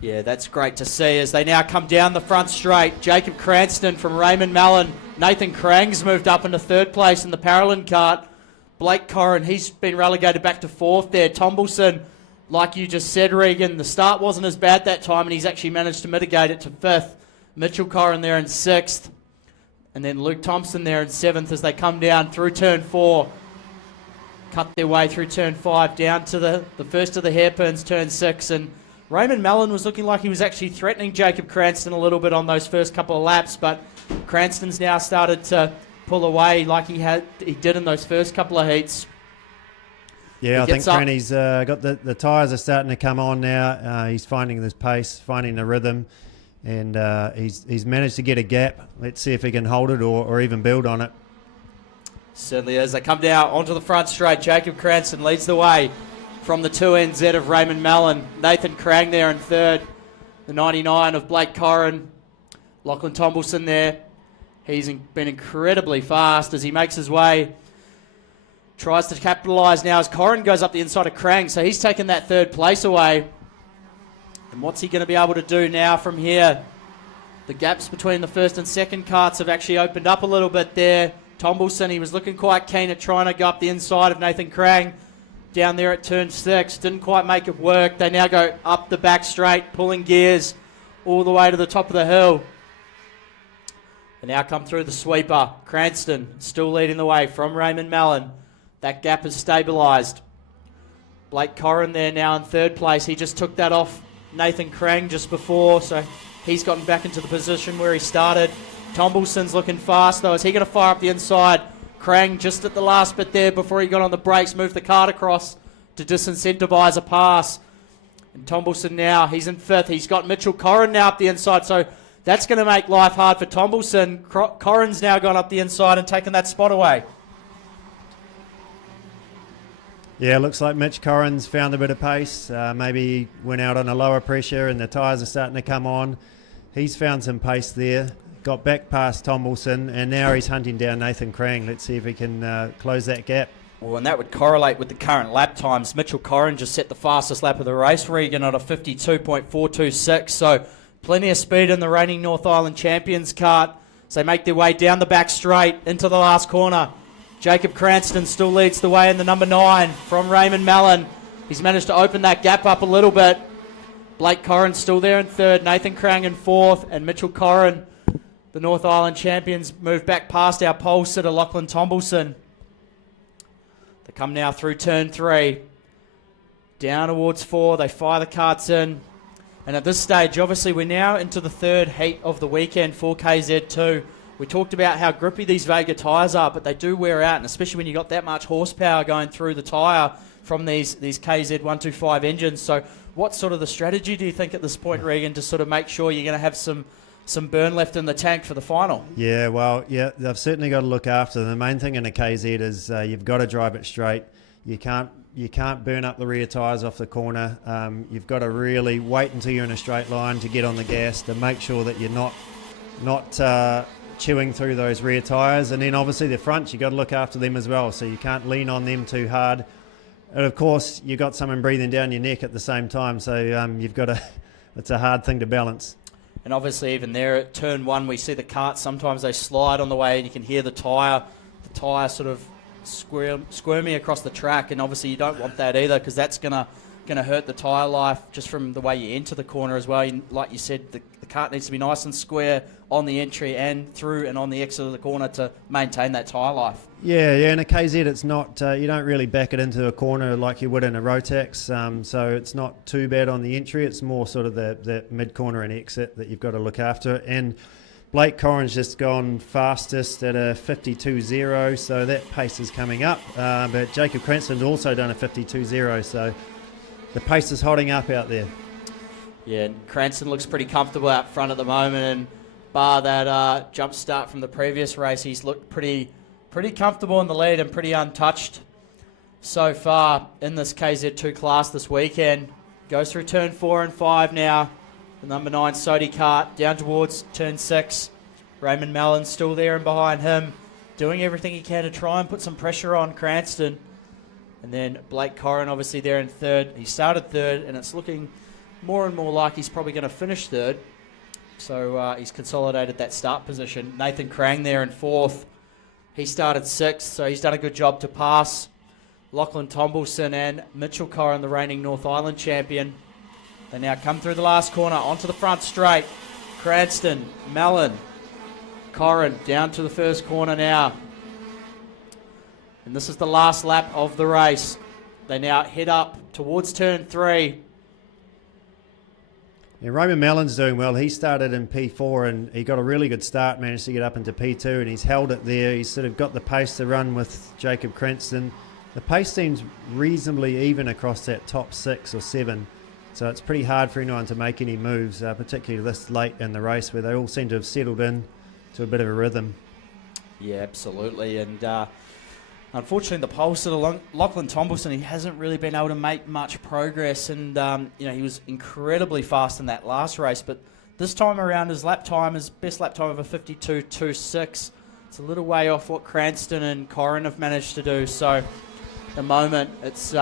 Yeah, that's great to see as they now come down the front straight. Jacob Cranston from Raymond Mallon. Nathan Krang's moved up into 3rd place in the Paralyn kart. Blake Corrin, he's been relegated back to 4th there. Tombleson, like you just said, Regan, the start wasn't as bad that time, and he's actually managed to mitigate it to 5th. Mitchell Corrin there in 6th. And then Luke Thompson there in 7th as they come down through turn 4. Cut their way through turn 5 down to the first of the hairpins, turn 6. And Raymond Mallon was looking like he was actually threatening Jacob Cranston a little bit on those first couple of laps, but Cranston's now started to pull away like he did in those first couple of heats. Yeah, I think Cranny's got the tyres are starting to come on now. He's finding this pace, finding the rhythm, and he's managed to get a gap. Let's see if he can hold it or even build on it. Certainly is. They come down onto the front straight. Jacob Cranston leads the way from the 2NZ of Raymond Mallon. Nathan Krang there in 3rd. The 99 of Blake Corrin. Lachlan Tombleson there. He's been incredibly fast as he makes his way. Tries to capitalise now as Corrin goes up the inside of Krang. So he's taken that 3rd place away. And what's he going to be able to do now from here? The gaps between the first and second karts have actually opened up a little bit there. Tombleson, he was looking quite keen at trying to go up the inside of Nathan Krang down there at turn 6. Didn't quite make it work. They now go up the back straight, pulling gears all the way to the top of the hill. They now come through the sweeper. Cranston still leading the way from Raymond Mallon. That gap is stabilised. Blake Corrin there now in third place. He just took that off Nathan Krang just before, so he's gotten back into the position where he started. Tombleson's looking fast though. Is he going to fire up the inside? Krang just at the last bit there before he got on the brakes, moved the kart across to disincentivise a pass. And Tombleson now, he's in 5th. He's got Mitchell Corrin now up the inside, so that's going to make life hard for Tombleson. Corrin's now gone up the inside and taken that spot away. Yeah, looks like Mitch Corrin's found a bit of pace. Maybe went out on a lower pressure and the tyres are starting to come on. He's found some pace there. Got back past Tombleson and now he's hunting down Nathan Krang. Let's see if he can close that gap. Well, and that would correlate with the current lap times. Mitchell Corrin just set the fastest lap of the race, Regan, at a 52.426. So plenty of speed in the reigning North Island champions kart. So they make their way down the back straight into the last corner. Jacob Cranston still leads the way in the number 9 from Raymond Mallon. He's managed to open that gap up a little bit. Blake Corrin still there in 3rd. Nathan Krang in 4th. And Mitchell Corrin, the North Island champions, move back past our pole sitter, Lachlan Tombleson. They come now through turn 3. Down towards 4. They fire the karts in. And at this stage, obviously, we're now into the 3rd heat of the weekend for KZ2. We talked about how grippy these Vega tyres are, but they do wear out, and especially when you've got that much horsepower going through the tyre from these KZ125 engines. So what sort of the strategy do you think at this point, Regan, to sort of make sure you're going to have some burn left in the tank for the final? Yeah, well, yeah, they've certainly got to look after them. The main thing in a KZ is you've got to drive it straight. You can't burn up the rear tyres off the corner. You've got to really wait until you're in a straight line to get on the gas to make sure that you're not chewing through those rear tyres. And then obviously the fronts, you've got to look after them as well, so you can't lean on them too hard. And of course, you've got someone breathing down your neck at the same time, so you've got to, it's a hard thing to balance. And obviously even there at turn 1, we see the karts, sometimes they slide on the way and you can hear the tyre sort of squirming across the track, and obviously you don't want that either, because that's gonna hurt the tyre life just from the way you enter the corner as well. Like you said, the kart needs to be nice and square on the entry and through and on the exit of the corner to maintain that tyre life. Yeah, in a KZ it's not, you don't really back it into a corner like you would in a Rotax, so it's not too bad on the entry. It's more sort of the mid-corner and exit that you've got to look after. And Blake Corrin's just gone fastest at a 52.0, so that pace is coming up. But Jacob Cranston's also done a 52.0, so the pace is holding up out there. Yeah, Cranston looks pretty comfortable out front at the moment, and bar that jump start from the previous race, he's looked pretty comfortable in the lead and pretty untouched so far in this KZ2 class this weekend. Goes through turn 4 and 5 now. The number 9 Sodi kart down towards turn 6. Raymond Mallon still there and behind him, doing everything he can to try and put some pressure on Cranston. And then Blake Corrin obviously there in 3rd. He started 3rd, and it's looking more and more like he's probably going to finish 3rd. So he's consolidated that start position. Nathan Krang there in 4th. He started 6th, so he's done a good job to pass Lachlan Tombleson and Mitchell Corrin, the reigning North Island champion. They now come through the last corner onto the front straight. Cranston, Mallon, Corrin down to the first corner now. And this is the last lap of the race. They now head up towards turn 3. Yeah, Raymond Mallon's doing well. He started in P4 and he got a really good start, managed to get up into P2, and he's held it there. He's sort of got the pace to run with Jacob Cranston. The pace seems reasonably even across that top 6 or 7. So it's pretty hard for anyone to make any moves, particularly this late in the race where they all seem to have settled in to a bit of a rhythm. Yeah, absolutely. And unfortunately, the pole sitter, Lachlan Tombleson, he hasn't really been able to make much progress. And, he was incredibly fast in that last race. But this time around, his lap time, his best lap time of a 52.26. It's a little way off what Cranston and Corrin have managed to do. So the moment, it's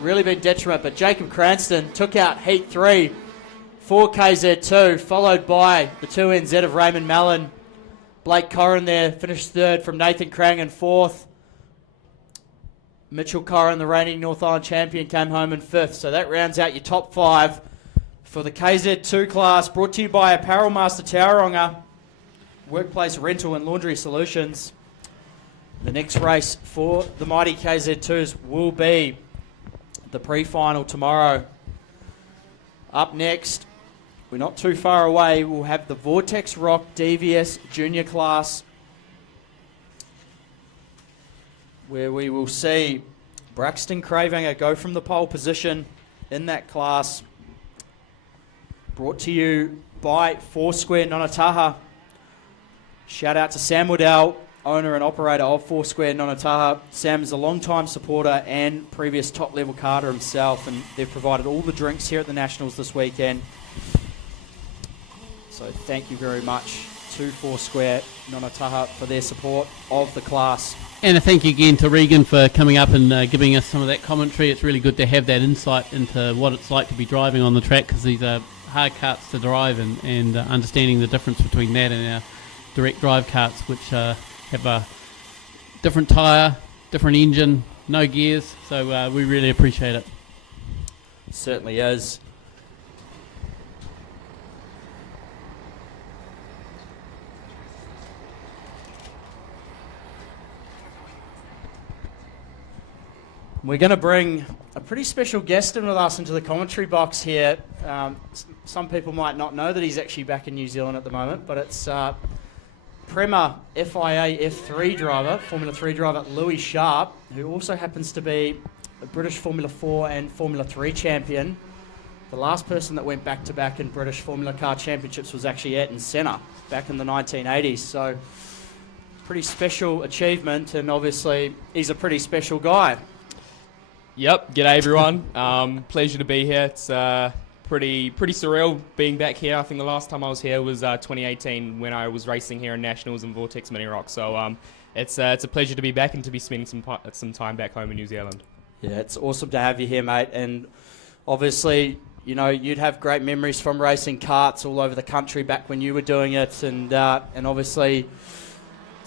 really been detriment. But Jacob Cranston took out Heat 3 for KZ2, followed by the 2NZ of Raymond Mallon. Blake Corrin there finished third from Nathan Krang in fourth. Mitchell Corrin, the reigning North Island champion, came home in fifth. So that rounds out your top 5 for the KZ2 class, brought to you by Apparel Master Tauranga, Workplace Rental and Laundry Solutions. The next race for the mighty KZ2s will be the pre-final tomorrow. Up next, we're not too far away, we'll have the Vortex Rock DVS Junior class, where we will see Braxton Cravinger go from the pole position in that class. Brought to you by Foursquare Nonataha. Shout out to Sam Waddell, owner and operator of Foursquare Nonataha. Sam is a long-time supporter and previous top-level karter himself, and they've provided all the drinks here at the Nationals this weekend. So thank you very much to Foursquare Nonataha for their support of the class. And a thank you again to Regan for coming up and giving us some of that commentary. It's really good to have that insight into what it's like to be driving on the track, because these are hard karts to drive, and understanding the difference between that and our direct drive karts, which have a different tyre, different engine, no gears. So we really appreciate it. Certainly is. We're going to bring a pretty special guest in with us into the commentary box here. Some people might not know that he's actually back in New Zealand at the moment, but it's Prema FIA F3 driver, Formula 3 driver Louis Sharp, who also happens to be a British Formula 4 and Formula 3 champion. The last person that went back-to-back in British Formula Car Championships was actually Ayrton Senna back in the 1980s. So pretty special achievement, and obviously he's a pretty special guy. Yep, g'day everyone. Pleasure to be here. It's pretty surreal being back here. I think the last time I was here was 2018 when I was racing here in Nationals and Vortex Mini Rock. So it's a pleasure to be back and to be spending some time back home in New Zealand. Yeah, it's awesome to have you here, mate. And obviously, you know, you'd have great memories from racing karts all over the country back when you were doing it, and obviously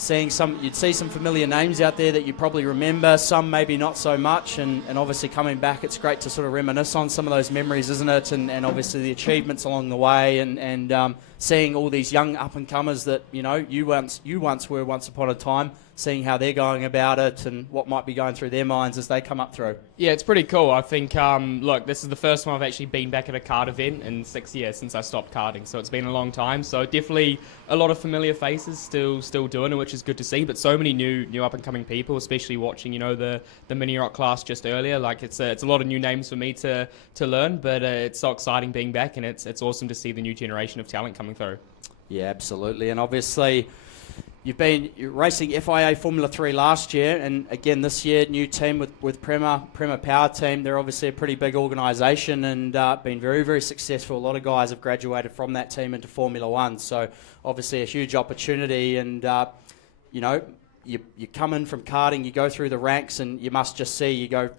you'd see some familiar names out there that you probably remember, some maybe not so much, and obviously coming back, it's great to sort of reminisce on some of those memories, isn't it? And obviously the achievements along the way, and seeing all these young up-and-comers that, you know, you once were once upon a time, seeing how they're going about it and what might be going through their minds as they come up through. Yeah, it's pretty cool. I think, look, this is the first time I've actually been back at a kart event in 6 years since I stopped karting, so it's been a long time. So definitely a lot of familiar faces still doing it, which is good to see, but so many new up-and-coming people, especially watching, you know, the Mini Rock class just earlier. Like, it's a lot of new names for me to learn, but it's so exciting being back, and it's awesome to see the new generation of talent coming through. Yeah, absolutely. And obviously you're racing FIA Formula 3 last year, and again this year, new team with Prema Power Team. They're obviously a pretty big organisation and been very, very successful. A lot of guys have graduated from that team into Formula 1, so obviously a huge opportunity. And, you know, you come in from karting, you go through the ranks, and you must just see you go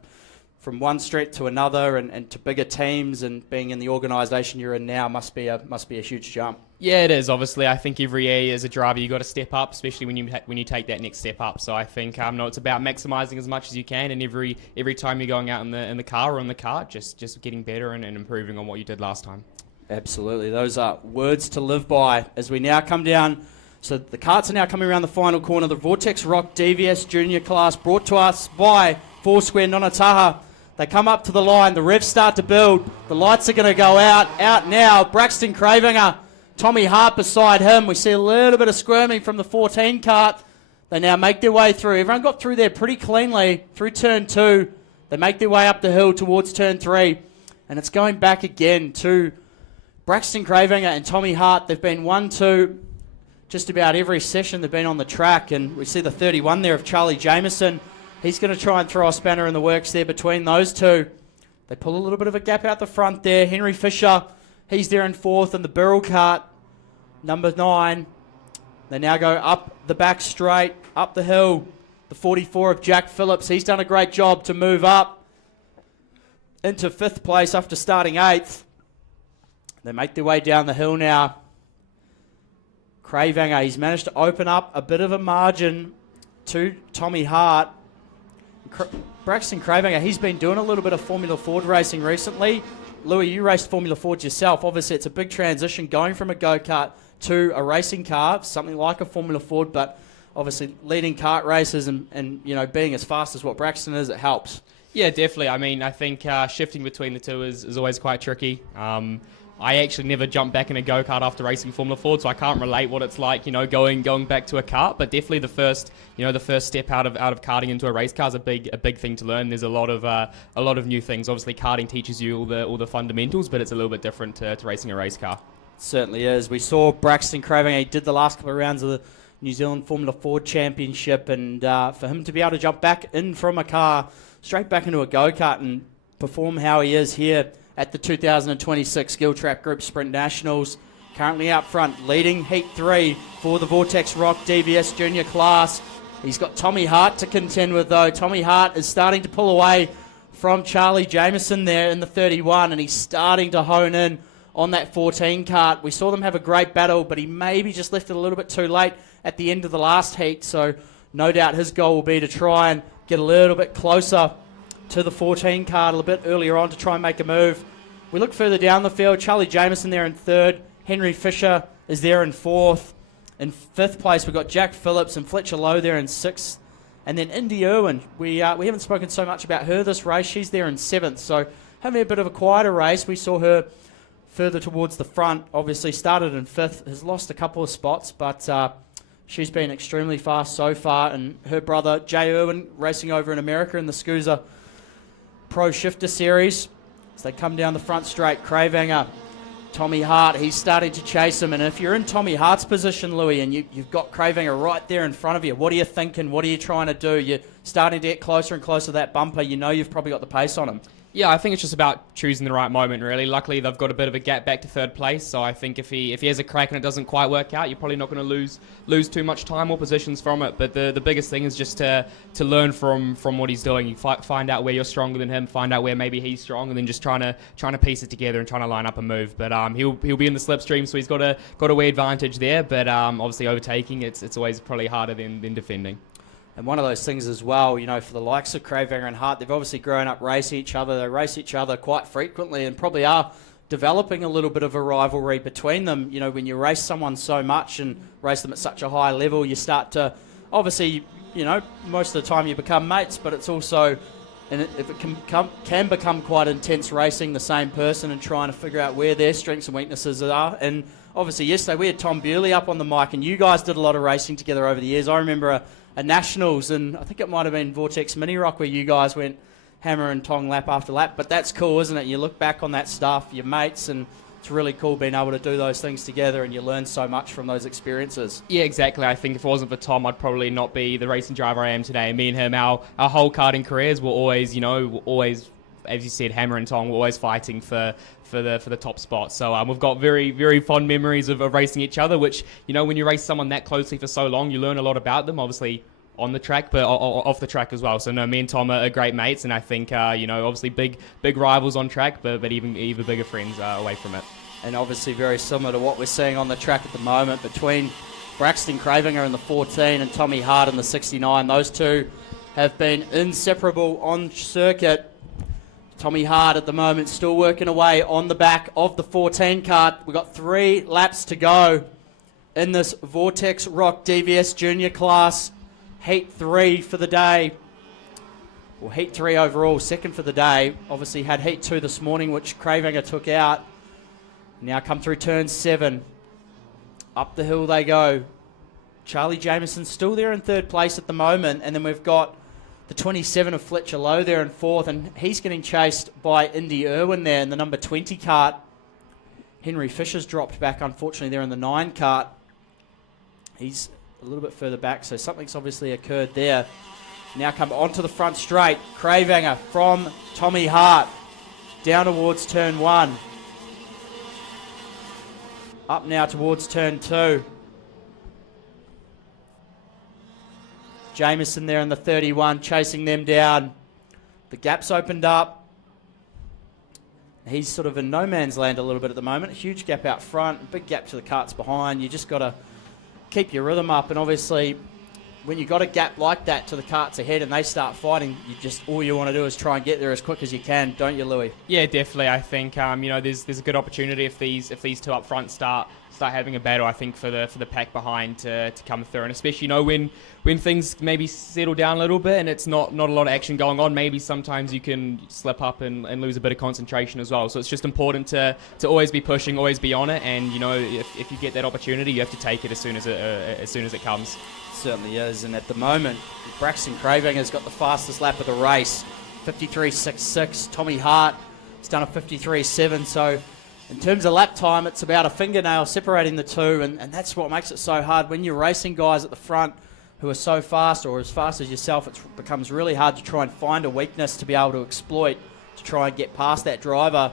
from one street to another and to bigger teams, and being in the organisation you're in now must be a huge jump. Yeah, it is. Obviously, I think every year as a driver you got to step up, especially when you take that next step up. So I think no, it's about maximising as much as you can, and every time you're going out in the car or in the kart, just getting better and improving on what you did last time. Absolutely, those are words to live by as we now come down. So the karts are now coming around the final corner. The Vortex Rock DVS Junior class, brought to us by Foursquare Nonataha. They come up to the line, the revs start to build, the lights are going to go out now. Braxton Cravinger, Tommy Hart beside him. We see a little bit of squirming from the 14 kart. They now make their way through. Everyone got through there pretty cleanly through turn 2. They make their way up the hill towards turn 3. And it's going back again to Braxton Cravinger and Tommy Hart. They've been 1-2 just about every session they've been on the track. And we see the 31 there of Charlie Jameson. He's going to try and throw a spanner in the works there between those two. They pull a little bit of a gap out the front there. Henry Fisher, he's there in 4th, and the Burrell kart, number 9. They now go up the back straight, up the hill. The 44 of Jack Phillips, he's done a great job to move up into 5th place after starting 8th. They make their way down the hill now. Cravanger, he's managed to open up a bit of a margin to Tommy Hart. Braxton Cravanger, he's been doing a little bit of Formula Ford racing recently. Louis, you raced Formula Ford yourself. Obviously, it's a big transition going from a go-kart to a racing car, something like a Formula Ford, but obviously leading kart races and you know, being as fast as what Braxton is, it helps. Yeah, definitely. I mean, I think shifting between the two is always quite tricky. I actually never jumped back in a go-kart after racing Formula Ford, so I can't relate what it's like, you know, going back to a kart. But definitely the first step out of karting into a race car is a big thing to learn. There's a lot of new things. Obviously, karting teaches you all the fundamentals, but it's a little bit different to racing a race car. It certainly is. We saw Braxton Cravanger. He did the last couple of rounds of the New Zealand Formula Ford Championship, and for him to be able to jump back in from a car straight back into a go-kart and perform how he is here at the 2026 Skill Trap Group Sprint Nationals. Currently out front, leading Heat 3 for the Vortex Rock DVS Junior class. He's got Tommy Hart to contend with, though. Tommy Hart is starting to pull away from Charlie Jameson there in the 31, and he's starting to hone in on that 14 kart. We saw them have a great battle, but he maybe just left it a little bit too late at the end of the last heat, so no doubt his goal will be to try and get a little bit closer to the 14 kart a little bit earlier on to try and make a move. We look further down the field. Charlie Jameson there in third. Henry Fisher is there in fourth. In fifth place, we've got Jack Phillips and Fletcher Lowe there in sixth. And then Indy Irwin. We haven't spoken so much about her this race. She's there in seventh. So having a bit of a quieter race. We saw her further towards the front. Obviously started in fifth. Has lost a couple of spots, but she's been extremely fast so far. And her brother, Jay Irwin, racing over in America in the SCUSA Pro Shifter Series. As they come down the front straight, Cravanger, Tommy Hart, he's starting to chase him. And if you're in Tommy Hart's position, Louis, and you've got Cravanger right there in front of you, what are you thinking? What are you trying to do? You're starting to get closer and closer to that bumper. You know you've probably got the pace on him. Yeah, I think it's just about choosing the right moment, really. Luckily, they've got a bit of a gap back to third place, so I think if he has a crack and it doesn't quite work out, you're probably not going to lose too much time or positions from it. But the biggest thing is just to learn from what he's doing. You find out where you're stronger than him, find out where maybe he's strong, and then just trying to piece it together and trying to line up a move. But he'll be in the slipstream, so he's got a wee advantage there. But obviously overtaking, it's always probably harder than defending. And one of those things as well, you know, for the likes of Cravanger and Hart, they've obviously grown up racing each other. They race each other quite frequently and probably are developing a little bit of a rivalry between them. You know, when you race someone so much and race them at such a high level, you start to, obviously, you know, most of the time you become mates, but it's also, and if it can become quite intense racing the same person and trying to figure out where their strengths and weaknesses are. And obviously yesterday we had Tom Bewley up on the mic, and you guys did a lot of racing together over the years. I remember a Nationals, and I think it might have been Vortex Mini Rock, where you guys went hammer and tong lap after lap. But that's cool, isn't it? You look back on that stuff, your mates, and it's really cool being able to do those things together, and you learn so much from those experiences. Yeah, exactly. I think if it wasn't for Tom, I'd probably not be the racing driver I am today. Me and him, our whole karting careers were always, as you said, hammer and tong. We're always fighting for the top spot. So we've got very, very fond memories of racing each other, which, when you race someone that closely for so long, you learn a lot about them, obviously on the track, but off the track as well. So no, me and Tom are great mates, and I think, obviously big rivals on track, but even bigger friends away from it. And obviously very similar to what we're seeing on the track at the moment between Braxton Cravanger in the 14 and Tommy Hart in the 69. Those two have been inseparable on circuit. Tommy Hart at the moment still working away on the back of the 14 kart. We've got 3 laps to go in this Vortex Rock DVS Junior class. Heat 3 for the day. Well, Heat 3 overall, second for the day. Obviously had Heat 2 this morning, which Cravanger took out. Now come through turn 7. Up the hill they go. Charlie Jameson still there in third place at the moment. And then we've got the 27 of Fletcher Lowe there in fourth, and he's getting chased by Indy Irwin there in the number 20 kart. Henry Fisher's dropped back, unfortunately, there in the 9 kart. He's a little bit further back, so something's obviously occurred there. Now come onto the front straight. Cravanger from Tommy Hart down towards turn 1. Up now towards turn 2. Jameson there in the 31, chasing them down. The gap's opened up. he's sort of in no man's land a little bit at the moment. A huge gap out front, big gap to the karts behind. You just got to keep your rhythm up, and obviously when you got a gap like that to the karts ahead and they start fighting, all you want to do is try and get there as quick as you can, don't you, Louis? Yeah, definitely. I think there's a good opportunity if these two up front start having a battle. I think for the pack behind to come through, and especially when things maybe settle down a little bit and it's not a lot of action going on, maybe sometimes you can slip up and lose a bit of concentration as well. So it's just important to always be pushing, always be on it, and if you get that opportunity, you have to take it as soon as it comes. Certainly is, and at the moment Braxton Craving has got the fastest lap of the race, 53.66. Tommy Hart has done a 53.7, so in terms of lap time it's about a fingernail separating the two, and that's what makes it so hard when you're racing guys at the front who are so fast or as fast as yourself. It becomes really hard to try and find a weakness to be able to exploit to try and get past that driver,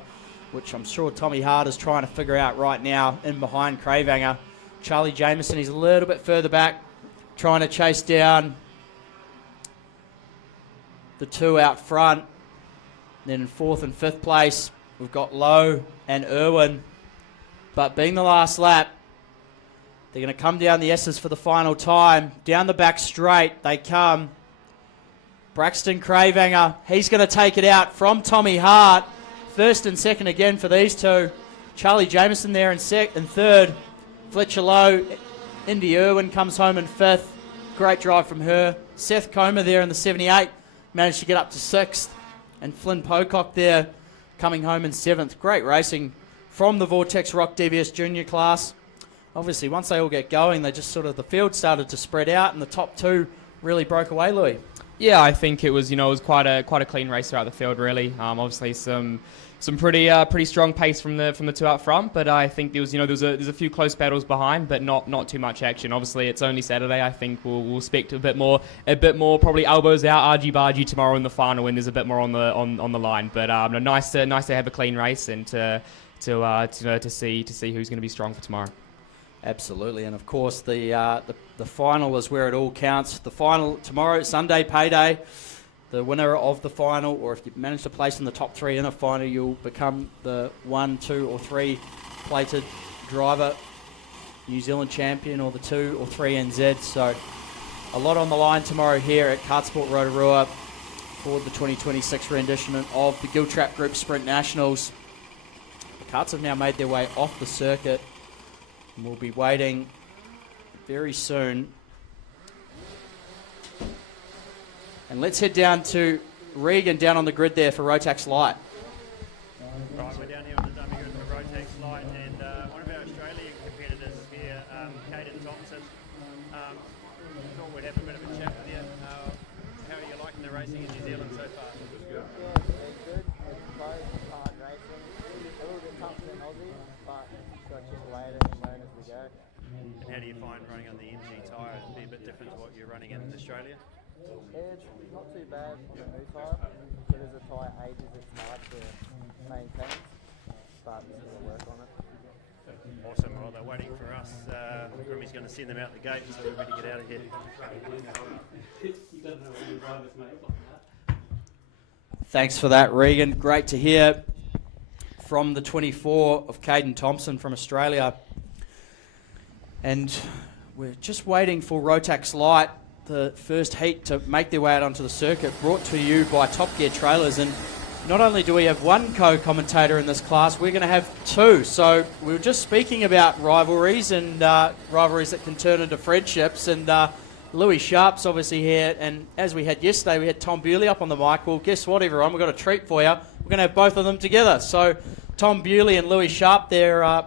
which I'm sure Tommy Hart is trying to figure out right now in behind Cravanger. Charlie Jameson, he's a little bit further back, trying to chase down the two out front. Then in 4th and 5th place, we've got Lowe and Irwin. But being the last lap, they're going to come down the S's for the final time. Down the back straight, they come. Braxton Cravanger, he's going to take it out from Tommy Hart. 1st and 2nd again for these two. Charlie Jameson there in 3rd. Fletcher Lowe. Indy Irwin comes home in 5th. Great drive from her. Seth Comer there in the 78. Managed to get up to 6th. And Flynn Pocock there coming home in 7th. Great racing from the Vortex Rock DVS Junior class. Obviously, once they all get going, they just the field started to spread out, and the top two really broke away, Louis. Yeah, I think it was quite a clean race throughout the field, really. Obviously, some pretty strong pace from the two up front, but I think there's a few close battles behind, but not too much action. Obviously, it's only Saturday. I think we'll expect a bit more probably elbows out, argy-bargy tomorrow in the final when there's a bit more on the line. But nice to have a clean race and to see who's going to be strong for tomorrow. Absolutely, and of course the final is where it all counts. The final tomorrow, Sunday payday. The winner of the final, or if you manage to place in the top 3 in a final, you'll become the 1, 2 or 3 plated driver, New Zealand champion, or the 2 or 3 NZ. So a lot on the line tomorrow here at KartSport Rotorua for the 2026 rendition of the Giltrap Group Sprint Nationals. The karts have now made their way off the circuit, and we'll be waiting very soon. And let's head down to Regan down on the grid there for Rotax Light. Right, we're down here on the dummy grid for Rotax Light, and one of our Australian competitors here, Cadet Thompson. Thought we'd have a bit of a chat with you. How are you liking the racing in New Zealand so far? Good. Yeah, it's good. It's close, it's hard racing. A little bit tougher than Aussie, but got to chip away at it and learn as we go. And how do you find running on the MG tyre? It'd be a bit different to what you're running in Australia? It's not too bad on the new tyre, but as the tyre ages, it's hard to maintain, but we're going to work on it. Awesome. Well, they're waiting for us. Grimmy's going to send them out the gate, so we better get out of here. Thanks for that, Regan. Great to hear from the 24 of Caden Thompson from Australia. And we're just waiting for Rotax Light, the first heat, to make their way out onto the circuit, brought to you by Top Gear Trailers. And not only do we have one co-commentator in this class, we're going to have 2. So we were just speaking about rivalries and rivalries that can turn into friendships. And Louis Sharp's obviously here. And as we had yesterday, we had Tom Bewley up on the mic. Well, guess what, everyone? We've got a treat for you. We're going to have both of them together. So Tom Bewley and Louis Sharp, they're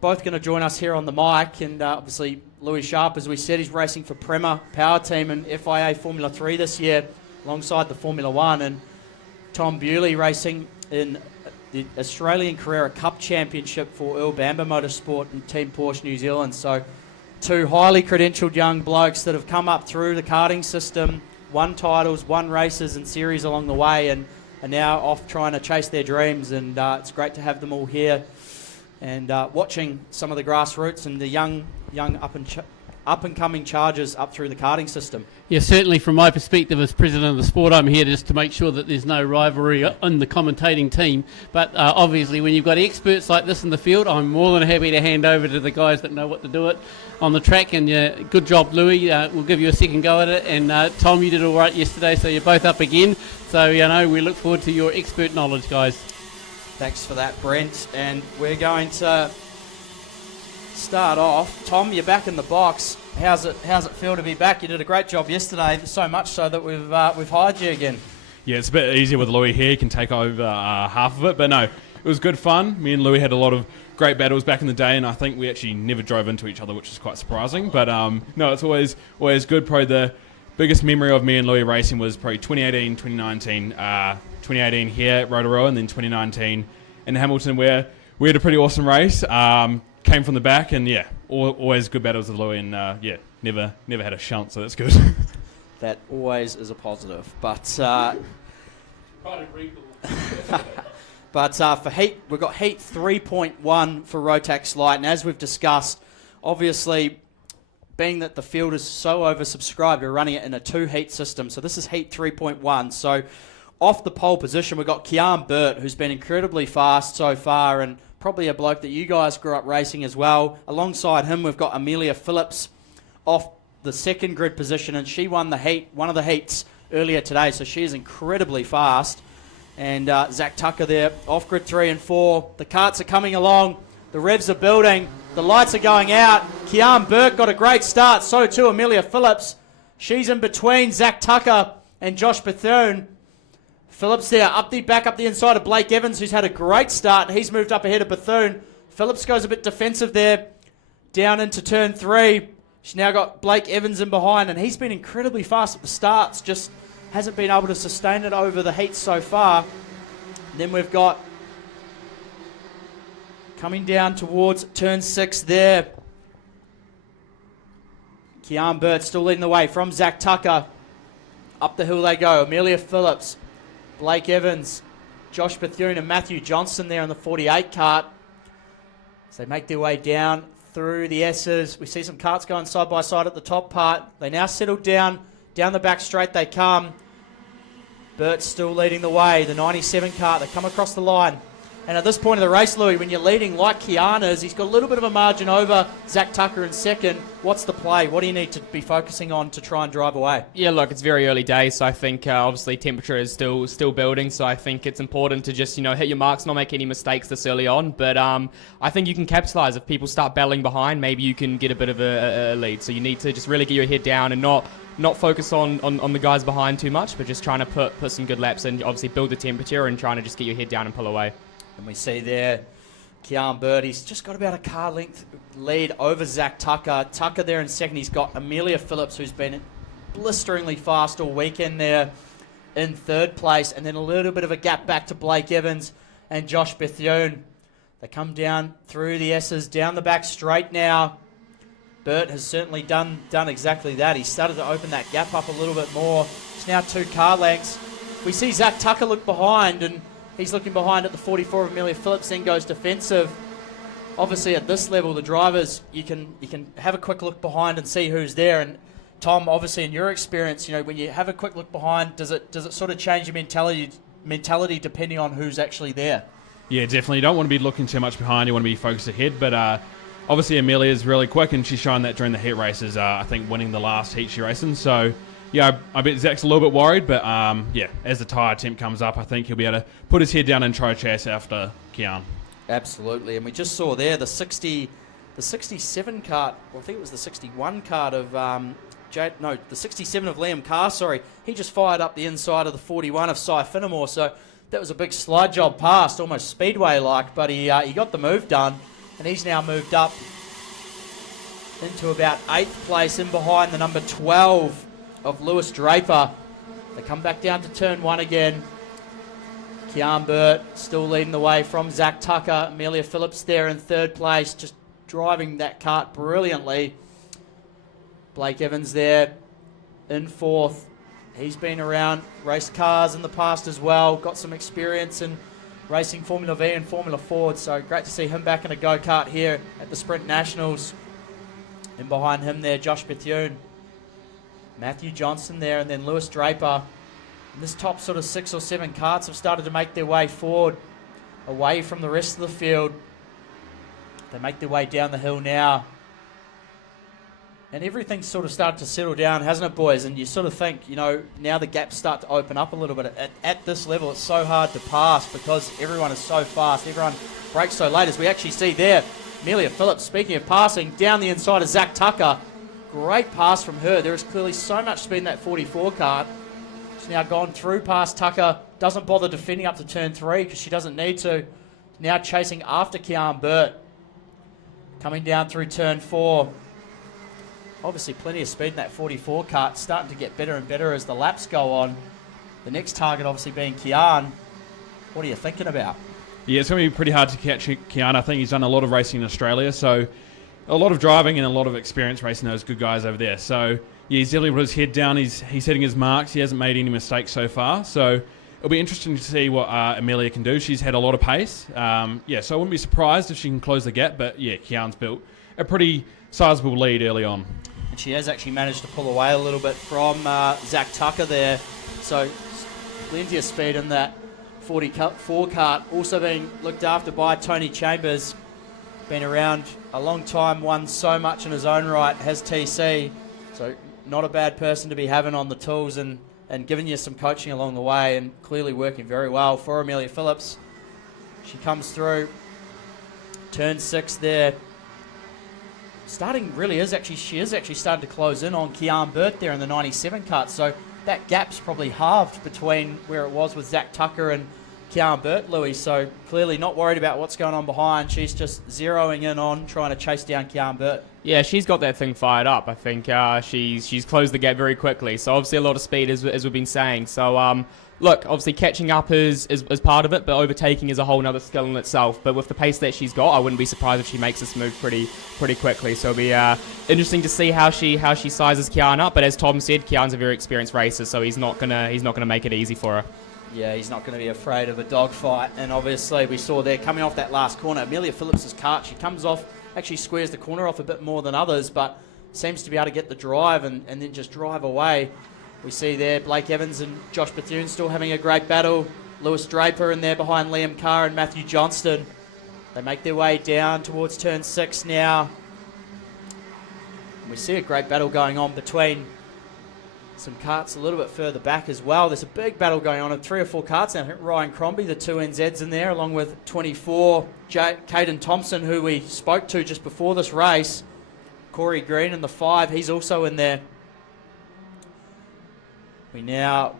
both going to join us here on the mic. And obviously Louis Sharp, as we said, he's racing for Prema Power Team and FIA Formula 3 this year alongside the Formula 1. And Tom Bewley racing in the Australian Carrera Cup Championship for Earl Bamber Motorsport and Team Porsche New Zealand. So 2 highly credentialed young blokes that have come up through the karting system, won titles, won races and series along the way, and are now off trying to chase their dreams. And it's great to have them all here and watching some of the grassroots and the young up-and-coming chargers up through the karting system. Yeah, certainly from my perspective as president of the sport, I'm here just to make sure that there's no rivalry in the commentating team. But obviously when you've got experts like this in the field, I'm more than happy to hand over to the guys that know what to do it on the track. And good job, Louis. We'll give you a second go at it. And Tom, you did all right yesterday, so you're both up again. So, we look forward to your expert knowledge, guys. Thanks for that, Brent. And we're going to start off. Tom, you're back in the box. How's it feel to be back? You did a great job yesterday, so much so that we've hired you again. Yeah, it's a bit easier with Louis here. He can take over half of it. But no, it was good fun. Me and Louis had a lot of great battles back in the day, and I think we actually never drove into each other, which is quite surprising. But no, it's always good. Probably the biggest memory of me and Louis racing was probably 2018, 2019. 2018 here at Rotorua, and then 2019 in Hamilton, where we had a pretty awesome race. Came from the back, and always good battles with Louis, and never had a shunt, so that's good. That always is a positive. But for heat, we've got heat 3.1 for Rotax Light, and as we've discussed, obviously, being that the field is so oversubscribed, we're running it in a 2-heat system. So this is heat 3.1. So off the pole position, we've got Kian Burt, who's been incredibly fast so far, and probably a bloke that you guys grew up racing as well. Alongside him, we've got Amelia Phillips off the second grid position, and she won one of the heats earlier today, so she is incredibly fast. And Zach Tucker there, off grid 3 and 4. The karts are coming along, the revs are building, the lights are going out. Kian Burke got a great start, so too Amelia Phillips. She's in between Zach Tucker and Josh Bethune. Phillips there, back up the inside of Blake Evans, who's had a great start. He's moved up ahead of Bethune. Phillips goes a bit defensive there, down into turn 3. She's now got Blake Evans in behind, and he's been incredibly fast at the starts, just hasn't been able to sustain it over the heats so far. And then we've got, coming down towards turn 6 there, Kian Burt still leading the way from Zach Tucker. Up the hill they go, Amelia Phillips, Blake Evans, Josh Bethune and Matthew Johnston there on the 48 kart. As they make their way down through the S's, we see some karts going side by side at the top part. They now settle down the back straight they come. Burt's still leading the way, the 97 kart, they come across the line. And at this point of the race, Louis, when you're leading like Kian is, he's got a little bit of a margin over Zach Tucker in second. What's the play? What do you need to be focusing on to try and drive away? Yeah, look, it's very early days, so I think obviously temperature is still building, so I think it's important to just, hit your marks, not make any mistakes this early on. But I think you can capitalize. If people start battling behind, maybe you can get a bit of a lead. So you need to just really get your head down and not focus on the guys behind too much, but just trying to put some good laps and obviously build the temperature and trying to just get your head down and pull away. And we see there, Kian Bird, he's just got about a car length lead over Zach Tucker. Tucker there in second. He's got Amelia Phillips, who's been blisteringly fast all weekend there in third place. And then a little bit of a gap back to Blake Evans and Josh Bethune. They come down through the S's, down the back straight now. Burt has certainly done exactly that. He started to open that gap up a little bit more. It's now 2 car lengths. We see Zach Tucker look behind, and he's looking behind at the 44 of Amelia Phillips, then goes defensive. Obviously, at this level, the drivers, you can have a quick look behind and see who's there. And Tom, obviously, in your experience, when you have a quick look behind, does it sort of change your mentality depending on who's actually there? Yeah, definitely. You don't want to be looking too much behind. You want to be focused ahead. But obviously, Amelia is really quick, and she's shown that during the heat races. I think winning the last heat she racing. So yeah, I bet Zach's a little bit worried, but as the tyre attempt comes up, I think he'll be able to put his head down and try to chase after Kian. Absolutely, and we just saw there the 67 kart, well, I think it was the 61 kart of the 67 of Liam Carr, sorry. He just fired up the inside of the 41 of Cy Finnemore, so that was a big slide job past, almost speedway-like, but he got the move done, and he's now moved up into about 8th place in behind the number 12 of Lewis Draper. They come back down to turn 1 again. Kian Burt still leading the way from Zach Tucker. Amelia Phillips there in 3rd place, just driving that kart brilliantly. Blake Evans there in 4th. He's been around race cars in the past as well, got some experience in racing Formula V and Formula Ford, so great to see him back in a go-kart here at the Sprint Nationals. And behind him there, Josh Bethune, Matthew Johnston there, and then Lewis Draper. And this top sort of 6 or 7 karts have started to make their way forward, away from the rest of the field. They make their way down the hill now. And everything's sort of started to settle down, hasn't it, boys? And you sort of think, you know, now the gaps start to open up a little bit. At this level, it's so hard to pass because everyone is so fast. Everyone brakes so late, as we actually see there. Amelia Phillips, speaking of passing, down the inside of Zach Tucker. Great pass from her. There is clearly so much speed in that 44 kart. She's now gone through past Tucker. Doesn't bother defending up to turn 3 because she doesn't need to. Now chasing after Kian Burt. Coming down through turn 4. Obviously plenty of speed in that 44 kart. Starting to get better and better as the laps go on. The next target obviously being Kian. What are you thinking about? Yeah, it's going to be pretty hard to catch Kian. I think he's done a lot of racing in Australia, so a lot of driving and a lot of experience racing those good guys over there. So, yeah, he's definitely put his head down. He's hitting his marks. He hasn't made any mistakes so far. So it'll be interesting to see what Amelia can do. She's had a lot of pace. So I wouldn't be surprised if she can close the gap. But, yeah, Kian's built a pretty sizable lead early on. And she has actually managed to pull away a little bit from Zach Tucker there. So plenty of speed in that 44 kart, also being looked after by Tony Chambers. Been around a long time, won so much in his own right, has TC. So not a bad person to be having on the tools and giving you some coaching along the way, and clearly working very well for Amelia Phillips. She comes through turn 6 there. She is actually starting to close in on Kian Burt there in the 97 kart. So that gap's probably halved between where it was with Zach Tucker and Kian Burt, Louis. So clearly not worried about what's going on behind. She's just zeroing in on trying to chase down Kian Burt. Yeah, she's got that thing fired up. I think she's closed the gap very quickly. So obviously a lot of speed, as we've been saying. So look, obviously catching up is part of it, but overtaking is a whole other skill in itself. But with the pace that she's got, I wouldn't be surprised if she makes this move pretty quickly. So it'll be interesting to see how she sizes Kian up. But as Tom said, Kian's a very experienced racer, so he's not gonna make it easy for her. Yeah, he's not going to be afraid of a dogfight. And obviously we saw there coming off that last corner, Amelia Phillips' kart, she comes off, actually squares the corner off a bit more than others, but seems to be able to get the drive and then just drive away. We see there Blake Evans and Josh Bethune still having a great battle. Lewis Draper in there behind Liam Carr and Matthew Johnston. They make their way down towards turn 6 now. And we see a great battle going on between some karts a little bit further back as well. There's a big battle going on in 3 or 4 karts now. I think Ryan Crombie, the 2 NZs in there, along with 24, Caden Thompson, who we spoke to just before this race. Corey Green in the 5, he's also in there. We now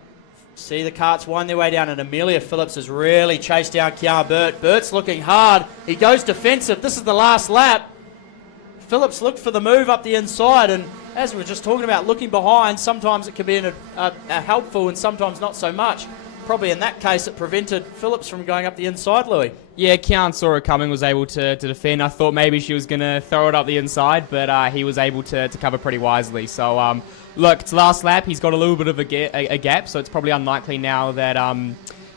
see the karts wind their way down, and Amelia Phillips has really chased down Kian Burt. Burt's looking hard. He goes defensive. This is the last lap. Phillips looked for the move up the inside, and as we were just talking about, looking behind, sometimes it can be helpful and sometimes not so much. Probably in that case, it prevented Phillips from going up the inside, Louis. Yeah, Kian saw it coming, was able to defend. I thought maybe she was going to throw it up the inside, but he was able to cover pretty wisely. So, look, it's last lap. He's got a little bit of a gap, so it's probably unlikely now that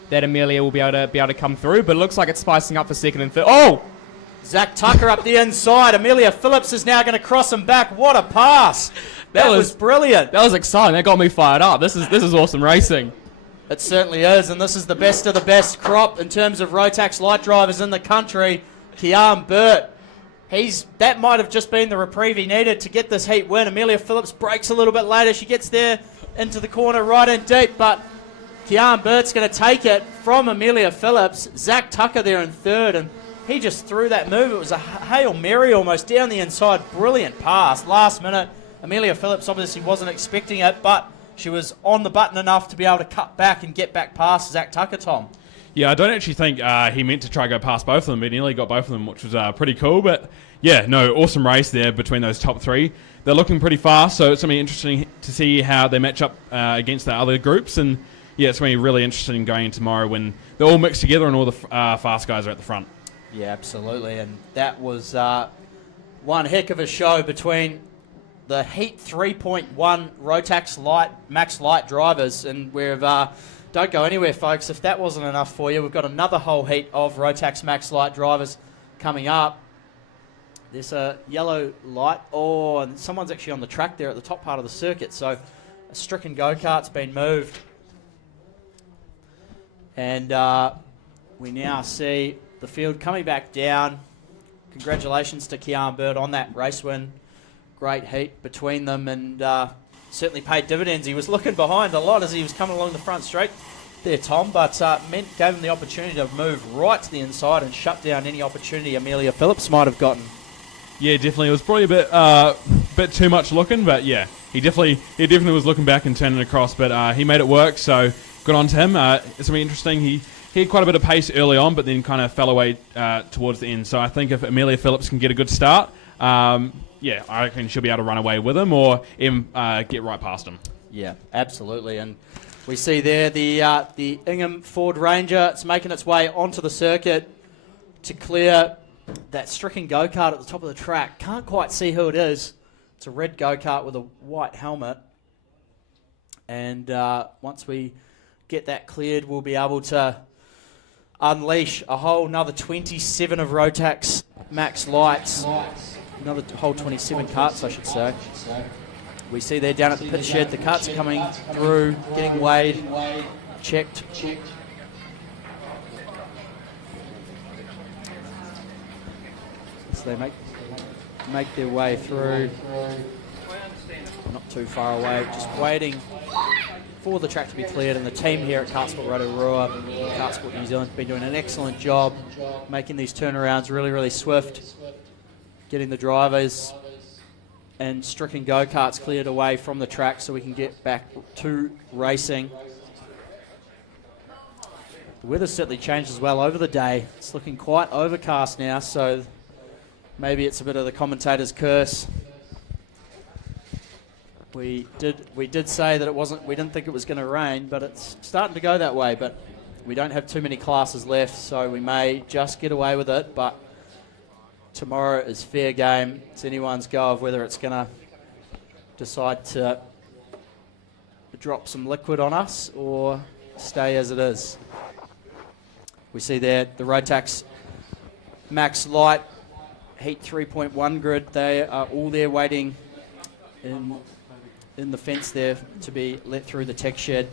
that Amelia will be able to come through. But it looks like it's spicing up for second and third. Oh! Zach Tucker up the inside. Amelia Phillips is now going to cross him back. What a pass! That was brilliant. That was exciting. That got me fired up. This is awesome racing. It certainly is, and this is the best of the best crop in terms of Rotax Light drivers in the country. Kian Burt, that might have just been the reprieve he needed to get this heat win. Amelia Phillips breaks a little bit later. She gets there into the corner right in deep, but Kian Burt's going to take it from Amelia Phillips. Zach Tucker there in third, and he just threw that move. It was a Hail Mary almost down the inside. Brilliant pass. Last minute, Amelia Phillips obviously wasn't expecting it, but she was on the button enough to be able to cut back and get back past Zach Tucker, Tom. Yeah, I don't actually think he meant to try to go past both of them, but he nearly got both of them, which was pretty cool. But yeah, no, awesome race there between those top 3. They're looking pretty fast, so it's going to be interesting to see how they match up against the other groups. And yeah, it's going to be really interesting going in tomorrow when they're all mixed together and all the fast guys are at the front. Yeah, absolutely. And that was one heck of a show between the Heat 3.1 Rotax Light, Max Light drivers. And we've, don't go anywhere, folks. If that wasn't enough for you, we've got another whole heat of Rotax Max Light drivers coming up. There's a yellow light. Oh, and someone's actually on the track there at the top part of the circuit. So a stricken go-kart's been moved. And we now see the field coming back down. Congratulations to Kian Bird on that race win. Great heat between them, and certainly paid dividends. He was looking behind a lot as he was coming along the front straight there, Tom, but gave him the opportunity to move right to the inside and shut down any opportunity Amelia Phillips might have gotten. Yeah, definitely. It was probably a bit too much looking, but yeah, he definitely was looking back and turning across, but he made it work, so good on to him. It's going to be interesting. He had quite a bit of pace early on, but then kind of fell away towards the end. So I think if Amelia Phillips can get a good start, yeah, I reckon she'll be able to run away with him or even get right past him. Yeah, absolutely. And we see there the Ingham Ford Ranger. It's making its way onto the circuit to clear that stricken go-kart at the top of the track. Can't quite see who it is. It's a red go-kart with a white helmet. And once we get that cleared, we'll be able to unleash a whole another 27 of Rotax Max Lights. Another whole 27 karts, I should say. We see there down at the pit shed, the karts are coming through, getting weighed, checked. So they make their way through. Not too far away, just waiting for the track to be cleared. And the team here at KartSport Rotorua, KartSport New Zealand, have been doing an excellent job making these turnarounds really, really swift, getting the drivers and stricken go-karts cleared away from the track so we can get back to racing. The weather's certainly changed as well over the day. It's looking quite overcast now, so maybe it's a bit of the commentator's curse. We did say that we didn't think it was going to rain, but it's starting to go that way. But we don't have too many classes left, so we may just get away with it. But tomorrow is fair game. It's anyone's go of whether it's going to decide to drop some liquid on us or stay as it is. We see there the Rotax Max Light Heat 3.1 grid. They are all there waiting in the fence there to be let through the tech shed.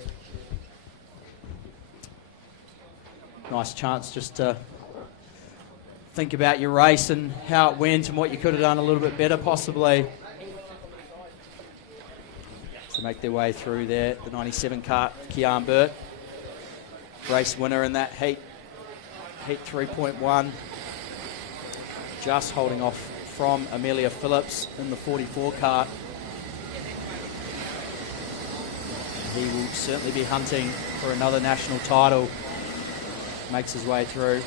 Nice chance just to think about your race and how it went and what you could have done a little bit better possibly. To make their way through there, the 97 kart, Kian Burt, race winner in that heat 3.1, just holding off from Amelia Phillips in the 44 kart. He will certainly be hunting for another national title. Makes his way through.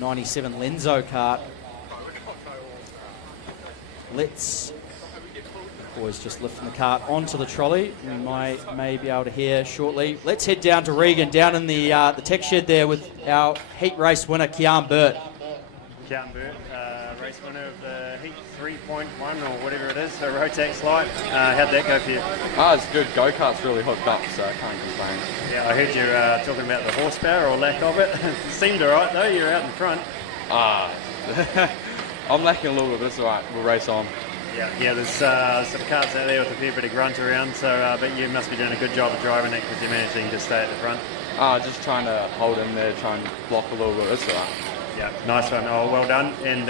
97 Lenzo kart. Let's, boys just lifting the cart onto the trolley. We may be able to hear shortly. Let's head down to Regan, down in the tech shed there with our heat race winner, Kian Burt. Kian Burt, race winner of the Heat 3.1 or whatever it is, so Rotax Light. How'd that go for you? It's good. Go-kart's really hooked up, so I can't complain. Yeah, I heard you talking about the horsepower or lack of it. It seemed alright though, you're out in front. I'm lacking a little bit, but it's alright. We'll race on. Yeah, there's some karts out there with a fair bit of grunt around, so but you must be doing a good job of driving it because you're managing to stay at the front. Just trying to hold in there, try and block a little bit. It's alright. Yeah, nice one. Oh, well done, and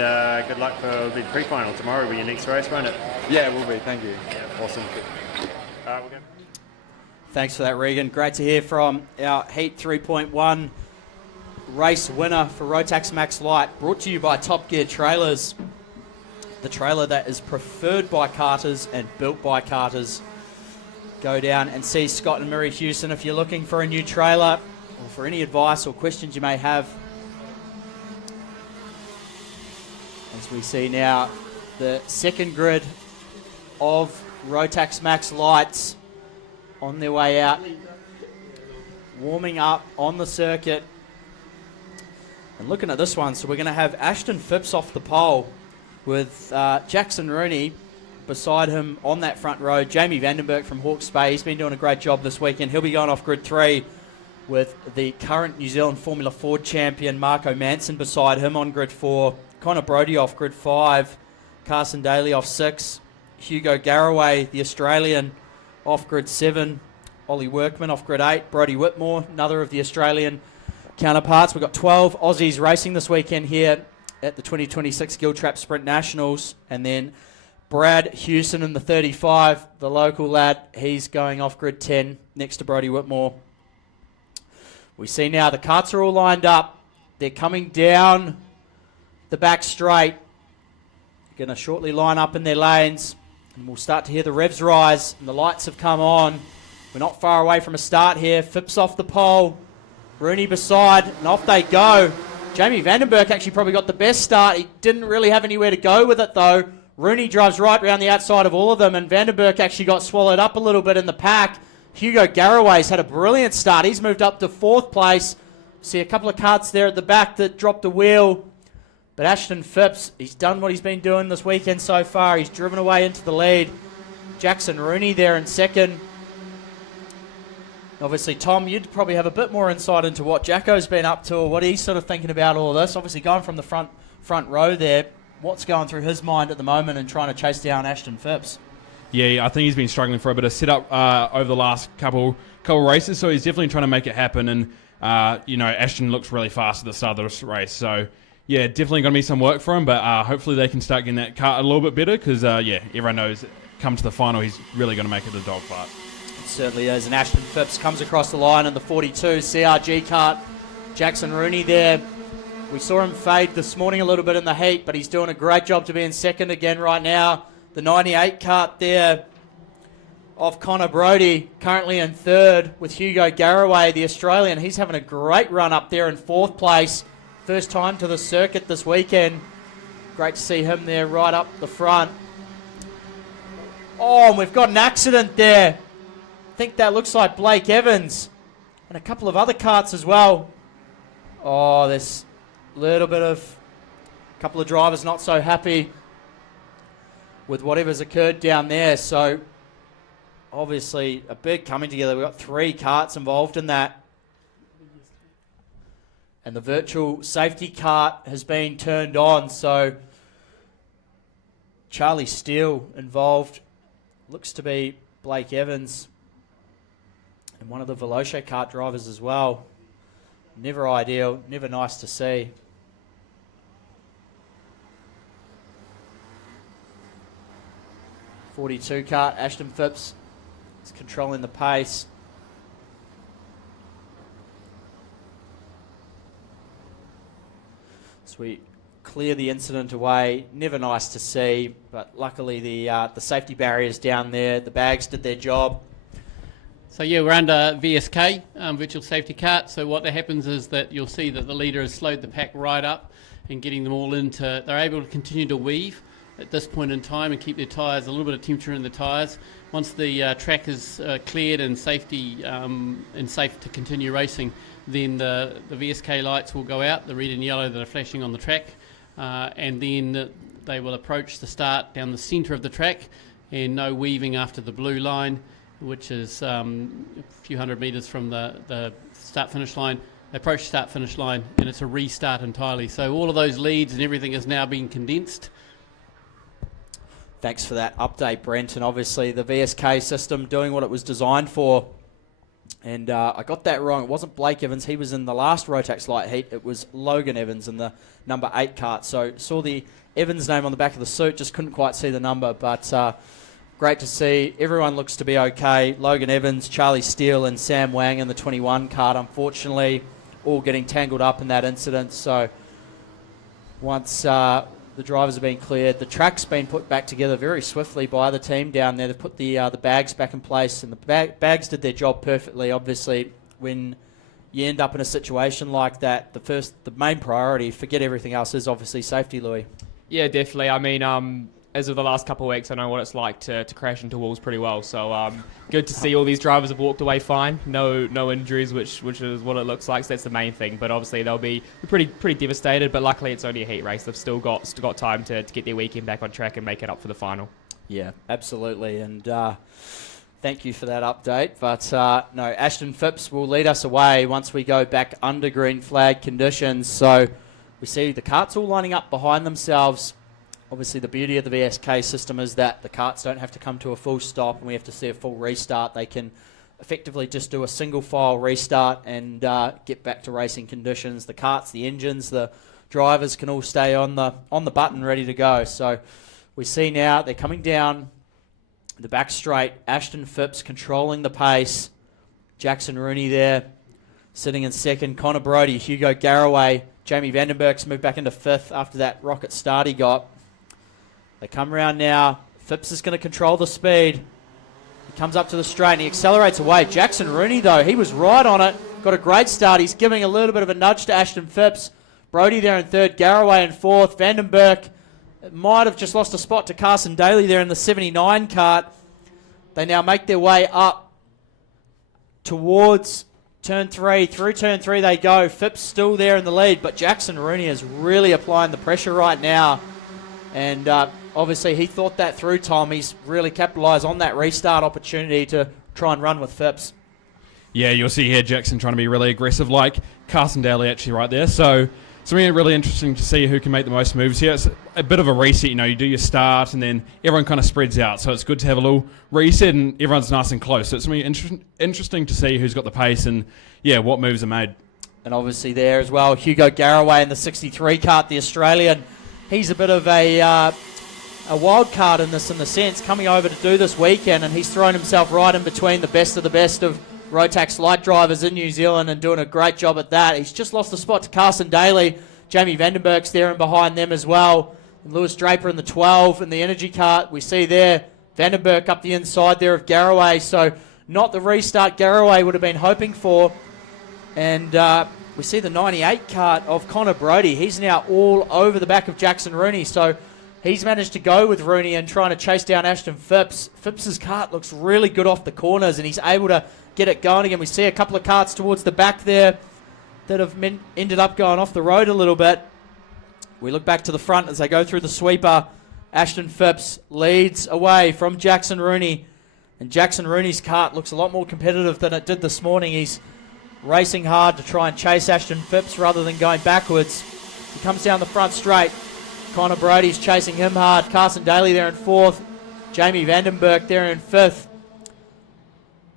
good luck for the pre-final tomorrow. Will be your next race, won't it? Yeah, it will be. Thank you. Yeah, awesome. We'll go. Thanks for that, Regan. Great to hear from our Heat 3.1 race winner for Rotax Max Light, brought to you by Top Gear Trailers, the trailer that is preferred by karters and built by karters. Go down and see Scott and Mary Houston if you're looking for a new trailer or for any advice or questions you may have. As we see now, the second grid of Rotax Max Lights on their way out, warming up on the circuit. And looking at this one, so we're going to have Ashton Phipps off the pole with Jackson Rooney beside him on that front row. Jamie Vandenberg from Hawke's Bay, he's been doing a great job this weekend. He'll be going off grid 3 with the current New Zealand Formula Ford champion Marco Manson beside him on grid 4. Connor Brodie off grid 5, Carson Daly off 6, Hugo Garraway, the Australian, off grid 7, Ollie Workman off grid 8, Brodie Whitmore, another of the Australian counterparts. We've got 12 Aussies racing this weekend here at the 2026 Giltrap Sprint Nationals, and then Brad Hewson in the 35, the local lad, he's going off grid 10 next to Brodie Whitmore. We see now the karts are all lined up. They're coming down the back straight. Going to shortly line up in their lanes, and we'll start to hear the revs rise, and the lights have come on. We're not far away from a start here. Phipps off the pole, Rooney beside, and off they go. Jamie Vandenberg actually probably got the best start. He didn't really have anywhere to go with it though. Rooney drives right around the outside of all of them, and Vandenberg actually got swallowed up a little bit in the pack. Hugo Garraway's had a brilliant start. He's moved up to 4th place. See a couple of karts there at the back that dropped a wheel. But Ashton Phipps, he's done what he's been doing this weekend so far. He's driven away into the lead. Jackson Rooney there in 2nd. Obviously, Tom, you'd probably have a bit more insight into what Jacko's been up to or what he's sort of thinking about all this. Obviously, going from the front row there, what's going through his mind at the moment and trying to chase down Ashton Phipps? Yeah, I think he's been struggling for a bit of setup over the last couple races, so he's definitely trying to make it happen. And Ashton looks really fast at the start of this race, so yeah, definitely going to be some work for him. But hopefully they can start getting that kart a little bit better because everyone knows come to the final he's really going to make it the dogfight. It certainly is. And Ashton Phipps comes across the line in the 42 CRG kart. Jackson Rooney there. We saw him fade this morning a little bit in the heat, but he's doing a great job to be in 2nd again right now. The 98 kart there of Connor Brodie, currently in 3rd with Hugo Garraway, the Australian. He's having a great run up there in 4th place. First time to the circuit this weekend. Great to see him there right up the front. Oh, and we've got an accident there. I think that looks like Blake Evans and a couple of other karts as well. Oh, there's a little bit of a couple of drivers not so happy with whatever's occurred down there. So obviously a big coming together. We've got 3 karts involved in that. And the virtual safety kart has been turned on. So Charlie Steele involved. Looks to be Blake Evans. And one of the Veloce kart drivers as well. Never ideal, never nice to see. .42 kart, Ashton Phipps is controlling the pace. So we clear the incident away. Never nice to see, but luckily the safety barriers down there, the bags did their job. So yeah, we're under VSK, virtual safety kart. So what happens is that you'll see that the leader has slowed the pack right up and getting them all into, they're able to continue to weave at this point in time and keep their tyres, a little bit of temperature in the tyres. Once the track is cleared and safety and safe to continue racing, then the VSK lights will go out, the red and yellow that are flashing on the track, and then they will approach the start down the centre of the track, and no weaving after the blue line, which is a few hundred metres from the start-finish line. They approach start-finish line, and it's a restart entirely. So all of those leads and everything is now being condensed. Thanks for that update, Brent. And obviously the VSK system doing what it was designed for. And I got that wrong. It wasn't Blake Evans. He was in the last Rotax Light heat. It was Logan Evans in the number 8 kart. So saw the Evans name on the back of the suit, just couldn't quite see the number. But great to see. Everyone looks to be okay. Logan Evans, Charlie Steele and Sam Wang in the 21 kart, unfortunately, all getting tangled up in that incident. So once the drivers have been cleared, the track's been put back together very swiftly by the team down there. They've put the bags back in place, and the bags did their job perfectly. Obviously, when you end up in a situation like that, the main priority, forget everything else, is obviously safety, Louis. Yeah, definitely. I mean, as of the last couple of weeks, I know what it's like to crash into walls pretty well. So good to see all these drivers have walked away fine. No injuries, which is what it looks like. So that's the main thing. But obviously they'll be pretty devastated. But luckily it's only a heat race. They've still got time to get their weekend back on track and make it up for the final. Yeah, absolutely. And thank you for that update. But no, Ashton Phipps will lead us away once we go back under green flag conditions. So we see the karts all lining up behind themselves. Obviously, the beauty of the VSK system is that the karts don't have to come to a full stop and we have to see a full restart. They can effectively just do a single file restart and get back to racing conditions. The karts, the engines, the drivers can all stay on the button ready to go. So we see now they're coming down the back straight. Ashton Phipps controlling the pace. Jackson Rooney there sitting in second. Connor Brodie, Hugo Garraway, Jamie Vandenberg's moved back into fifth after that rocket start he got. They come around now. Phipps is going to control the speed. He comes up to the straight and he accelerates away. Jackson Rooney, though, he was right on it. Got a great start. He's giving a little bit of a nudge to Ashton Phipps. Brodie there in third. Garraway in fourth. Vandenberg might have just lost a spot to Carson Daly there in the 79 kart. They now make their way up towards turn 3. Through turn 3 they go. Phipps still there in the lead, but Jackson Rooney is really applying the pressure right now. And obviously he thought that through, Tom. He's really capitalised on that restart opportunity to try and run with Phipps. Yeah, you'll see here Jackson trying to be really aggressive like Carson Daly actually right there. So it's really interesting to see who can make the most moves here. It's a bit of a reset, you do your start and then everyone kind of spreads out. So it's good to have a little reset and everyone's nice and close. So it's going to be interesting to see who's got the pace and, yeah, what moves are made. And obviously there as well, Hugo Garraway in the 63 kart, the Australian. He's a bit of a wild card in this, in the sense, coming over to do this weekend, and he's thrown himself right in between the best of Rotax Light drivers in New Zealand and doing a great job at that. He's just lost the spot to Carson Daly. Jamie Vandenberg's there and behind them as well. And Lewis Draper in the 12 in the energy kart. We see there Vandenberg up the inside there of Garraway. So not the restart Garraway would have been hoping for. And we see the 98 kart of Connor Brodie. He's now all over the back of Jackson Rooney. So he's managed to go with Rooney and trying to chase down Ashton Phipps. Phipps's kart looks really good off the corners and he's able to get it going again. We see a couple of karts towards the back there that have ended up going off the road a little bit. We look back to the front as they go through the sweeper. Ashton Phipps leads away from Jackson Rooney. And Jackson Rooney's kart looks a lot more competitive than it did this morning. He's racing hard to try and chase Ashton Phipps rather than going backwards. He comes down the front straight. Connor Brodie's chasing him hard. Carson Daly there in fourth. Jamie Vandenberg there in fifth.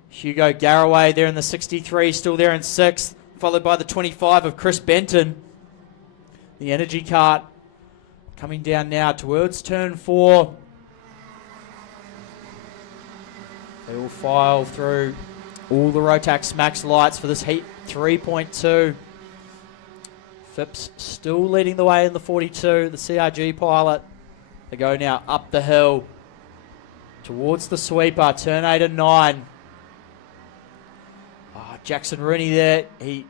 Hugo Garraway there in the 63, still there in sixth. Followed by the 25 of Chris Benton. The energy kart coming down now towards turn 4. They will file through all the Rotax Max lights for this heat 3.2. Phipps still leading the way in the 42, the CRG pilot. They go now up the hill towards the sweeper, turn 8 and 9. Oh, Jackson Rooney there. He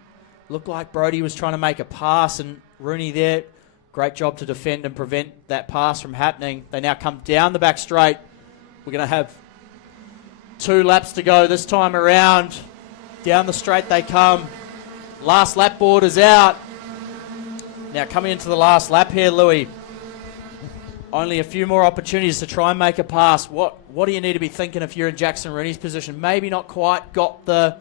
looked like Brodie was trying to make a pass, and Rooney there, great job to defend and prevent that pass from happening. They now come down the back straight. We're going to have 2 laps to go this time around. Down the straight they come. Last lap board is out. Now coming into the last lap here, Louis. Only a few more opportunities to try and make a pass. What do you need to be thinking if you're in Jackson Rooney's position? Maybe not quite got the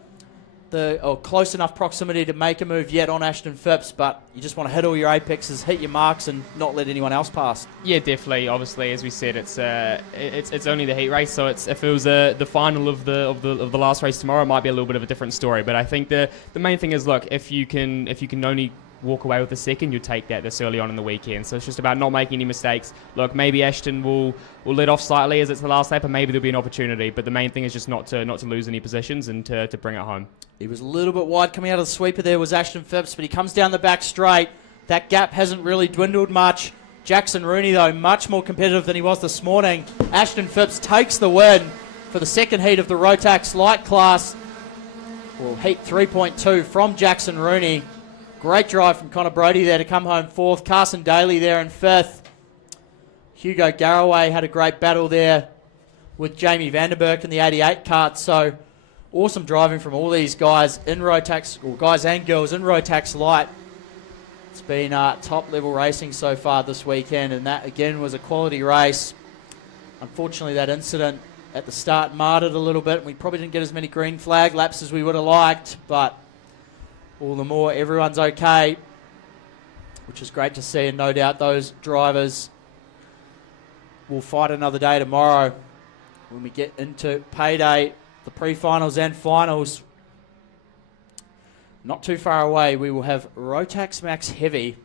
or close enough proximity to make a move yet on Ashton Phipps, but you just want to hit all your apexes, hit your marks, and not let anyone else pass. Yeah, definitely. Obviously, as we said, it's only the heat race, so if it was the final of the last race tomorrow, it might be a little bit of a different story. But I think the main thing is, look, if you can only walk away with a second, you take that this early on in the weekend. So it's just about not making any mistakes. Look, maybe Ashton will let off slightly as it's the last lap, and maybe there'll be an opportunity. But the main thing is just not to lose any positions and to bring it home. He was a little bit wide coming out of the sweeper there was Ashton Phipps, but he comes down the back straight. That gap hasn't really dwindled much. Jackson Rooney, though, much more competitive than he was this morning. Ashton Phipps takes the win for the second heat of the Rotax Light class. Well, heat 3.2 from Jackson Rooney. Great drive from Connor Brodie there to come home fourth. Carson Daly there in fifth. Hugo Garraway had a great battle there with Jamie Vandenberg in the 88 kart. So awesome driving from all these guys in Rotax, or guys and girls in Rotax Light. It's been top level racing so far this weekend, and that again was a quality race. Unfortunately, that incident at the start marred it a little bit. We probably didn't get as many green flag laps as we would have liked, but all the more everyone's okay. which is great to see, and no doubt those drivers will fight another day tomorrow when we get into payday, the pre-finals and finals. Not too far away, we will have Rotax Max Heavy.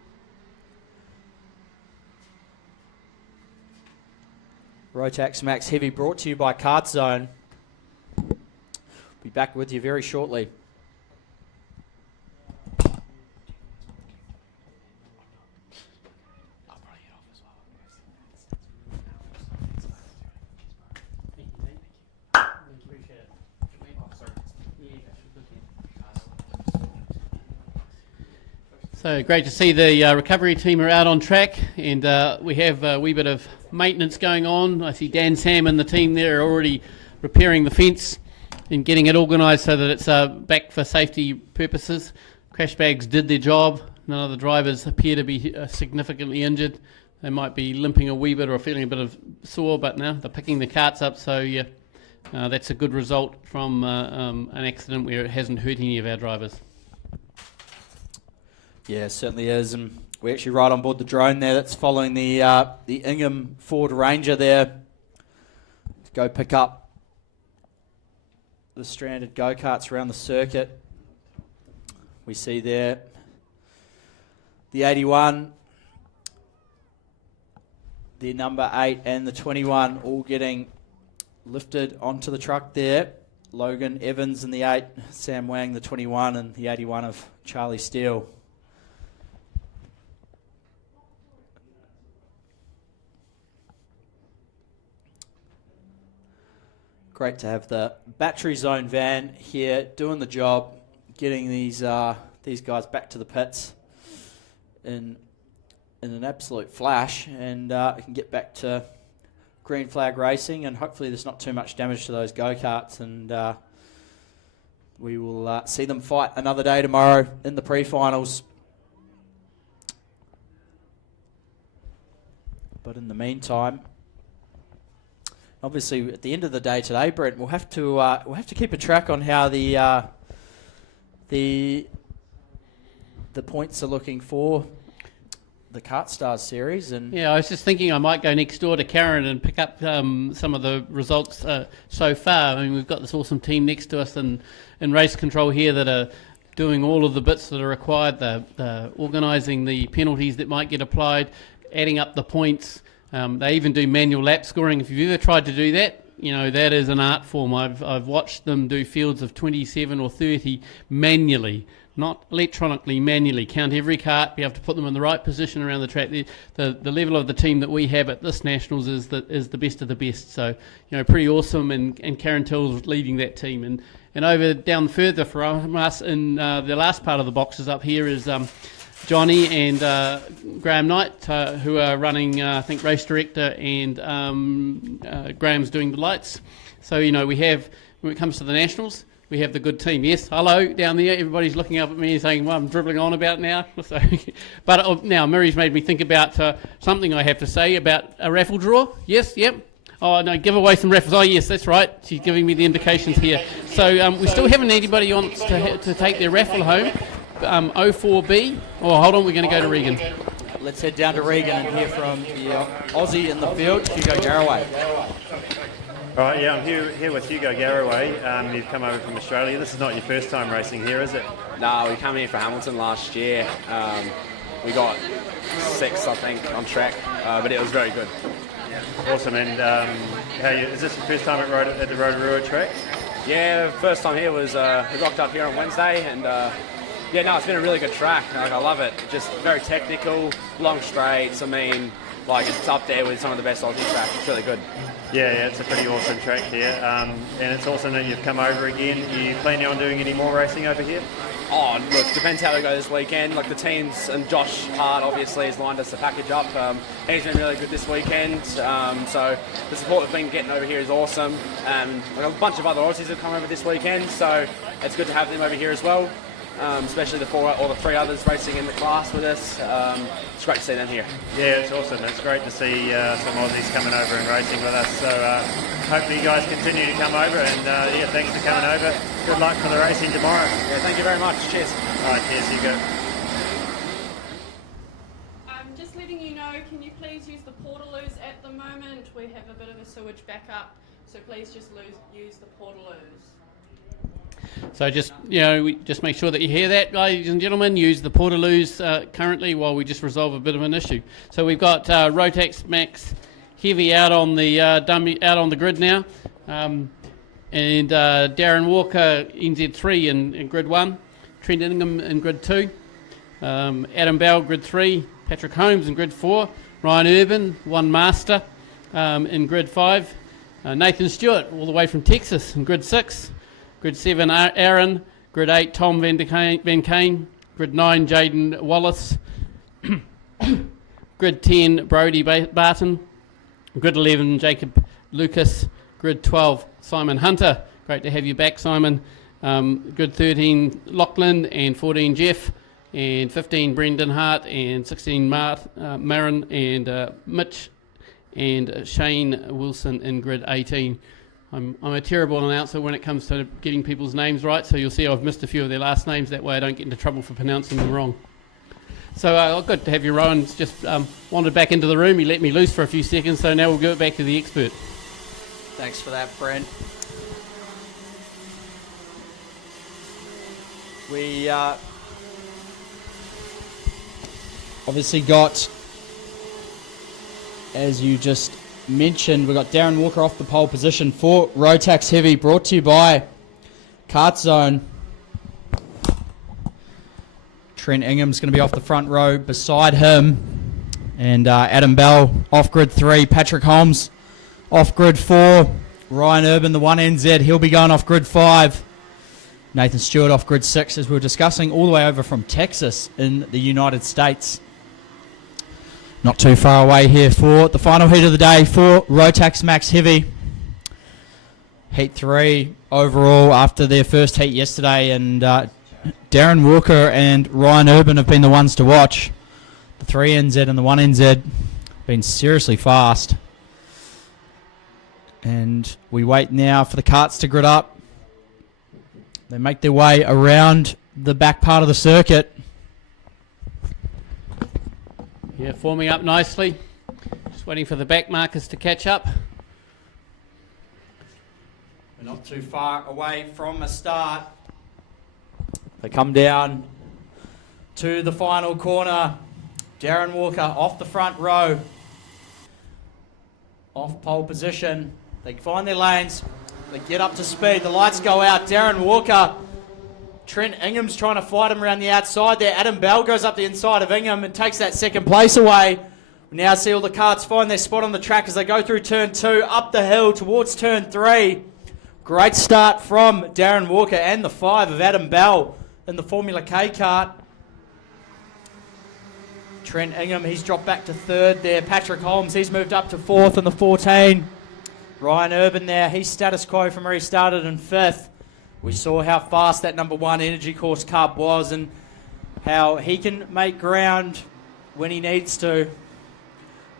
Rotax Max Heavy brought to you by KartZone. Be back with you very shortly. So great to see the recovery team are out on track, and we have a wee bit of maintenance going on. I see Dan, Sam and the team there are already repairing the fence and getting it organised so that it's back for safety purposes. Crash bags did their job. None of the drivers appear to be significantly injured. They might be limping a wee bit or feeling a bit of sore, but now they're picking the carts up, so yeah, that's a good result from an accident where it hasn't hurt any of our drivers. Yeah, it certainly is, and we're actually right on board the drone there. That's following the Ingham Ford Ranger there to go pick up the stranded go-karts around the circuit. We see there the 81, the number 8 and the 21 all getting lifted onto the truck there. Logan Evans in the 8, Sam Wang the 21, and the 81 of Charlie Steele. Great to have the battery zone van here doing the job, getting these guys back to the pits in an absolute flash, and can get back to green flag racing, and hopefully there's not too much damage to those go-karts, and we will see them fight another day tomorrow in the pre-finals. But in the meantime, obviously, at the end of the day today, Brent, we'll have to keep a track on how the points are looking for the KartStars series. And yeah, I was just thinking I might go next door to Karen and pick up some of the results so far. I mean, we've got this awesome team next to us in race control here that are doing all of the bits that are required. They're organising the penalties that might get applied, adding up the points. They even do manual lap scoring. If you've ever tried to do that, you know, that is an art form. I've watched them do fields of 27 or 30 manually, not electronically, manually. Count every kart, be able to put them in the right position around the track. The level of the team that we have at this Nationals is the best of the best. So, you know, pretty awesome, and Karen Till's leading that team. And over down further from us in the last part of the boxes up here is Johnny and Graham Knight, who are running, I think, race director, and Graham's doing the lights. So, you know, we have, when it comes to the Nationals, we have the good team. Yes, hello, down there, everybody's looking up at me and saying, well, I'm dribbling on about now. So, but now, Murray's made me think about something I have to say about a raffle draw. Yes, yep. Oh, no, give away some raffles. Oh, yes, that's right. She's giving me the indications here. So we still haven't anybody wants to take their raffle home. 04B. Oh, hold on, we're going to go to Regan. let's head down to Regan and hear from the Aussie in the field, Hugo Garraway. All right, yeah, I'm here with Hugo Garraway. You've come over from Australia. This is not your first time racing here, is it? No, we came here for Hamilton last year. We got 6th, I think, on track, but it was very good. Awesome. And is this your first time at the Rotorua track? Yeah, first time here was we rocked up here on Wednesday, and yeah, no, it's been a really good track. Like, I love it. Just very technical, long straights. I mean, like, it's up there with some of the best Aussie tracks. It's really good. Yeah, it's a pretty awesome track here, and it's awesome that you've come over again. Are you planning on doing any more racing over here? Oh, look, depends how we go this weekend. Like, the teams, and Josh Hart obviously has lined us the package up. He's been really good this weekend, so the support we've been getting over here is awesome. Like, a bunch of other Aussies have come over this weekend, so it's good to have them over here as well. Especially the 3 others racing in the class with us. It's great to see them here. Yeah, it's awesome. It's great to see some Aussies coming over and racing with us. So hopefully you guys continue to come over, and yeah, thanks for coming over. Good luck for the racing tomorrow. Yeah, thank you very much. Cheers. All right, cheers, Hugo. please use the portaloos at the moment. We have a bit of a sewage backup, so please just use the portaloos. So just, just make sure that you hear that, ladies and gentlemen. Use the portaloos currently while we just resolve a bit of an issue. So we've got Rotax Max Heavy out on the out on the grid now, and Darren Walker NZ3 in grid 1, Trent Ingham in grid 2, Adam Bell grid 3, Patrick Holmes in grid 4, Ryan Urban, one master, in grid 5, Nathan Stewart all the way from Texas in grid 6, grid 7 Aaron, grid 8 Tom Van Kane, grid 9 Jaden Wallace, grid 10 Brody Barton, grid 11 Jacob Lucas, grid 12 Simon Hunter, great to have you back, Simon, grid 13 Lachlan, and 14 Jeff, and 15 Brendan Hart, and 16 Marin, and Mitch, and Shane Wilson in grid 18. I'm a terrible announcer when it comes to getting people's names right, so you'll see I've missed a few of their last names, that way I don't get into trouble for pronouncing them wrong. So good to have you. Rowan's just wandered back into the room. He let me loose for a few seconds, so now we'll go back to the expert. Thanks for that, Brent. We obviously got, as you just mentioned, we got Darren Walker off the pole position for Rotax Heavy, brought to you by KartZone. Trent Ingham's going to be off the front row beside him, and Adam Bell off grid 3, Patrick Holmes off grid 4, Ryan Urban, the 1NZ, he'll be going off grid 5, Nathan Stewart off grid 6, as we were discussing, all the way over from Texas in the United States. Not too far away here for the final heat of the day for Rotax Max Heavy. Heat 3 overall after their first heat yesterday, and Darren Walker and Ryan Urban have been the ones to watch. The 3NZ and the 1NZ have been seriously fast. And we wait now for the karts to grid up. They make their way around the back part of the circuit. Yeah, forming up nicely. Just waiting for the back markers to catch up. We're not too far away from a start. They come down to the final corner. Darren Walker off the front row. Off pole position. They find their lanes. They get up to speed. The lights go out. Darren Walker. Trent Ingham's trying to fight him around the outside there. Adam Bell goes up the inside of Ingham and takes that second place away. We now see all the karts find their spot on the track as they go through turn 2, up the hill towards turn 3. Great start from Darren Walker and the 5 of Adam Bell in the Formula K kart. Trent Ingham, he's dropped back to 3rd there. Patrick Holmes, he's moved up to 4th in the 14. Ryan Urban there, he's status quo from where he started in 5th. We saw how fast that number 1 Energy Course Cub was and how he can make ground when he needs to.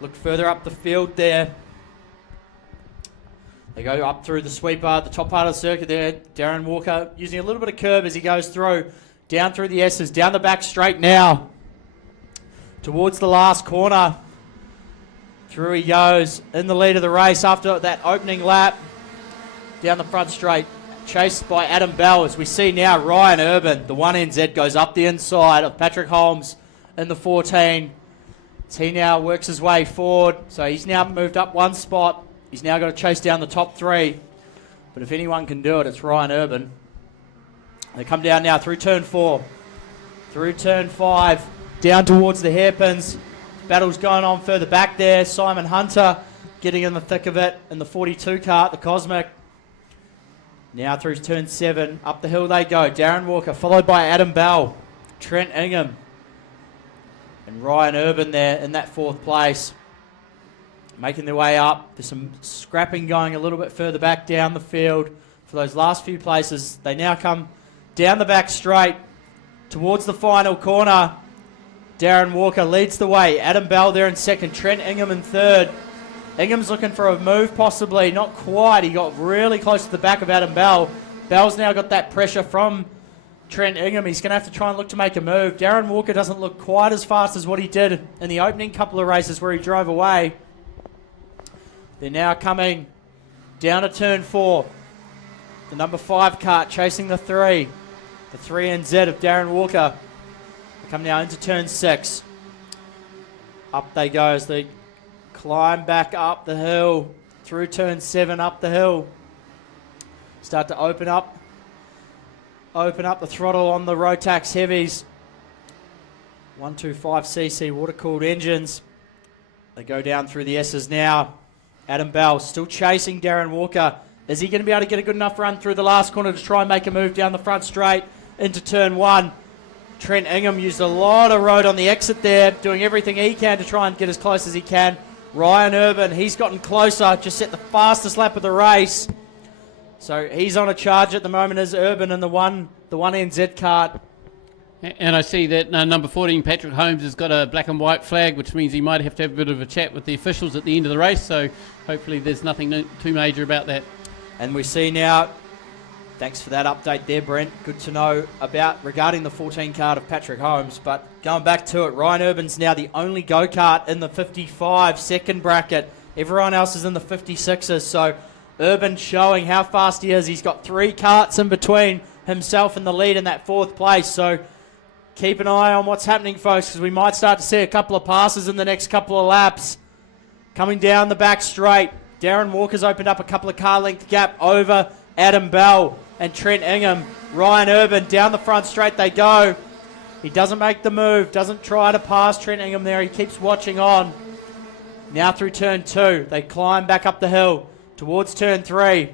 Look further up the field there. They go up through the sweeper, the top part of the circuit there. Darren Walker using a little bit of curb as he goes through. Down through the S's, down the back straight now. Towards the last corner. Through he goes in the lead of the race after that opening lap. Down the front straight. Chased by Adam Bell, as we see now Ryan Urban, the 1NZ, goes up the inside of Patrick Holmes in the 14. As he now works his way forward, so he's now moved up one spot. He's now got to chase down the top 3. But if anyone can do it, it's Ryan Urban. They come down now through turn 4, through turn 5, down towards the hairpins. Battle's going on further back there. Simon Hunter getting in the thick of it in the 42 kart, the Cosmic. Now through turn 7, up the hill they go. Darren Walker, followed by Adam Bell, Trent Ingham, and Ryan Urban there in that 4th place. Making their way up. There's some scrapping going a little bit further back down the field for those last few places. They now come down the back straight towards the final corner. Darren Walker leads the way. Adam Bell there in 2nd. Trent Ingham in 3rd. Ingham's looking for a move, possibly. Not quite. He got really close to the back of Adam Bell. Bell's now got that pressure from Trent Ingham. He's going to have to try and look to make a move. Darren Walker doesn't look quite as fast as what he did in the opening couple of races where he drove away. They're now coming down to turn 4. The number 5 kart chasing the 3. The 3NZ of Darren Walker. They come now into turn 6. Up they go as they climb back up the hill. Through turn 7, up the hill. Start to open up the throttle on the Rotax Heavies. 125cc water-cooled engines. They go down through the S's now. Adam Bell still chasing Darren Walker. Is he going to be able to get a good enough run through the last corner to try and make a move down the front straight into turn 1? Trent Ingham used a lot of road on the exit there, doing everything he can to try and get as close as he can. Ryan Urban, he's gotten closer, just set the fastest lap of the race. So he's on a charge at the moment as Urban in the one NZ kart. And I see that number 14, Patrick Holmes, has got a black and white flag, which means he might have to have a bit of a chat with the officials at the end of the race. So hopefully there's nothing too major about that. And we see now, thanks for that update there, Brent. Good to know regarding the 14 kart of Patrick Holmes. But going back to it, Ryan Urban's now the only go-kart in the 55 second bracket. Everyone else is in the 56s. So Urban showing how fast he is. He's got 3 karts in between himself and the lead in that 4th place. So keep an eye on what's happening, folks, because we might start to see a couple of passes in the next couple of laps. Coming down the back straight, Darren Walker's opened up a couple of car length gap over Adam Bell and Trent Ingham. Ryan Urban down the front straight they go. He doesn't make the move, doesn't try to pass Trent Ingham there. He keeps watching on. Now through turn 2, they climb back up the hill towards turn 3.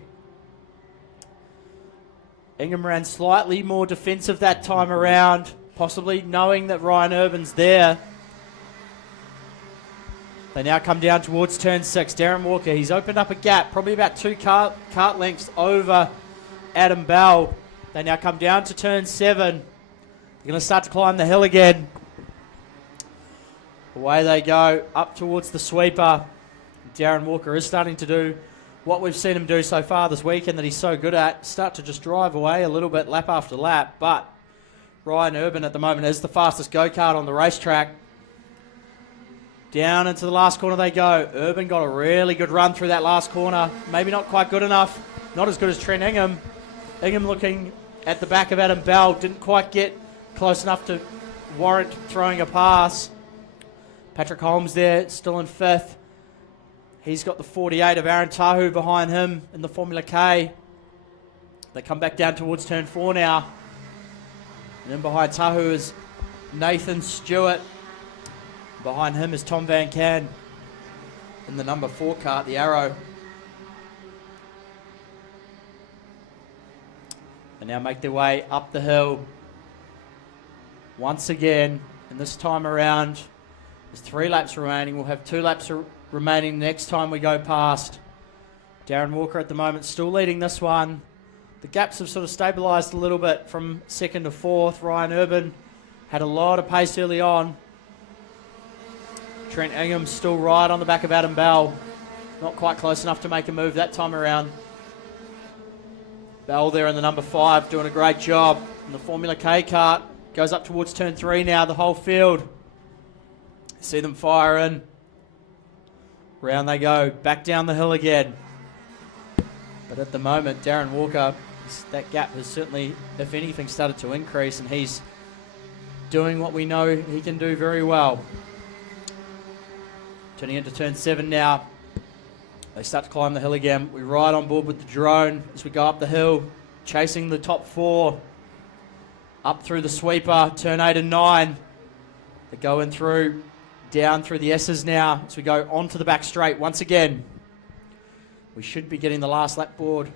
Ingham ran slightly more defensive that time around, possibly knowing that Ryan Urban's there. They now come down towards turn 6. Darren Walker, he's opened up a gap, probably about 2 kart lengths over Adam Bell. They now come down to turn 7. They're going to start to climb the hill again. Away they go, up towards the sweeper. Darren Walker is starting to do what we've seen him do so far this weekend that he's so good at. Start to just drive away a little bit, lap after lap. But Ryan Urban at the moment is the fastest go-kart on the racetrack. Down into the last corner they go. Urban got a really good run through that last corner. Maybe not quite good enough. Not as good as Trent Ingham. Ingham looking at the back of Adam Bell. Didn't quite get close enough to warrant throwing a pass. Patrick Holmes there, still in 5th. He's got the 48 of Aaron Tahu behind him in the Formula K. They come back down towards turn 4 now. And then behind Tahu is Nathan Stewart. Behind him is Tom Van Can in the number 4 kart, the Arrow. They now make their way up the hill once again, and this time around there's 3 laps remaining. We'll have 2 laps remaining next time we go past. Darren Walker at the moment still leading this one. The gaps have sort of stabilised a little bit from 2nd to 4th. Ryan Urban had a lot of pace early on. Trent Ingham still right on the back of Adam Bell. Not quite close enough to make a move that time around. Bell there in the number 5 doing a great job. And the Formula K kart goes up towards turn 3 now, the whole field. See them fire in. Round they go, back down the hill again. But at the moment, Darren Walker, that gap has certainly, if anything, started to increase, and he's doing what we know he can do very well. Turning into turn 7 now. They start to climb the hill again. We ride on board with the drone as we go up the hill, chasing the top 4. Up through the sweeper, turn 8 and 9. They go in through, down through the S's now as we go onto the back straight once again. We should be getting the last lap board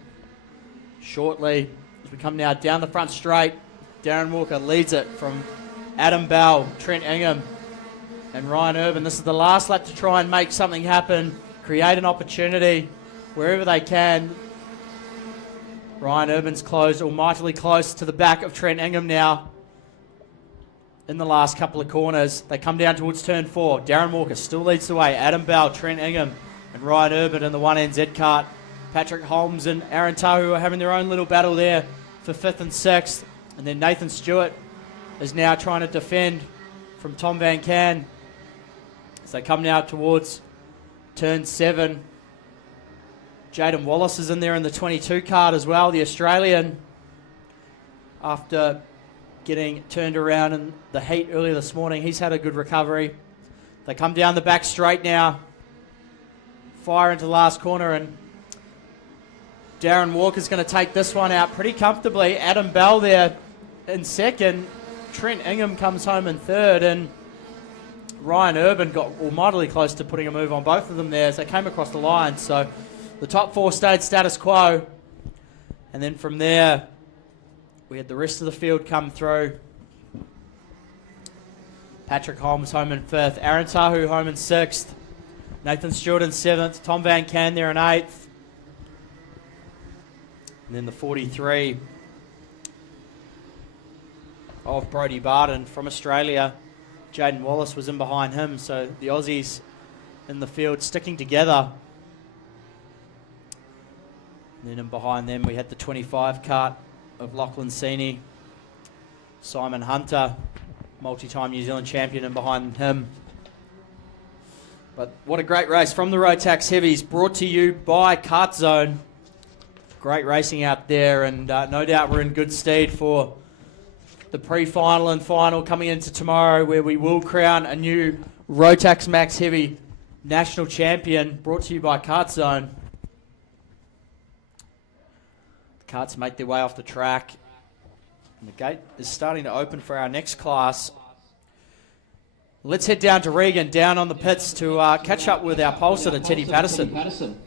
shortly as we come now down the front straight. Darren Walker leads it from Adam Bell, Trent Ingham, and Ryan Urban. This is the last lap to try and make something happen, create an opportunity wherever they can. Ryan Urban's closed, almightily close to the back of Trent Ingham now. In the last couple of corners, they come down towards turn 4. Darren Walker still leads the way. Adam Bell, Trent Ingham, and Ryan Urban in the 1NZ kart. Patrick Holmes and Aaron Tahu are having their own little battle there for 5th and 6th. And then Nathan Stewart is now trying to defend from Tom Van Can. As they come now towards turn 7. Jaden Wallace is in there in the 22 card as well, the Australian. After getting turned around in the heat earlier this morning, he's had a good recovery. They come down the back straight now. Fire into the last corner, and Darren Walker's going to take this one out pretty comfortably. Adam Bell there in second. Trent Ingham comes home in third, and Ryan Urban got mightily close to putting a move on both of them there as they came across the line. So the top 4 stayed status quo. And then from there, we had the rest of the field come through. Patrick Holmes home in 5th. Aaron Tahu home in 6th. Nathan Stewart in 7th. Tom Van Can there in 8th. And then the 43 of Brodie Barton from Australia. Jaden Wallace was in behind him, so the Aussies in the field sticking together. And then in behind them we had the 25 kart of Lachlan Seeney. Simon Hunter, multi-time New Zealand champion, in behind him. But what a great race from the Rotax Heavies, brought to you by Kart Zone. Great racing out there, and no doubt we're in good stead for the pre-final and final coming into tomorrow, where we will crown a new Rotax Max Heavy national champion, brought to you by Kart Zone. The karts make their way off the track, and the gate is starting to open for our next class. Let's head down to Regan, down on the pits, to catch up with our pole sitter, Teddy Patterson.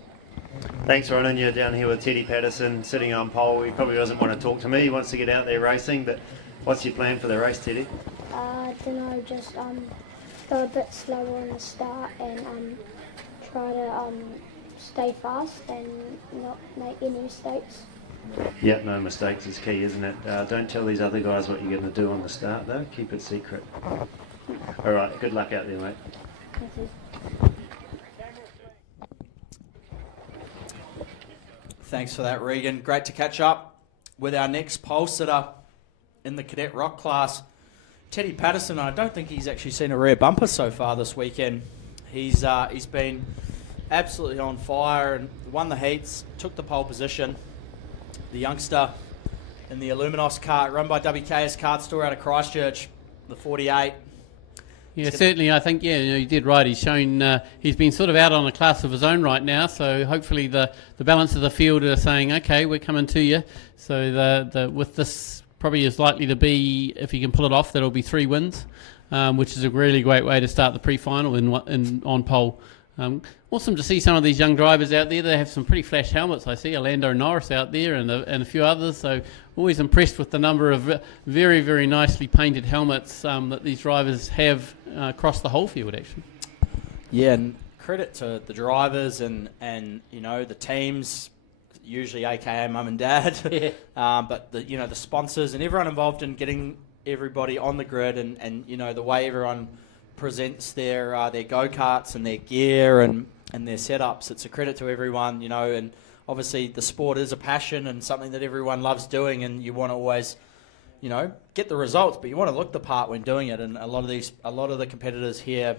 Thanks, Ronan. You're down here with Teddy Patterson, sitting on pole. He probably doesn't want to talk to me. He wants to get out there racing, but what's your plan for the race, Teddy? I don't know, just go a bit slower in the start and try to stay fast and not make any mistakes. Yeah, no mistakes is key, isn't it? Don't tell these other guys what you're going to do on the start, though. Keep it secret. All right, good luck out there, mate. Thank you. Thanks for that, Regan. Great to catch up with our next pole sitter in the Cadet Rock class. Teddy Patterson, I don't think he's actually seen a rare bumper so far this weekend. He's been absolutely on fire and won the heats, took the pole position. The youngster in the Illuminos kart, run by WKS Kart Store out of Christchurch, the 48. Yeah, certainly. I think, you did right. He's shown he's been sort of out on a class of his own right now. So hopefully the balance of the field are saying, okay, we're coming to you. So the with this probably is likely to be, if he can pull it off, that'll be 3 wins, which is a really great way to start the pre-final on pole. Awesome to see some of these young drivers out there. They have some pretty flash helmets. I see Orlando Norris out there and a few others. So always impressed with the number of very, very nicely painted helmets that these drivers have across the whole field, actually. Yeah, and credit to the drivers and the teams, usually AKA mum and dad, Yeah. but the sponsors and everyone involved in getting everybody on the grid and the way everyone presents their go-karts and their gear and their setups. It's a credit to everyone, and obviously the sport is a passion and something that everyone loves doing, and you want to always, get the results, but you want to look the part when doing it. And a lot of the competitors here,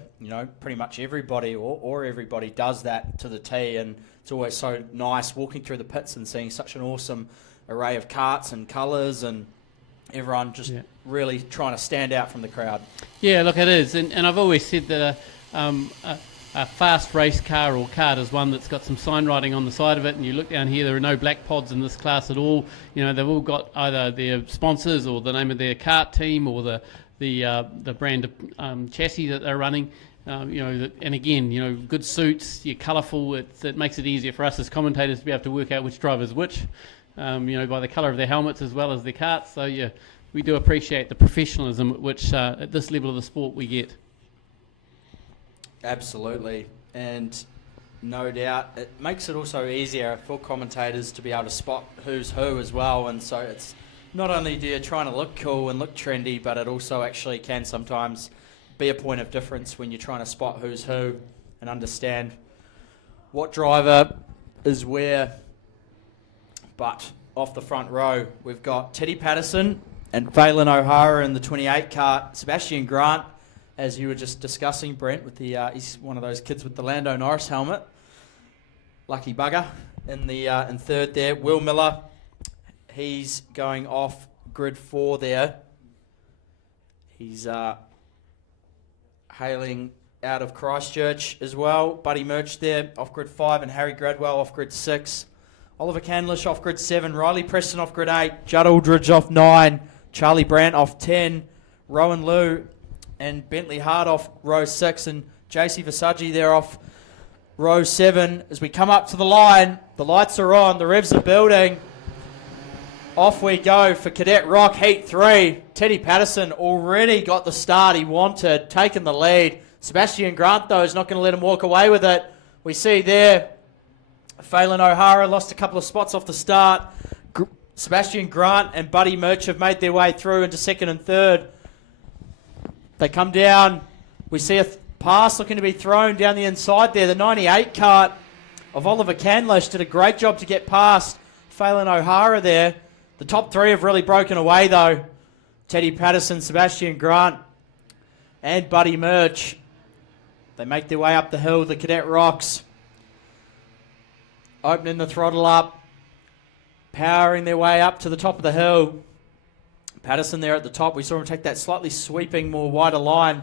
pretty much everybody or everybody does that to the T, and it's always so nice walking through the pits and seeing such an awesome array of karts and colours and everyone just really trying to stand out from the crowd. Yeah, look, it is. And I've always said that a fast race car or kart is one that's got some sign writing on the side of it, and you look down here, there are no black pods in this class at all. They've all got either their sponsors or the name of their kart team or the brand of chassis that they're running. And again, good suits, you're colourful. It makes it easier for us as commentators to be able to work out which driver's which. By the colour of their helmets as well as their karts. So, yeah, we do appreciate the professionalism which at this level of the sport we get. Absolutely. And no doubt it makes it also easier for commentators to be able to spot who's who as well. And so it's not only do you trying to look cool and look trendy, but it also actually can sometimes be a point of difference when you're trying to spot who's who and understand what driver is where. But off the front row, we've got Teddy Patterson, and Phelan O'Hara in the 28 kart. Sebastian Grant, as you were just discussing, Brent, with the he's one of those kids with the Lando Norris helmet. Lucky bugger in the in third there. Will Miller, he's going off grid 4 there. He's hailing out of Christchurch as well. Buddy Murch there off grid 5, and Harry Gradwell off grid 6. Oliver Canlish off grid 7. Riley Preston off grid 8. Judd Aldridge off 9. Charlie Brandt off 10. Rowan Liu and Bentley Hart off row 6. And JC Visagi there off row 7. As we come up to the line, the lights are on, the revs are building. Off we go for Cadet Rock Heat 3. Teddy Patterson already got the start he wanted, taking the lead. Sebastian Grant, though, is not going to let him walk away with it. We see there, Phelan O'Hara lost a couple of spots off the start. Sebastian Grant and Buddy Murch have made their way through into second and third. They come down. We see a pass looking to be thrown down the inside there. The 98 kart of Oliver Canlish did a great job to get past Phelan O'Hara there. The top three have really broken away, though. Teddy Patterson, Sebastian Grant, and Buddy Murch. They make their way up the hill, the Cadet Rocks. Opening the throttle up. Powering their way up to the top of the hill. Patterson there at the top. We saw him take that slightly sweeping, more wider line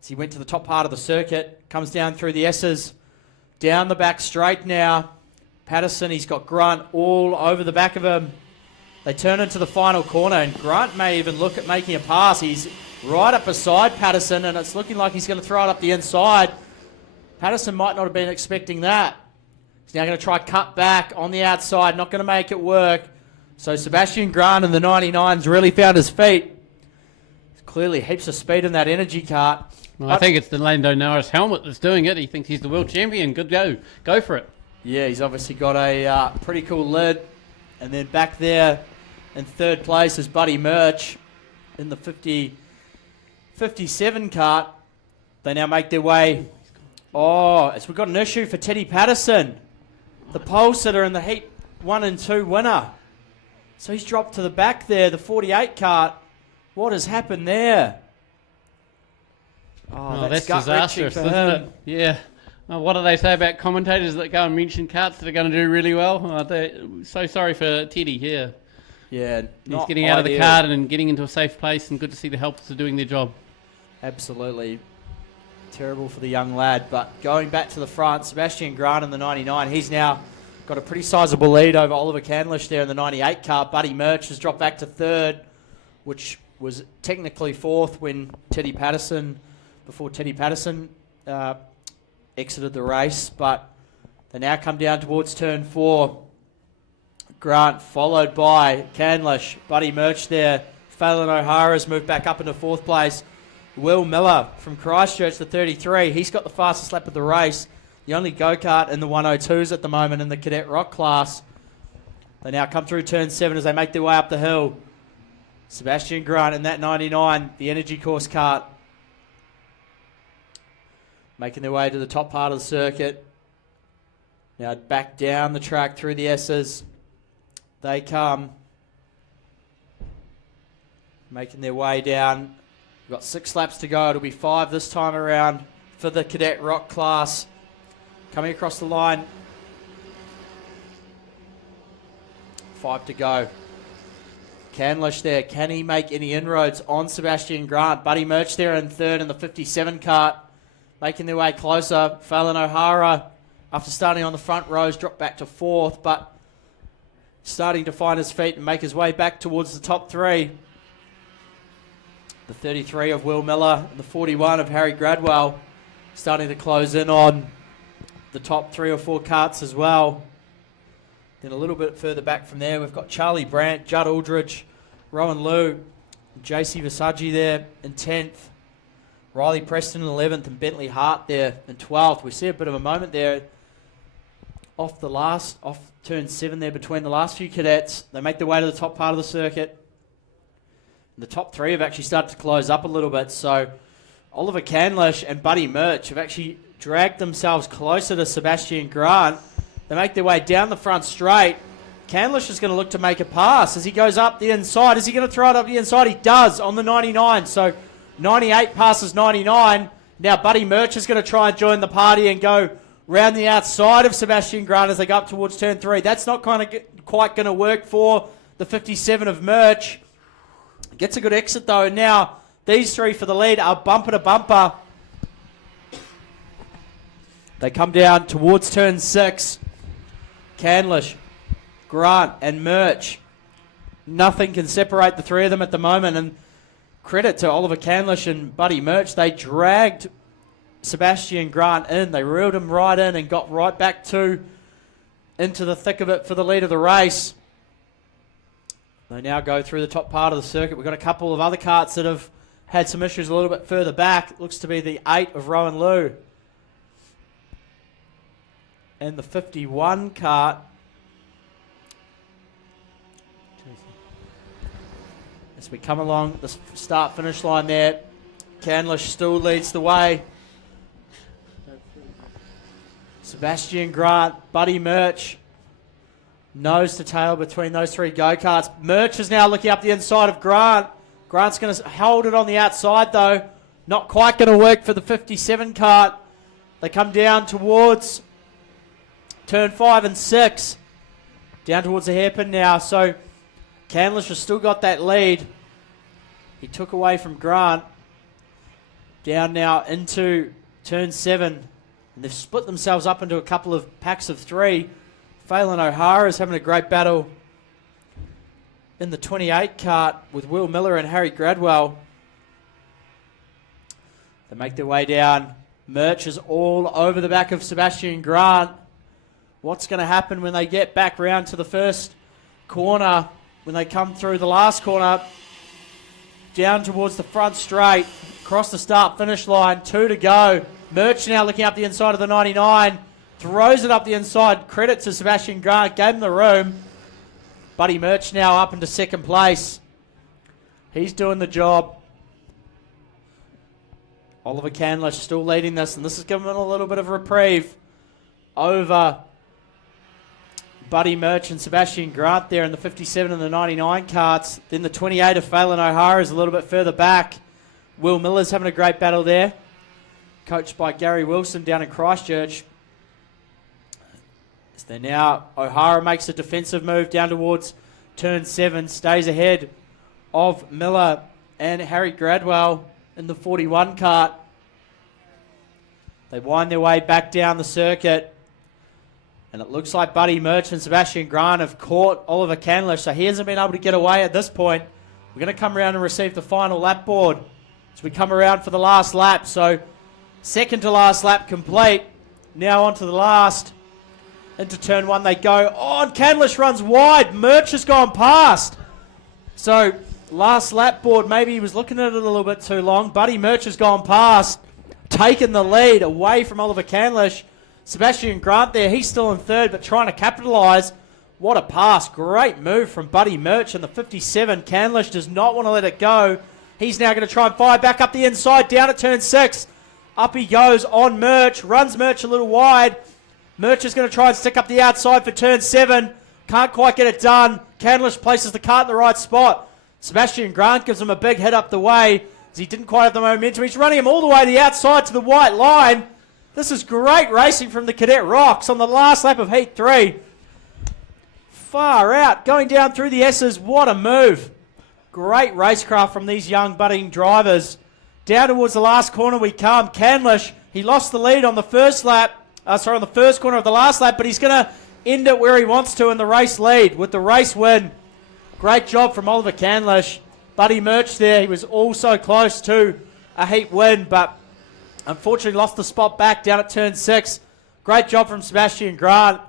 as he went to the top part of the circuit. Comes down through the S's. Down the back straight now. Patterson, he's got Grant all over the back of him. They turn into the final corner, and Grant may even look at making a pass. He's right up beside Patterson, and it's looking like he's going to throw it up the inside. Patterson might not have been expecting that. He's now going to try cut back on the outside, not going to make it work. So Sebastian Grant in the 99's really found his feet. Clearly heaps of speed in that energy kart. Well, I think it's the Lando Norris helmet that's doing it. He thinks he's the world champion. Good go. Go for it. Yeah, he's obviously got a pretty cool lid. And then back there in third place is Buddy Murch in the 57 kart. They now make their way. Oh, as we've got an issue for Teddy Patterson, the pole sitter in the Heat 1 and 2 winner. So he's dropped to the back there, the 48 kart. What has happened there? Oh, that's disastrous, for isn't him. it? Yeah. Well, what do they say about commentators that go and mention karts that are going to do really well? So sorry for Teddy here. Yeah, he's getting out of the kart and getting into a safe place, and good to see the helpers are doing their job. Absolutely terrible for the young lad. But going back to the front, Sebastian Grant in the 99, he's now got a pretty sizable lead over Oliver Canlish there in the 98 car. Buddy Murch has dropped back to third, which was technically fourth when Teddy Patterson exited the race, but they now come down towards turn 4. Grant followed by Canlish. Buddy Murch there. Phelan O'Hara's moved back up into fourth place. Will Miller from Christchurch, the 33. He's got the fastest lap of the race. The only go-kart in the 102s at the moment in the Cadet Rock class. They now come through turn 7 as they make their way up the hill. Sebastian Grant in that 99, the energy course kart. Making their way to the top part of the circuit. Now back down the track through the S's. They come. Making their way down. We've got 6 laps to go. It'll be 5 this time around for the Cadet Rock class. Coming across the line. 5 to go. Canlish there. Can he make any inroads on Sebastian Grant? Buddy Murch there in third in the 57 kart. Making their way closer. Phelan O'Hara, after starting on the front rows, dropped back to fourth, but starting to find his feet and make his way back towards the top 3. The 33 of Will Miller and the 41 of Harry Gradwell starting to close in on the top 3 or 4 karts as well. Then a little bit further back from there, we've got Charlie Brandt, Judd Aldridge, Rowan Liu, JC Visagi there in 10th. Riley Preston in 11th and Bentley Hart there in 12th. We see a bit of a moment there off turn 7 there between the last few cadets. They make their way to the top part of the circuit. And the top 3 have actually started to close up a little bit. So Oliver Canlish and Buddy Murch have actually dragged themselves closer to Sebastian Grant. They make their way down the front straight. Canlish is going to look to make a pass as he goes up the inside. Is he going to throw it up the inside? He does on the 99. So 98 passes 99. Now Buddy Murch is going to try and join the party and go round the outside of Sebastian Grant as they go up towards turn 3. That's not quite going to work for the 57 of Murch. Gets a good exit though. Now these three for the lead are bumper to bumper. They come down towards turn 6. Canlish, Grant and Murch. Nothing can separate the three of them at the moment, and credit to Oliver Canlish and Buddy Murch. They dragged Sebastian Grant in. They reeled him right in and got right back into the thick of it for the lead of the race. They now go through the top part of the circuit. We've got a couple of other karts that have had some issues a little bit further back. It looks to be the 8 of Rowan Liu. And the 51 kart. As we come along the start-finish line there, Canlish still leads the way. Sebastian Grant, Buddy Murch, nose to tail between those three go-karts. Murch is now looking up the inside of Grant. Grant's going to hold it on the outside though. Not quite going to work for the 57 kart. They come down towards turn 5 and 6. Down towards the hairpin now. So Canlish has still got that lead. He took away from Grant. Down now into turn 7. And they've split themselves up into a couple of packs of 3. Phelan O'Hara is having a great battle in the 28 kart with Will Miller and Harry Gradwell. They make their way down. Murch is all over the back of Sebastian Grant. What's going to happen when they get back round to the first corner, when they come through the last corner, down towards the front straight, across the start-finish line, 2 to go. Murch now looking up the inside of the 99, throws it up the inside. Credit to Sebastian Grant, gave him the room. Buddy Murch now up into second place. He's doing the job. Oliver Canlish still leading this, and this is giving him a little bit of reprieve over Buddy Murch and Sebastian Grant there in the 57 and the 99 karts. Then the 28 of Phelan O'Hara is a little bit further back. Will Miller's having a great battle there, coached by Gary Wilson down in Christchurch. So now O'Hara makes a defensive move down towards turn 7, stays ahead of Miller and Harry Gradwell in the 41 kart. They wind their way back down the circuit. And it looks like Buddy Murch and Sebastian Grant have caught Oliver Canlish, so he hasn't been able to get away at this point. We're going to come around and receive the final lap board as we come around for the last lap. So second to last lap complete. Now on to the last. Into turn 1 they go. Oh, and Canlish runs wide. Murch has gone past. So last lap board, maybe he was looking at it a little bit too long. Buddy Murch has gone past, taken the lead away from Oliver Canlish. Sebastian Grant there, he's still in third, but trying to capitalise. What a pass. Great move from Buddy Murch in the 57. Canlish does not want to let it go. He's now going to try and fire back up the inside, down at turn 6. Up he goes on Murch, runs Murch a little wide. Murch is going to try and stick up the outside for turn 7. Can't quite get it done. Canlish places the kart in the right spot. Sebastian Grant gives him a big hit up the way as he didn't quite have the momentum. He's running him all the way to the outside to the white line. This is great racing from the Cadet Rocks on the last lap of Heat 3. Far out, going down through the S's. What a move. Great racecraft from these young budding drivers. Down towards the last corner we come. Canlish, he lost the lead on the first lap. On the first corner of the last lap, but he's going to end it where he wants to in the race lead with the race win. Great job from Oliver Canlish. Buddy Murch there, he was also close to a Heat win, but unfortunately lost the spot back down at turn 6. Great job from Sebastian Grant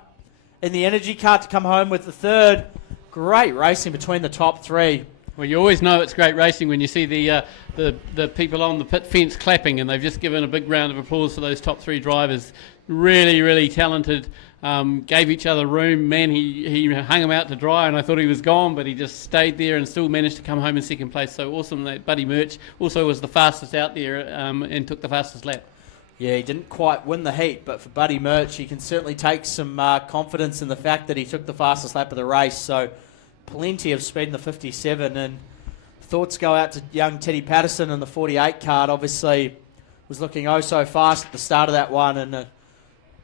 in the energy kart to come home with the third. Great racing between the top 3. Well, you always know it's great racing when you see the people on the pit fence clapping, and they've just given a big round of applause for those top 3 drivers. Really, really talented. Gave each other room. Man, he hung him out to dry, and I thought he was gone, but he just stayed there and still managed to come home in second place. So awesome that Buddy Murch also was the fastest out there and took the fastest lap. Yeah, he didn't quite win the heat, but for Buddy Murch, he can certainly take some confidence in the fact that he took the fastest lap of the race. So plenty of speed in the 57, and thoughts go out to young Teddy Patterson in the 48 card. Obviously was looking oh so fast at the start of that one, and an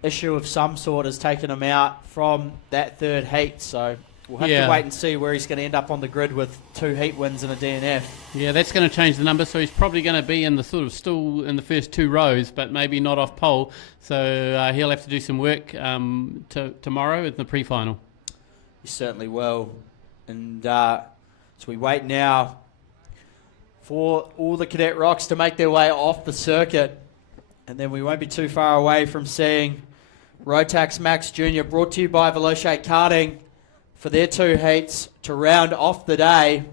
issue of some sort has taken him out from that third heat. So we'll have to wait and see where he's going to end up on the grid with 2 heat wins and a DNF. Yeah, that's going to change the number, so he's probably going to be in the sort of still in the first 2 rows, but maybe not off pole. So he'll have to do some work tomorrow in the pre-final. He certainly will. And so we wait now for all the Cadet Rocks to make their way off the circuit, and then we won't be too far away from seeing Rotax Max Junior, brought to you by Veloce Karting, for their 2 heats to round off the day.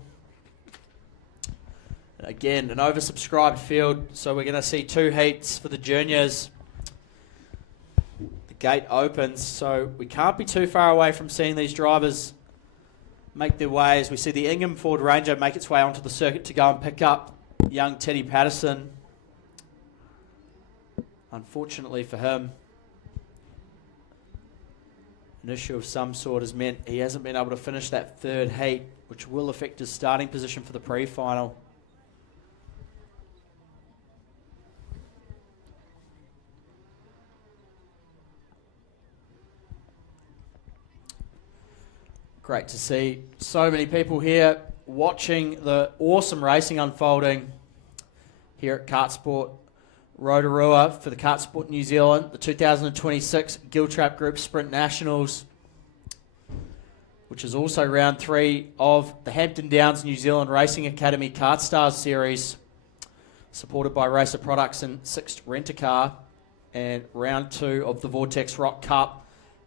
Again, an oversubscribed field, so we're going to see 2 heats for the juniors. The gate opens, so we can't be too far away from seeing these drivers make their way as we see the Ingham Ford Ranger make its way onto the circuit to go and pick up young Teddy Patterson. Unfortunately for him, an issue of some sort has meant he hasn't been able to finish that third heat, which will affect his starting position for the pre-final. Great to see so many people here watching the awesome racing unfolding here at KartSport Rotorua for the KartSport New Zealand, the 2026 Giltrap Group Sprint Nationals, which is also round 3 of the Hampton Downs New Zealand Racing Academy KartStars series, supported by Racer Products and Sixt Rent-A-Car, and round 2 of the Vortex Rock Cup,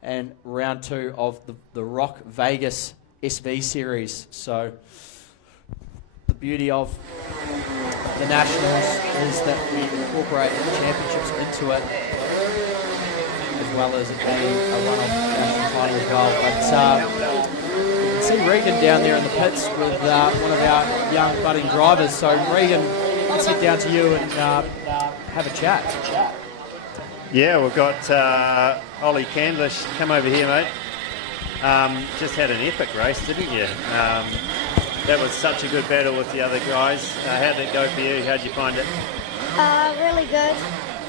and round 2 of the Rock Vegas SV series. So the beauty of the Nationals is that we incorporate the championships into it, as well as it being a one-off national title as well. But you can see Regan down there in the pits with one of our young budding drivers. So Regan, let's head down to you and have a chat. Yeah, we've got Ollie Candlish. Come over here, mate. Just had an epic race, didn't you? That was such a good battle with the other guys. How did it go for you? How did you find it? Really good.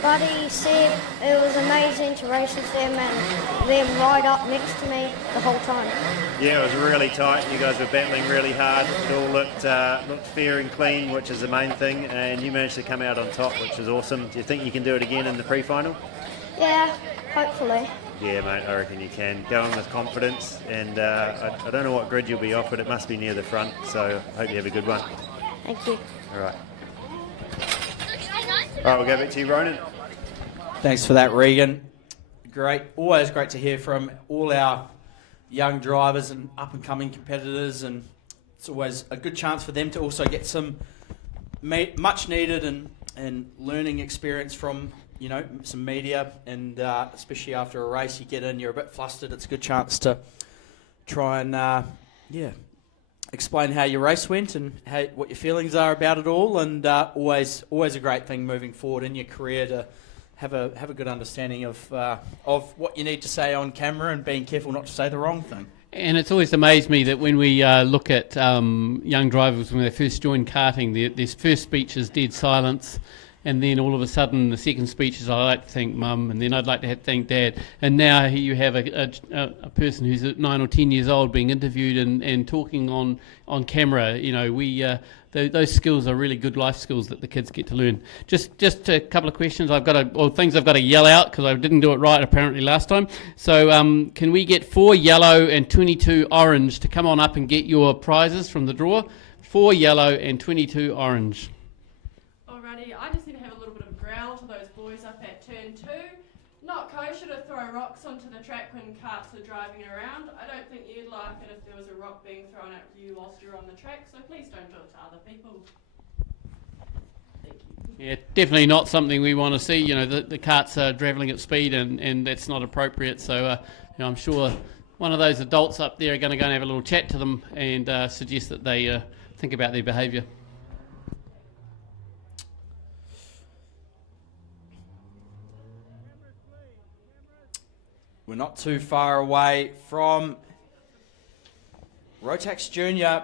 Buddy said it was amazing to race with them and them right up next to me the whole time. Yeah, it was really tight. You guys were battling really hard. It all looked fair and clean, which is the main thing, and you managed to come out on top, which is awesome. Do you think you can do it again in the pre-final? Yeah, hopefully. Yeah, mate, I reckon you can. Go on with confidence, and I don't know what grid you'll be off, but it must be near the front, so I hope you have a good one. Thank you. All right. All right, we'll go back to you, Ronan. Thanks for that, Regan. Great, always great to hear from all our young drivers and up-and-coming competitors, and it's always a good chance for them to also get some much-needed and learning experience from, you know, some media, and especially after a race you get in, you're a bit flustered, it's a good chance to try and, explain how your race went and what your feelings are about it all, and always a great thing moving forward in your career to have a good understanding of what you need to say on camera and being careful not to say the wrong thing. And it's always amazed me that when we look at young drivers when they first join karting, their first speech is dead silence, and then all of a sudden the second speech is, I'd like to thank Mum, and then I'd like to thank Dad. And now here you have a person who's 9 or 10 years old being interviewed and talking on camera. You know, those skills are really good life skills that the kids get to learn. Just a couple of questions. Things I've got to yell out because I didn't do it right apparently last time. So can we get 4 yellow and 22 orange to come on up and get your prizes from the drawer? 4 yellow and 22 orange. Alrighty, I just need to have a little bit of growl to those boys up at turn 2. Not kosher to throw rocks onto the track when karts are driving around. I don't think you'd like it if there was a rock being thrown at you whilst you're on the track, so please don't do it to other people. Thank you. Yeah, definitely not something we want to see. You know, the karts are travelling at speed, and that's not appropriate. So you know, I'm sure one of those adults up there are going to go and have a little chat to them and suggest that they think about their behaviour. we're not too far away from Rotax Junior,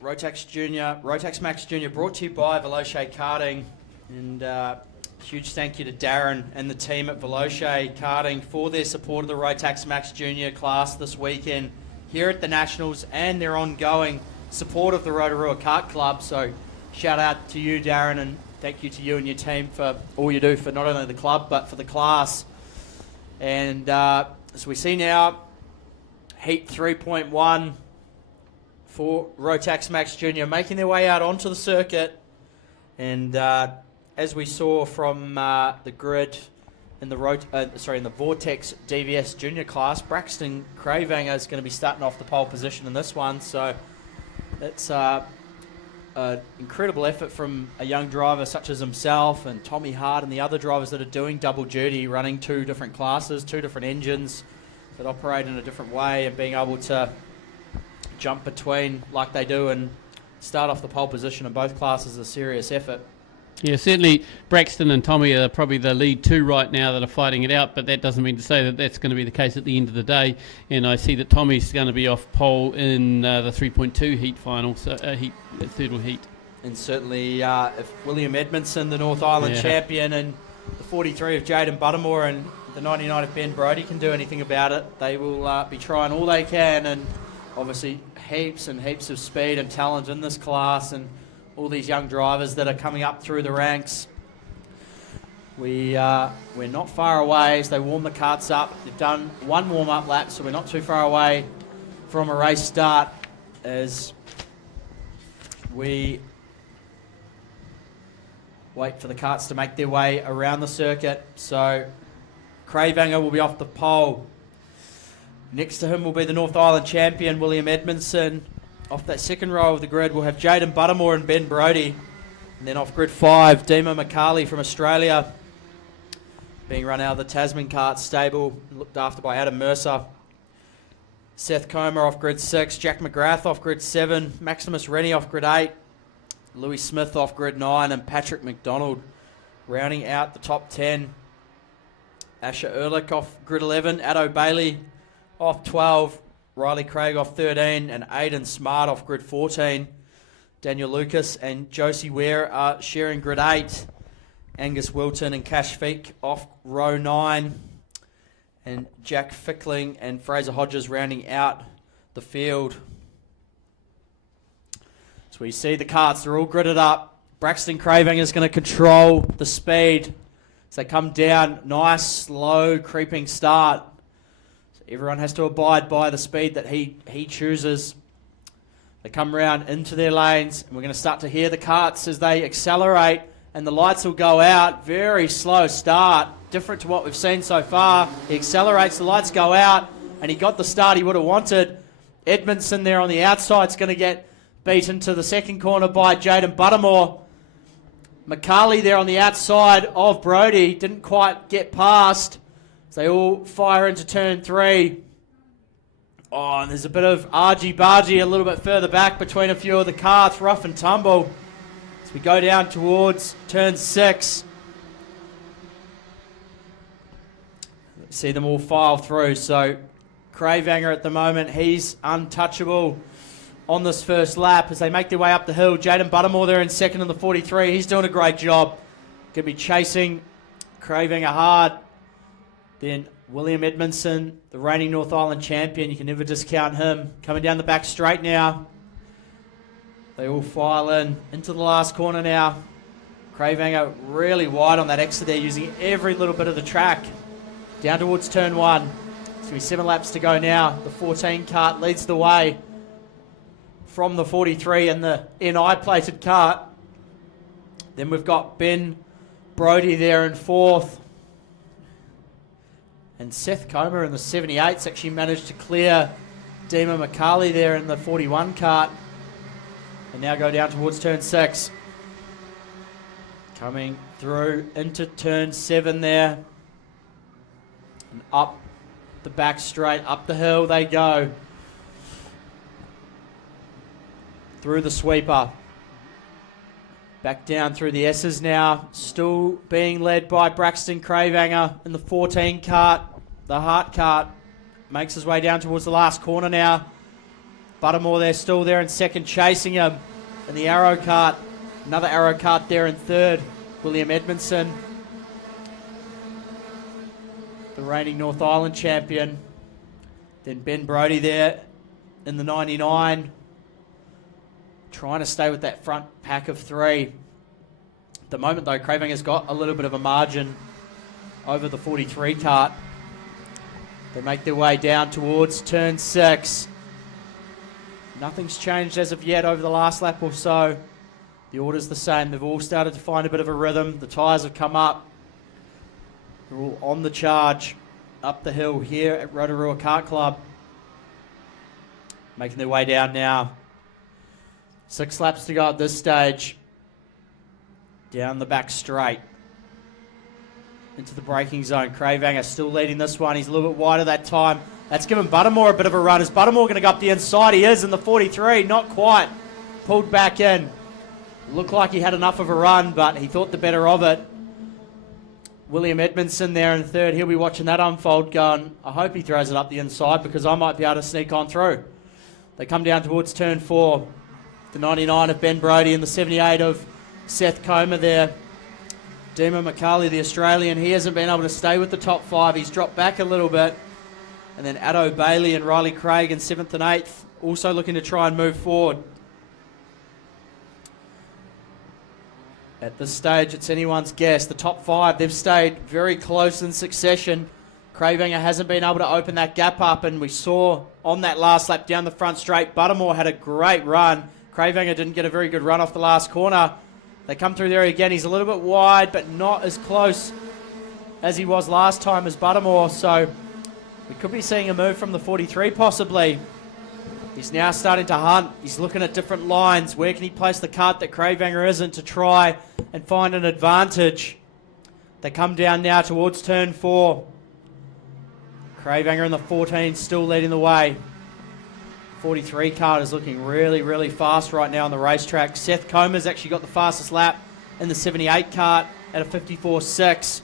Rotax Max Junior, brought to you by Veloce Karting. And huge thank you to Darren and the team at Veloce Karting for their support of the Rotax Max Junior class this weekend here at the Nationals and their ongoing support of the Rotorua Kart Club. So shout out to you, Darren, and thank you to you and your team for all you do for not only the club but for the class. And as we see now, Heat 3.1 for Rotax Max Junior making their way out onto the circuit. And as we saw from the grid in the in the Vortex DVS Junior class, Braxton Cravanger is going to be starting off the pole position in this one. So it's an incredible effort from a young driver such as himself and Tommy Hart and the other drivers that are doing double duty, running two different classes, two different engines that operate in a different way, and being able to jump between like they do and start off the pole position in both classes is a serious effort. Yeah, certainly Braxton and Tommy are probably the lead two right now that are fighting it out, but that doesn't mean to say that that's going to be the case at the end of the day. And I see that Tommy's going to be off pole in the 3.2 heat final, so third heat. And certainly if William Edmondson, the North Island champion, and the 43 of Jaden Buttermore and the 99 of Ben Brodie can do anything about it, they will be trying all they can. And obviously heaps and heaps of speed and talent in this class, and all these young drivers that are coming up through the ranks. We're not far away as they warm the karts up. They've done one warm-up lap, so we're not too far away from a race start as we wait for the karts to make their way around the circuit. So Cravanger will be off the pole. Next to him will be the North Island champion, William Edmondson. Off that second row of the grid, we'll have Jaden Buttermore and Ben Brodie. And then off grid 5, Dima McCarley from Australia, being run out of the Tasman Kart stable, looked after by Adam Mercer. Seth Comer off grid 6, Jack McGrath off grid 7, Maximus Rennie off grid 8, Louis Smith off grid 9, and Patrick McDonald rounding out the top 10. Asher Ehrlich off grid 11, Addo Bailey off 12, Riley Craig off 13, and Aidan Smart off grid 14. Daniel Lucas and Josie Ware are sharing grid 8. Angus Wilton and Cash Feek off row 9. And Jack Fickling and Fraser Hodges rounding out the field. So we see the karts, they're all gridded up. Braxton Craving is going to control the speed as they come down. Nice, slow, creeping start. Everyone has to abide by the speed that he chooses. They come round into their lanes, and we're going to start to hear the karts as they accelerate, and the lights will go out. Very slow start, different to what we've seen so far. He accelerates, the lights go out, and he got the start he would have wanted. Edmondson there on the outside is going to get beaten to the second corner by Jaden Buttermore. McCarley there on the outside of Brodie, didn't quite get past. So they all fire into turn 3. Oh, and there's a bit of argy-bargy a little bit further back between a few of the karts, rough and tumble. As we go down towards turn 6. See them all file through. So Cravanger at the moment, he's untouchable on this first lap as they make their way up the hill. Jaden Buttermore there in second in the 43. He's doing a great job. Going to be chasing Cravanger hard. Then William Edmondson, the reigning North Island champion. You can never discount him. Coming down the back straight now. They all file into the last corner now. Cravanger really wide on that exit there, using every little bit of the track. Down towards turn 1. So we 7 laps to go now. The 14 kart leads the way from the 43 and the NI plated kart. Then we've got Ben Brodie there in 4th. And Seth Comer in the 78's actually managed to clear Dima McCarley there in the 41 kart. And now go down towards turn 6. Coming through into turn 7 there. And up the back straight, up the hill they go. Through the sweeper. Back down through the S's now. Still being led by Braxton Cravanger in the 14 kart. the Hart cart makes his way down towards the last corner now. Buttermore there, still there in second, chasing him. And the Arrow cart, another Arrow cart there in third. William Edmondson, the reigning North Island champion. Then Ben Brodie there in the 99, trying to stay with that front pack of three. At the moment though, Craving has got a little bit of a margin over the 43 cart. They make their way down towards turn 6. Nothing's changed as of yet over the last lap or so. The order's the same. They've all started to find a bit of a rhythm. The tyres have come up. They're all on the charge up the hill here at Rotorua Kart Club. Making their way down now. 6 laps to go at this stage. Down the back straight. Into the braking zone. Cravanger still leading this one. He's a little bit wider that time. That's given Buttermore a bit of a run. Is Buttermore going to go up the inside? He is in the 43. Not quite. Pulled back in. Looked like he had enough of a run, but he thought the better of it. William Edmondson there in third. He'll be watching that unfold going, I hope he throws it up the inside because I might be able to sneak on through. They come down towards turn 4. The 99 of Ben Brodie and the 78 of Seth Comer there. Dima McCarley, the Australian, he hasn't been able to stay with the top 5. He's dropped back a little bit. And then Addo Bailey and Riley Craig in 7th and 8th, also looking to try and move forward. At this stage, it's anyone's guess. The top 5, they've stayed very close in succession. Cravanger hasn't been able to open that gap up, and we saw on that last lap down the front straight, Buttermore had a great run. Cravanger didn't get a very good run off the last corner. They come through there again. He's a little bit wide, but not as close as he was last time as Buttermore, so we could be seeing a move from the 43 possibly. He's now starting to hunt. He's looking at different lines. Where can he place the cart that Cravanger isn't to try and find an advantage? They come down now towards turn 4. Cravanger in the 14 still leading the way. 43 cart is looking really, really fast right now on the racetrack. Seth Comer's actually got the fastest lap in the 78 cart at a 54.6.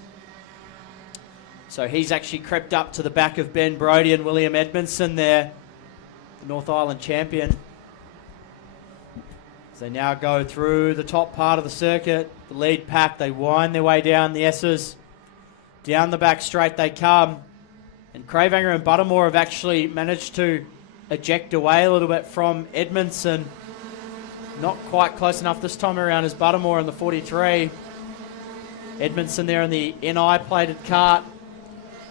So he's actually crept up to the back of Ben Brodie and William Edmondson there, the North Island champion. As they now go through the top part of the circuit, the lead pack, they wind their way down the S's. Down the back straight they come. And Cravanger and Buttermore have actually managed to eject away a little bit from Edmondson. Not quite close enough this time around as Buttermore in the 43. Edmondson there in the NI plated cart.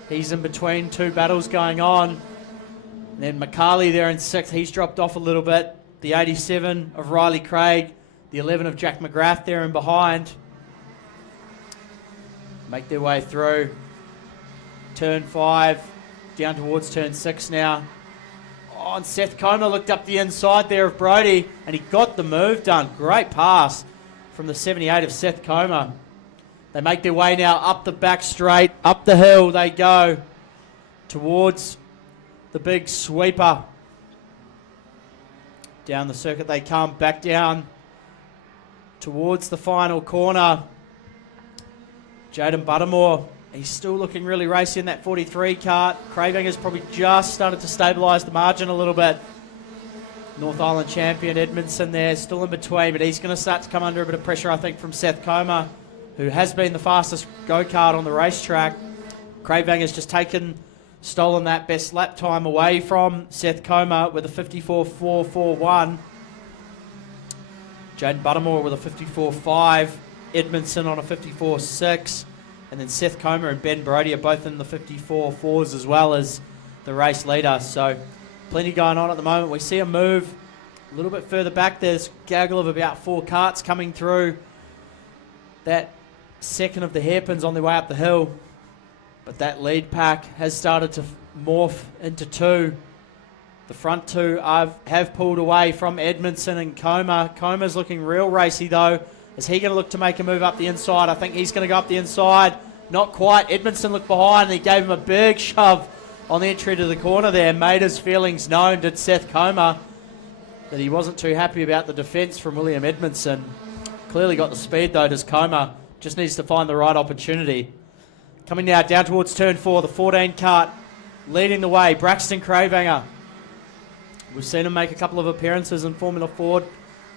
He's in between two battles going on. And then McCarley there in 6th. He's dropped off a little bit. The 87 of Riley Craig. The 11 of Jack McGrath there in behind. Make their way through. Turn 5. Down towards turn 6 now. Oh, and Seth Comer looked up the inside there of Brodie. And he got the move done. Great pass from the 78 of Seth Comer. They make their way now up the back straight, up the hill they go towards the big sweeper. Down the circuit they come, back down towards the final corner. Jaden Buttermore, he's still looking really racy in that 43 cart. Cravanger's probably just started to stabilise the margin a little bit. North Island champion Edmondson there, still in between, but he's going to start to come under a bit of pressure, I think, from Seth Comer, who has been the fastest go-kart on the racetrack. Cravanger's just stolen that best lap time away from Seth Comer with a 54.441. Jaden Buttermore with a 54.5. Edmondson on a 54.6. And then Seth Comer and Ben Brodie are both in the 54.4s as well as the race leader. So plenty going on at the moment. We see a move a little bit further back. There's a gaggle of about 4 carts coming through that second of the hairpins on their way up the hill. But that lead pack has started to morph into 2. The front 2 have pulled away from Edmondson and Comer. Comer's looking real racy though. Is he going to look to make a move up the inside? I think he's going to go up the inside. Not quite. Edmondson looked behind and he gave him a big shove on the entry to the corner there. Made his feelings known, did Seth Comer, that he wasn't too happy about the defence from William Edmondson. Clearly got the speed though, does Comer. Just needs to find the right opportunity. Coming now down towards turn 4, the 14 cart leading the way. Braxton Cravanger. We've seen him make a couple of appearances in Formula Ford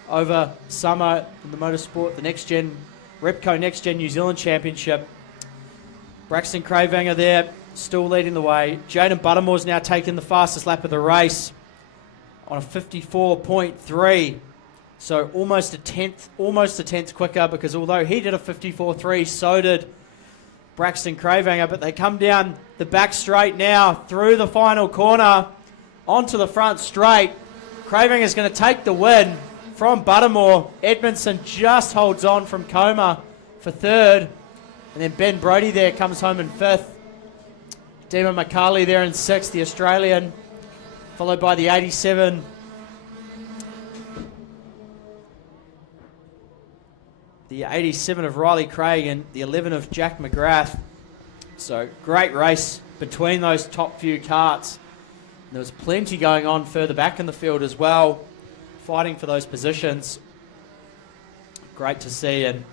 over summer in the motorsport, the Next Gen, Repco Next Gen New Zealand Championship. Braxton Cravanger there, still leading the way. Jaden Buttermore's now taking the fastest lap of the race on a 54.3. So almost a tenth quicker, because although he did a 54.3, so did Braxton Cravanger. But they come down the back straight now through the final corner onto the front straight. Craving is going to take the win from Buttermore. Edmondson just holds on from Coma for third. And then Ben Brody there comes home in fifth. Demon McCarley there in sixth, the Australian. Followed by the 87. The 87 of Riley Craig and the 11 of Jack McGrath. So great race between those top few karts. There was plenty going on further back in the field as well, fighting for those positions. Great to see. And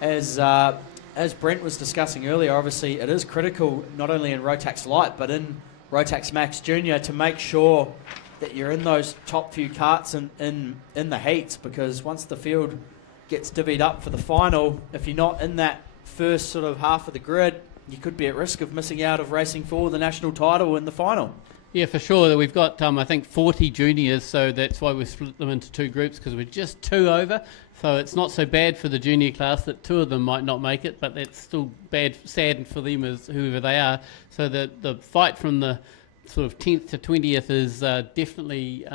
as Brent was discussing earlier, obviously it is critical not only in Rotax Light but in Rotax Max Junior to make sure that you're in those top few karts in the heats, because once the field gets divvied up for the final, if you're not in that first sort of half of the grid, you could be at risk of missing out of racing for the national title in the final. Yeah, for sure. We've got, I think, 40 juniors, so that's why we've split them into two groups, because we're just two over. So it's not so bad for the junior class that two of them might not make it, but that's still sad for them as whoever they are. So the fight from the sort of 10th to 20th is definitely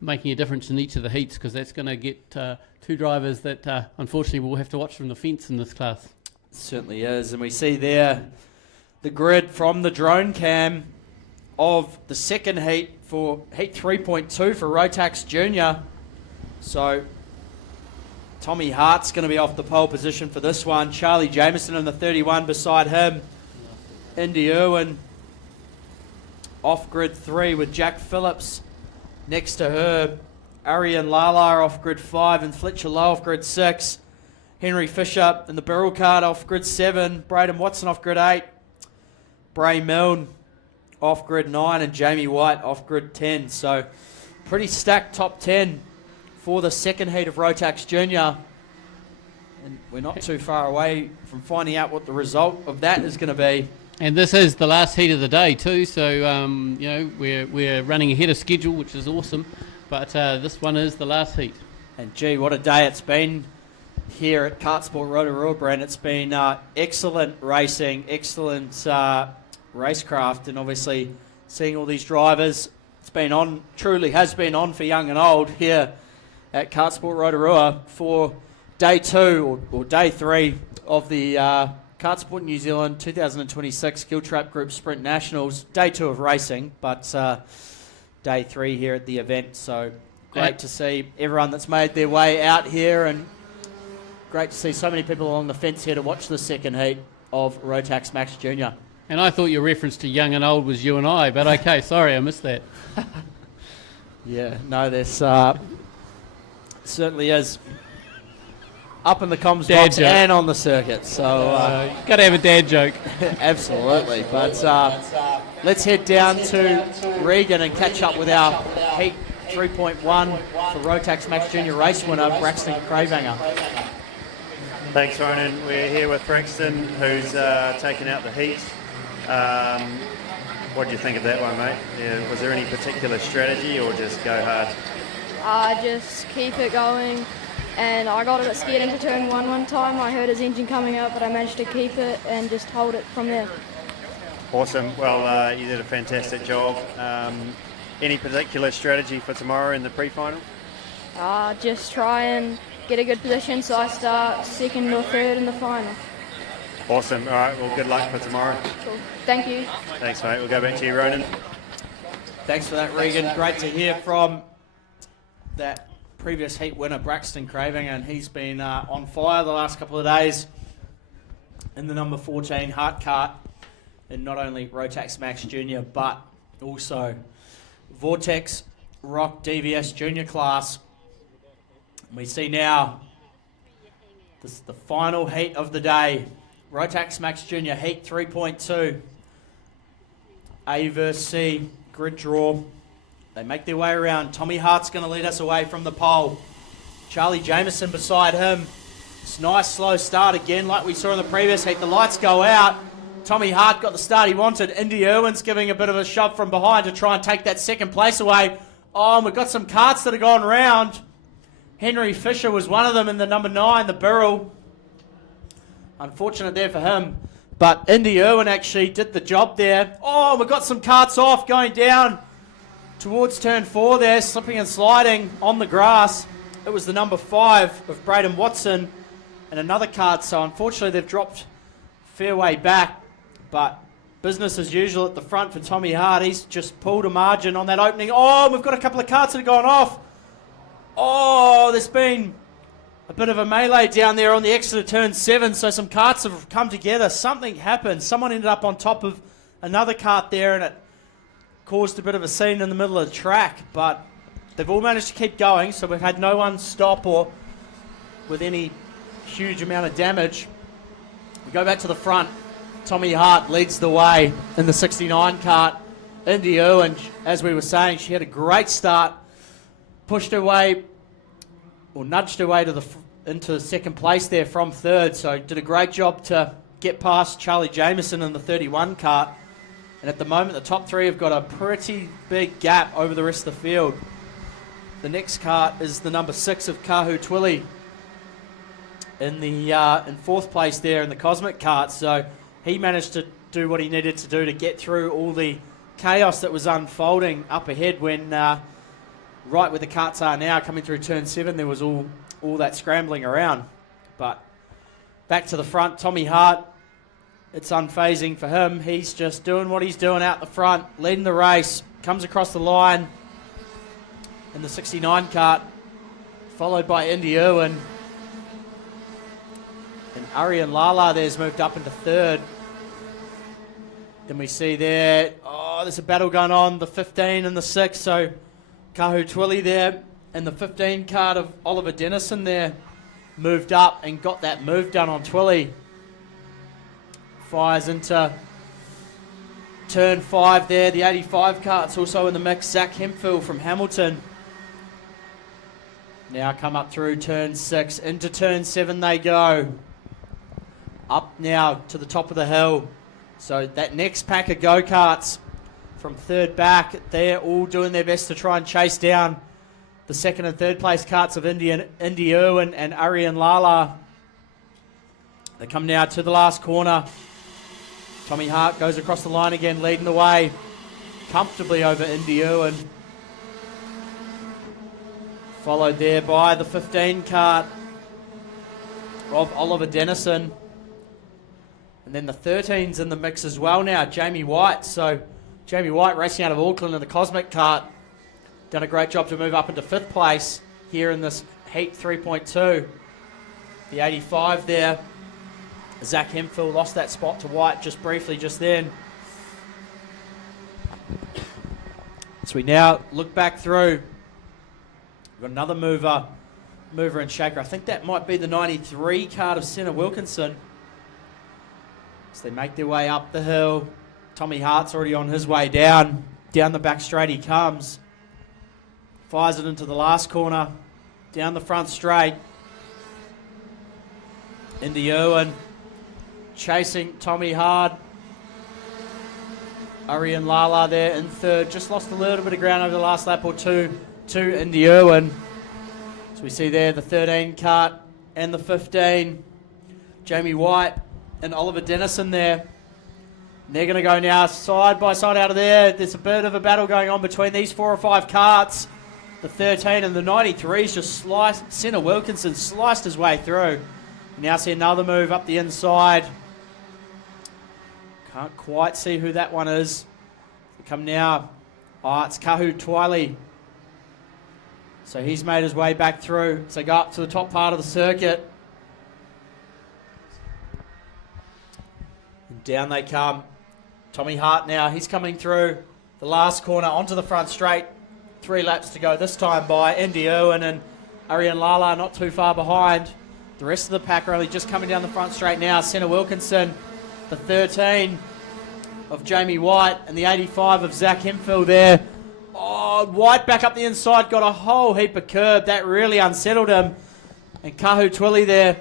making a difference in each of the heats, because that's going to get two drivers that unfortunately we'll have to watch from the fence in this class. It certainly is, and we see there the grid from the drone cam of the second heat for heat 3.2 for Rotax Junior. So Tommy Hart's going to be off the pole position for this one. Charlie Jameson in the 31 beside him. Indy Irwin off grid 3 with Jack Phillips next to her. Arian Lala off grid 5 and Fletcher Lowe off grid 6. Henry Fisher in the barrel card off grid 7. Braden Watson off grid 8. Bray Milne off grid 9 and Jamie White off grid 10. So pretty stacked top 10 for the second heat of Rotax Junior. And we're not too far away from finding out what the result of that is going to be. And this is the last heat of the day too, so you know, we're running ahead of schedule, which is awesome. But this one is the last heat. And gee, what a day it's been here at KartSport Rotorua, Brent. It's been excellent racing, excellent racecraft, and obviously seeing all these drivers. It's been on, truly has been on for young and old here at KartSport Rotorua for day 2 or day 3 of the KartSport New Zealand 2026 Skill Trap Group Sprint Nationals. Day 2 of racing, but day 3 here at the event. So great to see everyone that's made their way out here, and great to see so many people along the fence here to watch the second heat of Rotax Max Junior. And I thought your reference to young and old was you and I, but okay, sorry, I missed that. Yeah, no, there's certainly is up in the comms Dad box joke. and on the circuit. So got to have a dad joke. Absolutely. But let's head down to Regan and catch up with our Heat 3.1 for Rotax Max Junior race winner, Braxton Cravanger. Thanks, Ronan. We're here with Braxton, who's taken out the heat. What did you think of that one, mate? Yeah, was there any particular strategy or just go hard? Just keep it going. And I got a bit scared into turn one time. I heard his engine coming up, but I managed to keep it and just hold it from there. Awesome. Well, you did a fantastic job. Any particular strategy for tomorrow in the pre-final? Just try and get a good position so I start second or third in the final. Awesome. All right, well, good luck for tomorrow. Cool. Thank you. Thanks, mate. We'll go back to you, Ronan. Thanks for that, Regan. Great to hear from that previous heat winner, Braxton Cravanger, and he's been on fire the last couple of days in the number 14 Hart Kart in not only Rotax Max Junior, but also Vortex Rock DVS Junior class. We see now this is the final heat of the day. Rotax Max Junior Heat 3.2. A versus C, grid draw. They make their way around. Tommy Hart's going to lead us away from the pole. Charlie Jameson beside him. It's a nice slow start again like we saw in the previous heat. The lights go out. Tommy Hart got the start he wanted. Indy Irwin's giving a bit of a shove from behind to try and take that second place away. Oh, and we've got some karts that have gone round. Henry Fisher was one of them in the number 9, the Burrell. Unfortunate there for him. But Indy Irwin actually did the job there. Oh, we've got some karts off going down towards turn 4 there, slipping and sliding on the grass. It was the number 5 of Braden Watson and another kart. So unfortunately they've dropped fair way back. But business as usual at the front for Tommy Hart. He's just pulled a margin on that opening. Oh, we've got a couple of karts that have gone off. Oh, there's been a bit of a melee down there on the exit of turn 7. So some karts have come together. Something happened. Someone ended up on top of another kart there and it caused a bit of a scene in the middle of the track. But they've all managed to keep going. So we've had no one stop or with any huge amount of damage. We go back to the front. Tommy Hart leads the way in the 69 kart. Indy Irwin, as we were saying, she had a great start. Pushed her way, or nudged her way to into second place there from third. So did a great job to get past Charlie Jameson in the 31 kart. And at the moment, the top 3 have got a pretty big gap over the rest of the field. The next kart is the number 6 of Kahu Twilly in the in 4th place there in the Cosmic kart. So he managed to do what he needed to do to get through all the chaos that was unfolding up ahead when, right where the karts are now, coming through turn 7, there was all that scrambling around. But back to the front, Tommy Hart, it's unfazing for him. He's just doing what he's doing out the front, leading the race, comes across the line in the 69 kart, followed by Indy Irwin. And Arian Lala there's moved up into 3rd. Then we see there, there's a battle going on, the 15 and the 6. So Kahu Twilly there and the 15 kart of Oliver Dennison there moved up and got that move done on Twilly. Fires into turn 5 there. The 85 kart's also in the mix. Zach Hemphill from Hamilton. Now come up through turn 6. Into turn 7 they go. Up now to the top of the hill. So that next pack of go-karts from 3rd back, they're all doing their best to try and chase down the 2nd and 3rd place karts of Indy Irwin and Arian Lala. They come now to the last corner. Tommy Hart goes across the line again, leading the way comfortably over Indy Irwin. Followed there by the 15 kart of Oliver Dennison. And then the 13's in the mix as well now, Jamie White. So Jamie White racing out of Auckland in the Cosmic kart. Done a great job to move up into 5th place here in this heat 3.2. The 85 there. Zach Hemphill lost that spot to White just briefly just then. So we now look back through. We've got another mover and shaker. I think that might be the 93 kart of Senna Wilkinson. So they make their way up the hill. Tommy Hart's already on his way down. Down the back straight he comes. Fires it into the last corner. Down the front straight. Indy Irwin chasing Tommy Hart. Arian Lala there in 3rd. Just lost a little bit of ground over the last lap or two to Indy Irwin. So we see there the 13 kart and the 15. Jamie White and Oliver Dennison there. And they're going to go now side by side out of there. There's a bit of a battle going on between these 4 or 5 karts. The 13 and the 93's just sliced. Senna Wilkinson sliced his way through. You now see another move up the inside. Can't quite see who that one is. They come now. It's Kahu Twiley. So he's made his way back through. So go up to the top part of the circuit. And down they come. Tommy Hart now, he's coming through the last corner onto the front straight. 3 laps to go this time by Indy Irwin and Arian Lala not too far behind. The rest of the pack are only just coming down the front straight now. Senna Wilkinson, the 13. of Jamie White and the 85 of Zach Hemphill there. Oh, White back up the inside, got a whole heap of curb. That really unsettled him. And Kahu Twilly there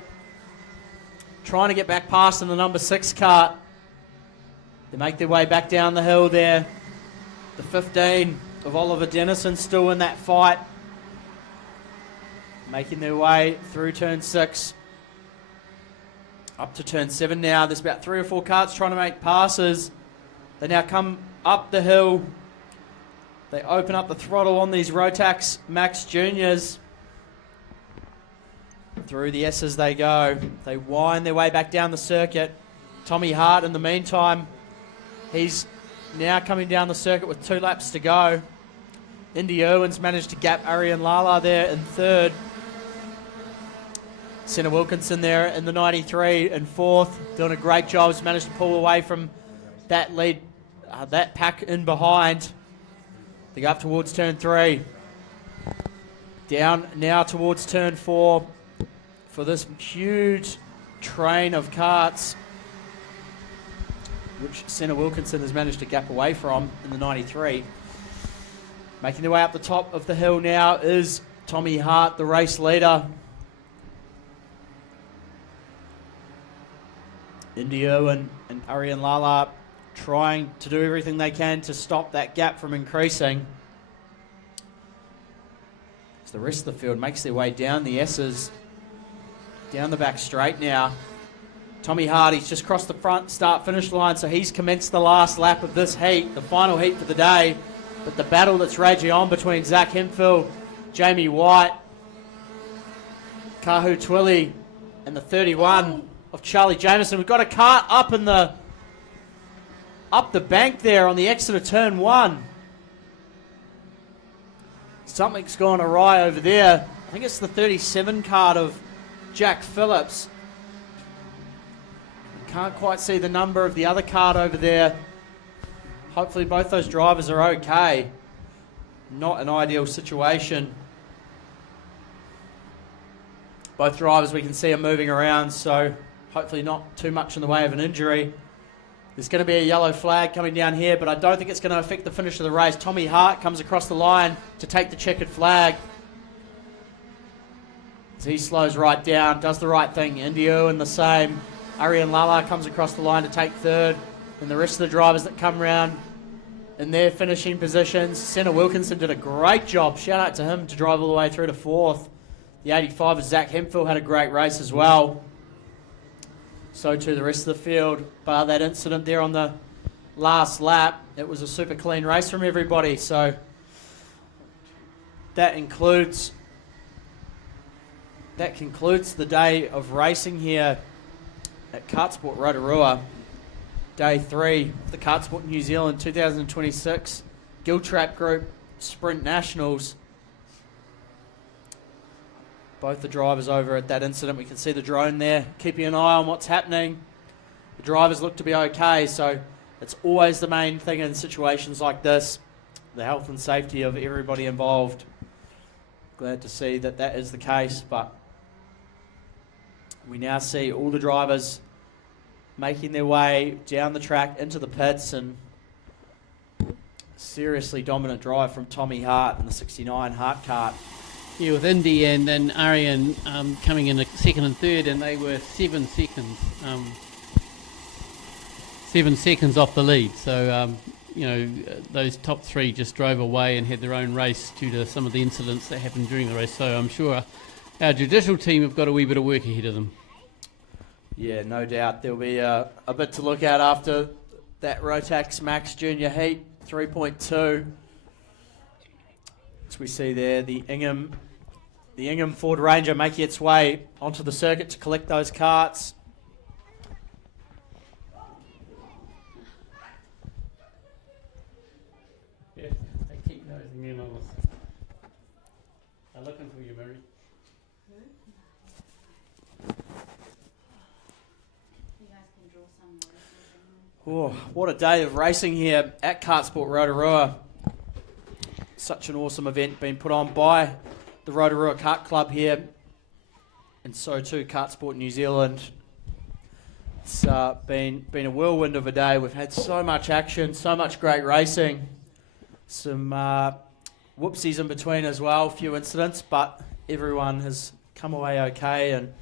trying to get back past in the number 6 kart. They make their way back down the hill there. The 15 of Oliver Dennison still in that fight. Making their way through turn 6. Up to turn 7 now. There's about 3 or 4 karts trying to make passes. They now come up the hill. They open up the throttle on these Rotax Max Juniors. Through the S's they go. They wind their way back down the circuit. Tommy Hart, in the meantime, he's now coming down the circuit with 2 laps to go. Indy Irwin's managed to gap Arian Lala there in 3rd. Senna Wilkinson there in the 93 in 4th, doing a great job. Has managed to pull away from that lead, that pack in behind. They go up towards turn 3. Down now towards turn 4 for this huge train of karts, which Senna Wilkinson has managed to gap away from in the 93. Making their way up the top of the hill now is Tommy Hart, the race leader. Indy Irwin and Arian Lala trying to do everything they can to stop that gap from increasing. As the rest of the field makes their way down the S's, down the back straight now. Tommy Hart, he's just crossed the front start-finish line, so he's commenced the last lap of this heat, the final heat for the day. But the battle that's raging on between Zach Hemphill, Jamie White, Kahu Twilly, and the 31 of Charlie Jameson. We've got a kart up the bank there on the exit of turn 1. Something's gone awry over there. I think it's the 37 kart of Jack Phillips. Can't quite see the number of the other kart over there. Hopefully both those drivers are okay. Not an ideal situation. Both drivers we can see are moving around, so hopefully not too much in the way of an injury. There's going to be a yellow flag coming down here, but I don't think it's going to affect the finish of the race. Tommy Hart comes across the line to take the checkered flag. As he slows right down, does the right thing. Indy Irwin the same. Arian Lala comes across the line to take 3rd. And the rest of the drivers that come round in their finishing positions. Senna Wilkinson did a great job. Shout out to him to drive all the way through to 4th. The 85 of Zach Hemphill had a great race as well. So too the rest of the field. Bar that incident there on the last lap, it was a super clean race from everybody. So that concludes the day of racing here at KartSport Rotorua. Day 3 of the KartSport New Zealand 2026 Giltrap Group Sprint Nationals. Both the drivers over at that incident. We can see the drone there, keeping an eye on what's happening. The drivers look to be okay, so it's always the main thing in situations like this, the health and safety of everybody involved. Glad to see that that is the case, but we now see all the drivers making their way down the track into the pits, and seriously dominant drive from Tommy Hart and the 69 Hart kart. Yeah, with Indy and then Arian coming in 2nd and 3rd, and they were 7 seconds. 7 seconds off the lead. So, those top 3 just drove away and had their own race due to some of the incidents that happened during the race. So I'm sure our judicial team have got a wee bit of work ahead of them. Yeah, no doubt. There'll be a bit to look at after that Rotax Max Junior heat, 3.2. As we see there, the Ingham Ford Ranger making its way onto the circuit to collect those karts. Yeah, they keep nosing in on us. They're looking for you, Mary. Oh, what a day of racing here at KartSport Rotorua. Such an awesome event being put on by the Rotorua Kart Club here, and so too KartSport New Zealand. It's been a whirlwind of a day. We've had so much action, so much great racing. Some whoopsies in between as well, a few incidents, but everyone has come away okay, and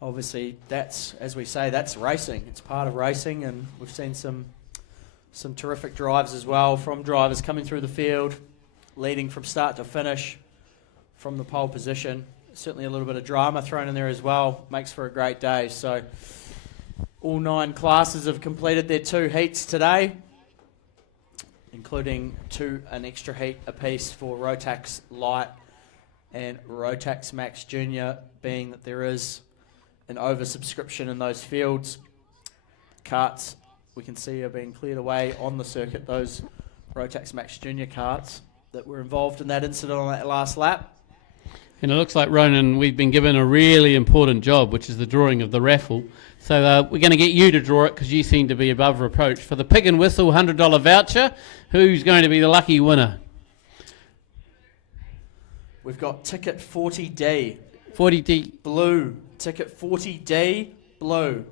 obviously that's, as we say, that's racing. It's part of racing, and we've seen some terrific drives as well from drivers coming through the field, leading from start to finish from the pole position. Certainly a little bit of drama thrown in there as well. Makes for a great day. So all 9 classes have completed their 2 heats today, including an extra heat apiece for Rotax Light and Rotax Max Junior, being that there is an oversubscription in those fields. Karts, we can see, are being cleared away on the circuit, those Rotax Max Junior karts that were involved in that incident on that last lap. And it looks like, Ronan, we've been given a really important job, which is the drawing of the raffle. So we're going to get you to draw it because you seem to be above reproach. For the Pig and Whistle $100 voucher, who's going to be the lucky winner? We've got ticket 40D. 40D. Blue. Ticket 40D, blue.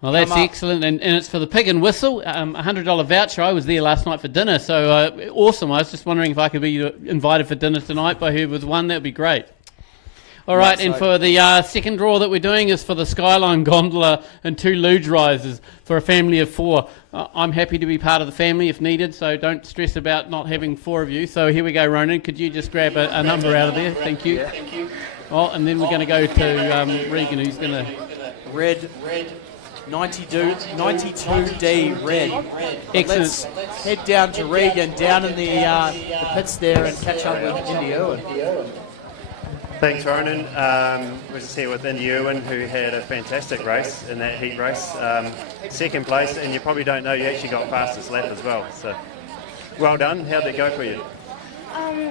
Well, that's excellent, and it's for the Pig and Whistle, $100 voucher. I was there last night for dinner, so awesome. I was just wondering if I could be invited for dinner tonight by whoever's won. That would be great. All right, and for the second draw that we're doing is for the Skyline Gondola and 2 luge risers for a family of 4. I'm happy to be part of the family if needed, so don't stress about not having 4 of you. So here we go, Ronan. Could you just grab a number out of there? Thank you. Oh, and then we're going to go to Regan, who's going to... Red. 92D red. Excellent. Let's head down to Regan, down in the pits there, and catch up with Indy Irwin. Thanks, Ronan. We're just here with Indy Irwin, who had a fantastic race in that heat race. Second place, and you probably don't know you actually got fastest lap as well. So, well done. How'd it go for you?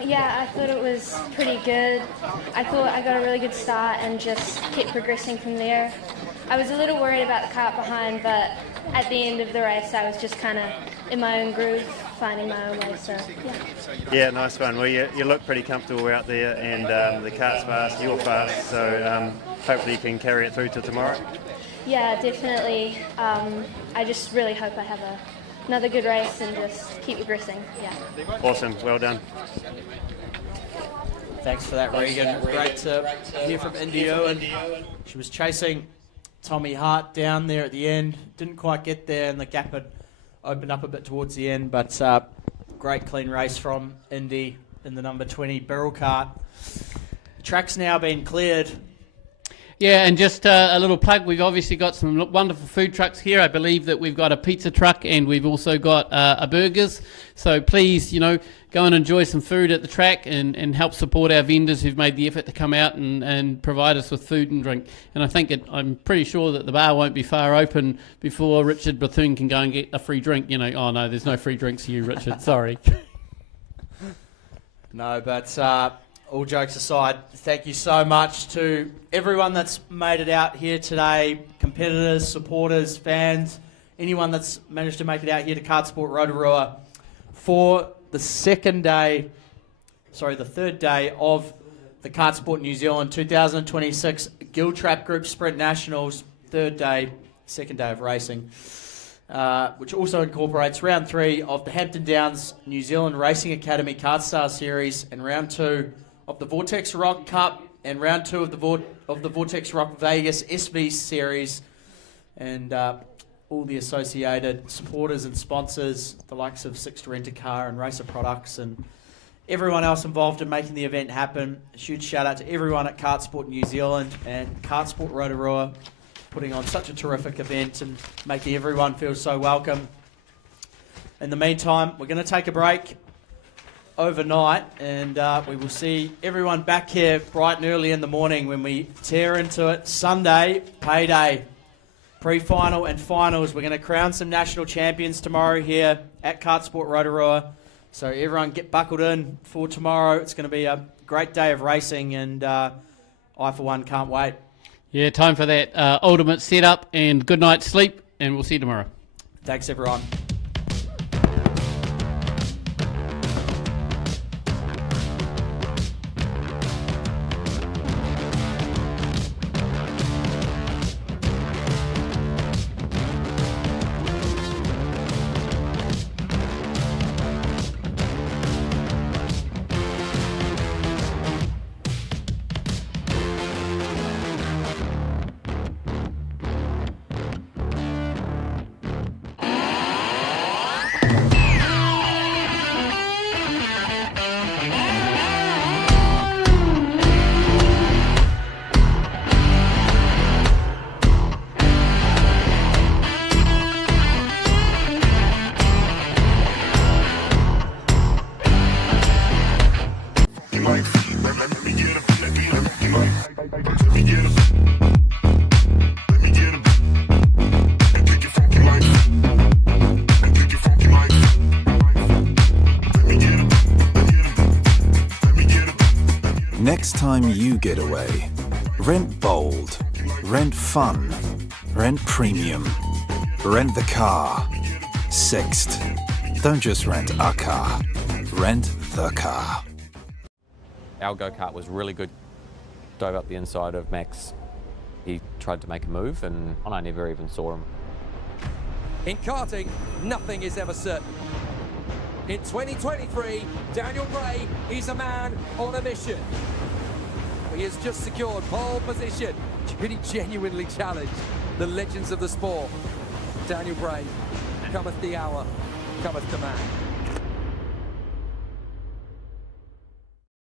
Yeah, I thought it was pretty good. I thought I got a really good start and just kept progressing from there. I was a little worried about the cart behind, but at the end of the race, I was just kind of in my own groove, finding my own way. So, yeah. Yeah, nice one. Well, you look pretty comfortable out there, and the cart's fast, you're fast, so hopefully you can carry it through to tomorrow. Yeah, definitely. I just really hope I have another good race and just keep progressing. Yeah. Awesome. Well done. Thanks for that, Regan. Great to hear from Indy Irwin. She was chasing Tommy Hart down there at the end. Didn't quite get there, and the gap had opened up a bit towards the end, but great clean race from Indy in the number 20 barrel cart. The track's now been cleared. Yeah, and just a little plug, we've obviously got some wonderful food trucks here. I believe that we've got a pizza truck and we've also got a burgers. So please, go and enjoy some food at the track and help support our vendors who've made the effort to come out and provide us with food and drink. And I think I'm pretty sure that the bar won't be far open before Richard Bethune can go and get a free drink. Oh no, there's no free drinks for you, Richard, sorry. No, but all jokes aside, thank you so much to everyone that's made it out here today, competitors, supporters, fans, anyone that's managed to make it out here to KartSport Rotorua for the third day of the KartSport New Zealand 2026 Giltrap Group Sprint Nationals, second day of racing, which also incorporates round 3 of the Hampton Downs New Zealand Racing Academy KartStars Series and round 2 of the Vortex Rock Cup and round 2 of the Vortex Rock Vegas SV Series, and all the associated supporters and sponsors, the likes of Six to Rent a Car and Racer Products and everyone else involved in making the event happen. A huge shout out to everyone at KartSport New Zealand and KartSport Rotorua, putting on such a terrific event and making everyone feel so welcome. In the meantime, we're going to take a break overnight, and we will see everyone back here bright and early in the morning when we tear into it. Sunday, payday, pre-final and finals. We're going to crown some national champions tomorrow here at KartSport Rotorua. So everyone get buckled in for tomorrow. It's going to be a great day of racing, and I, for one, can't wait. Yeah, time for that ultimate setup and good night's sleep, and we'll see you tomorrow. Thanks, everyone. time you get away, rent bold, rent fun, rent premium, rent the car. Sixth, don't just rent a car, rent the car. Our go-kart was really good. Dove up the inside of Max. He tried to make a move and I never even saw him. In karting, nothing is ever certain. In 2023, Daniel Gray is a man on a mission. He has just secured pole position. Really genuinely challenged the legends of the sport. Daniel Gray, cometh the hour, cometh the man.